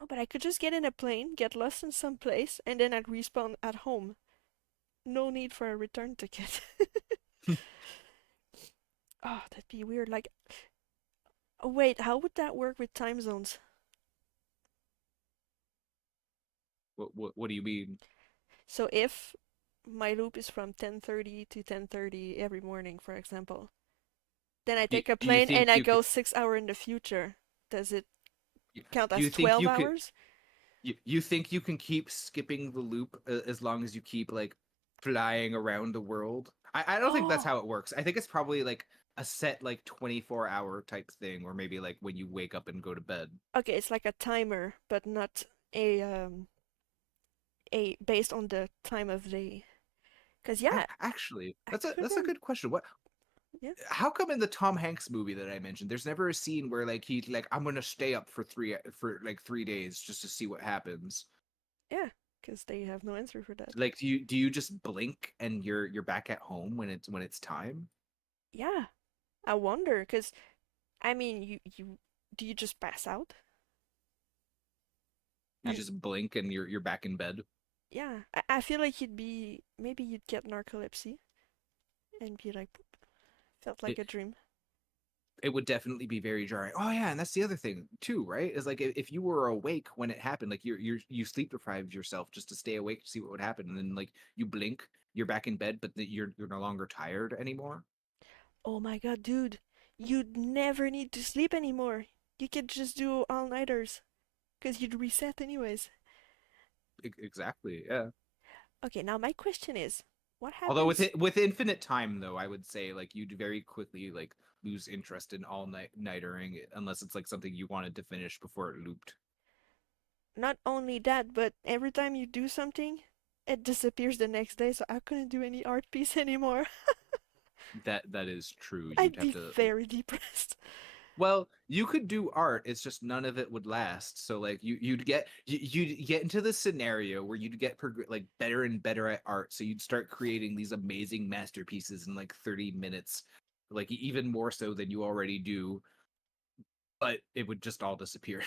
No, but I could just get in a plane, get lost in some place, and then I'd respawn at home. No need for a return ticket. Oh, that'd be weird. Like, oh, wait, how would that work with time zones? What do you mean? So if my loop is from 10:30 to 10:30 every morning, for example, then I take a Do you plane think and I you could? go 6 hours in the future. Does it count Do as you think 12 you could? hours? You think you can keep skipping the loop as long as you keep like flying around the world? I don't think that's Oh, how it works. I think it's probably like a set like 24-hour type thing, or maybe like when you wake up and go to bed. okay, it's like a timer, but not a based on the time of day. Cause yeah, Actually, I could that's a run. good question. What? Yeah, How come in the Tom Hanks movie that I mentioned, there's never a scene where like he's like, I'm gonna stay up for 3 days just to see what happens? yeah, cause they have no answer for that. Like, do you just blink and you're back at home when it's time? Yeah, I wonder. Cause I mean, you do you just pass out? You And just blink and you're back in bed. yeah, I feel like you'd be maybe you'd get narcolepsy and be like, "Poop, felt like It a dream." it would definitely be very jarring. Oh yeah, and that's the other thing too, right? Is like if you were awake when it happened, like you sleep deprived yourself just to stay awake to see what would happen, and then like you blink, you're back in bed, but you're no longer tired anymore. Oh my god, dude, you'd never need to sleep anymore. You could just do all-nighters, cause you'd reset anyways. Exactly, yeah. Okay, now my question is, what Although happens? with infinite time though, I would say like you'd very quickly like lose interest in all nightering unless it's like something you wanted to finish before it looped. Not only that, but every time you do something, it disappears the next day, so I couldn't do any art piece anymore. That is true. You'd I'd have be to. very depressed. Well, you could do art. It's just none of it would last. So like you'd get into this scenario where you'd get like better and better at art. So you'd start creating these amazing masterpieces in like 30 minutes, like even more so than you already do. But it would just all disappear.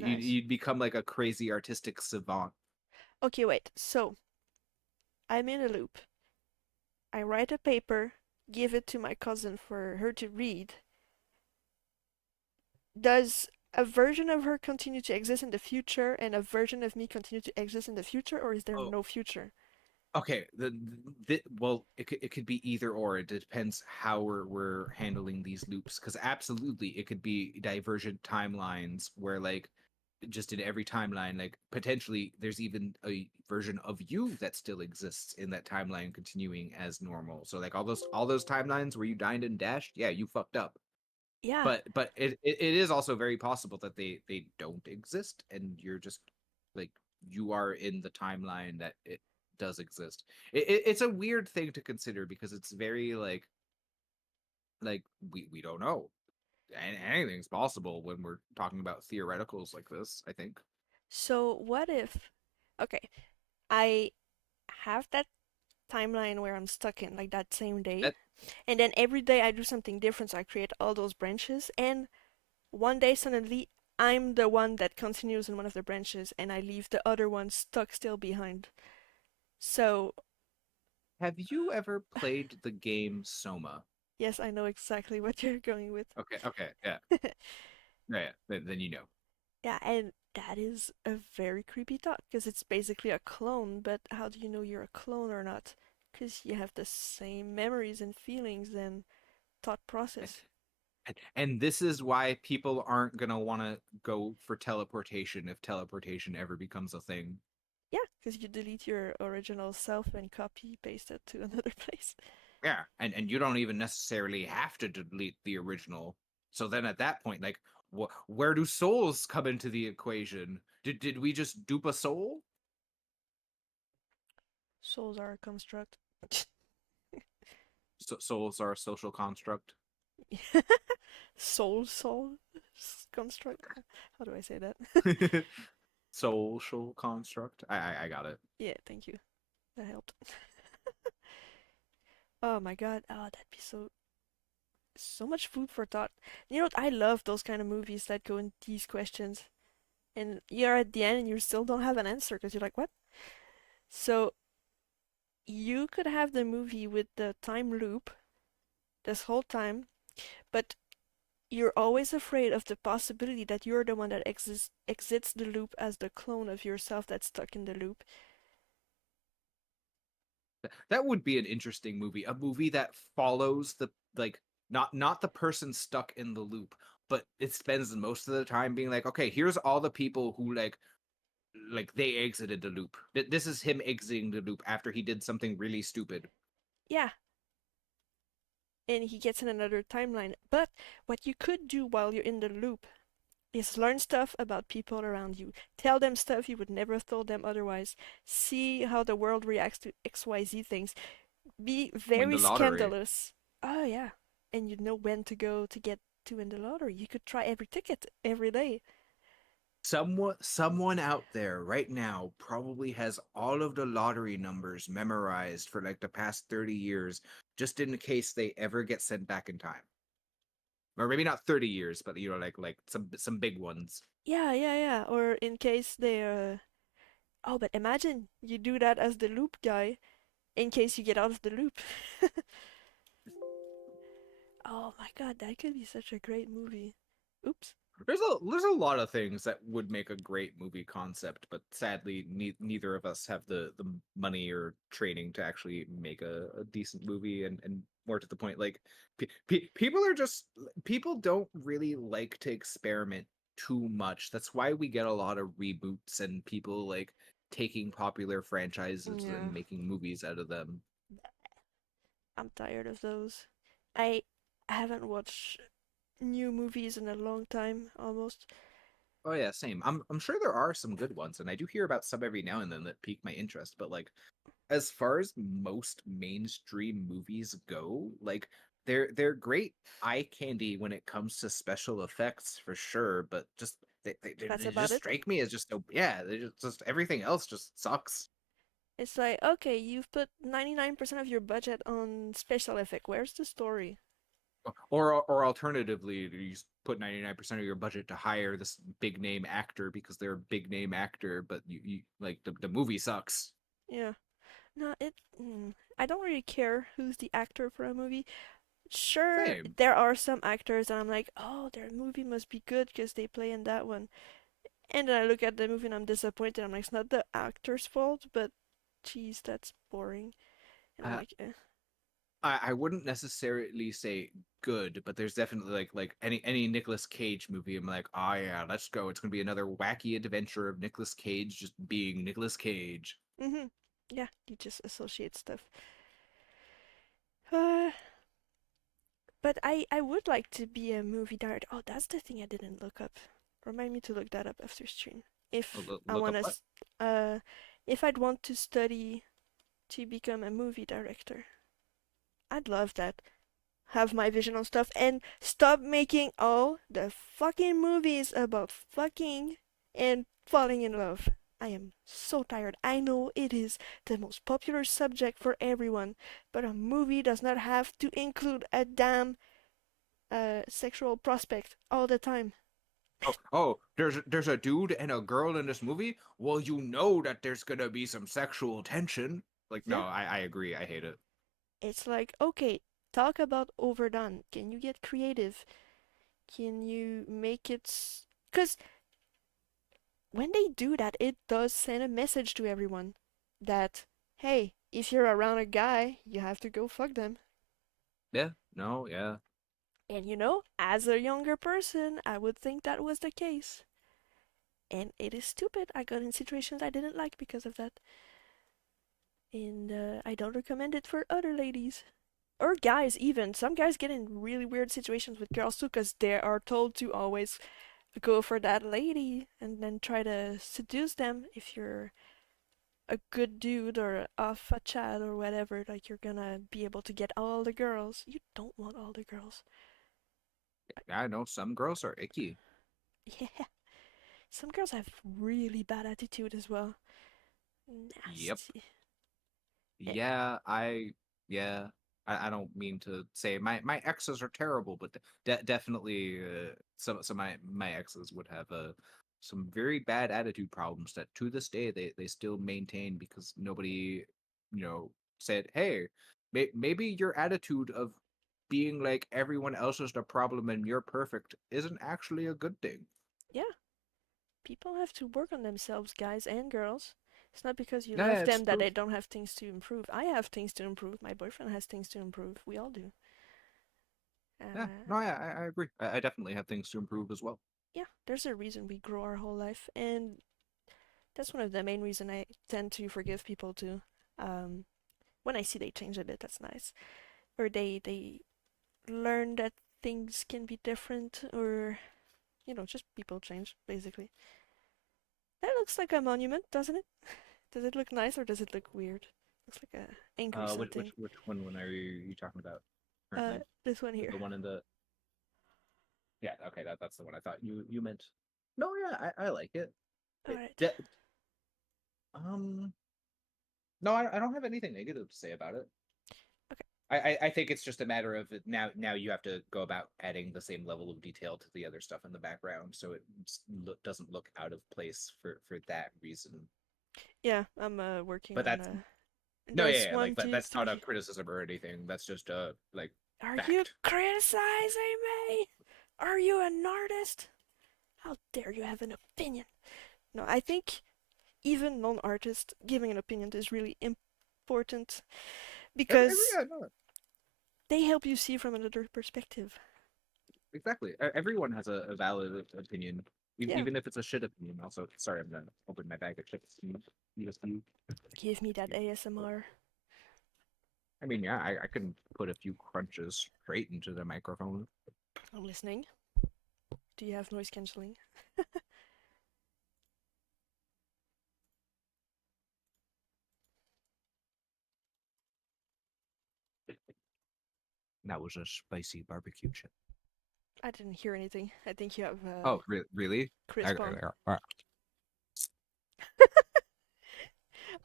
Nice. You'd become like a crazy artistic savant. Okay, wait. So, I'm in a loop. I write a paper, give it to my cousin for her to read. Does a version of her continue to exist in the future and a version of me continue to exist in the future, or is there Oh, no future? okay. Well, it could be either or. It depends how we're handling these loops. Because absolutely, it could be divergent timelines where like just in every timeline, like potentially there's even a version of you that still exists in that timeline, continuing as normal. So like all those timelines where you dined and dashed, yeah, you fucked up. Yeah. But it is also very possible that they don't exist and you're just like you are in the timeline that it does exist. It's a weird thing to consider because it's very like we don't know. And anything's possible when we're talking about theoreticals like this, I think. So, what if. Okay, I have that timeline where I'm stuck in, like that same day, That and then every day I do something different, so I create all those branches, and one day suddenly I'm the one that continues in one of the branches and I leave the other one stuck still behind. So, have you ever played the game Soma? yes, I know exactly what you're going with. Okay, yeah. Yeah, then you know. Yeah, and that is a very creepy thought because it's basically a clone, but how do you know you're a clone or not? Because you have the same memories and feelings and thought process. And this is why people aren't gonna want to go for teleportation if teleportation ever becomes a thing. Yeah, because you delete your original self and copy paste it to another place. Yeah, and you don't even necessarily have to delete the original. So then at that point, like, where do souls come into the equation? Did we just dupe a soul? Souls are a construct. Souls are a social construct. Soul construct. How do I say that? Social construct. I got it. Yeah, thank you. That helped. Oh my god. Oh, that'd be so much food for thought. You know what? I love those kind of movies that go into these questions, and you're at the end and you still don't have an answer because you're like, what? So you could have the movie with the time loop this whole time, but you're always afraid of the possibility that you're the one that exits the loop as the clone of yourself that's stuck in the loop. That would be an interesting movie. A movie that follows the like not the person stuck in the loop, but it spends most of the time being like, okay, here's all the people who like they exited the loop. This is him exiting the loop after he did something really stupid. Yeah, and he gets in another timeline. But what you could do while you're in the loop is learn stuff about people around you. Tell them stuff you would never have told them otherwise. See how the world reacts to XYZ things. Be Win very the lottery. scandalous. Oh, yeah. And you know when to go to get to win the lottery. You could try every ticket every day. Someone out there right now probably has all of the lottery numbers memorized for like the past 30 years, just in case they ever get sent back in time. Or maybe not 30 years, but like some big ones. Yeah, yeah, yeah. Or in case they. Oh, but imagine you do that as the loop guy in case you get out of the loop. Oh my god, that could be such a great movie. Oops. There's a lot of things that would make a great movie concept, but sadly, neither of us have the money or training to actually make a decent movie. And more to the point, like people are just people don't really like to experiment too much. That's why we get a lot of reboots and people like taking popular franchises Yeah, and making movies out of them. I'm tired of those. I haven't watched new movies in a long time, almost. Oh yeah, same. I'm sure there are some good ones, and I do hear about some every now and then that pique my interest. But like, as far as most mainstream movies go, like they're great eye candy when it comes to special effects for sure. But just That's they about just it. strike me as just so yeah. They just everything else just sucks. It's like, okay, you've put 99% of your budget on special effect. Where's the story? Or alternatively, you just put 99% of your budget to hire this big name actor because they're a big name actor, but you like the movie sucks. Yeah. No, I don't really care who's the actor for a movie. Sure, Same. there are some actors and I'm like, oh, their movie must be good because they play in that one. And then I look at the movie and I'm disappointed. I'm like, it's not the actor's fault, but geez, that's boring. And I'm Uh, like, eh. I wouldn't necessarily say good, but there's definitely like any Nicolas Cage movie. I'm like, oh yeah, let's go. It's gonna be another wacky adventure of Nicolas Cage just being Nicolas Cage. Mm-hmm. Yeah, you just associate stuff. Uh, but I would like to be a movie director. Oh, that's the thing I didn't look up. Remind me to look that up after stream. If I Look want up what? uh, if I'd want to study to become a movie director, I'd love that. Have my vision on stuff and stop making all the fucking movies about fucking and falling in love. I am so tired. I know it is the most popular subject for everyone, but a movie does not have to include a damn sexual prospect all the time. Oh, there's a dude and a girl in this movie. Well, you know that there's gonna be some sexual tension. Like, no, Yeah, I agree. I hate it. it's like, okay, talk about overdone. Can you get creative? Can you make it. Because when they do that, it does send a message to everyone that, hey, if you're around a guy, you have to go fuck them. Yeah, no, yeah. And you know, as a younger person, I would think that was the case. And it is stupid. I got in situations I didn't like because of that. And I don't recommend it for other ladies. Or guys, even. Some guys get in really weird situations with girls too because they are told to always go for that lady and then try to seduce them if you're a good dude or a alpha chat or whatever, like you're gonna be able to get all the girls. You don't want all the girls. I know some girls are icky. Yeah. Some girls have really bad attitude as well. Yep. Nasty. Eh, Yeah, yeah. I don't mean to say my exes are terrible, but definitely some of my exes would have some very bad attitude problems that to this day they still maintain because nobody, said, hey, maybe your attitude of being like everyone else is the problem and you're perfect isn't actually a good thing. yeah. People have to work on themselves, guys and girls. It's not because you Yeah, love yeah, it's them that true. they don't have things to improve. I have things to improve. My boyfriend has things to improve. We all do. Yeah, Uh, no, yeah, I agree. I definitely have things to improve as well. yeah, there's a reason we grow our whole life, and that's one of the main reason I tend to forgive people too. Um, when I see they change a bit, that's nice. Or they learn that things can be different, or just people change basically. That looks like a monument, doesn't it? Does it look nice or does it look weird? Looks like a angry something. Which one are you talking about currently? This one here. The one in the yeah, okay, that's the one I thought you meant. No, yeah, I like it. All right. Um, no, I don't have anything negative to say about it. Okay. I think it's just a matter of now you have to go about adding the same level of detail to the other stuff in the background, so it doesn't look out of place for that reason. Yeah, I'm working But on that's no, there's yeah, like one, two, that's not a three. criticism or anything. That's just a like Are you fact. criticizing me? Are you an artist? How dare you have an opinion? No, I think even non-artists giving an opinion is really important because Yeah, no, they help you see from another perspective. exactly. Everyone has a valid opinion, Yeah, even if it's a shit opinion. Also, sorry, I'm gonna open my bag of chips. You give me that ASMR. I mean, yeah, I can put a few crunches straight into the microphone. I'm listening. Do you have noise cancelling? That was a spicy barbecue chip. I didn't hear anything. I think you have Oh, really? crisp on. Right.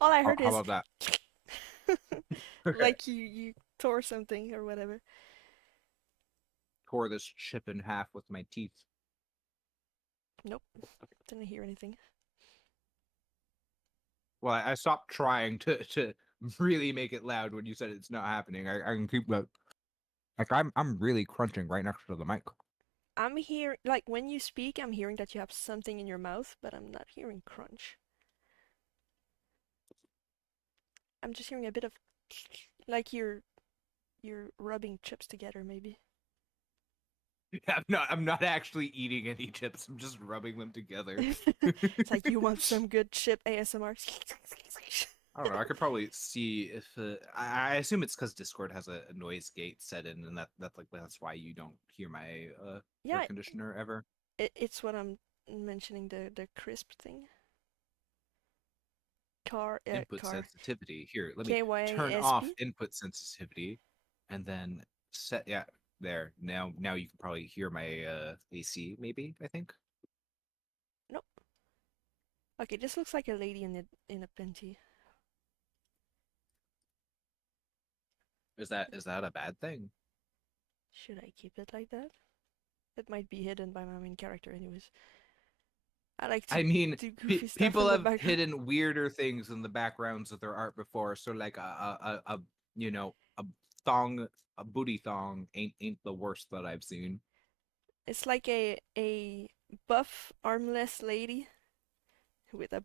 All I heard How is about that? Okay. like you tore something or whatever. Tore this chip in half with my teeth. Nope, didn't hear anything. Well, I stopped trying to really make it loud when you said it's not happening. I can keep that. Like I'm really crunching right next to the mic. I'm hearing, like, when you speak, I'm hearing that you have something in your mouth, but I'm not hearing crunch. I'm just hearing a bit of, like you're rubbing chips together, maybe. I'm not actually eating any chips. I'm just rubbing them together. It's like you want some good chip ASMR. I don't know. I could probably see if I assume it's because Discord has a noise gate set in, and that's why you don't hear my air Yeah, conditioner ever. it's what I'm mentioning, the crisp thing. Input Car. sensitivity. Here, let me turn off KYSP? input sensitivity, and then set. Yeah, there. Now you can probably hear my AC. Maybe I think. Nope. Okay, this looks like a lady in a panty. Is that a bad thing? Should I keep it like that? It might be hidden by my main character anyways. I like to I mean, do goofy stuff people in the have background. hidden weirder things in the backgrounds of their art before. So like a thong, a booty thong ain't the worst that I've seen. It's like a buff armless lady with a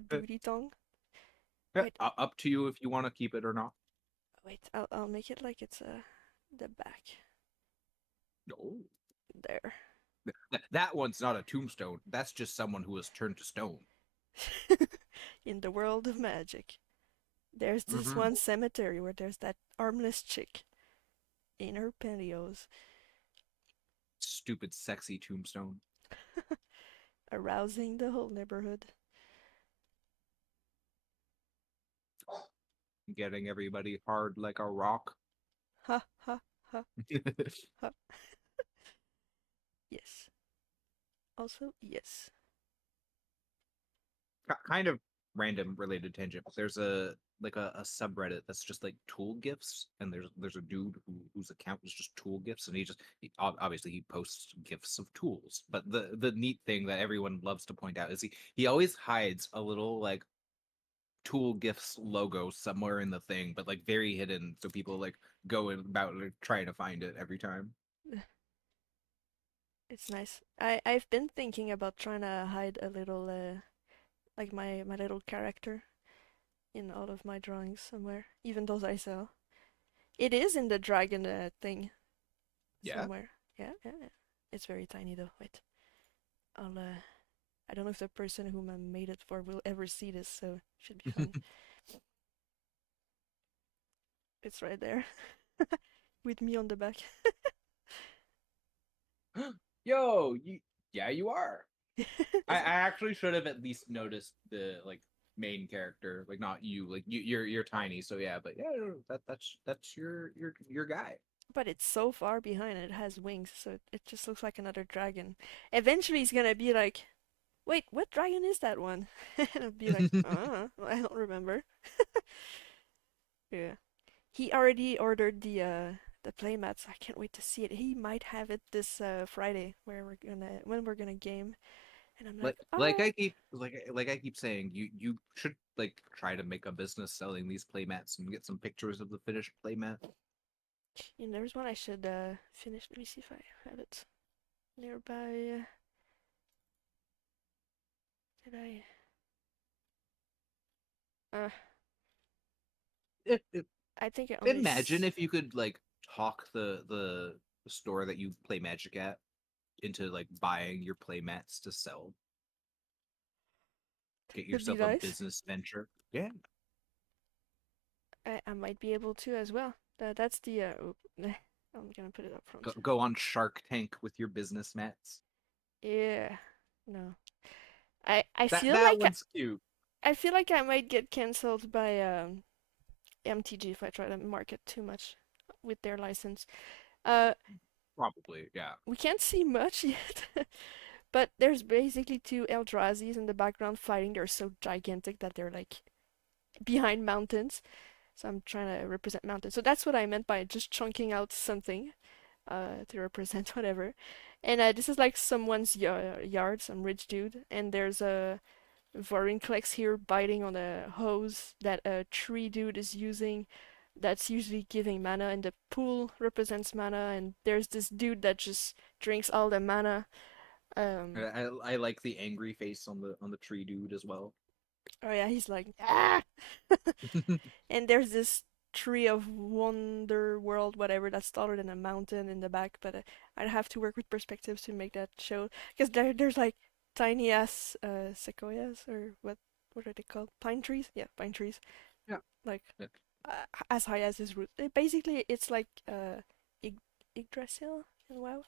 booty tongue. Yeah, Wait, up to you if you want to keep it or not. wait, I'll make it like it's the back. No, There. that one's not a tombstone. That's just someone who was turned to stone. In the world of magic. There's this Mm-hmm. one cemetery where there's that armless chick in her pantyhose, Stupid, sexy tombstone. arousing the whole neighborhood. getting everybody hard like a rock. Ha ha ha ha. Yes. Also, yes. Kind of random related tangent, but there's a subreddit that's just like tool gifts, and there's a dude whose account is just tool gifts, and obviously he posts gifts of tools. But the neat thing that everyone loves to point out is he always hides a little like tool gifts logo somewhere in the thing, but like very hidden, so people like go about trying to find it every time. It's nice. I've been thinking about trying to hide a little like my little character in all of my drawings somewhere, even those I sell. It is in the dragon thing Yeah. somewhere. Yeah, yeah, yeah. It's very tiny though. Wait, I'll I don't know if the person whom I made it for will ever see this, so it should be fine. It's right there, with me on the back. Yo, yeah, you are. I Is it? actually should have at least noticed the like main character, like not you. Like you're tiny, so yeah. But yeah, that's your guy. But it's so far behind. It has wings, so it just looks like another dragon. Eventually, he's gonna be like, "Wait, what dragon is that one?" And I'll be like, I don't remember." Yeah. He already ordered the playmats. I can't wait to see it. He might have it this Friday where when we're gonna game. And I'm like, Like oh, I keep like I keep saying, you should like try to make a business selling these playmats and get some pictures of the finished playmat. there's one I should finish. Let me see if I have it nearby. Did I? Uh, If I think I only. imagine if you could like talk the store that you play Magic at into like buying your playmats to sell. Get Could be yourself a nice. business venture. Yeah. I might be able to as well. That's the. I'm gonna put it up Go, front. go on Shark Tank with your business mats. Yeah. No. I That feel that like one's cute. I feel like I might get cancelled by MTG if I try to market too much with their license. Uh, Probably, yeah. we can't see much yet, but there's basically two Eldrazi's in the background fighting. They're so gigantic that they're like behind mountains. So I'm trying to represent mountains. So that's what I meant by just chunking out something to represent whatever. And this is like someone's yard, some rich dude, and there's a Vorinclex here biting on a hose that a tree dude is using that's usually giving mana, and the pool represents mana, and there's this dude that just drinks all the mana. Um, I like the angry face on the tree dude as well. oh yeah, he's like, ah! And there's this tree of wonder world, whatever, that's taller than a mountain in the back, but I'd have to work with perspectives to make that show, because there's like tiny ass sequoias, or what are they called? Pine trees? Yeah, pine trees. Yeah. Like Yeah. as high as his root. Basically, it's like Ig- Yggdrasil in WoW.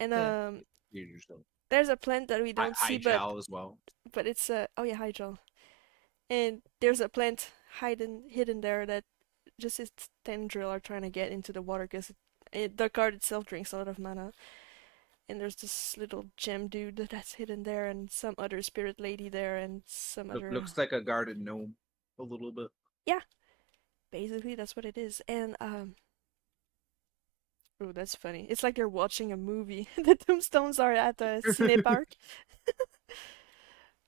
And Yeah. You just don't. there's a plant that we don't see, High but Jal as well. it's oh yeah, hydral. And there's a plant hidden there that just its tendril are trying to get into the water because the card itself drinks a lot of mana. And there's this little gem dude that's hidden there, and some other spirit lady there, and some other. Looks like a garden gnome a little bit. Yeah, basically that's what it is. And oh, that's funny. It's like they're watching a movie. The tombstones are at the cine park.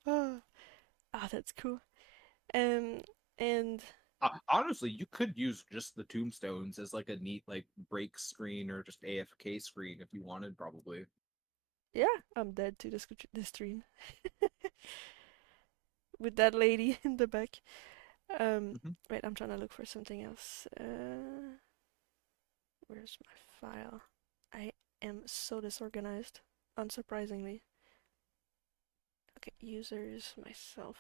Oh, ah, that's cool. Um, and Honestly, you could use just the tombstones as like a neat like break screen or just AFK screen if you wanted, probably. yeah, I'm dead to the stream with that lady in the back. Mhm. Wait, I'm trying to look for something else. Where's my file? I am so disorganized, unsurprisingly. Okay, users, myself.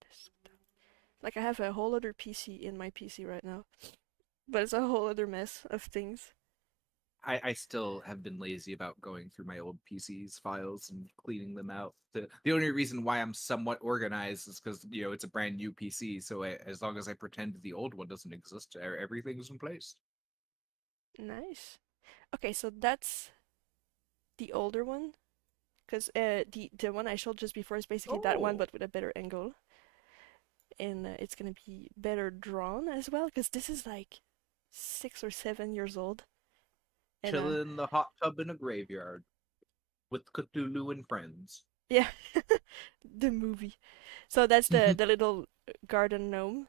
Desktop. Like I have a whole other PC in my PC right now, but it's a whole other mess of things. I still have been lazy about going through my old PC's files and cleaning them out. The only reason why I'm somewhat organized is because it's a brand new PC. So as long as I pretend the old one doesn't exist, everything's in place. Nice. Okay, so that's the older one, because the one I showed just before is basically that one, Oh, but with a better angle, and it's gonna be better drawn as well, because this is like 6 or 7 years old, and chilling in the hot tub in a graveyard with Cthulhu and friends. yeah, the movie. So that's the little garden gnome.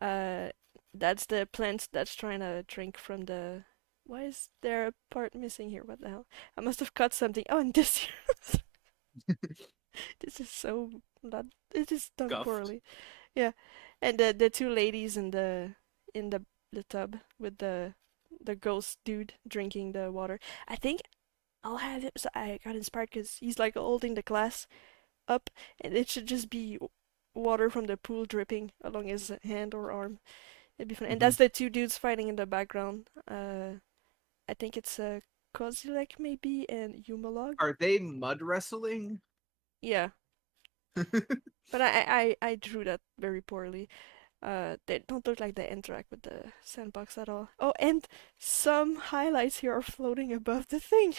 Uh, that's the plant that's trying to drink from the. Why is there a part missing here? What the hell? I must have cut something. Oh, and this this is so not. It is done Scuffed. poorly. Yeah, and the two ladies in the tub with the ghost dude drinking the water. I think I'll have him. So I got inspired because he's like holding the glass up, and it should just be water from the pool dripping along his hand or arm. It'd be fun. And Hmm. that's the two dudes fighting in the background. I think it's Kozilek maybe and Humalog. Are they mud wrestling? Yeah, but I drew that very poorly. They don't look like they interact with the sandbox at all. Oh, and some highlights here are floating above the thing.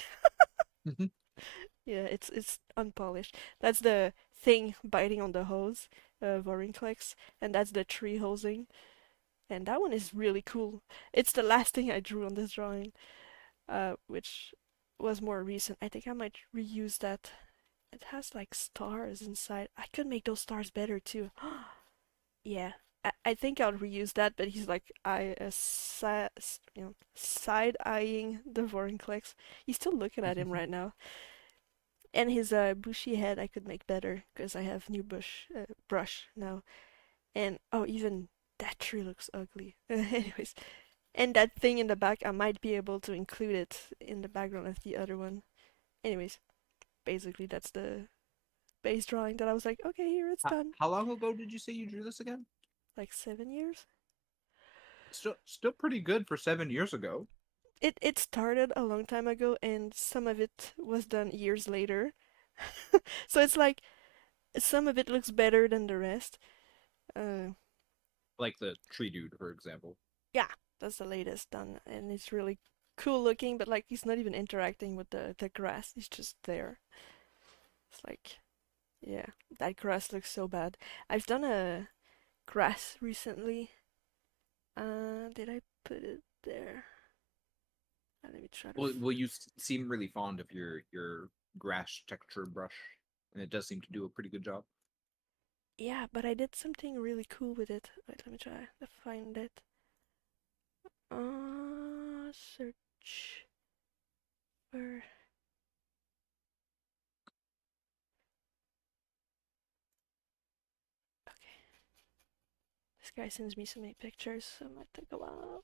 Yeah, it's unpolished. That's the thing biting on the hose, Vorinclex, and that's the tree hosing. And that one is really cool. It's the last thing I drew on this drawing, which was more recent. I think I might reuse that. It has like stars inside. I could make those stars better too. Yeah, I think I'll reuse that. But he's like side eyeing the Vorinclex. He's still looking at him right now. And his bushy head I could make better because I have new brush now. And oh, even that tree looks ugly. Anyways, and that thing in the back, I might be able to include it in the background of the other one. Anyways, basically that's the base drawing that I was like, okay, here it's done. How long ago did you say you drew this again? Like 7 years. Still pretty good for 7 years ago. It started a long time ago, and some of it was done years later. So it's like some of it looks better than the rest. Uh, Like the tree dude, for example. yeah, that's the latest done, and it's really cool looking. But like he's not even interacting with the grass; he's just there. It's like, yeah, that grass looks so bad. I've done a grass recently. Did I put it there? Let me try to. Well, you seem really fond of your grass texture brush, and it does seem to do a pretty good job. Yeah, but I did something really cool with it. Wait, let me try to find it. Search for. Okay, this guy sends me so many pictures, so it might take a while.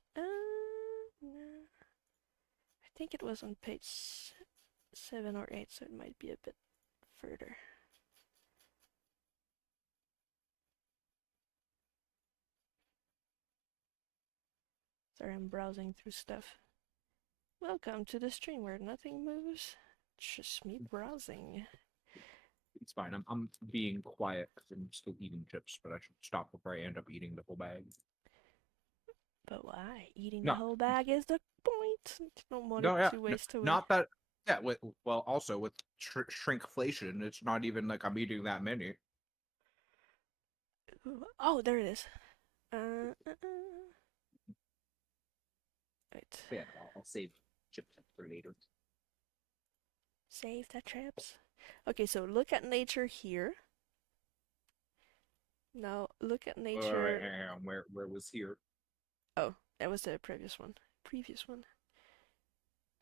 No. I think it was on page 7 or 8, so it might be a bit further. Sorry, I'm browsing through stuff. Welcome to the stream where nothing moves. Just me browsing. It's fine. I'm being quiet because I'm still eating chips, but I should stop before I end up eating the whole bag. But why? Eating the No, whole bag is the point. Don't want it no, yeah, to waste away. not that. Yeah, well, also with shrinkflation, it's not even like I'm eating that many. Ooh, oh, there it is. Right. But yeah, I'll save chips for later. Save the trips. Okay, so look at nature here. Now look at nature. Hang on, where was here? Oh, that was the previous one. Previous one.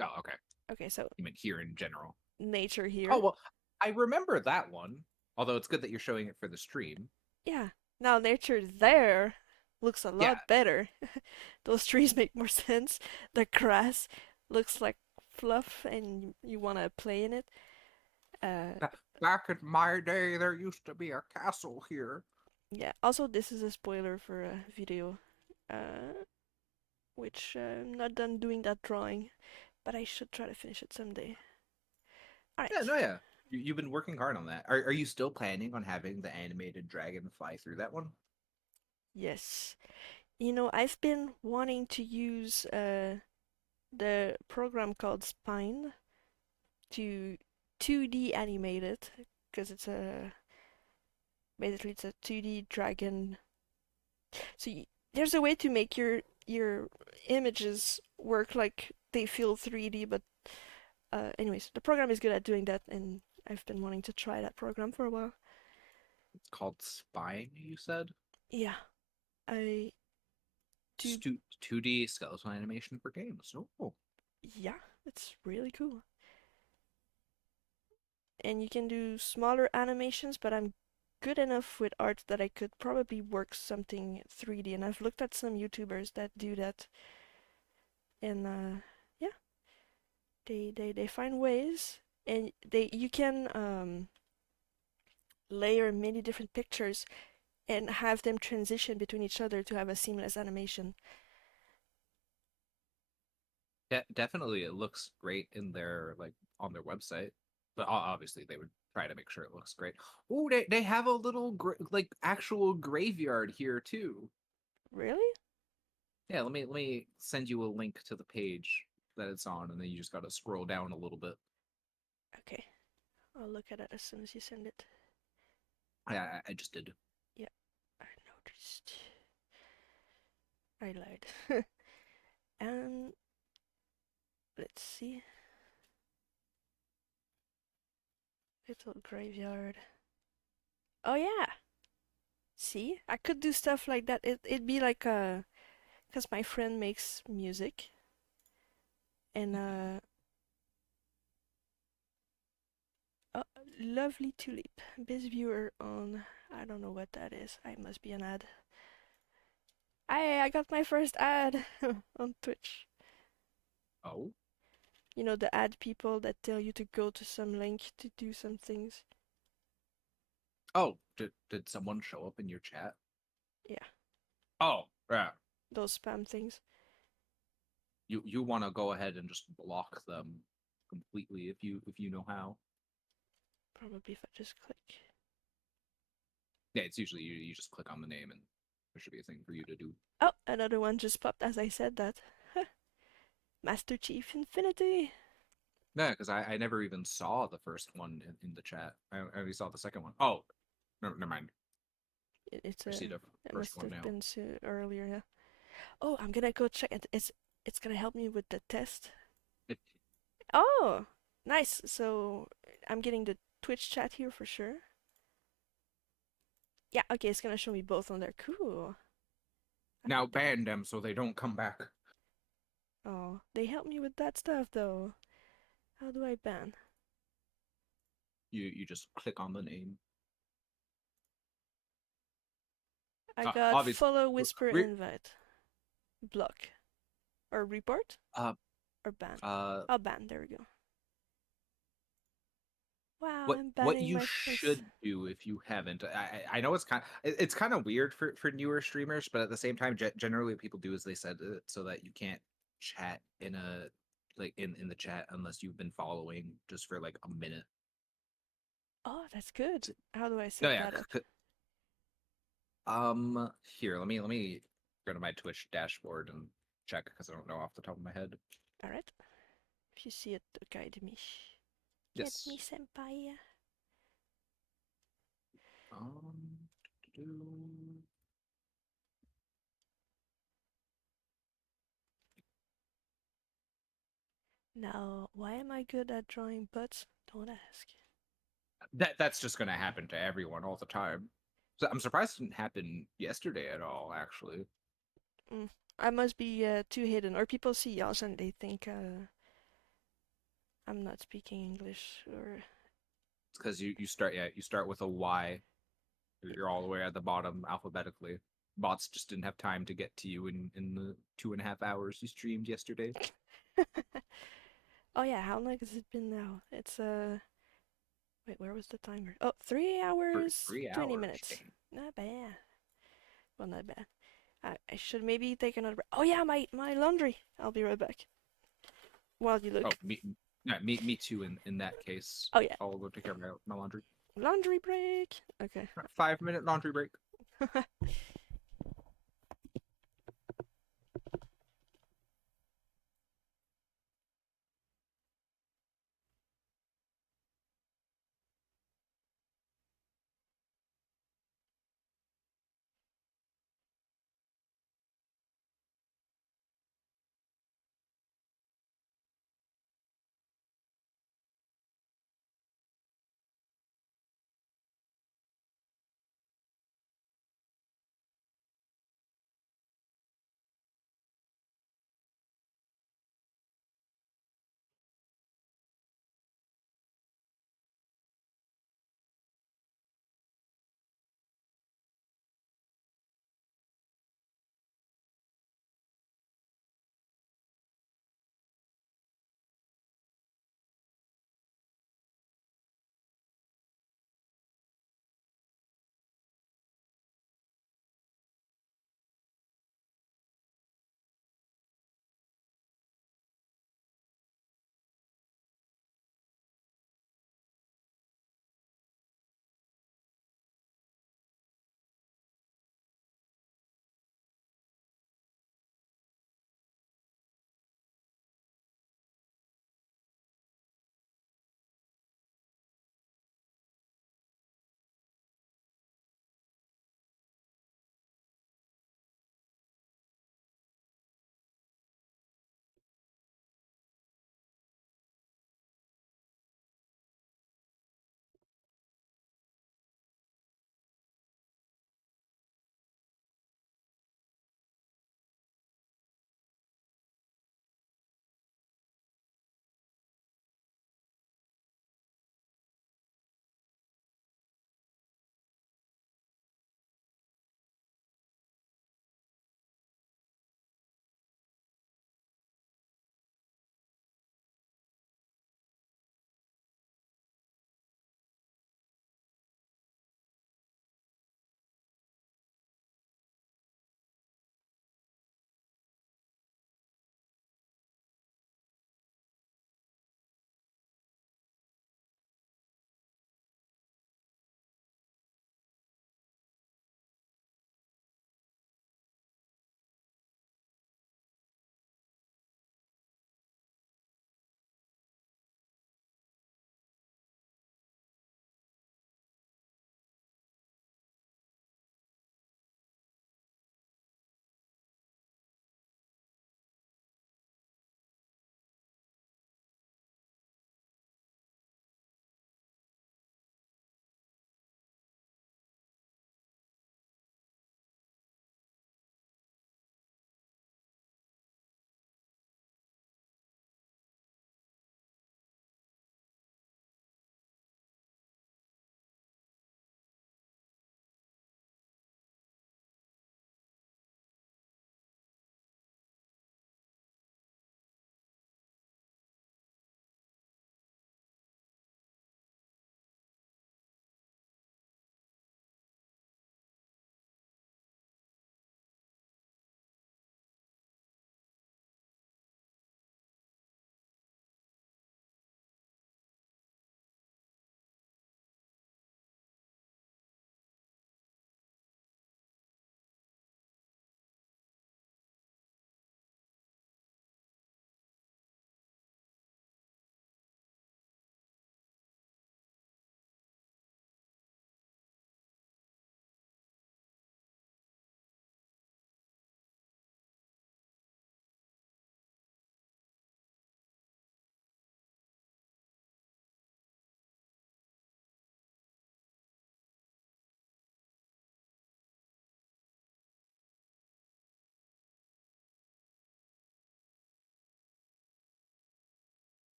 Oh, okay. Okay, so You meant here in general. nature Oh here. well, I remember that one. Although it's good that you're showing it for the stream. Yeah. Now nature there looks a Yeah, lot better. Those trees make more sense. The grass looks like fluff and you want to play in it. Uh, back in my day, there used to be a castle here. yeah. Also, this is a spoiler for a video, uh, which I'm not done doing that drawing. but I should try to finish it someday. All Yeah, right. no, yeah. You've been working hard on that. Are you still planning on having the animated dragon fly through that one? Yes. You know, I've been wanting to use the program called Spine to 2D animate it because it's a basically it's a 2D dragon. So there's a way to make your images work like they feel 3D, but anyways, the program is good at doing that, and I've been wanting to try that program for a while. It's called Spine, you said? Yeah, I do. 2D skeletal animation for games. Oh. Yeah, it's really cool. And you can do smaller animations, but I'm good enough with art that I could probably work something 3D. And I've looked at some YouTubers that do that, and yeah, they find ways, and they you can layer many different pictures and have them transition between each other to have a seamless animation. Definitely, it looks great in their like on their website, but obviously they would try to make sure it looks great. Oh, they have a little like actual graveyard here too. Really? Yeah, let me send you a link to the page that it's on, and then you just gotta scroll down a little bit. Okay, I'll look at it as soon as you send it. I just did. Yeah, I noticed. I lied. And let's see. Little graveyard. Oh yeah. See, I could do stuff like that. It'd be like cause my friend makes music, and oh, lovely tulip. Best viewer on. I don't know what that is. I must be an ad. I got my first ad on Twitch. Oh, You know the ad people that tell you to go to some link to do some things. oh, did someone show up in your chat? Yeah, Oh, yeah. those spam things. You want to go ahead and just block them completely if you know how. Probably if I just click. Yeah, it's usually you just click on the name and there should be a thing for you to do. Oh, another one just popped as I said that. Master Chief Infinity. Yeah, because I never even saw the first one in the chat. I only saw the second one. Oh, never mind. It's I see a. the It first must one have now. been earlier. Yeah. Oh, I'm gonna go check it. It's gonna help me with the test. It, Oh, nice. So I'm getting the Twitch chat here for sure. Yeah. Okay, it's gonna show me both on there. Cool. I now like that. ban them so they don't come back. Oh, they help me with that stuff though. How do I ban? You just click on the name. I got Obviously, follow, whisper, re, invite, block, or report, uh, or ban. uh, I'll ban. There we go. Wow, I'm what banning you my friends. should do if you haven't. I know it's kind of weird for newer streamers, but at the same time, generally what people do is they set it so that you can't chat in a like in the chat unless you've been following just for like a minute. Oh, that's good. How do I No, set yeah. that up? Here, let me go to my Twitch dashboard and check because I don't know off the top of my head. All right. If you see it, guide me. Get me, Yes. senpai. Um. do- Now, why am I good at drawing butts? Don't ask. That's just gonna happen to everyone all the time. So I'm surprised it didn't happen yesterday at all. Actually, Mm. I must be too hidden, or people see us and they think I'm not speaking English, or it's because you start with a Y. You're all the way at the bottom alphabetically. Bots just didn't have time to get to you in the 2.5 hours you streamed yesterday. oh yeah, how long has it been now? It's wait, where was the timer? Oh, three For hours, 20 3 hours. minutes. Not bad. Well, not bad. I should maybe take another break. Oh yeah, my laundry. I'll be right back. while you Oh, look. me too. In that case, Oh yeah, I'll go take care of my laundry. laundry break. Okay. 5 minute laundry break.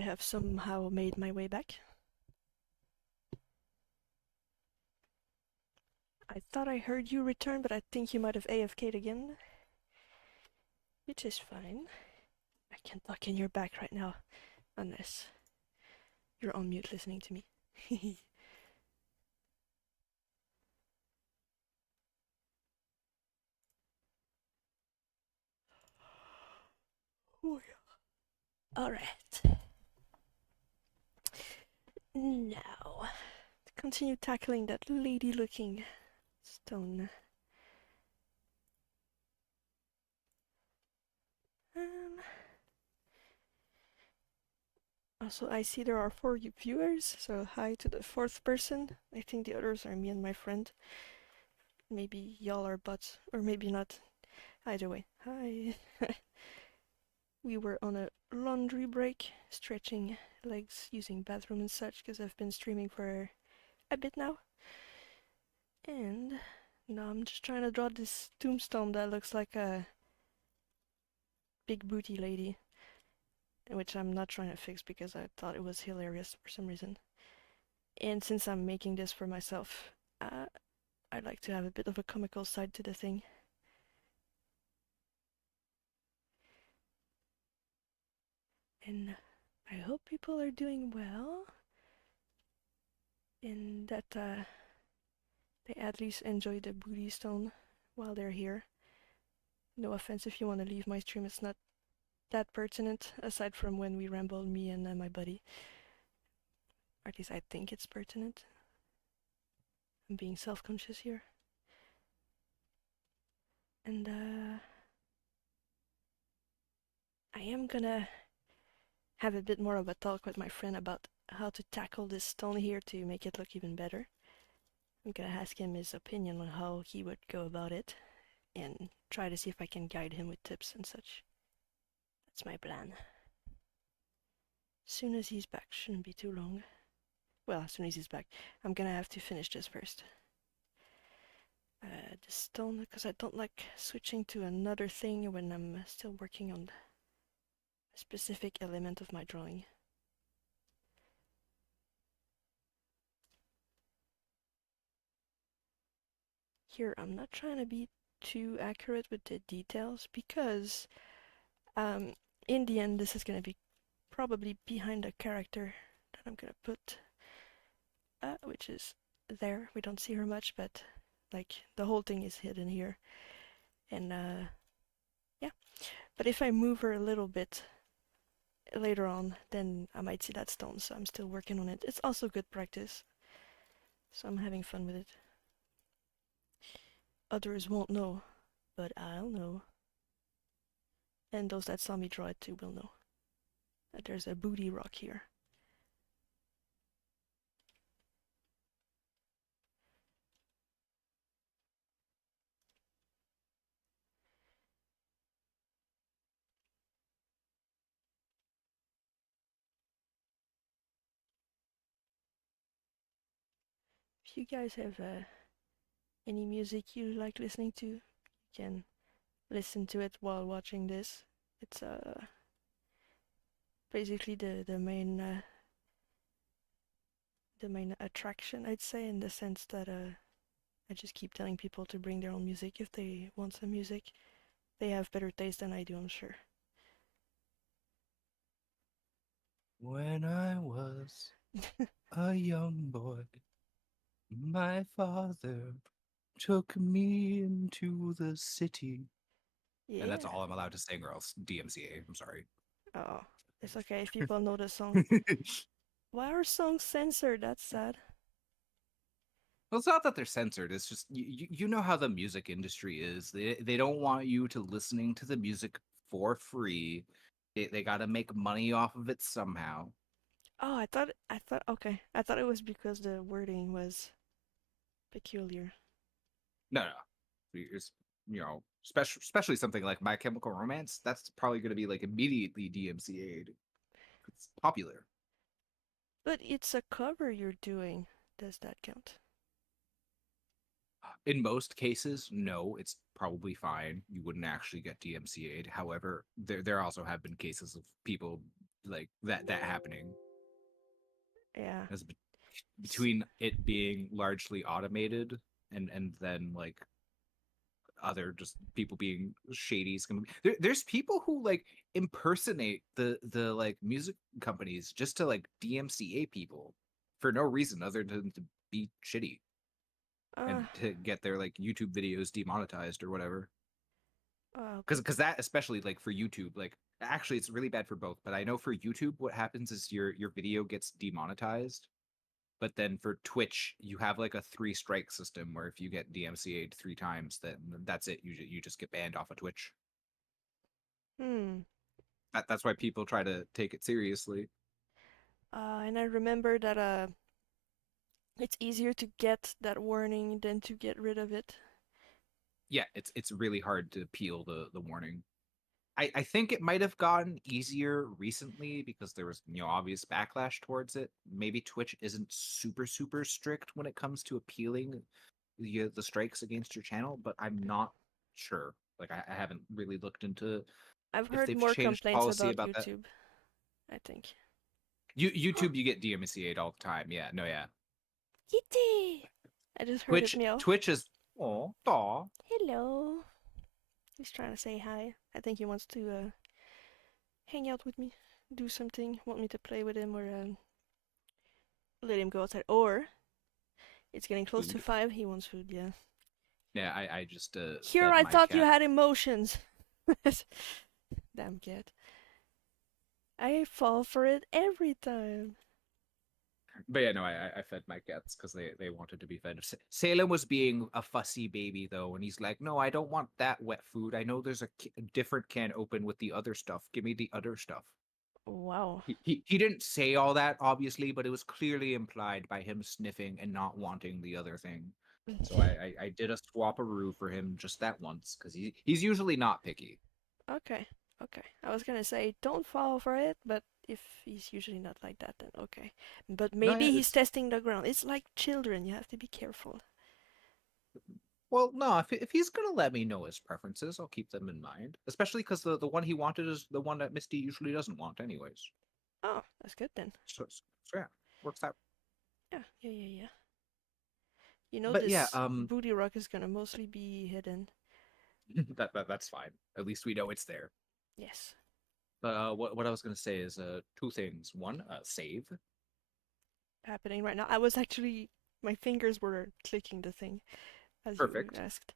I have somehow made my way back. I thought I heard you return, but I think you might have AFK'd again. Which is fine. I can't talk in your back right now, unless you're on mute listening to me. Oh, yeah. Alright. Now, continue tackling that lady looking stone. Also, I see there are 4 viewers, so hi to the 4th person. I think the others are me and my friend. Maybe y'all are bots, or maybe not. Either way, hi. We were on a laundry break, stretching legs, using bathroom and such, because I've been streaming for a bit now. And now I'm just trying to draw this tombstone that looks like a big booty lady, which I'm not trying to fix because I thought it was hilarious for some reason. And since I'm making this for myself, I'd like to have a bit of a comical side to the thing. And I hope people are doing well, and that they at least enjoy the booty stone while they're here. No offense if you want to leave my stream, it's not that pertinent, aside from when we ramble, me and my buddy. Or at least I think it's pertinent. I'm being self-conscious here. And I am gonna have a bit more of a talk with my friend about how to tackle this stone here to make it look even better. I'm gonna ask him his opinion on how he would go about it and try to see if I can guide him with tips and such. That's my plan. Soon as he's back, shouldn't be too long. Well, as soon as he's back, I'm gonna have to finish this first. The stone, because I don't like switching to another thing when I'm still working on a specific element of my drawing. Here, I'm not trying to be too accurate with the details because in the end this is going to be probably behind a character that I'm going to put, which is there. We don't see her much, but like the whole thing is hidden here. And yeah, but if I move her a little bit later on, then I might see that stone, so I'm still working on it. It's also good practice, so I'm having fun with it. Others won't know, but I'll know. And those that saw me draw it too will know that there's a booty rock here. If you guys have any music you like listening to, you can listen to it while watching this. It's basically the main attraction, I'd say, in the sense that I just keep telling people to bring their own music if they want some music. They have better taste than I do, I'm sure. When I was a young boy, my father took me into the city. Yeah. And that's all I'm allowed to sing, or else DMCA. I'm sorry. Oh, it's okay if people know the song. Why are songs censored? That's sad. Well, it's not that they're censored. It's just you know how the music industry is. They don't want you to listening to the music for free. They got to make money off of it somehow. Oh, okay. I thought it was because the wording was peculiar. No, no, it's especially something like My Chemical Romance. That's probably going to be like immediately DMCA'd. It's popular. But it's a cover you're doing. Does that count? In most cases, no, it's probably fine. You wouldn't actually get DMCA'd. However, there also have been cases of people like that happening Yeah. as between it being largely automated and then like other just people being shady. There's people who like impersonate the like music companies just to like DMCA people for no reason other than to be shitty Uh, and to get their like YouTube videos demonetized or whatever. okay. Because that especially like for YouTube, like actually it's really bad for both. But I know for YouTube, what happens is your video gets demonetized. But then for Twitch, you have like a 3 strike system where if you get DMCA'd 3 times, then that's it. You just get banned off of Twitch. Hmm. That's why people try to take it seriously. And I remember that it's easier to get that warning than to get rid of it. Yeah, it's really hard to peel the warning. I think it might have gotten easier recently because there was obvious backlash towards it. Maybe Twitch isn't super strict when it comes to appealing the strikes against your channel, but I'm not sure. Like I haven't really looked into I've if heard they've more changed complaints policy about about that. YouTube, I think. YouTube, you get DMCA'd all the time. Yeah, no, yeah. Kitty! I just heard it Twitch, meow. Twitch is aw. Hello. He's trying to say hi. I think he wants to hang out with me, do something, want me to play with him, or let him go outside. Or it's getting close to Food. 5. He wants food. Yeah. Yeah, I just Here, fed I my thought you cat. had emotions. Damn cat. I fall for it every time. But yeah, no, I fed my cats because they wanted to be fed. Salem was being a fussy baby though, and he's like, "No, I don't want that wet food. I know there's a different can open with the other stuff. Give me the other stuff." Wow. He didn't say all that obviously, but it was clearly implied by him sniffing and not wanting the other thing. So I did a swap-a-roo for him just that once because he's usually not picky. Okay. Okay. I was gonna say don't fall for it, but if he's usually not like that, then okay. But No, yeah, maybe he's it's testing the ground. It's like children. You have to be careful. well, no, if he's gonna let me know his preferences, I'll keep them in mind. Especially because the one he wanted is the one that Misty usually doesn't want, anyways. Oh, that's good then. So yeah, works out. Yeah. Yeah. Yeah. Yeah. You know But yeah, this booty rock is gonna mostly be hidden. that's fine. At least we know it's there. Yes. But what I was gonna say is 2 things. One, save. Happening right now. I was actually my fingers were clicking the thing as you Perfect. asked.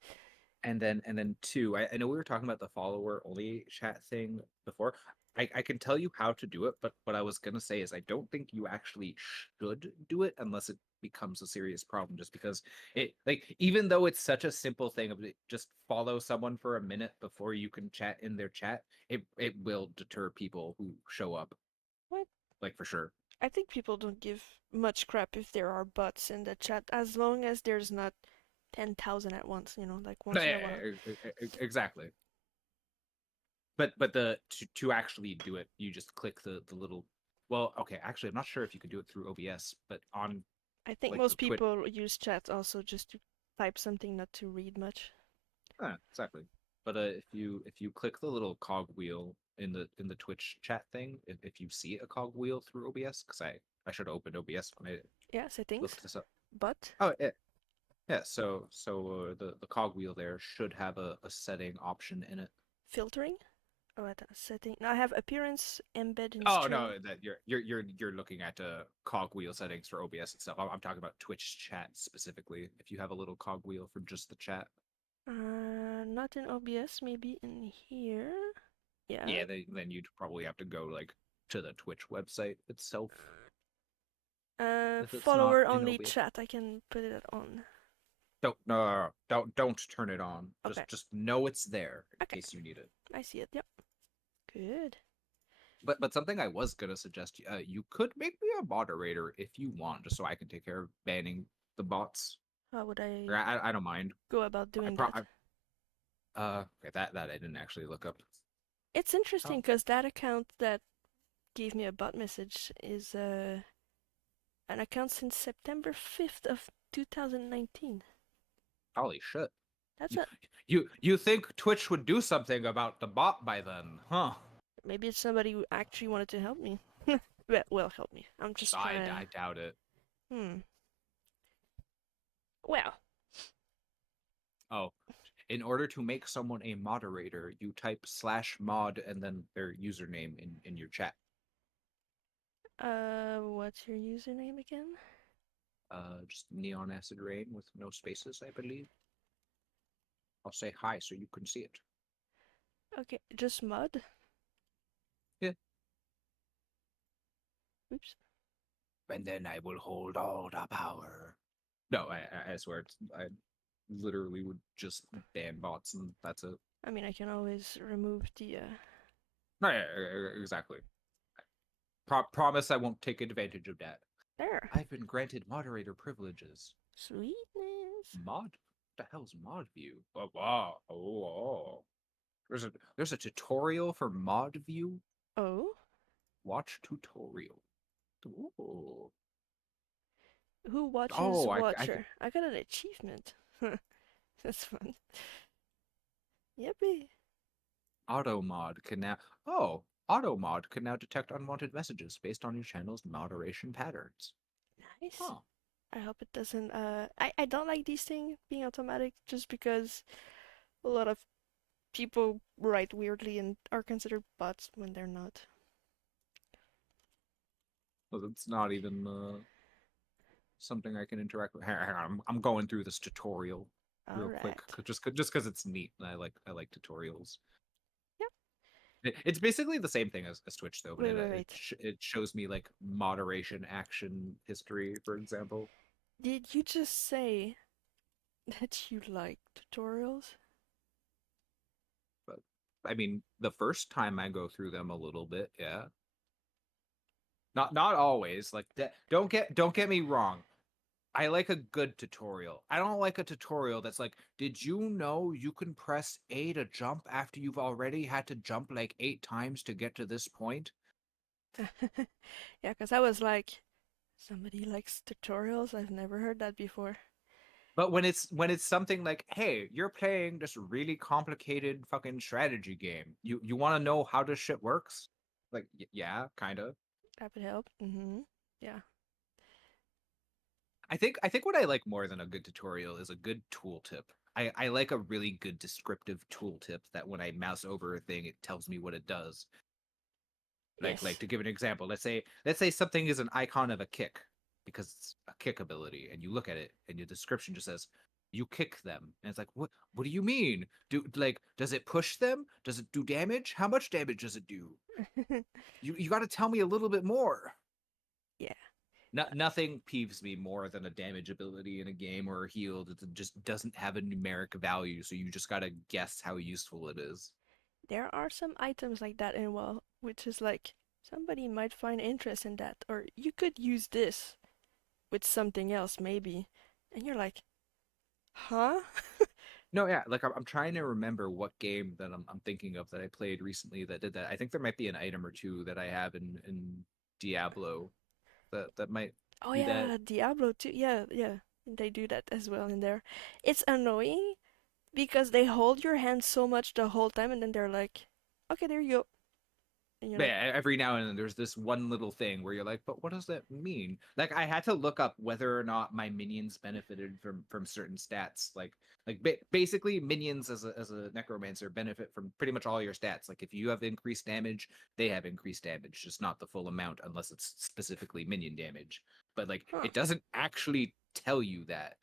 And then 2, I know we were talking about the follower only chat thing before. I can tell you how to do it, but what I was gonna say is I don't think you actually should do it unless it becomes a serious problem. Just because it like even though it's such a simple thing of just follow someone for a minute before you can chat in their chat, it will deter people who show up. What? Like for sure. I think people don't give much crap if there are bots in the chat as long as there's not 10,000 at once, like once in a while. Exactly. But to actually do it, you just click the little. Well, okay, actually, I'm not sure if you could do it through OBS, but on I think like most Twitch. people use chat also just to type something, not to read much. Exactly. But if you click the little cog wheel in the Twitch chat thing, if you see a cog wheel through OBS, because I should have opened OBS when I Yeah, settings. looked this up. But Oh, yeah. So the cog wheel there should have a setting option in it. filtering? Oh, at setting. No, I have appearance, embed in Oh stream. no, that you're looking at cogwheel settings for OBS itself. I'm talking about Twitch chat specifically. If you have a little cogwheel for just the chat. Not in OBS, maybe in here. Yeah. Yeah, then you'd probably have to go like to the Twitch website itself. If it's not Follower in only OBS. chat. I can put it on. Don't turn it on. Okay. Just know it's there in Okay. case you need it. I see it. Yep. Good. But something I was gonna suggest, you could make me a moderator if you want, just so I can take care of banning the bots. How would I Or I don't mind. go about doing that? Okay, that I didn't actually look up. It's interesting Oh. because that account that gave me a bot message is an account since September 5th of 2019. Holy shit! That's You, a you think Twitch would do something about the bot by then, huh? Maybe it's somebody who actually wanted to help me. Well, help me. I'm just trying. I doubt it. Hmm. Well, Oh, in order to make someone a moderator, you type /mod and then their username in your chat. what's your username again? Just Neon Acid Rain with no spaces, I believe. I'll say hi so you can see it. Okay, just mud. Yeah. Oops. And then I will hold all the power. No, I swear, I literally would just ban bots and that's it. I mean, I can always remove the. No, yeah, exactly. Promise I won't take advantage of that. There. I've been granted moderator privileges. Sweetness. Mod? What the hell's mod view? Oh, wow. Oh. There's a tutorial for mod view. Oh, Watch tutorial. Ooh. who watches Oh, I can Watcher? I got an achievement. That's fun. Yippee. auto mod can now. Oh, auto mod can now detect unwanted messages based on your channel's moderation patterns. Nice. Huh. I hope it doesn't. I don't like these things being automatic just because a lot of people write weirdly and are considered bots when they're not. Well, it's not even something I can interact with. Hang on, I'm going through this tutorial All real quick, right. just because it's neat and I like tutorials. Yep. It's basically the same thing as Twitch though, but Wait. it shows me like moderation action history, for example. Did you just say that you like tutorials? But I mean, the first time I go through them a little bit, yeah. Not always. Like that. Don't get me wrong. I like a good tutorial. I don't like a tutorial that's like, did you know you can press A to jump after you've already had to jump like 8 times to get to this point? Yeah, because I was like, somebody likes tutorials? I've never heard that before. But when it's something like, hey, you're playing this really complicated fucking strategy game. You want to know how this shit works? Like, yeah, kind of. That would help. Mm-hmm. Yeah. I think what I like more than a good tutorial is a good tooltip. I like a really good descriptive tooltip that when I mouse over a thing, it tells me what it does. Like Yes. to give an example, let's say something is an icon of a kick because it's a kick ability, and you look at it and your description just says you kick them, and it's like what do you mean? Does it push them? Does it do damage? How much damage does it do? You got to tell me a little bit more. Yeah. Nothing peeves me more than a damage ability in a game or a heal that just doesn't have a numeric value, so you just gotta guess how useful it is. There are some items like that in WoW, which is like somebody might find interest in that, or you could use this with something else maybe, and you're like, huh? No, yeah, like I'm trying to remember what game that I'm thinking of that I played recently that did that. I think there might be an item or two that I have in Diablo that might Oh do that. yeah, Diablo too. Yeah, yeah, they do that as well in there. It's annoying because they hold your hand so much the whole time, and then they're like, okay, there you go, and you're But like, yeah, every now and then there's this one little thing where you're like, but what does that mean? Like I had to look up whether or not my minions benefited from certain stats. Basically minions as a necromancer benefit from pretty much all your stats. Like if you have increased damage, they have increased damage, just not the full amount unless it's specifically minion damage. But like huh, it doesn't actually tell you that.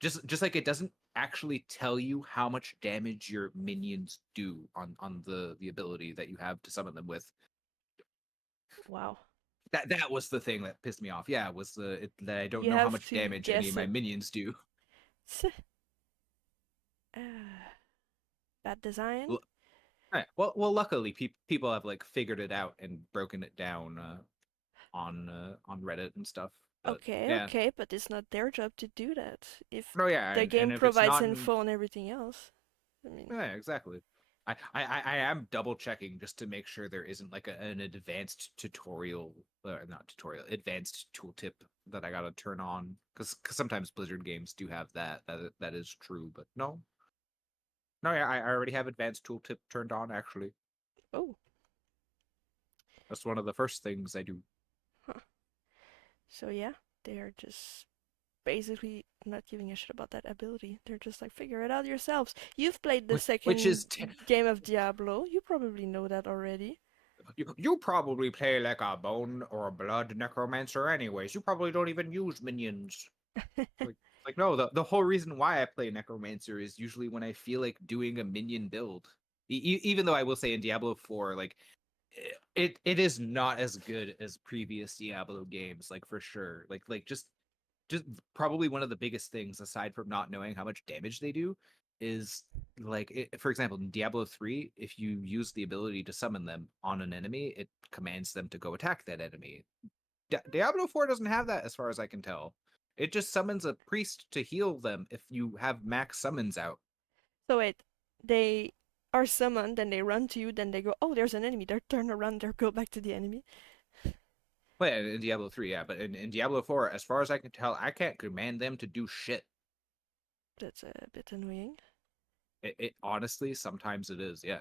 Just like it doesn't actually tell you how much damage your minions do on the ability that you have to summon them with. wow. That was the thing that pissed me off. Yeah, was that I don't You know how have much to damage any of guess my it. minions do. Bad design. Well, well, luckily people have like figured it out and broken it down on Reddit and stuff. But Okay, yeah, okay, but it's not their job to do that. If no, yeah, the and game if it's provides not in, info and everything else, I mean, yeah, exactly. I am double checking just to make sure there isn't like an advanced tutorial, not tutorial, advanced tooltip that I gotta turn on because sometimes Blizzard games do have that is true, but no, yeah, I already have advanced tooltip turned on actually. oh, That's one of the first things I do. Huh. So yeah, they are just basically not giving a shit about that ability. They're just like, figure it out yourselves. You've played the Which is second game of Diablo. You probably know that already. you probably play like a bone or a blood necromancer anyways. You probably don't even use minions. Like no, the whole reason why I play necromancer is usually when I feel like doing a minion build. Even though I will say in Diablo 4, like it is not as good as previous Diablo games, like for sure. Like just probably one of the biggest things aside from not knowing how much damage they do is like for example in Diablo 3, if you use the ability to summon them on an enemy, it commands them to go attack that enemy. Diablo 4 doesn't have that as far as I can tell. It just summons a priest to heal them if you have max summons out. So wait, they are summoned, then they run to you, then they go, oh, there's an enemy. They turn around, they go back to the enemy. Well, in Diablo 3, yeah, but in Diablo 4, as far as I can tell, I can't command them to do shit. That's a bit annoying. It honestly, sometimes it is, yeah.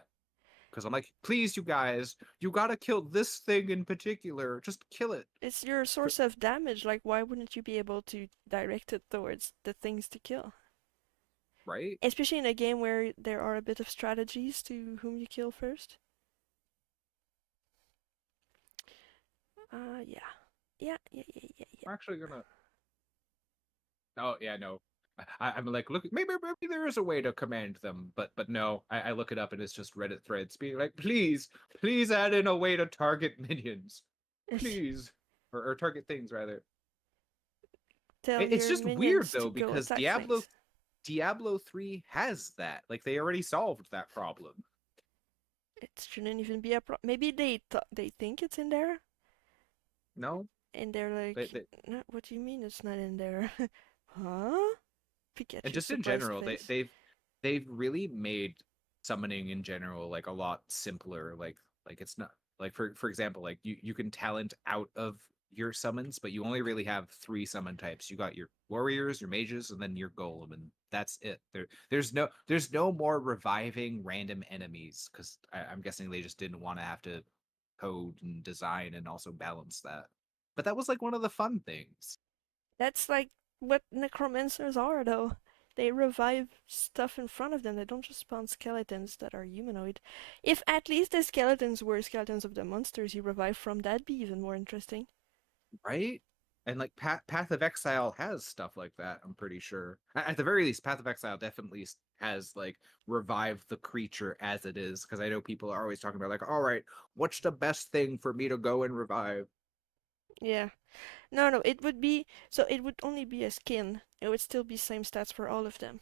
Because I'm like, please, you guys, you gotta kill this thing in particular. Just kill it. It's your source of damage. Like, why wouldn't you be able to direct it towards the things to kill? Right? Especially in a game where there are a bit of strategies to whom you kill first. Yeah. Yeah. We're actually gonna. Oh, yeah, no. I'm like, look, maybe there is a way to command them, but no. I look it up and it's just Reddit threads being like, please add in a way to target minions. Please. Or target things, rather. Tell It's your just weird, minions to though, go because attack things. Diablo 3 has that. Like, they already solved that problem. It shouldn't even be a problem. Maybe they think it's in there, No? and they're They, like, they, no, what do you mean it's not in there? Huh? and Pikachu just in surprised general, face. they've really made summoning in general like a lot simpler. Like it's not like for example, like you can talent out of your summons, but you only really have three summon types. You got your warriors, your mages, and then your golem, and that's it. There's no more reviving random enemies because I'm guessing they just didn't want to have to code and design and also balance that. But that was like one of the fun things. That's like what necromancers are, though. They revive stuff in front of them. They don't just spawn skeletons that are humanoid. If at least the skeletons were skeletons of the monsters you revive from, that'd be even more interesting. Right? And like Path of Exile has stuff like that, I'm pretty sure. At the very least, Path of Exile definitely has like revive the creature as it is. Because I know people are always talking about like, all right, what's the best thing for me to go and revive? Yeah. No, it would be so it would only be a skin. It would still be same stats for all of them.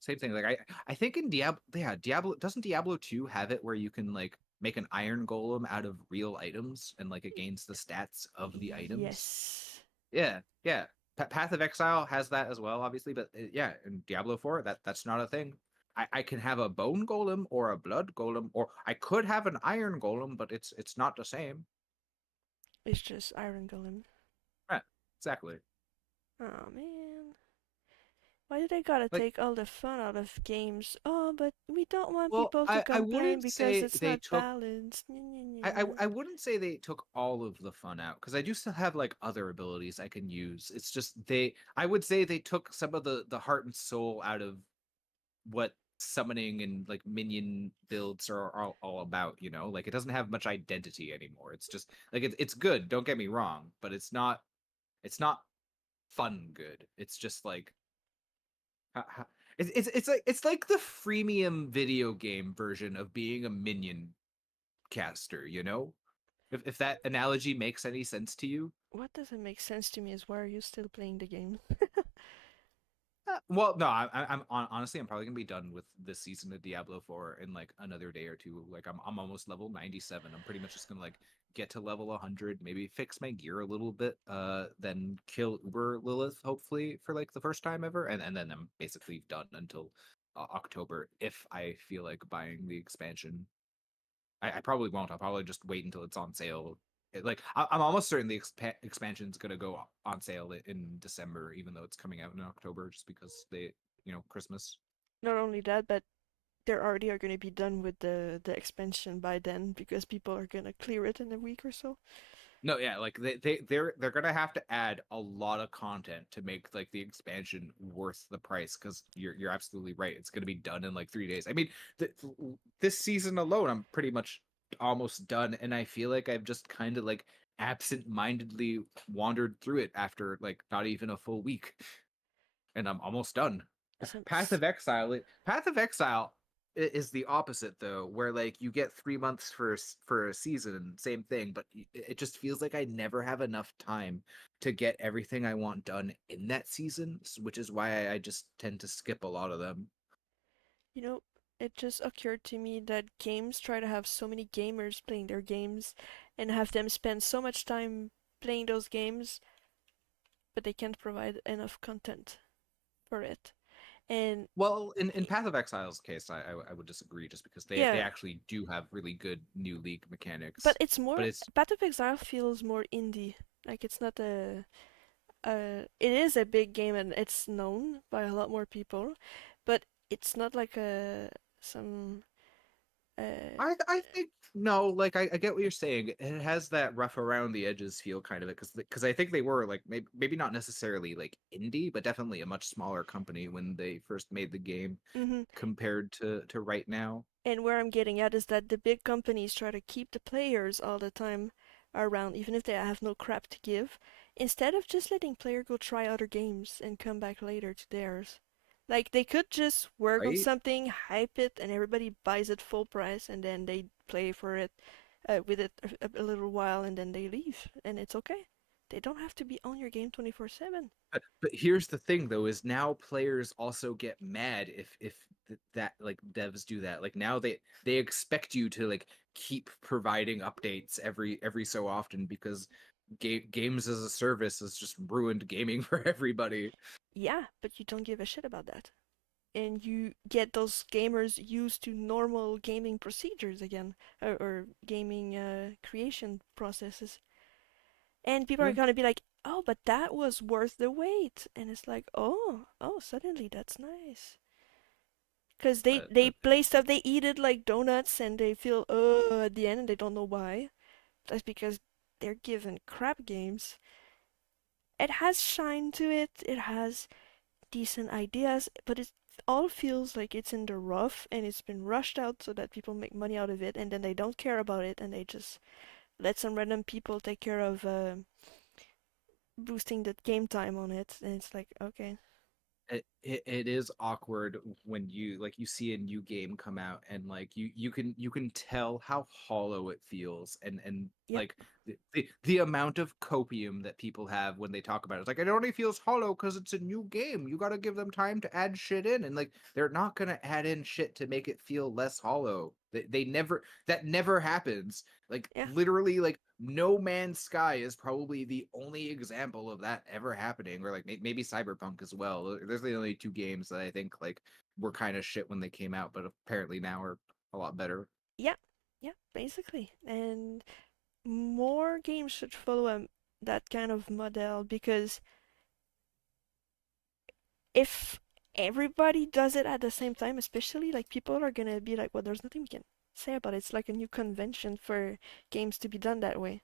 Same thing. Like I think in Diablo, yeah, Diablo doesn't Diablo 2 have it where you can like make an iron golem out of real items and like it gains the stats of the items? Yes. Yeah. Path of Exile has that as well, obviously, but yeah, in Diablo 4, that's not a thing. I can have a bone golem or a blood golem, or I could have an iron golem, but it's not the same. It's just Iron Golem. Right, exactly. Oh man. Why do they gotta Like, take all the fun out of games? Oh, but we don't want well, people to I complain wouldn't because say it's they not took balanced. I wouldn't say they took all of the fun out because I do still have like other abilities I can use. It's just I would say they took some of the heart and soul out of what summoning and like minion builds are all about, you know? Like it doesn't have much identity anymore. It's just like it's good, don't get me wrong, but it's not fun good. It's just like it's like the freemium video game version of being a minion caster, you know? If that analogy makes any sense to you. What doesn't make sense to me is why are you still playing the game? Well, no, honestly, I'm probably gonna be done with this season of Diablo 4 in like another day or two. Like I'm almost level 97. I'm pretty much just gonna like get to level 100, maybe fix my gear a little bit, then kill Uber Lilith hopefully for like the first time ever, and then I'm basically done until October if I feel like buying the expansion. I probably won't. I'll probably just wait until it's on sale. Like I'm almost certain the expansion's gonna go on sale in December, even though it's coming out in October, just because Christmas. Not only that, but they're already are gonna be done with the expansion by then because people are gonna clear it in a week or so. No, yeah, like they're gonna have to add a lot of content to make like the expansion worth the price because you're absolutely right. It's gonna be done in like 3 days. I mean, this season alone, I'm pretty much almost done, and I feel like I've just kind of like absent-mindedly wandered through it after like not even a full week, and I'm almost done. Some, Path of Exile is the opposite though, where like you get 3 months for a season, same thing, but it just feels like I never have enough time to get everything I want done in that season, which is why I just tend to skip a lot of them. you know, it just occurred to me that games try to have so many gamers playing their games and have them spend so much time playing those games, but they can't provide enough content for it. And Well, in Path of Exile's case, I would disagree just because they yeah, actually do have really good new league but mechanics, it's but more it's Path of Exile feels more indie. Like it's not it is a big game and it's known by a lot more people, but it's not like a some uh I think no, like I get what you're saying. It has that rough around the edges feel kind of it because I think they were like maybe not necessarily like indie, but definitely a much smaller company when they first made the game mhm. compared to right now. And where I'm getting at is that the big companies try to keep the players all the time around, even if they have no crap to give, instead of just letting player go try other games and come back later to theirs. Like they could just work on Right? something, hype it, and everybody buys it full price, and then they play for it, with it a little while, and then they leave, and it's okay. They don't have to be on your game 24/7. But here's the thing though, is now players also get mad if that like devs do that. Like now they expect you to like keep providing updates every so often because games as a service has just ruined gaming for everybody. Yeah, but you don't give a shit about that. And you get those gamers used to normal gaming procedures again, or gaming creation processes. And people are Yeah. gonna be like, "Oh, but that was worth the wait," and it's like, "Oh, suddenly that's nice." Because they But play stuff, they eat it like donuts, and they feel at the end, and they don't know why. That's because they're given crap games. It has shine to it. It has decent ideas, but it all feels like it's in the rough and it's been rushed out so that people make money out of it, and then they don't care about it and they just let some random people take care of boosting the game time on it, and it's like, okay, it is awkward when you like you see a new game come out and like you can tell how hollow it feels and yep, like the amount of copium that people have when they talk about it. It's like it only feels hollow because it's a new game. You got to give them time to add shit in, and like they're not gonna add in shit to make it feel less hollow. They never that never happens. Like yeah, literally, like No Man's Sky is probably the only example of that ever happening, or like maybe Cyberpunk as well. There's the only two games that I think like were kind of shit when they came out, but apparently now are a lot better. yeah, yeah, basically. And more games should follow that kind of model, because if everybody does it at the same time, especially, like, people are gonna be like, well, there's nothing we can say about it. It's like a new convention for games to be done that way.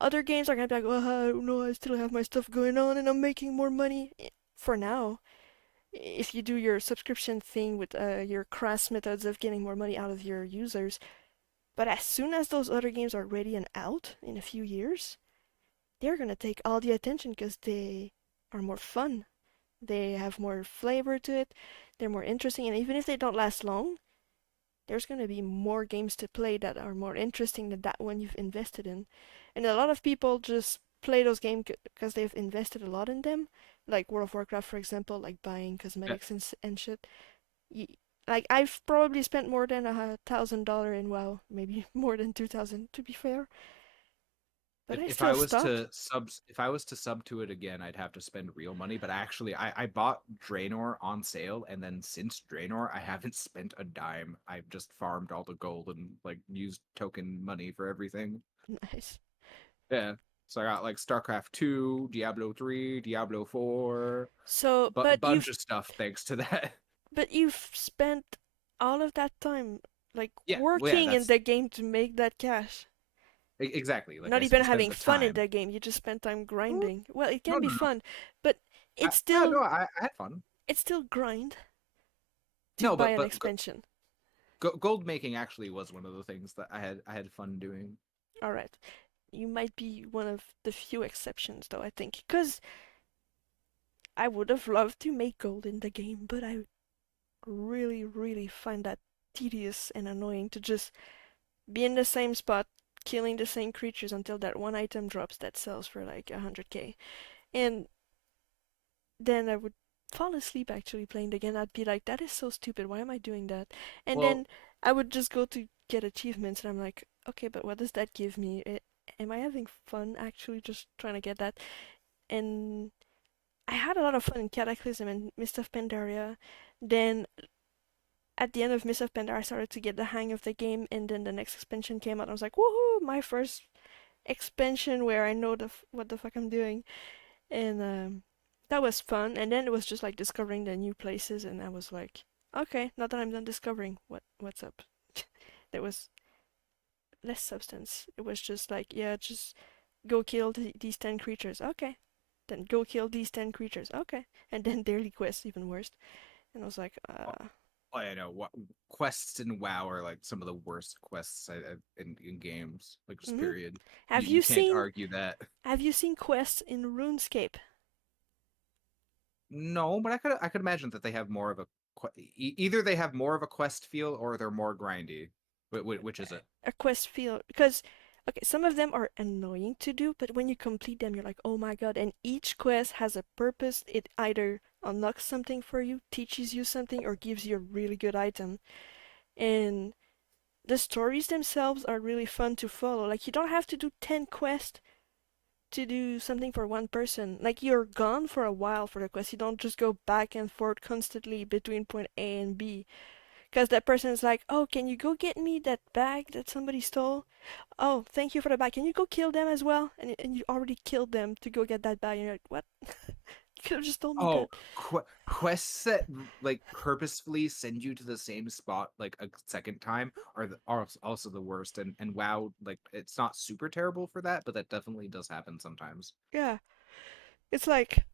Other games are gonna be like, well, I don't know, I still have my stuff going on and I'm making more money. For now, if you do your subscription thing with your crass methods of getting more money out of your users, but as soon as those other games are ready and out in a few years, they're gonna take all the attention because they are more fun. They have more flavor to it. They're more interesting, and even if they don't last long, there's going to be more games to play that are more interesting than that one you've invested in. And a lot of people just play those games because they've invested a lot in them, like World of Warcraft, for example, like buying Yeah. cosmetics and shit. Y like I've probably spent more than $1,000 in WoW, maybe more than 2,000 to be fair, but I If still I was stopped. to sub to it again, I'd have to spend real money. But actually, I bought Draenor on sale, and then since Draenor, I haven't spent a dime. I've just farmed all the gold and like used token money for everything. Nice. Yeah. So I got like StarCraft 2, Diablo 3, Diablo 4, So, but a bunch of stuff thanks to that. but you've spent all of that time, like Yeah, well, yeah, working in that's the game to make that cash. exactly. Like Not even I spent having the fun in time. the game, you just spend time Well, grinding. Well, it no, can be no, no. fun, but I, it's yeah, no, still I had fun. it's still grind to No, buy an but expansion. gold making actually was one of the things that I had fun doing. All right. You might be one of the few exceptions though, I think, because I would have loved to make gold in the game, but I really, really find that tedious and annoying to just be in the same spot, killing the same creatures until that one item drops that sells for like 100k. And then I would fall asleep actually playing the game. I'd be like, that is so stupid. Why am I doing that? And Well, then I would just go to get achievements, and I'm like, okay, but what does that give me? Am I having fun actually just trying to get that? And I had a lot of fun in Cataclysm and Mist of Pandaria. Then at the end of Mist of Pandaria, I started to get the hang of the game, and then the next expansion came out. I was like, woohoo! My first expansion where I know what the fuck I'm doing, and that was fun. And then it was just like discovering the new places, and I was like, okay, now that I'm done discovering, what's up? There was less substance. It was just like, yeah, just go kill these 10 creatures. Okay. Then go kill these 10 creatures. Okay. And then daily quests, even worse. And I was like, I know what quests in WoW are like some of the worst quests in games. Like just mhm. period. Have You you can't seen argue that. have you seen quests in RuneScape? No, but I could imagine that they have more of a either they have more of a quest feel or they're more grindy. Which is it? A quest feel because okay, some of them are annoying to do, but when you complete them, you're like, oh my god! And each quest has a purpose. It either unlocks something for you, teaches you something, or gives you a really good item. And the stories themselves are really fun to follow. Like you don't have to do 10 quests to do something for one person. Like you're gone for a while for the quest. You don't just go back and forth constantly between point A and B. Because that person is like, oh, can you go get me that bag that somebody stole? Oh, thank you for the bag. Can you go kill them as well? And you already killed them to go get that bag. And you're like, what? You could have just told me Oh, that. quests that like purposefully send you to the same spot like a second time are also the worst. And WoW, like it's not super terrible for that, but that definitely does happen sometimes. Yeah. It's like,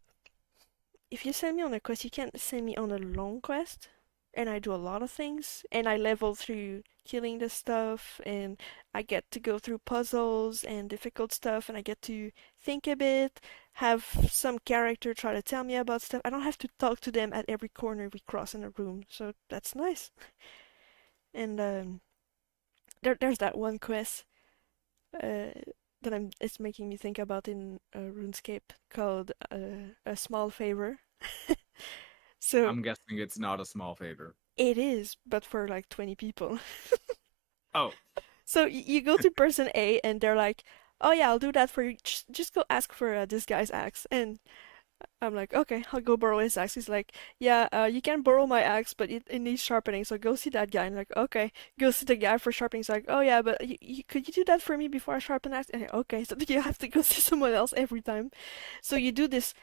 if you send me on a quest, you can't send me on a long quest. And I do a lot of things. And I level through killing the stuff. And I get to go through puzzles and difficult stuff. And I get to think a bit. Have some character try to tell me about stuff. I don't have to talk to them at every corner we cross in a room. So that's nice. And there's that one quest uh, that it's making me think about in RuneScape called a small favor. So I'm guessing it's not a small favor. it is, but for like 20 people. Oh, So you go to person A and they're like, "Oh yeah, I'll do that for you. Just go ask for this guy's axe." And I'm like, "Okay, I'll go borrow his axe." He's like, "Yeah, you can borrow my axe, but it needs sharpening. So go see that guy." And I'm like, "Okay." Go see the guy for sharpening. He's like, "Oh yeah, but could you do that for me before I sharpen axe?" And okay, so you have to go see someone else every time. So you do this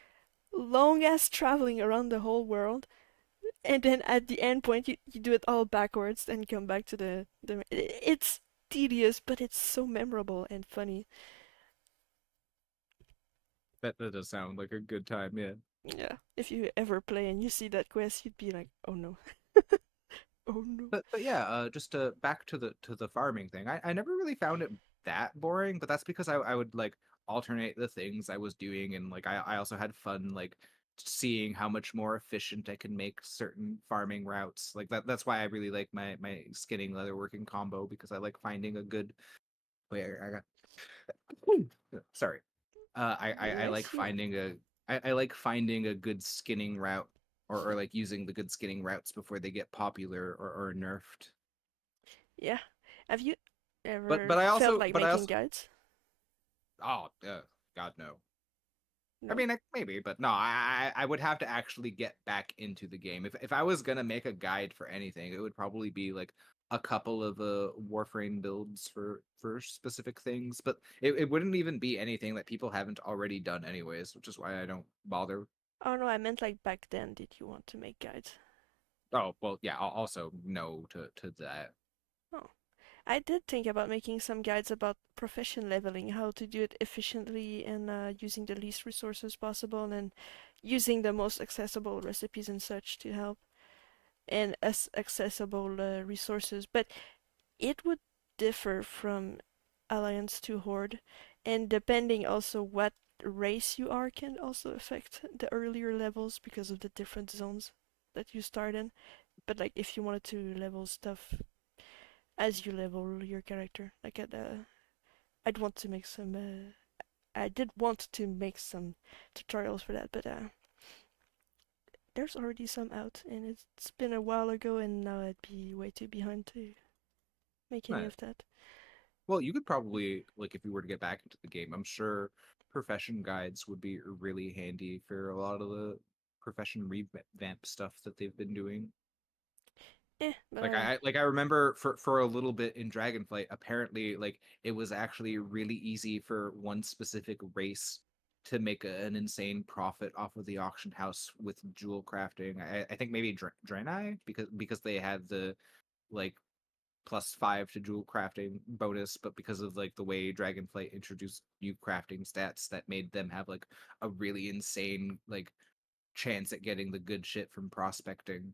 long ass traveling around the whole world, and then at the end point you do it all backwards and come back to the it's tedious, but it's so memorable and funny. that does sound like a good time, yeah. Yeah, if you ever play and you see that quest, you'd be like, oh no. Oh no. But yeah, just back to the farming thing. I never really found it that boring, but that's because I would like alternate the things I was doing, and like I also had fun like seeing how much more efficient I can make certain farming routes. Like that's why I really like my skinning leatherworking combo, because I like finding a good wait, I got sorry. I like Bless you. finding I like finding a good skinning route, or like using the good skinning routes before they get popular or nerfed. Yeah. Have you But ever but I felt also like but I making also guides? oh God no. I No. mean maybe, but no. I would have to actually get back into the game. If I was gonna make a guide for anything, it would probably be like a couple of Warframe builds for specific things, but it wouldn't even be anything that people haven't already done anyways, which is why I don't bother. Oh no, I meant like back then. Did you want to make guides? Oh well, yeah. I'll also no to that. Oh, I did think about making some guides about profession leveling, how to do it efficiently and using the least resources possible and using the most accessible recipes and such to help and as accessible resources. But it would differ from Alliance to Horde, and depending also what race you are can also affect the earlier levels because of the different zones that you start in. But like if you wanted to level stuff as you level your character, like I'd want to make some. I did want to make some tutorials for that, but there's already some out, and it's been a while ago, and now I'd be way too behind to make any Right. of that. Well, you could probably like if you were to get back into the game. I'm sure profession guides would be really handy for a lot of the profession revamp stuff that they've been doing. But Like I remember for a little bit in Dragonflight, apparently like it was actually really easy for one specific race to make an insane profit off of the auction house with jewel crafting. I think maybe Draenei because they had the like +5 to jewel crafting bonus, but because of like the way Dragonflight introduced new crafting stats that made them have like a really insane like chance at getting the good shit from prospecting.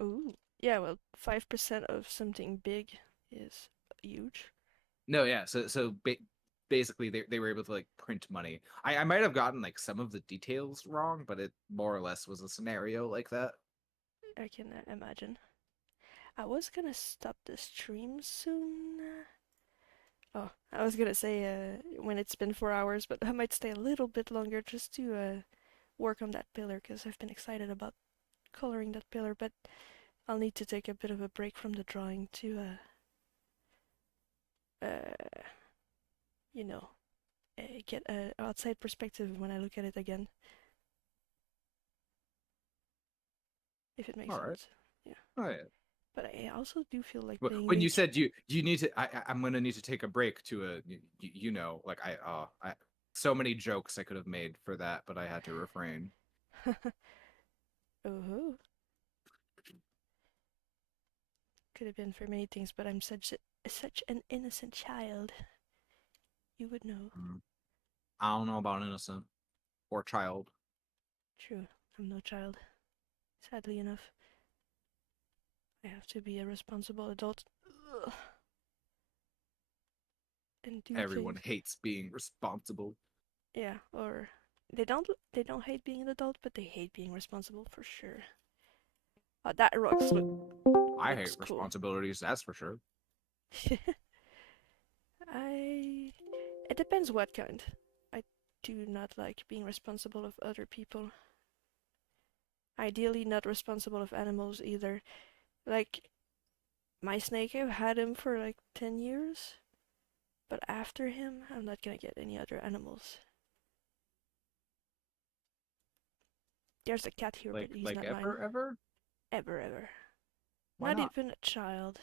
ooh, yeah, well, 5% of something big is huge. No, yeah. Basically they were able to like print money. I might have gotten like some of the details wrong, but it more or less was a scenario like that. I can imagine. I was gonna stop the stream soon. Oh, I was gonna say when it's been 4 hours, but I might stay a little bit longer just to work on that pillar because I've been excited about coloring that pillar. But I'll need to take a bit of a break from the drawing to you know, get an outside perspective when I look at it again, if it makes All right. sense. Yeah. Oh yeah. But I also do feel like Well, playing when you mage. said you need to, I'm gonna need to take a break to you know, like I so many jokes I could have made for that, but I had to refrain. Oh, could have been for many things, but I'm such an innocent child. You would know. Mm. I don't know about innocent or child. True, I'm no child. Sadly enough, I have to be a responsible adult and do Everyone things. hates being responsible. Yeah, or they don't hate being an adult, but they hate being responsible for sure. Oh, that I looks hate cool. responsibilities, that's for sure. I it depends what kind. I do not like being responsible of other people. Ideally not responsible of animals either. Like my snake, I've had him for like 10 years, but after him, I'm not gonna get any other animals. There's a cat here, but he's Like not mine. ever? Ever, ever. Why Not not? even a child.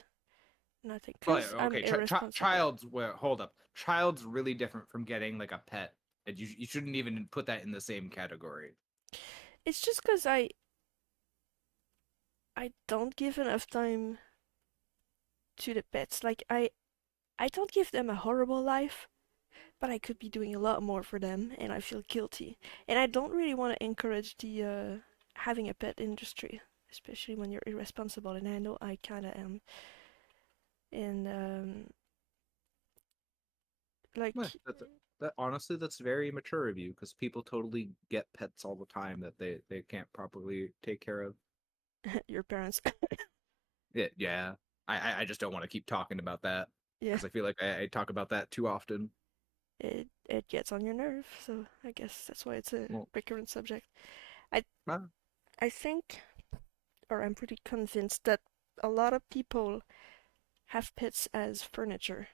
Nothing. Well, yeah, Because I'm okay, irresponsible. child's well, hold up. Child's really different from getting like a pet, and you shouldn't even put that in the same category. It's just because I don't give enough time to the pets. Like, I don't give them a horrible life, but I could be doing a lot more for them, and I feel guilty. And I don't really want to encourage the having a pet industry, especially when you're irresponsible, and I know I kind of am. And Well, like that honestly, that's very mature of you because people totally get pets all the time that they can't properly take care of. your parents, Yeah, yeah. I just don't want to keep talking about that yeah, because I feel like I talk about that too often. it gets on your nerve. So I guess that's why it's a Well, recurrent subject. I uh, I think, or I'm pretty convinced that a lot of people have pets as furniture.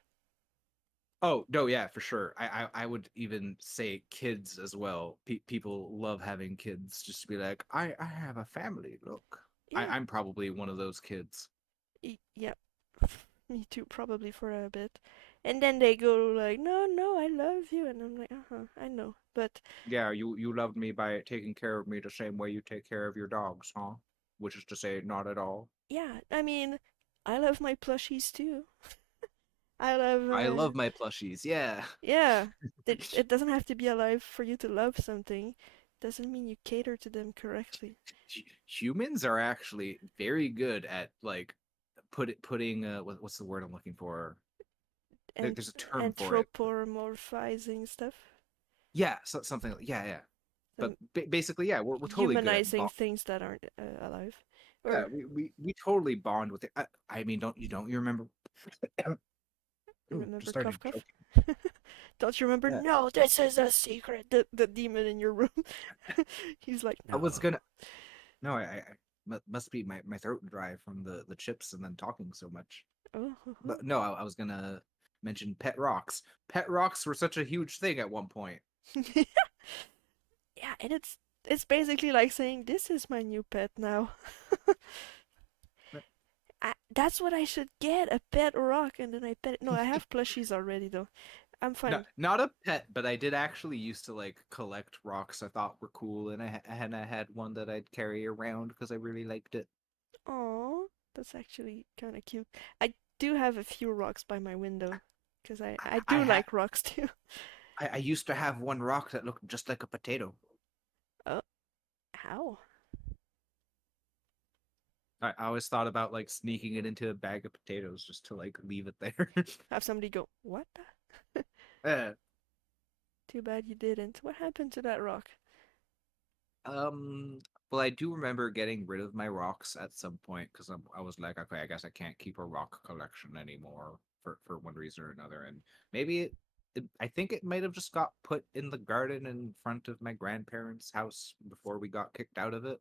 oh no, yeah, for sure. I would even say kids as well. People love having kids just to be like, I have a family. Look, Yeah, I'm probably one of those kids. yeah, me too, probably for a bit. And then they go like, no, no, I love you, and I'm like, I know, but Yeah, you loved me by taking care of me the same way you take care of your dogs, huh? which is to say, not at all. Yeah, I mean, I love my plushies too. I love, I love my plushies. Yeah. yeah. It doesn't have to be alive for you to love something. Doesn't mean you cater to them correctly. Humans are actually very good at like putting what's the word I'm looking for? And There's a term for it. anthropomorphizing stuff. Yeah, something. Yeah. But So basically, yeah, we're totally good at humanizing things that aren't alive. yeah, Or we totally bond with it. I mean, don't you remember? Ooh, just remember started cough cough? choking. Don't you remember? Yeah, No, this is a secret. The demon in your room. He's like, I no. was gonna. No, must be my throat dry from the chips and then talking so much. Oh, But no, I was gonna mention pet rocks. Pet rocks were such a huge thing at one point. yeah, and it's basically like saying this is my new pet now. That's what I should get, a pet rock, and then I pet it. No, I have plushies already though. I'm No, fine. not a pet, but I did actually used to like collect rocks I thought were cool, and I had one that I'd carry around because I really liked it. Oh, that's actually kind of cute. I do have a few rocks by my window because I I do had like rocks too. I used to have one rock that looked just like a potato. Oh, how? I always thought about like sneaking it into a bag of potatoes just to like leave it there. Have somebody go, what? uh, Too bad you didn't. What happened to that rock? um, well, I do remember getting rid of my rocks at some point because I was like, okay, I guess I can't keep a rock collection anymore for one reason or another, and maybe I think it might have just got put in the garden in front of my grandparents' house before we got kicked out of it.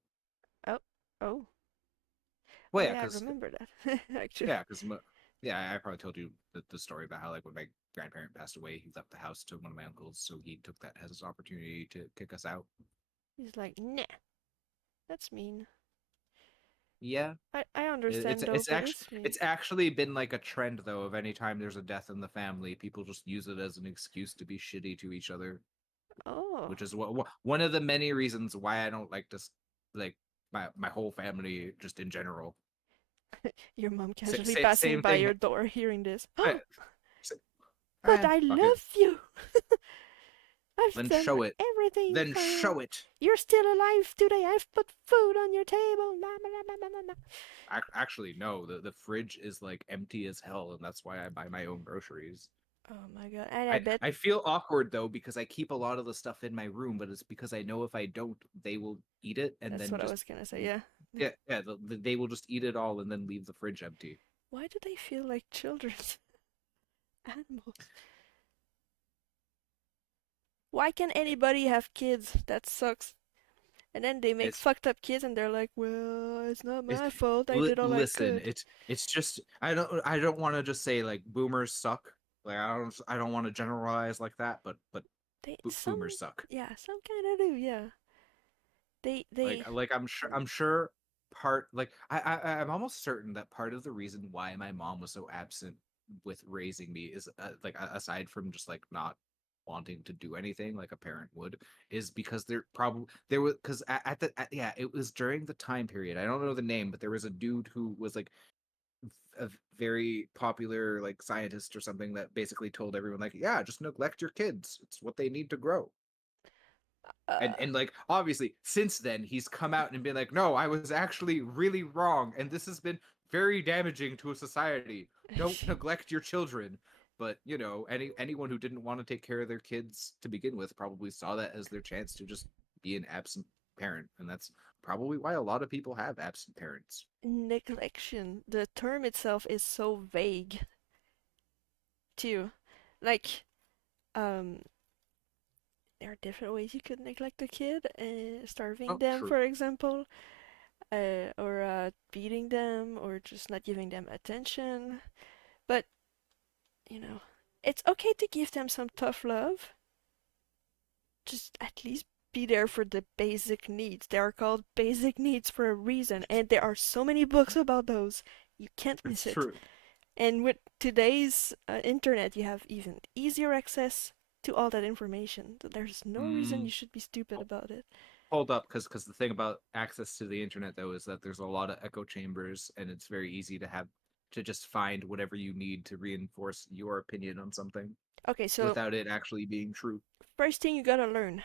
Oh, oh, Well, oh yeah, yeah, I because remember that actually. yeah, because yeah, I probably told you the story about how like when my grandparent passed away, he left the house to one of my uncles, so he took that as his opportunity to kick us out. He's like, nah, that's mean. Yeah, I understand though, but it's mean. it's actually been like a trend though of any time there's a death in the family, people just use it as an excuse to be shitty to each other, Oh, which is one of the many reasons why I don't like this like my whole family just in general. your mom casually passing Same by thing. your door hearing this. I, But I fuck it. love you. I've Then done show it. everything Then for you. show it. You're still alive today. I've put food on your table. Actually, no. The fridge is like empty as hell, and that's why I buy my own groceries. Oh my god. And I bet I feel awkward though because I keep a lot of the stuff in my room, but it's because I know if I don't, they will eat it and that's then what I just was gonna say, yeah. yeah, they will just eat it all and then leave the fridge empty. Why do they feel like children's animals? Why can anybody have kids? That sucks. And then they make It's fucked up kids and they're like, well, it's not it's my fault. I did all I listen, could. it's just I don't want to just say like boomers suck. Like I don't want to generalize like that, but They boomers some suck. yeah, some kind of do, yeah. They Like I'm sure part like I'm almost certain that part of the reason why my mom was so absent with raising me is like aside from just like not wanting to do anything like a parent would is because there was because yeah it was during the time period I don't know the name but there was a dude who was like a very popular like scientist or something that basically told everyone like yeah just neglect your kids it's what they need to grow uh and like obviously since then he's come out and been like no I was actually really wrong and this has been very damaging to a society don't neglect your children but you know anyone who didn't want to take care of their kids to begin with probably saw that as their chance to just be an absent parent and that's probably why a lot of people have absent parents. neglection. The term itself is so vague too. Like, um, there are different ways you could neglect a kid, starving Oh them, true. for example, or beating them, or just not giving them attention. But, you know, it's okay to give them some tough love. Just at least be there for the basic needs. They are called basic needs for a reason, and there are so many books about those. You can't miss It's it. true. And with today's internet, you have even easier access to all that information. There's no reason mm, you should be stupid about it. hold up, because the thing about access to the internet though is that there's a lot of echo chambers, and it's very easy to just find whatever you need to reinforce your opinion on something Okay, so without it actually being true. first thing you gotta learn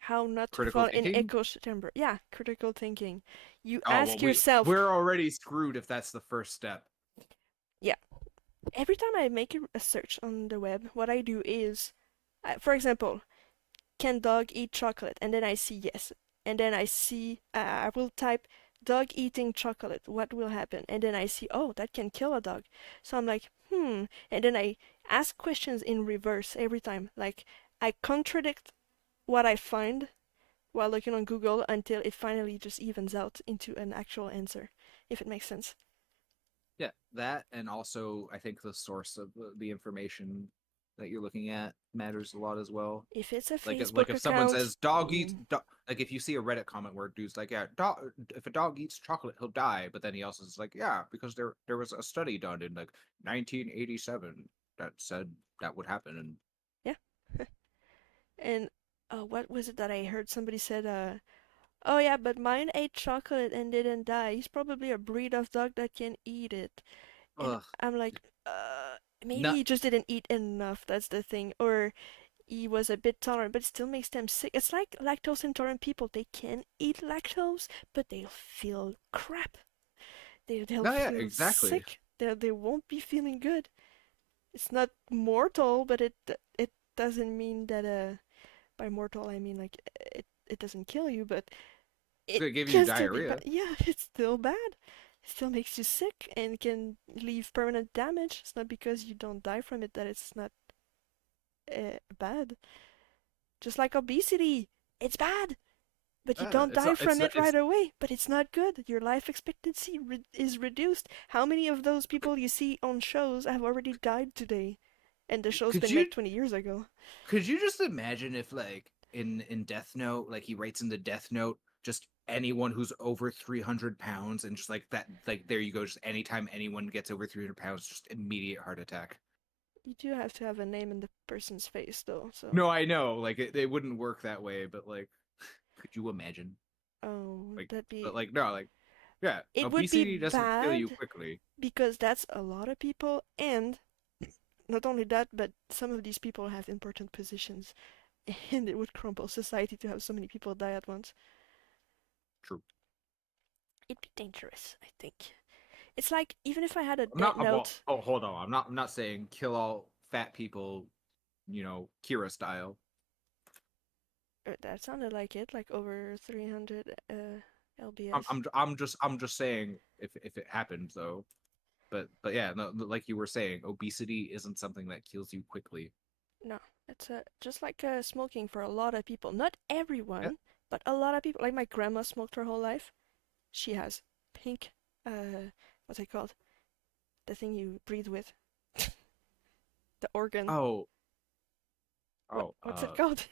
how not to Critical fall in thinking. echo chamber. Yeah, critical thinking. You Oh well, ask yourself, we're already screwed if that's the first step. yeah, every time I make a search on the web, what I do is, for example, can dog eat chocolate? And then I see yes. And then I see, I will type dog eating chocolate. What will happen? And then I see, oh, that can kill a dog. So I'm like, hmm. And then I ask questions in reverse every time. Like, I contradict what I find while looking on Google until it finally just evens out into an actual answer, if it makes sense. Yeah, that, and also I think the source of the information that you're looking at matters a lot as well. If it's a Like Facebook if someone account, says dog eats like if you see a Reddit comment where a dude's like, yeah, if a dog eats chocolate he'll die, but then he also is like, yeah, because there was a study done in like 1987 that said that would happen. And yeah. And what was it that I heard somebody said? Oh yeah, but mine ate chocolate and didn't die. He's probably a breed of dog that can eat it. And ugh, I'm like, maybe not he just didn't eat enough. That's the thing. Or he was a bit tolerant, but it still makes them sick. It's like lactose intolerant people. They can eat lactose, but they'll feel crap. They'll no, yeah, feel exactly. sick. They won't be feeling good. It's not mortal, but it doesn't mean that by mortal I mean like it doesn't kill you, but It's it gonna give you can still be bad. diarrhea. Yeah, it's still bad. It still makes you sick and can leave permanent damage. It's not because you don't die from it that it's not bad. Just like obesity, it's bad, but you don't die from it It's right away. But it's not good. Your life expectancy is reduced. How many of those people you see on shows have already died today? And the show's could been you made 20 years ago. Could you just imagine if, like, in Death Note, like he writes in the Death Note, just anyone who's over 300 pounds, and just like that, like there you go, just anytime anyone gets over 300 pounds, just immediate heart attack. You do have to have a name in the person's face, though. So, No, I know, like it wouldn't work that way, but like, could you imagine? oh, Like, that'd be. but like, no, like, yeah, It would be obesity doesn't kill you bad quickly. because that's a lot of people, and not only that, but some of these people have important positions, and it would crumple society to have so many people die at once. True. It'd be dangerous, I think. It's like even if I had a I'm death not. Well, note, oh, hold on. I'm not saying kill all fat people, Kira style. that sounded like it, like over 300 I'm lbs. I'm I'm just saying if it happens though. But yeah, no, like you were saying, obesity isn't something that kills you quickly. No, it's just like smoking for a lot of people. Not Yeah. everyone, but a lot of people. Like my grandma smoked her whole life. She has pink, what's it called? The thing you breathe with. The organ. Oh, oh, What's it called?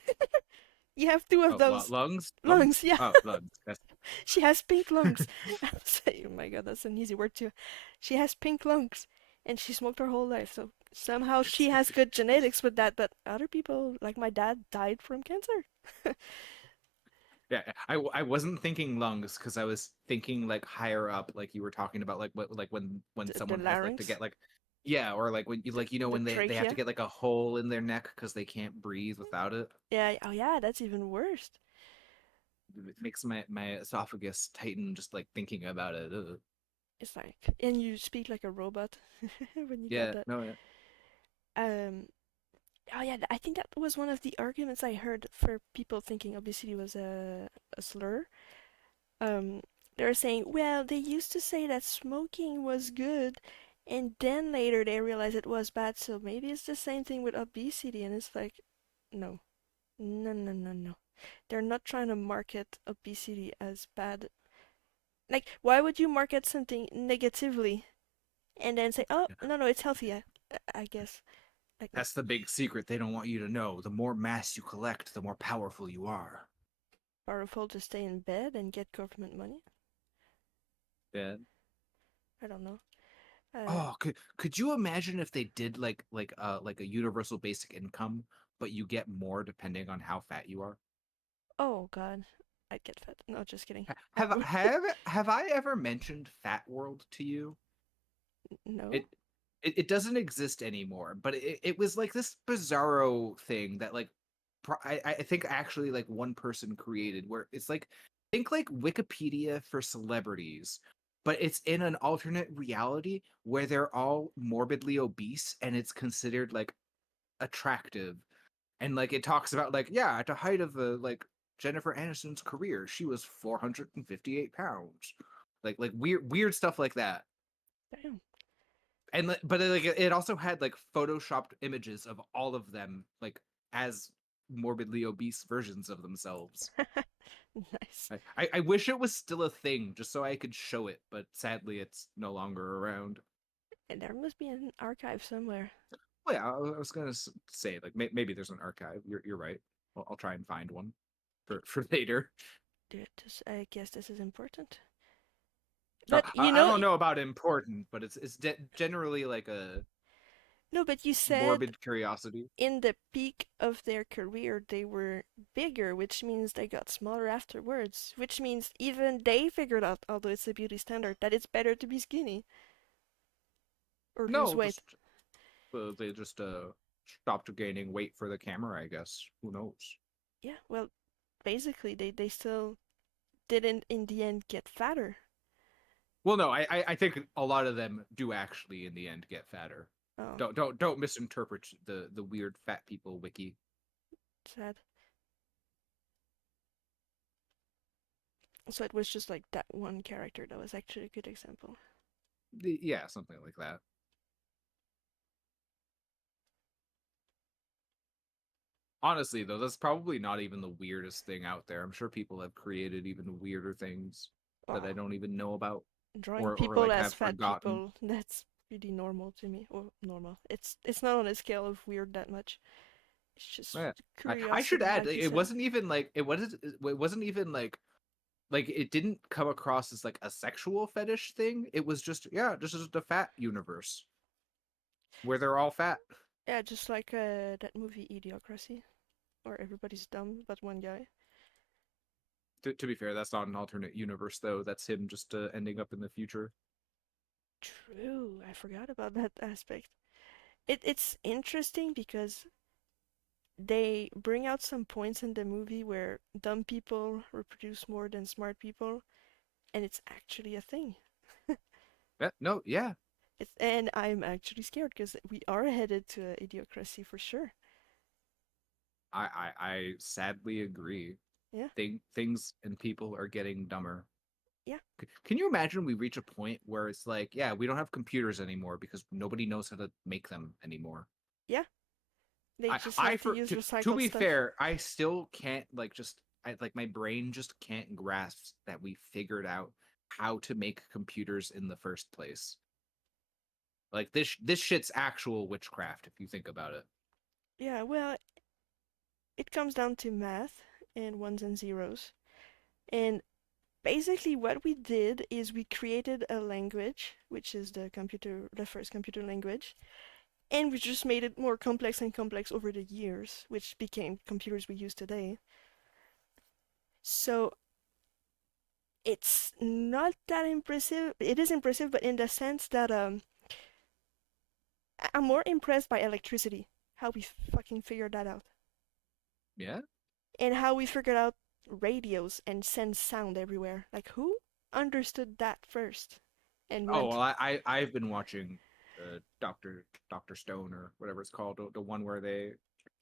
You have two of those lungs, lungs. lungs. Yeah, Oh, lungs. That's she has pink lungs. I was saying, oh my god, that's an easy word too. She has pink lungs, and she smoked her whole life. So somehow she has good genetics with that. But other people, like my dad, died from cancer. yeah. I wasn't thinking lungs because I was thinking like higher up, like you were talking about, like what, like when The someone has like to larynx, get like, yeah, or like when you the when they have to trachea. get like a hole in their neck because they can't breathe without it. Yeah. Oh yeah, that's even worse. It makes my esophagus tighten just like thinking about it. Ugh. It's like, and you speak like a robot when you get Yeah, that. no, yeah. Um. Oh yeah, I think that was one of the arguments I heard for people thinking obesity was a slur. Um, they were saying, well, they used to say that smoking was good, and then later they realized it was bad. So maybe it's the same thing with obesity, and it's like, no, no, no, no, no. They're not trying to market obesity as bad. Like, why would you market something negatively and then say, oh, no, no, it's healthy, I guess. Like, no. That's the big secret they don't want you to know. The more mass you collect, the more powerful you are. Powerful to stay in bed and get government money? Yeah. I don't know. Uh, Oh, could you imagine if they did like a universal basic income, but you get more depending on how fat you are? oh God. I'd get fat. No, just kidding. Have I ever mentioned Fat World to you? No. It doesn't exist anymore, but it was like this bizarro thing that like I think actually like one person created where it's like think like Wikipedia for celebrities, but it's in an alternate reality where they're all morbidly obese and it's considered like attractive. And like it talks about like, yeah, at the height of the like Jennifer Aniston's career, she was 458 pounds. Like weird stuff like that. Damn. And but like it also had like photoshopped images of all of them like as morbidly obese versions of themselves. Nice. I wish it was still a thing just so I could show it, but sadly it's no longer around. And there must be an archive somewhere. Well, yeah, I was gonna say like maybe there's an archive. You're right. I'll try and find one for later. I guess this is important. No, But I don't know about important, but it's generally like a no, but you said morbid curiosity. in the peak of their career they were bigger, which means they got smaller afterwards, which means even they figured out, although it's a beauty standard, that it's better to be skinny or lose No, weight. just they just stopped gaining weight for the camera, I guess. Who knows? Yeah, well, basically they still didn't in the end get fatter. Well, no, I think a lot of them do actually in the end get fatter. Oh, Don't misinterpret the weird fat people wiki. sad. So it was just like that one character that was actually a good example. Yeah, something like that. Honestly, though, that's probably not even the weirdest thing out there. I'm sure people have created even weirder things that I Oh, don't even know about drawing or people like as have fat forgotten. people, that's pretty normal to me. Or normal. It's not on a scale of weird that much. It's just Yeah. I should curiosity, add, like you it said. wasn't even like it wasn't even like it didn't come across as like a sexual fetish thing. It was just yeah, just a fat universe where they're all fat. Yeah, just like that movie Idiocracy, where everybody's dumb but one guy. To be fair, that's not an alternate universe though. That's him just ending up in the future. True, I forgot about that aspect. It's interesting because they bring out some points in the movie where dumb people reproduce more than smart people, and it's actually a thing. Yeah, no, yeah. And I'm actually scared because we are headed to a idiocracy for sure. I sadly agree. Yeah, Things and people are getting dumber. yeah, Can you imagine we reach a point where it's like, yeah, we don't have computers anymore because nobody knows how to make them anymore. yeah. They just I have to for use to recycled be stuff. fair, I still can't like just like my brain just can't grasp that we figured out how to make computers in the first place. Like this shit's actual witchcraft if you think about it. Yeah, well, it comes down to math and ones and zeros. And basically what we did is we created a language, which is the first computer language, and we just made it more complex and complex over the years, which became computers we use today. So it's not that impressive. It is impressive, but in the sense that I'm more impressed by electricity, how we fucking figured that out, Yeah. and how we figured out radios and send sound everywhere. Like who understood that first and Oh went, well, I've been watching Doctor Stone or whatever it's called, the one where they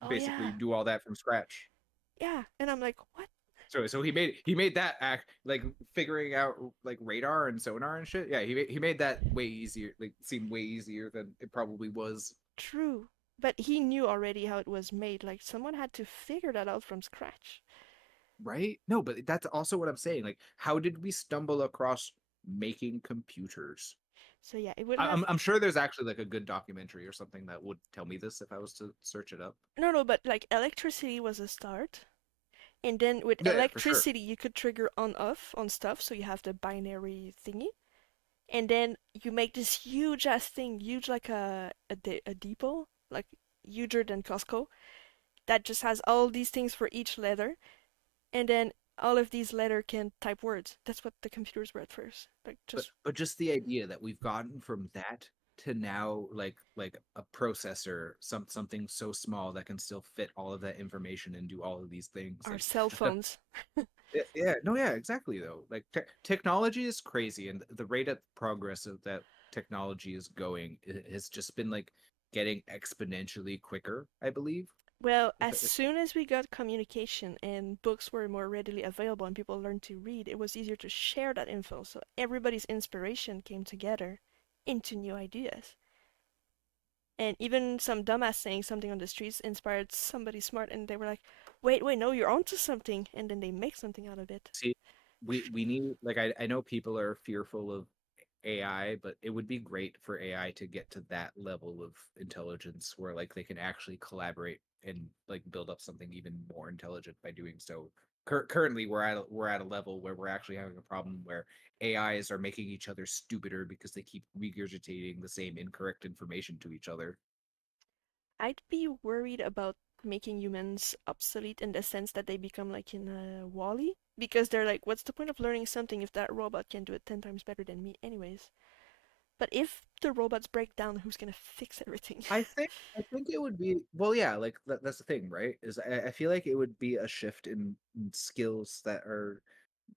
oh basically yeah, do all that from scratch. yeah, and I'm like, what? So he made that act like figuring out like radar and sonar and shit. Yeah, he made that way easier, like seem way easier than it probably was. True. But he knew already how it was made. Like someone had to figure that out from scratch. Right? No, but that's also what I'm saying. Like, how did we stumble across making computers? So yeah, it would have I'm sure there's actually like a good documentary or something that would tell me this if I was to search it up. no, but like electricity was a start. And then with Yeah, for sure. electricity, you could trigger on off on stuff. So you have the binary thingy. And then you make this huge ass thing, huge like a depot, like huger than Costco, that just has all these things for each letter. And then all of these letters can type words. That's what the computers were at first. Like just But just the idea that we've gotten from that to now like a processor, something so small that can still fit all of that information and do all of these things. our Like cell the phones. yeah, no, yeah, exactly though. Like technology is crazy, and the rate of progress of that technology is going has just been like getting exponentially quicker, I believe. Well, If, as if soon as we got communication and books were more readily available and people learned to read, it was easier to share that info. So everybody's inspiration came together into new ideas. And even some dumbass saying something on the streets inspired somebody smart, and they were like, wait, no, you're onto something. And then they make something out of it. See, we need like I know people are fearful of AI, but it would be great for AI to get to that level of intelligence where like they can actually collaborate and like build up something even more intelligent by doing so. Currently, we're at a level where we're actually having a problem where AIs are making each other stupider because they keep regurgitating the same incorrect information to each other. I'd be worried about making humans obsolete in the sense that they become like in Wall-E, because they're like, what's the point of learning something if that robot can do it 10 times better than me anyways? But if the robots break down, who's gonna fix everything? I think it would be well, yeah, like that's the thing, right? Is I feel like it would be a shift in skills that are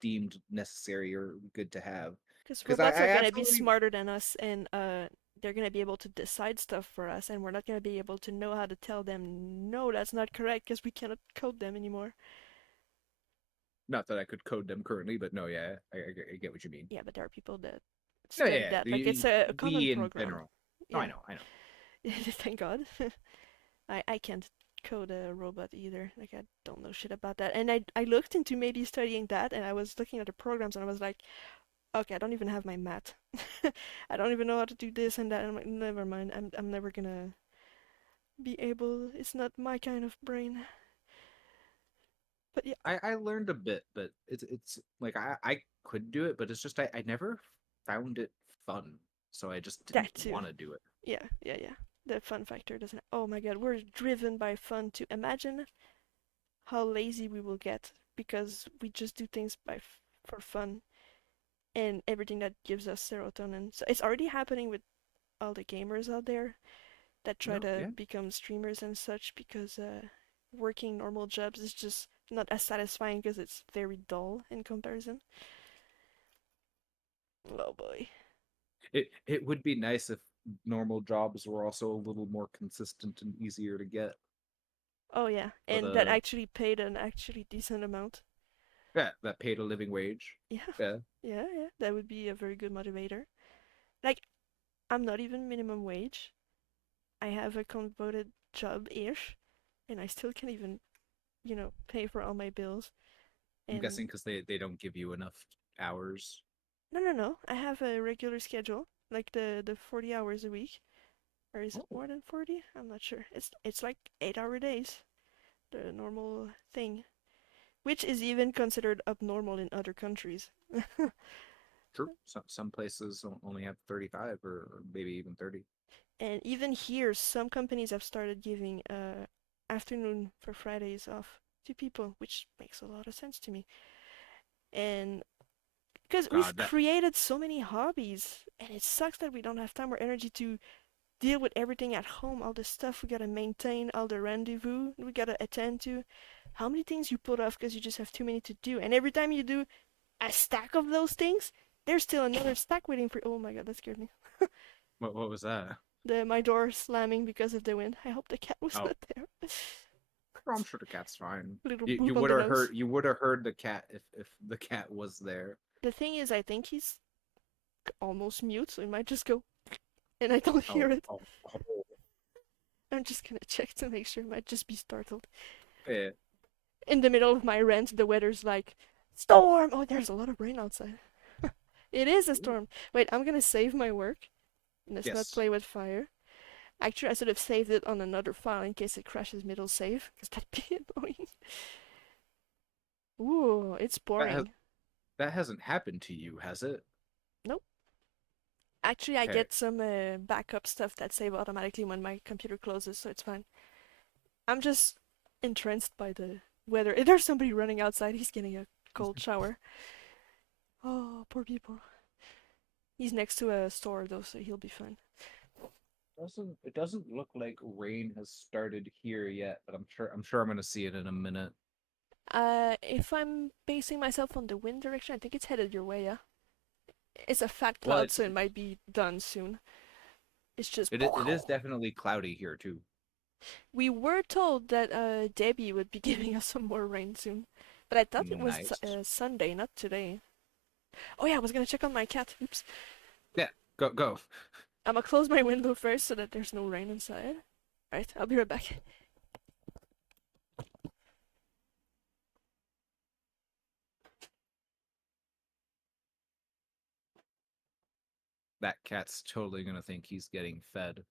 deemed necessary or good to have. Because Because robots I are gonna be absolutely smarter than us, and they're gonna be able to decide stuff for us, and we're not gonna be able to know how to tell them, no, that's not correct, because we cannot code them anymore. not that I could code them currently, but no, yeah, I get what you mean. Yeah, but there are people that No, study yeah, that. Like it's a common we in program. general. No, Yeah. I know. Thank God. I can't code a robot either. Like I don't know shit about that. And I looked into maybe studying that, and I was looking at the programs, and I was like, okay, I don't even have my math. I don't even know how to do this and that. And I'm like, never mind. I'm never gonna be able. It's not my kind of brain. But yeah, I learned a bit, but it's like I could do it, but it's just I never found it fun, so I just didn't that too. want to do it. Yeah. The fun factor doesn't. Oh my God, we're driven by fun to imagine how lazy we will get because we just do things for fun and everything that gives us serotonin. So it's already happening with all the gamers out there that try No, to yeah. become streamers and such because working normal jobs is just not as satisfying because it's very dull in comparison. Oh boy. It would be nice if normal jobs were also a little more consistent and easier to get. Oh yeah, But and that actually paid an actually decent amount. yeah, that paid a living wage. Yeah, Yeah. yeah. That would be a very good motivator. Like, I'm not even minimum wage. I have a converted job-ish, and I still can't even, pay for all my bills. I'm guessing And because they don't give you enough hours. no. I have a regular schedule, like the 40 hours a week. Or is it Oh, more than 40? I'm not sure. It's like 8-hour days, the normal thing, which is even considered abnormal in other countries. true. Some places only have 35 or maybe even 30. And even here, some companies have started giving afternoon for Fridays off to people, which makes a lot of sense to me. And because we've God, that created so many hobbies, and it sucks that we don't have time or energy to deal with everything at home, all the stuff we gotta maintain, all the rendezvous we gotta attend to. How many things you put off because you just have too many to do, and every time you do a stack of those things, there's still another stack waiting for. Oh my God, that scared me. what was that? My door slamming because of the wind. I hope the cat was Oh, not there. oh, I'm sure the cat's fine. Little You boop on would the have nose. heard the cat if the cat was there. The thing is, I think he's almost mute, so he might just go, and I don't Oh, hear it. oh. I'm just gonna check to make sure. Might just be startled. Yeah. In the middle of my rant, the weather's like, storm! Oh, there's a lot of rain outside. It is a Ooh. storm. Wait, I'm gonna save my work. Let's not Yes. play with fire. Actually, I should have saved it on another file in case it crashes middle save, because that'd be annoying. Ooh, it's That has boring. that hasn't happened to you, has it? Nope. Actually, I Okay. get some backup stuff that save automatically when my computer closes, so it's fine. I'm just entranced by the weather. There's somebody running outside. He's getting a cold shower. Oh, poor people. He's next to a store though, so he'll be fine. It doesn't look like rain has started here yet, but I'm sure I'm gonna see it in a minute. If I'm basing myself on the wind direction, I think it's headed your way, yeah? It's a fat Well, cloud, so it might be done soon. It's just... it is definitely cloudy here too. We were told that Debbie would be giving us some more rain soon. But I thought it was Nice. Sunday, not today. Oh yeah, I was gonna check on my cat. Oops. Yeah, go. I'm gonna close my window first so that there's no rain inside. Right, I'll be right back. That cat's totally gonna think he's getting fed.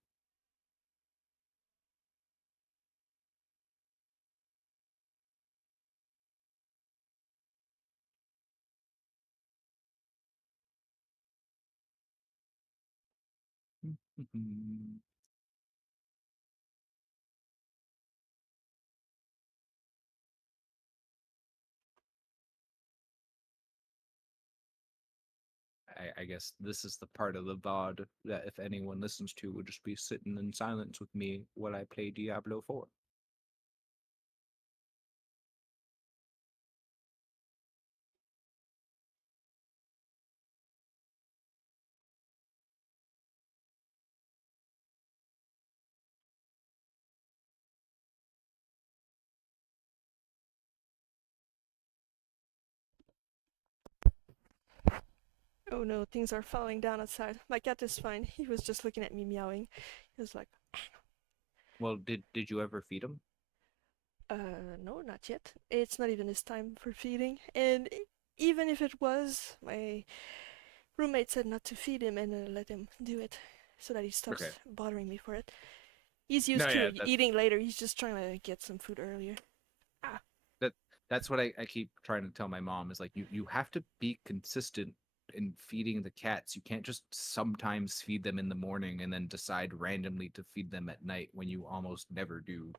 I guess this is the part of the VOD that if anyone listens to would just be sitting in silence with me while I play Diablo 4. Oh no, things are falling down outside. My cat is fine. He was just looking at me meowing. He was like, Well, did you ever feed him? no, not yet. It's not even his time for feeding. And even if it was, my roommate said not to feed him and let him do it so that he stops Okay. bothering me for it. He's used No, to yeah, that- eating later. He's just trying to get some food earlier. That's what I keep trying to tell my mom is like you have to be consistent in feeding the cats. You can't just sometimes feed them in the morning and then decide randomly to feed them at night when you almost never do.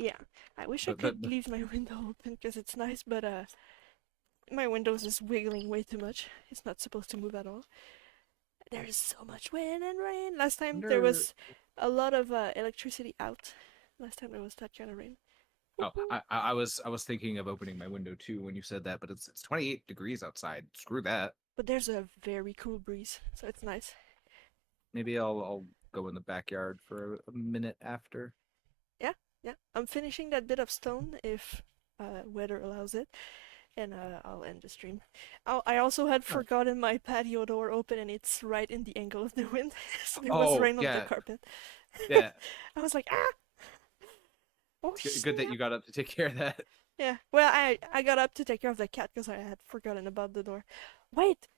Yeah, I wish I But could leave my window open because it's nice, but my windows is wiggling way too much. It's not supposed to move at all. There's so much wind and rain. Last time there wonder- was a lot of electricity out. Last time there was that kind of rain. Oh, Woohoo. I was thinking of opening my window too when you said that, but it's 28 degrees outside. Screw that. But there's a very cool breeze, so it's nice. Maybe I'll go in the backyard for a minute after. Yeah, I'm finishing that bit of stone if weather allows it, and I'll end the stream. Oh, I also had forgotten my patio door open, and it's right in the angle of the wind, so there was Oh, rain on the yeah. carpet. Yeah. I was like, ah! Oh, Good that you got up to take care of that. Yeah, well, I got up to take care of the cat because I had forgotten about the door. Wait,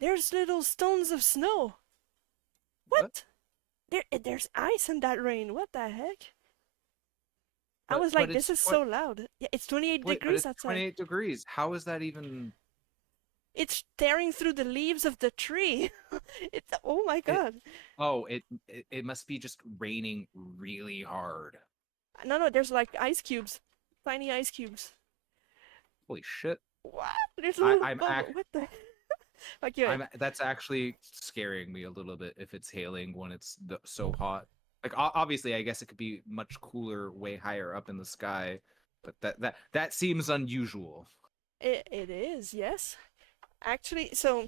there's little stones of snow. What? There's ice in that rain. What the heck? I was like, this is so loud. Yeah, it's 28 Wait, but degrees it's outside. 28 degrees. How is that even? It's tearing through the leaves of the tree. It's oh my god. Oh, it must be just raining really hard. No, there's like ice cubes, tiny ice cubes. Holy shit! What? There's little I'm what the? Like yeah. That's actually scaring me a little bit if it's hailing when it's so hot. Like obviously, I guess it could be much cooler way higher up in the sky, but that seems unusual. It is, yes. Actually, so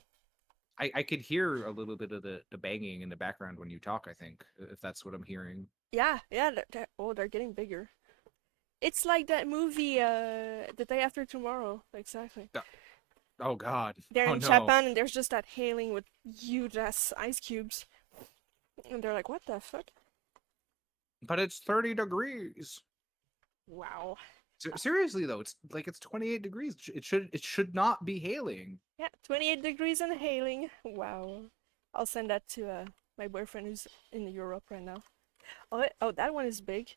I could hear a little bit of the banging in the background when you talk, I think, if that's what I'm hearing. yeah, they're getting bigger. It's like that movie, The Day After Tomorrow, exactly. Oh god. They're Oh in no. Japan and there's just that hailing with huge ass ice cubes. And they're like, what the fuck? But it's 30 degrees. Wow. Seriously though, it's 28 degrees. It should not be hailing. Yeah, 28 degrees and hailing. Wow. I'll send that to my boyfriend who's in Europe right now. Oh, that one is big.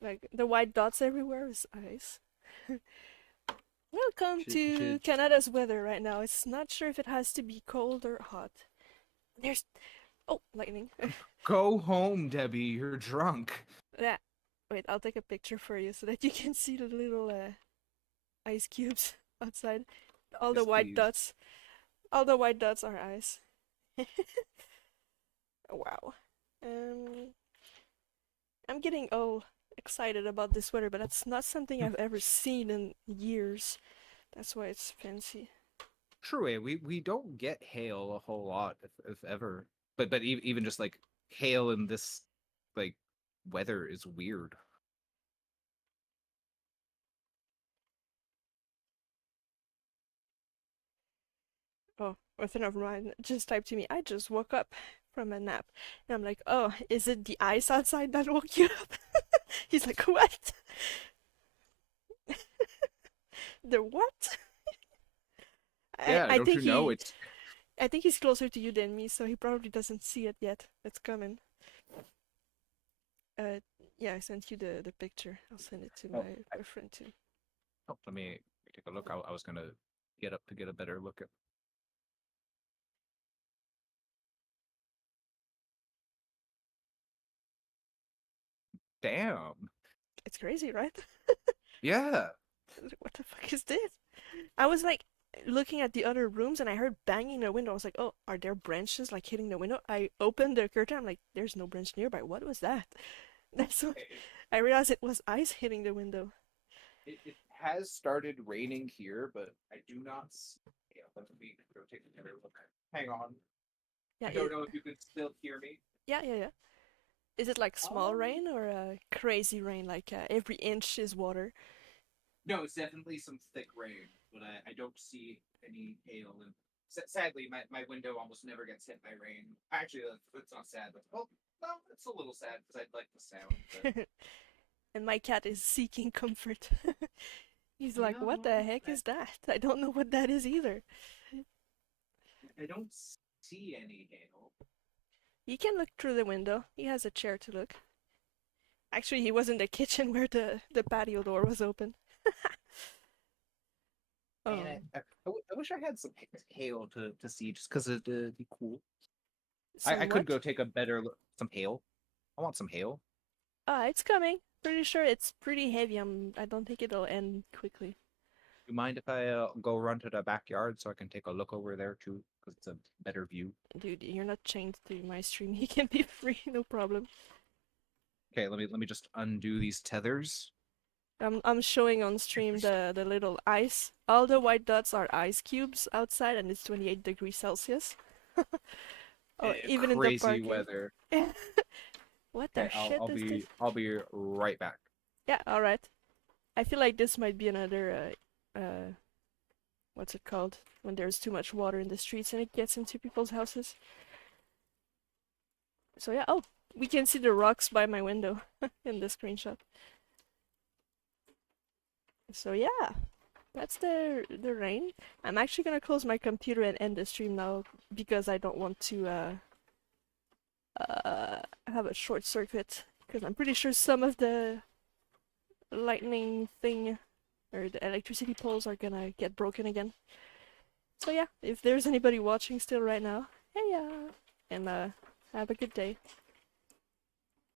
Like the white dots everywhere is ice. Welcome to Canada's weather right now. It's not sure if it has to be cold or hot. There's lightning. Go home, Debbie. You're drunk. Yeah. Wait, I'll take a picture for you so that you can see the little ice cubes outside. All the Yes, white please. dots. All the white dots are ice. Wow. Um, I'm getting all excited about this weather, but that's not something I've ever seen in years. That's why it's fancy. True, we don't get hail a whole lot, if ever. But even just like hail in this like weather is weird. Oh, with enough mind, just typed to me, I just woke up from a nap. And I'm like, oh, is it the ice outside that woke you up? He's like, what? The what? Yeah, I don't think you know he it's I think he's closer to you than me, so he probably doesn't see it yet. It's coming. Uh yeah, I sent you the picture. I'll send it to oh, my friend too. let me take a look. I was gonna get up to get a better look at. Damn. It's crazy, right? Yeah. What the fuck is this? I was like looking at the other rooms and I heard banging the window. I was like, oh, are there branches like hitting the window? I opened the curtain. I'm like, there's no branch nearby. What was that? That's what I realized it was ice hitting the window. It has started raining here, but I do not see. Yeah, let me go take another look. Hang on. Yeah, I don't know if you can still hear me. yeah. Is it like small Um, rain or crazy rain? Like every inch is water? no, it's definitely some thick rain, but I don't see any hail. And sadly, my window almost never gets hit by rain. Actually, it's not sad, but well, no, it's a little sad because I like the sound. But And my cat is seeking comfort. He's like, yeah, what no, the heck is that? I don't know what that is either. I don't see any hail. He can look through the window. He has a chair to look. Actually, he was in the kitchen where the patio door was open. Man, Oh, I wish I had some hail to see just because it'd be cool. I could somewhat. go take a better look. Some hail. I want some hail. It's coming. Pretty sure it's pretty heavy. I don't think it'll end quickly. You mind if I go run to the backyard so I can take a look over there too? Because it's a better view. Dude, you're not chained to my stream. You can be free, no problem. Okay, let me just undo these tethers. I'm showing on stream the little ice. All the white dots are ice cubes outside, and it's 28 degrees Celsius. Oh, even in the Crazy parking. weather. What the Okay, shit is this? I'll be right back. Yeah, all right. I feel like this might be another what's it called? When there's too much water in the streets and it gets into people's houses. So yeah, oh, we can see the rocks by my window in the screenshot. So yeah, that's the rain. I'm actually gonna close my computer and end the stream now because I don't want to have a short circuit because I'm pretty sure some of the lightning thing or the electricity poles are gonna get broken again. So yeah, if there's anybody watching still right now, hey and have a good day.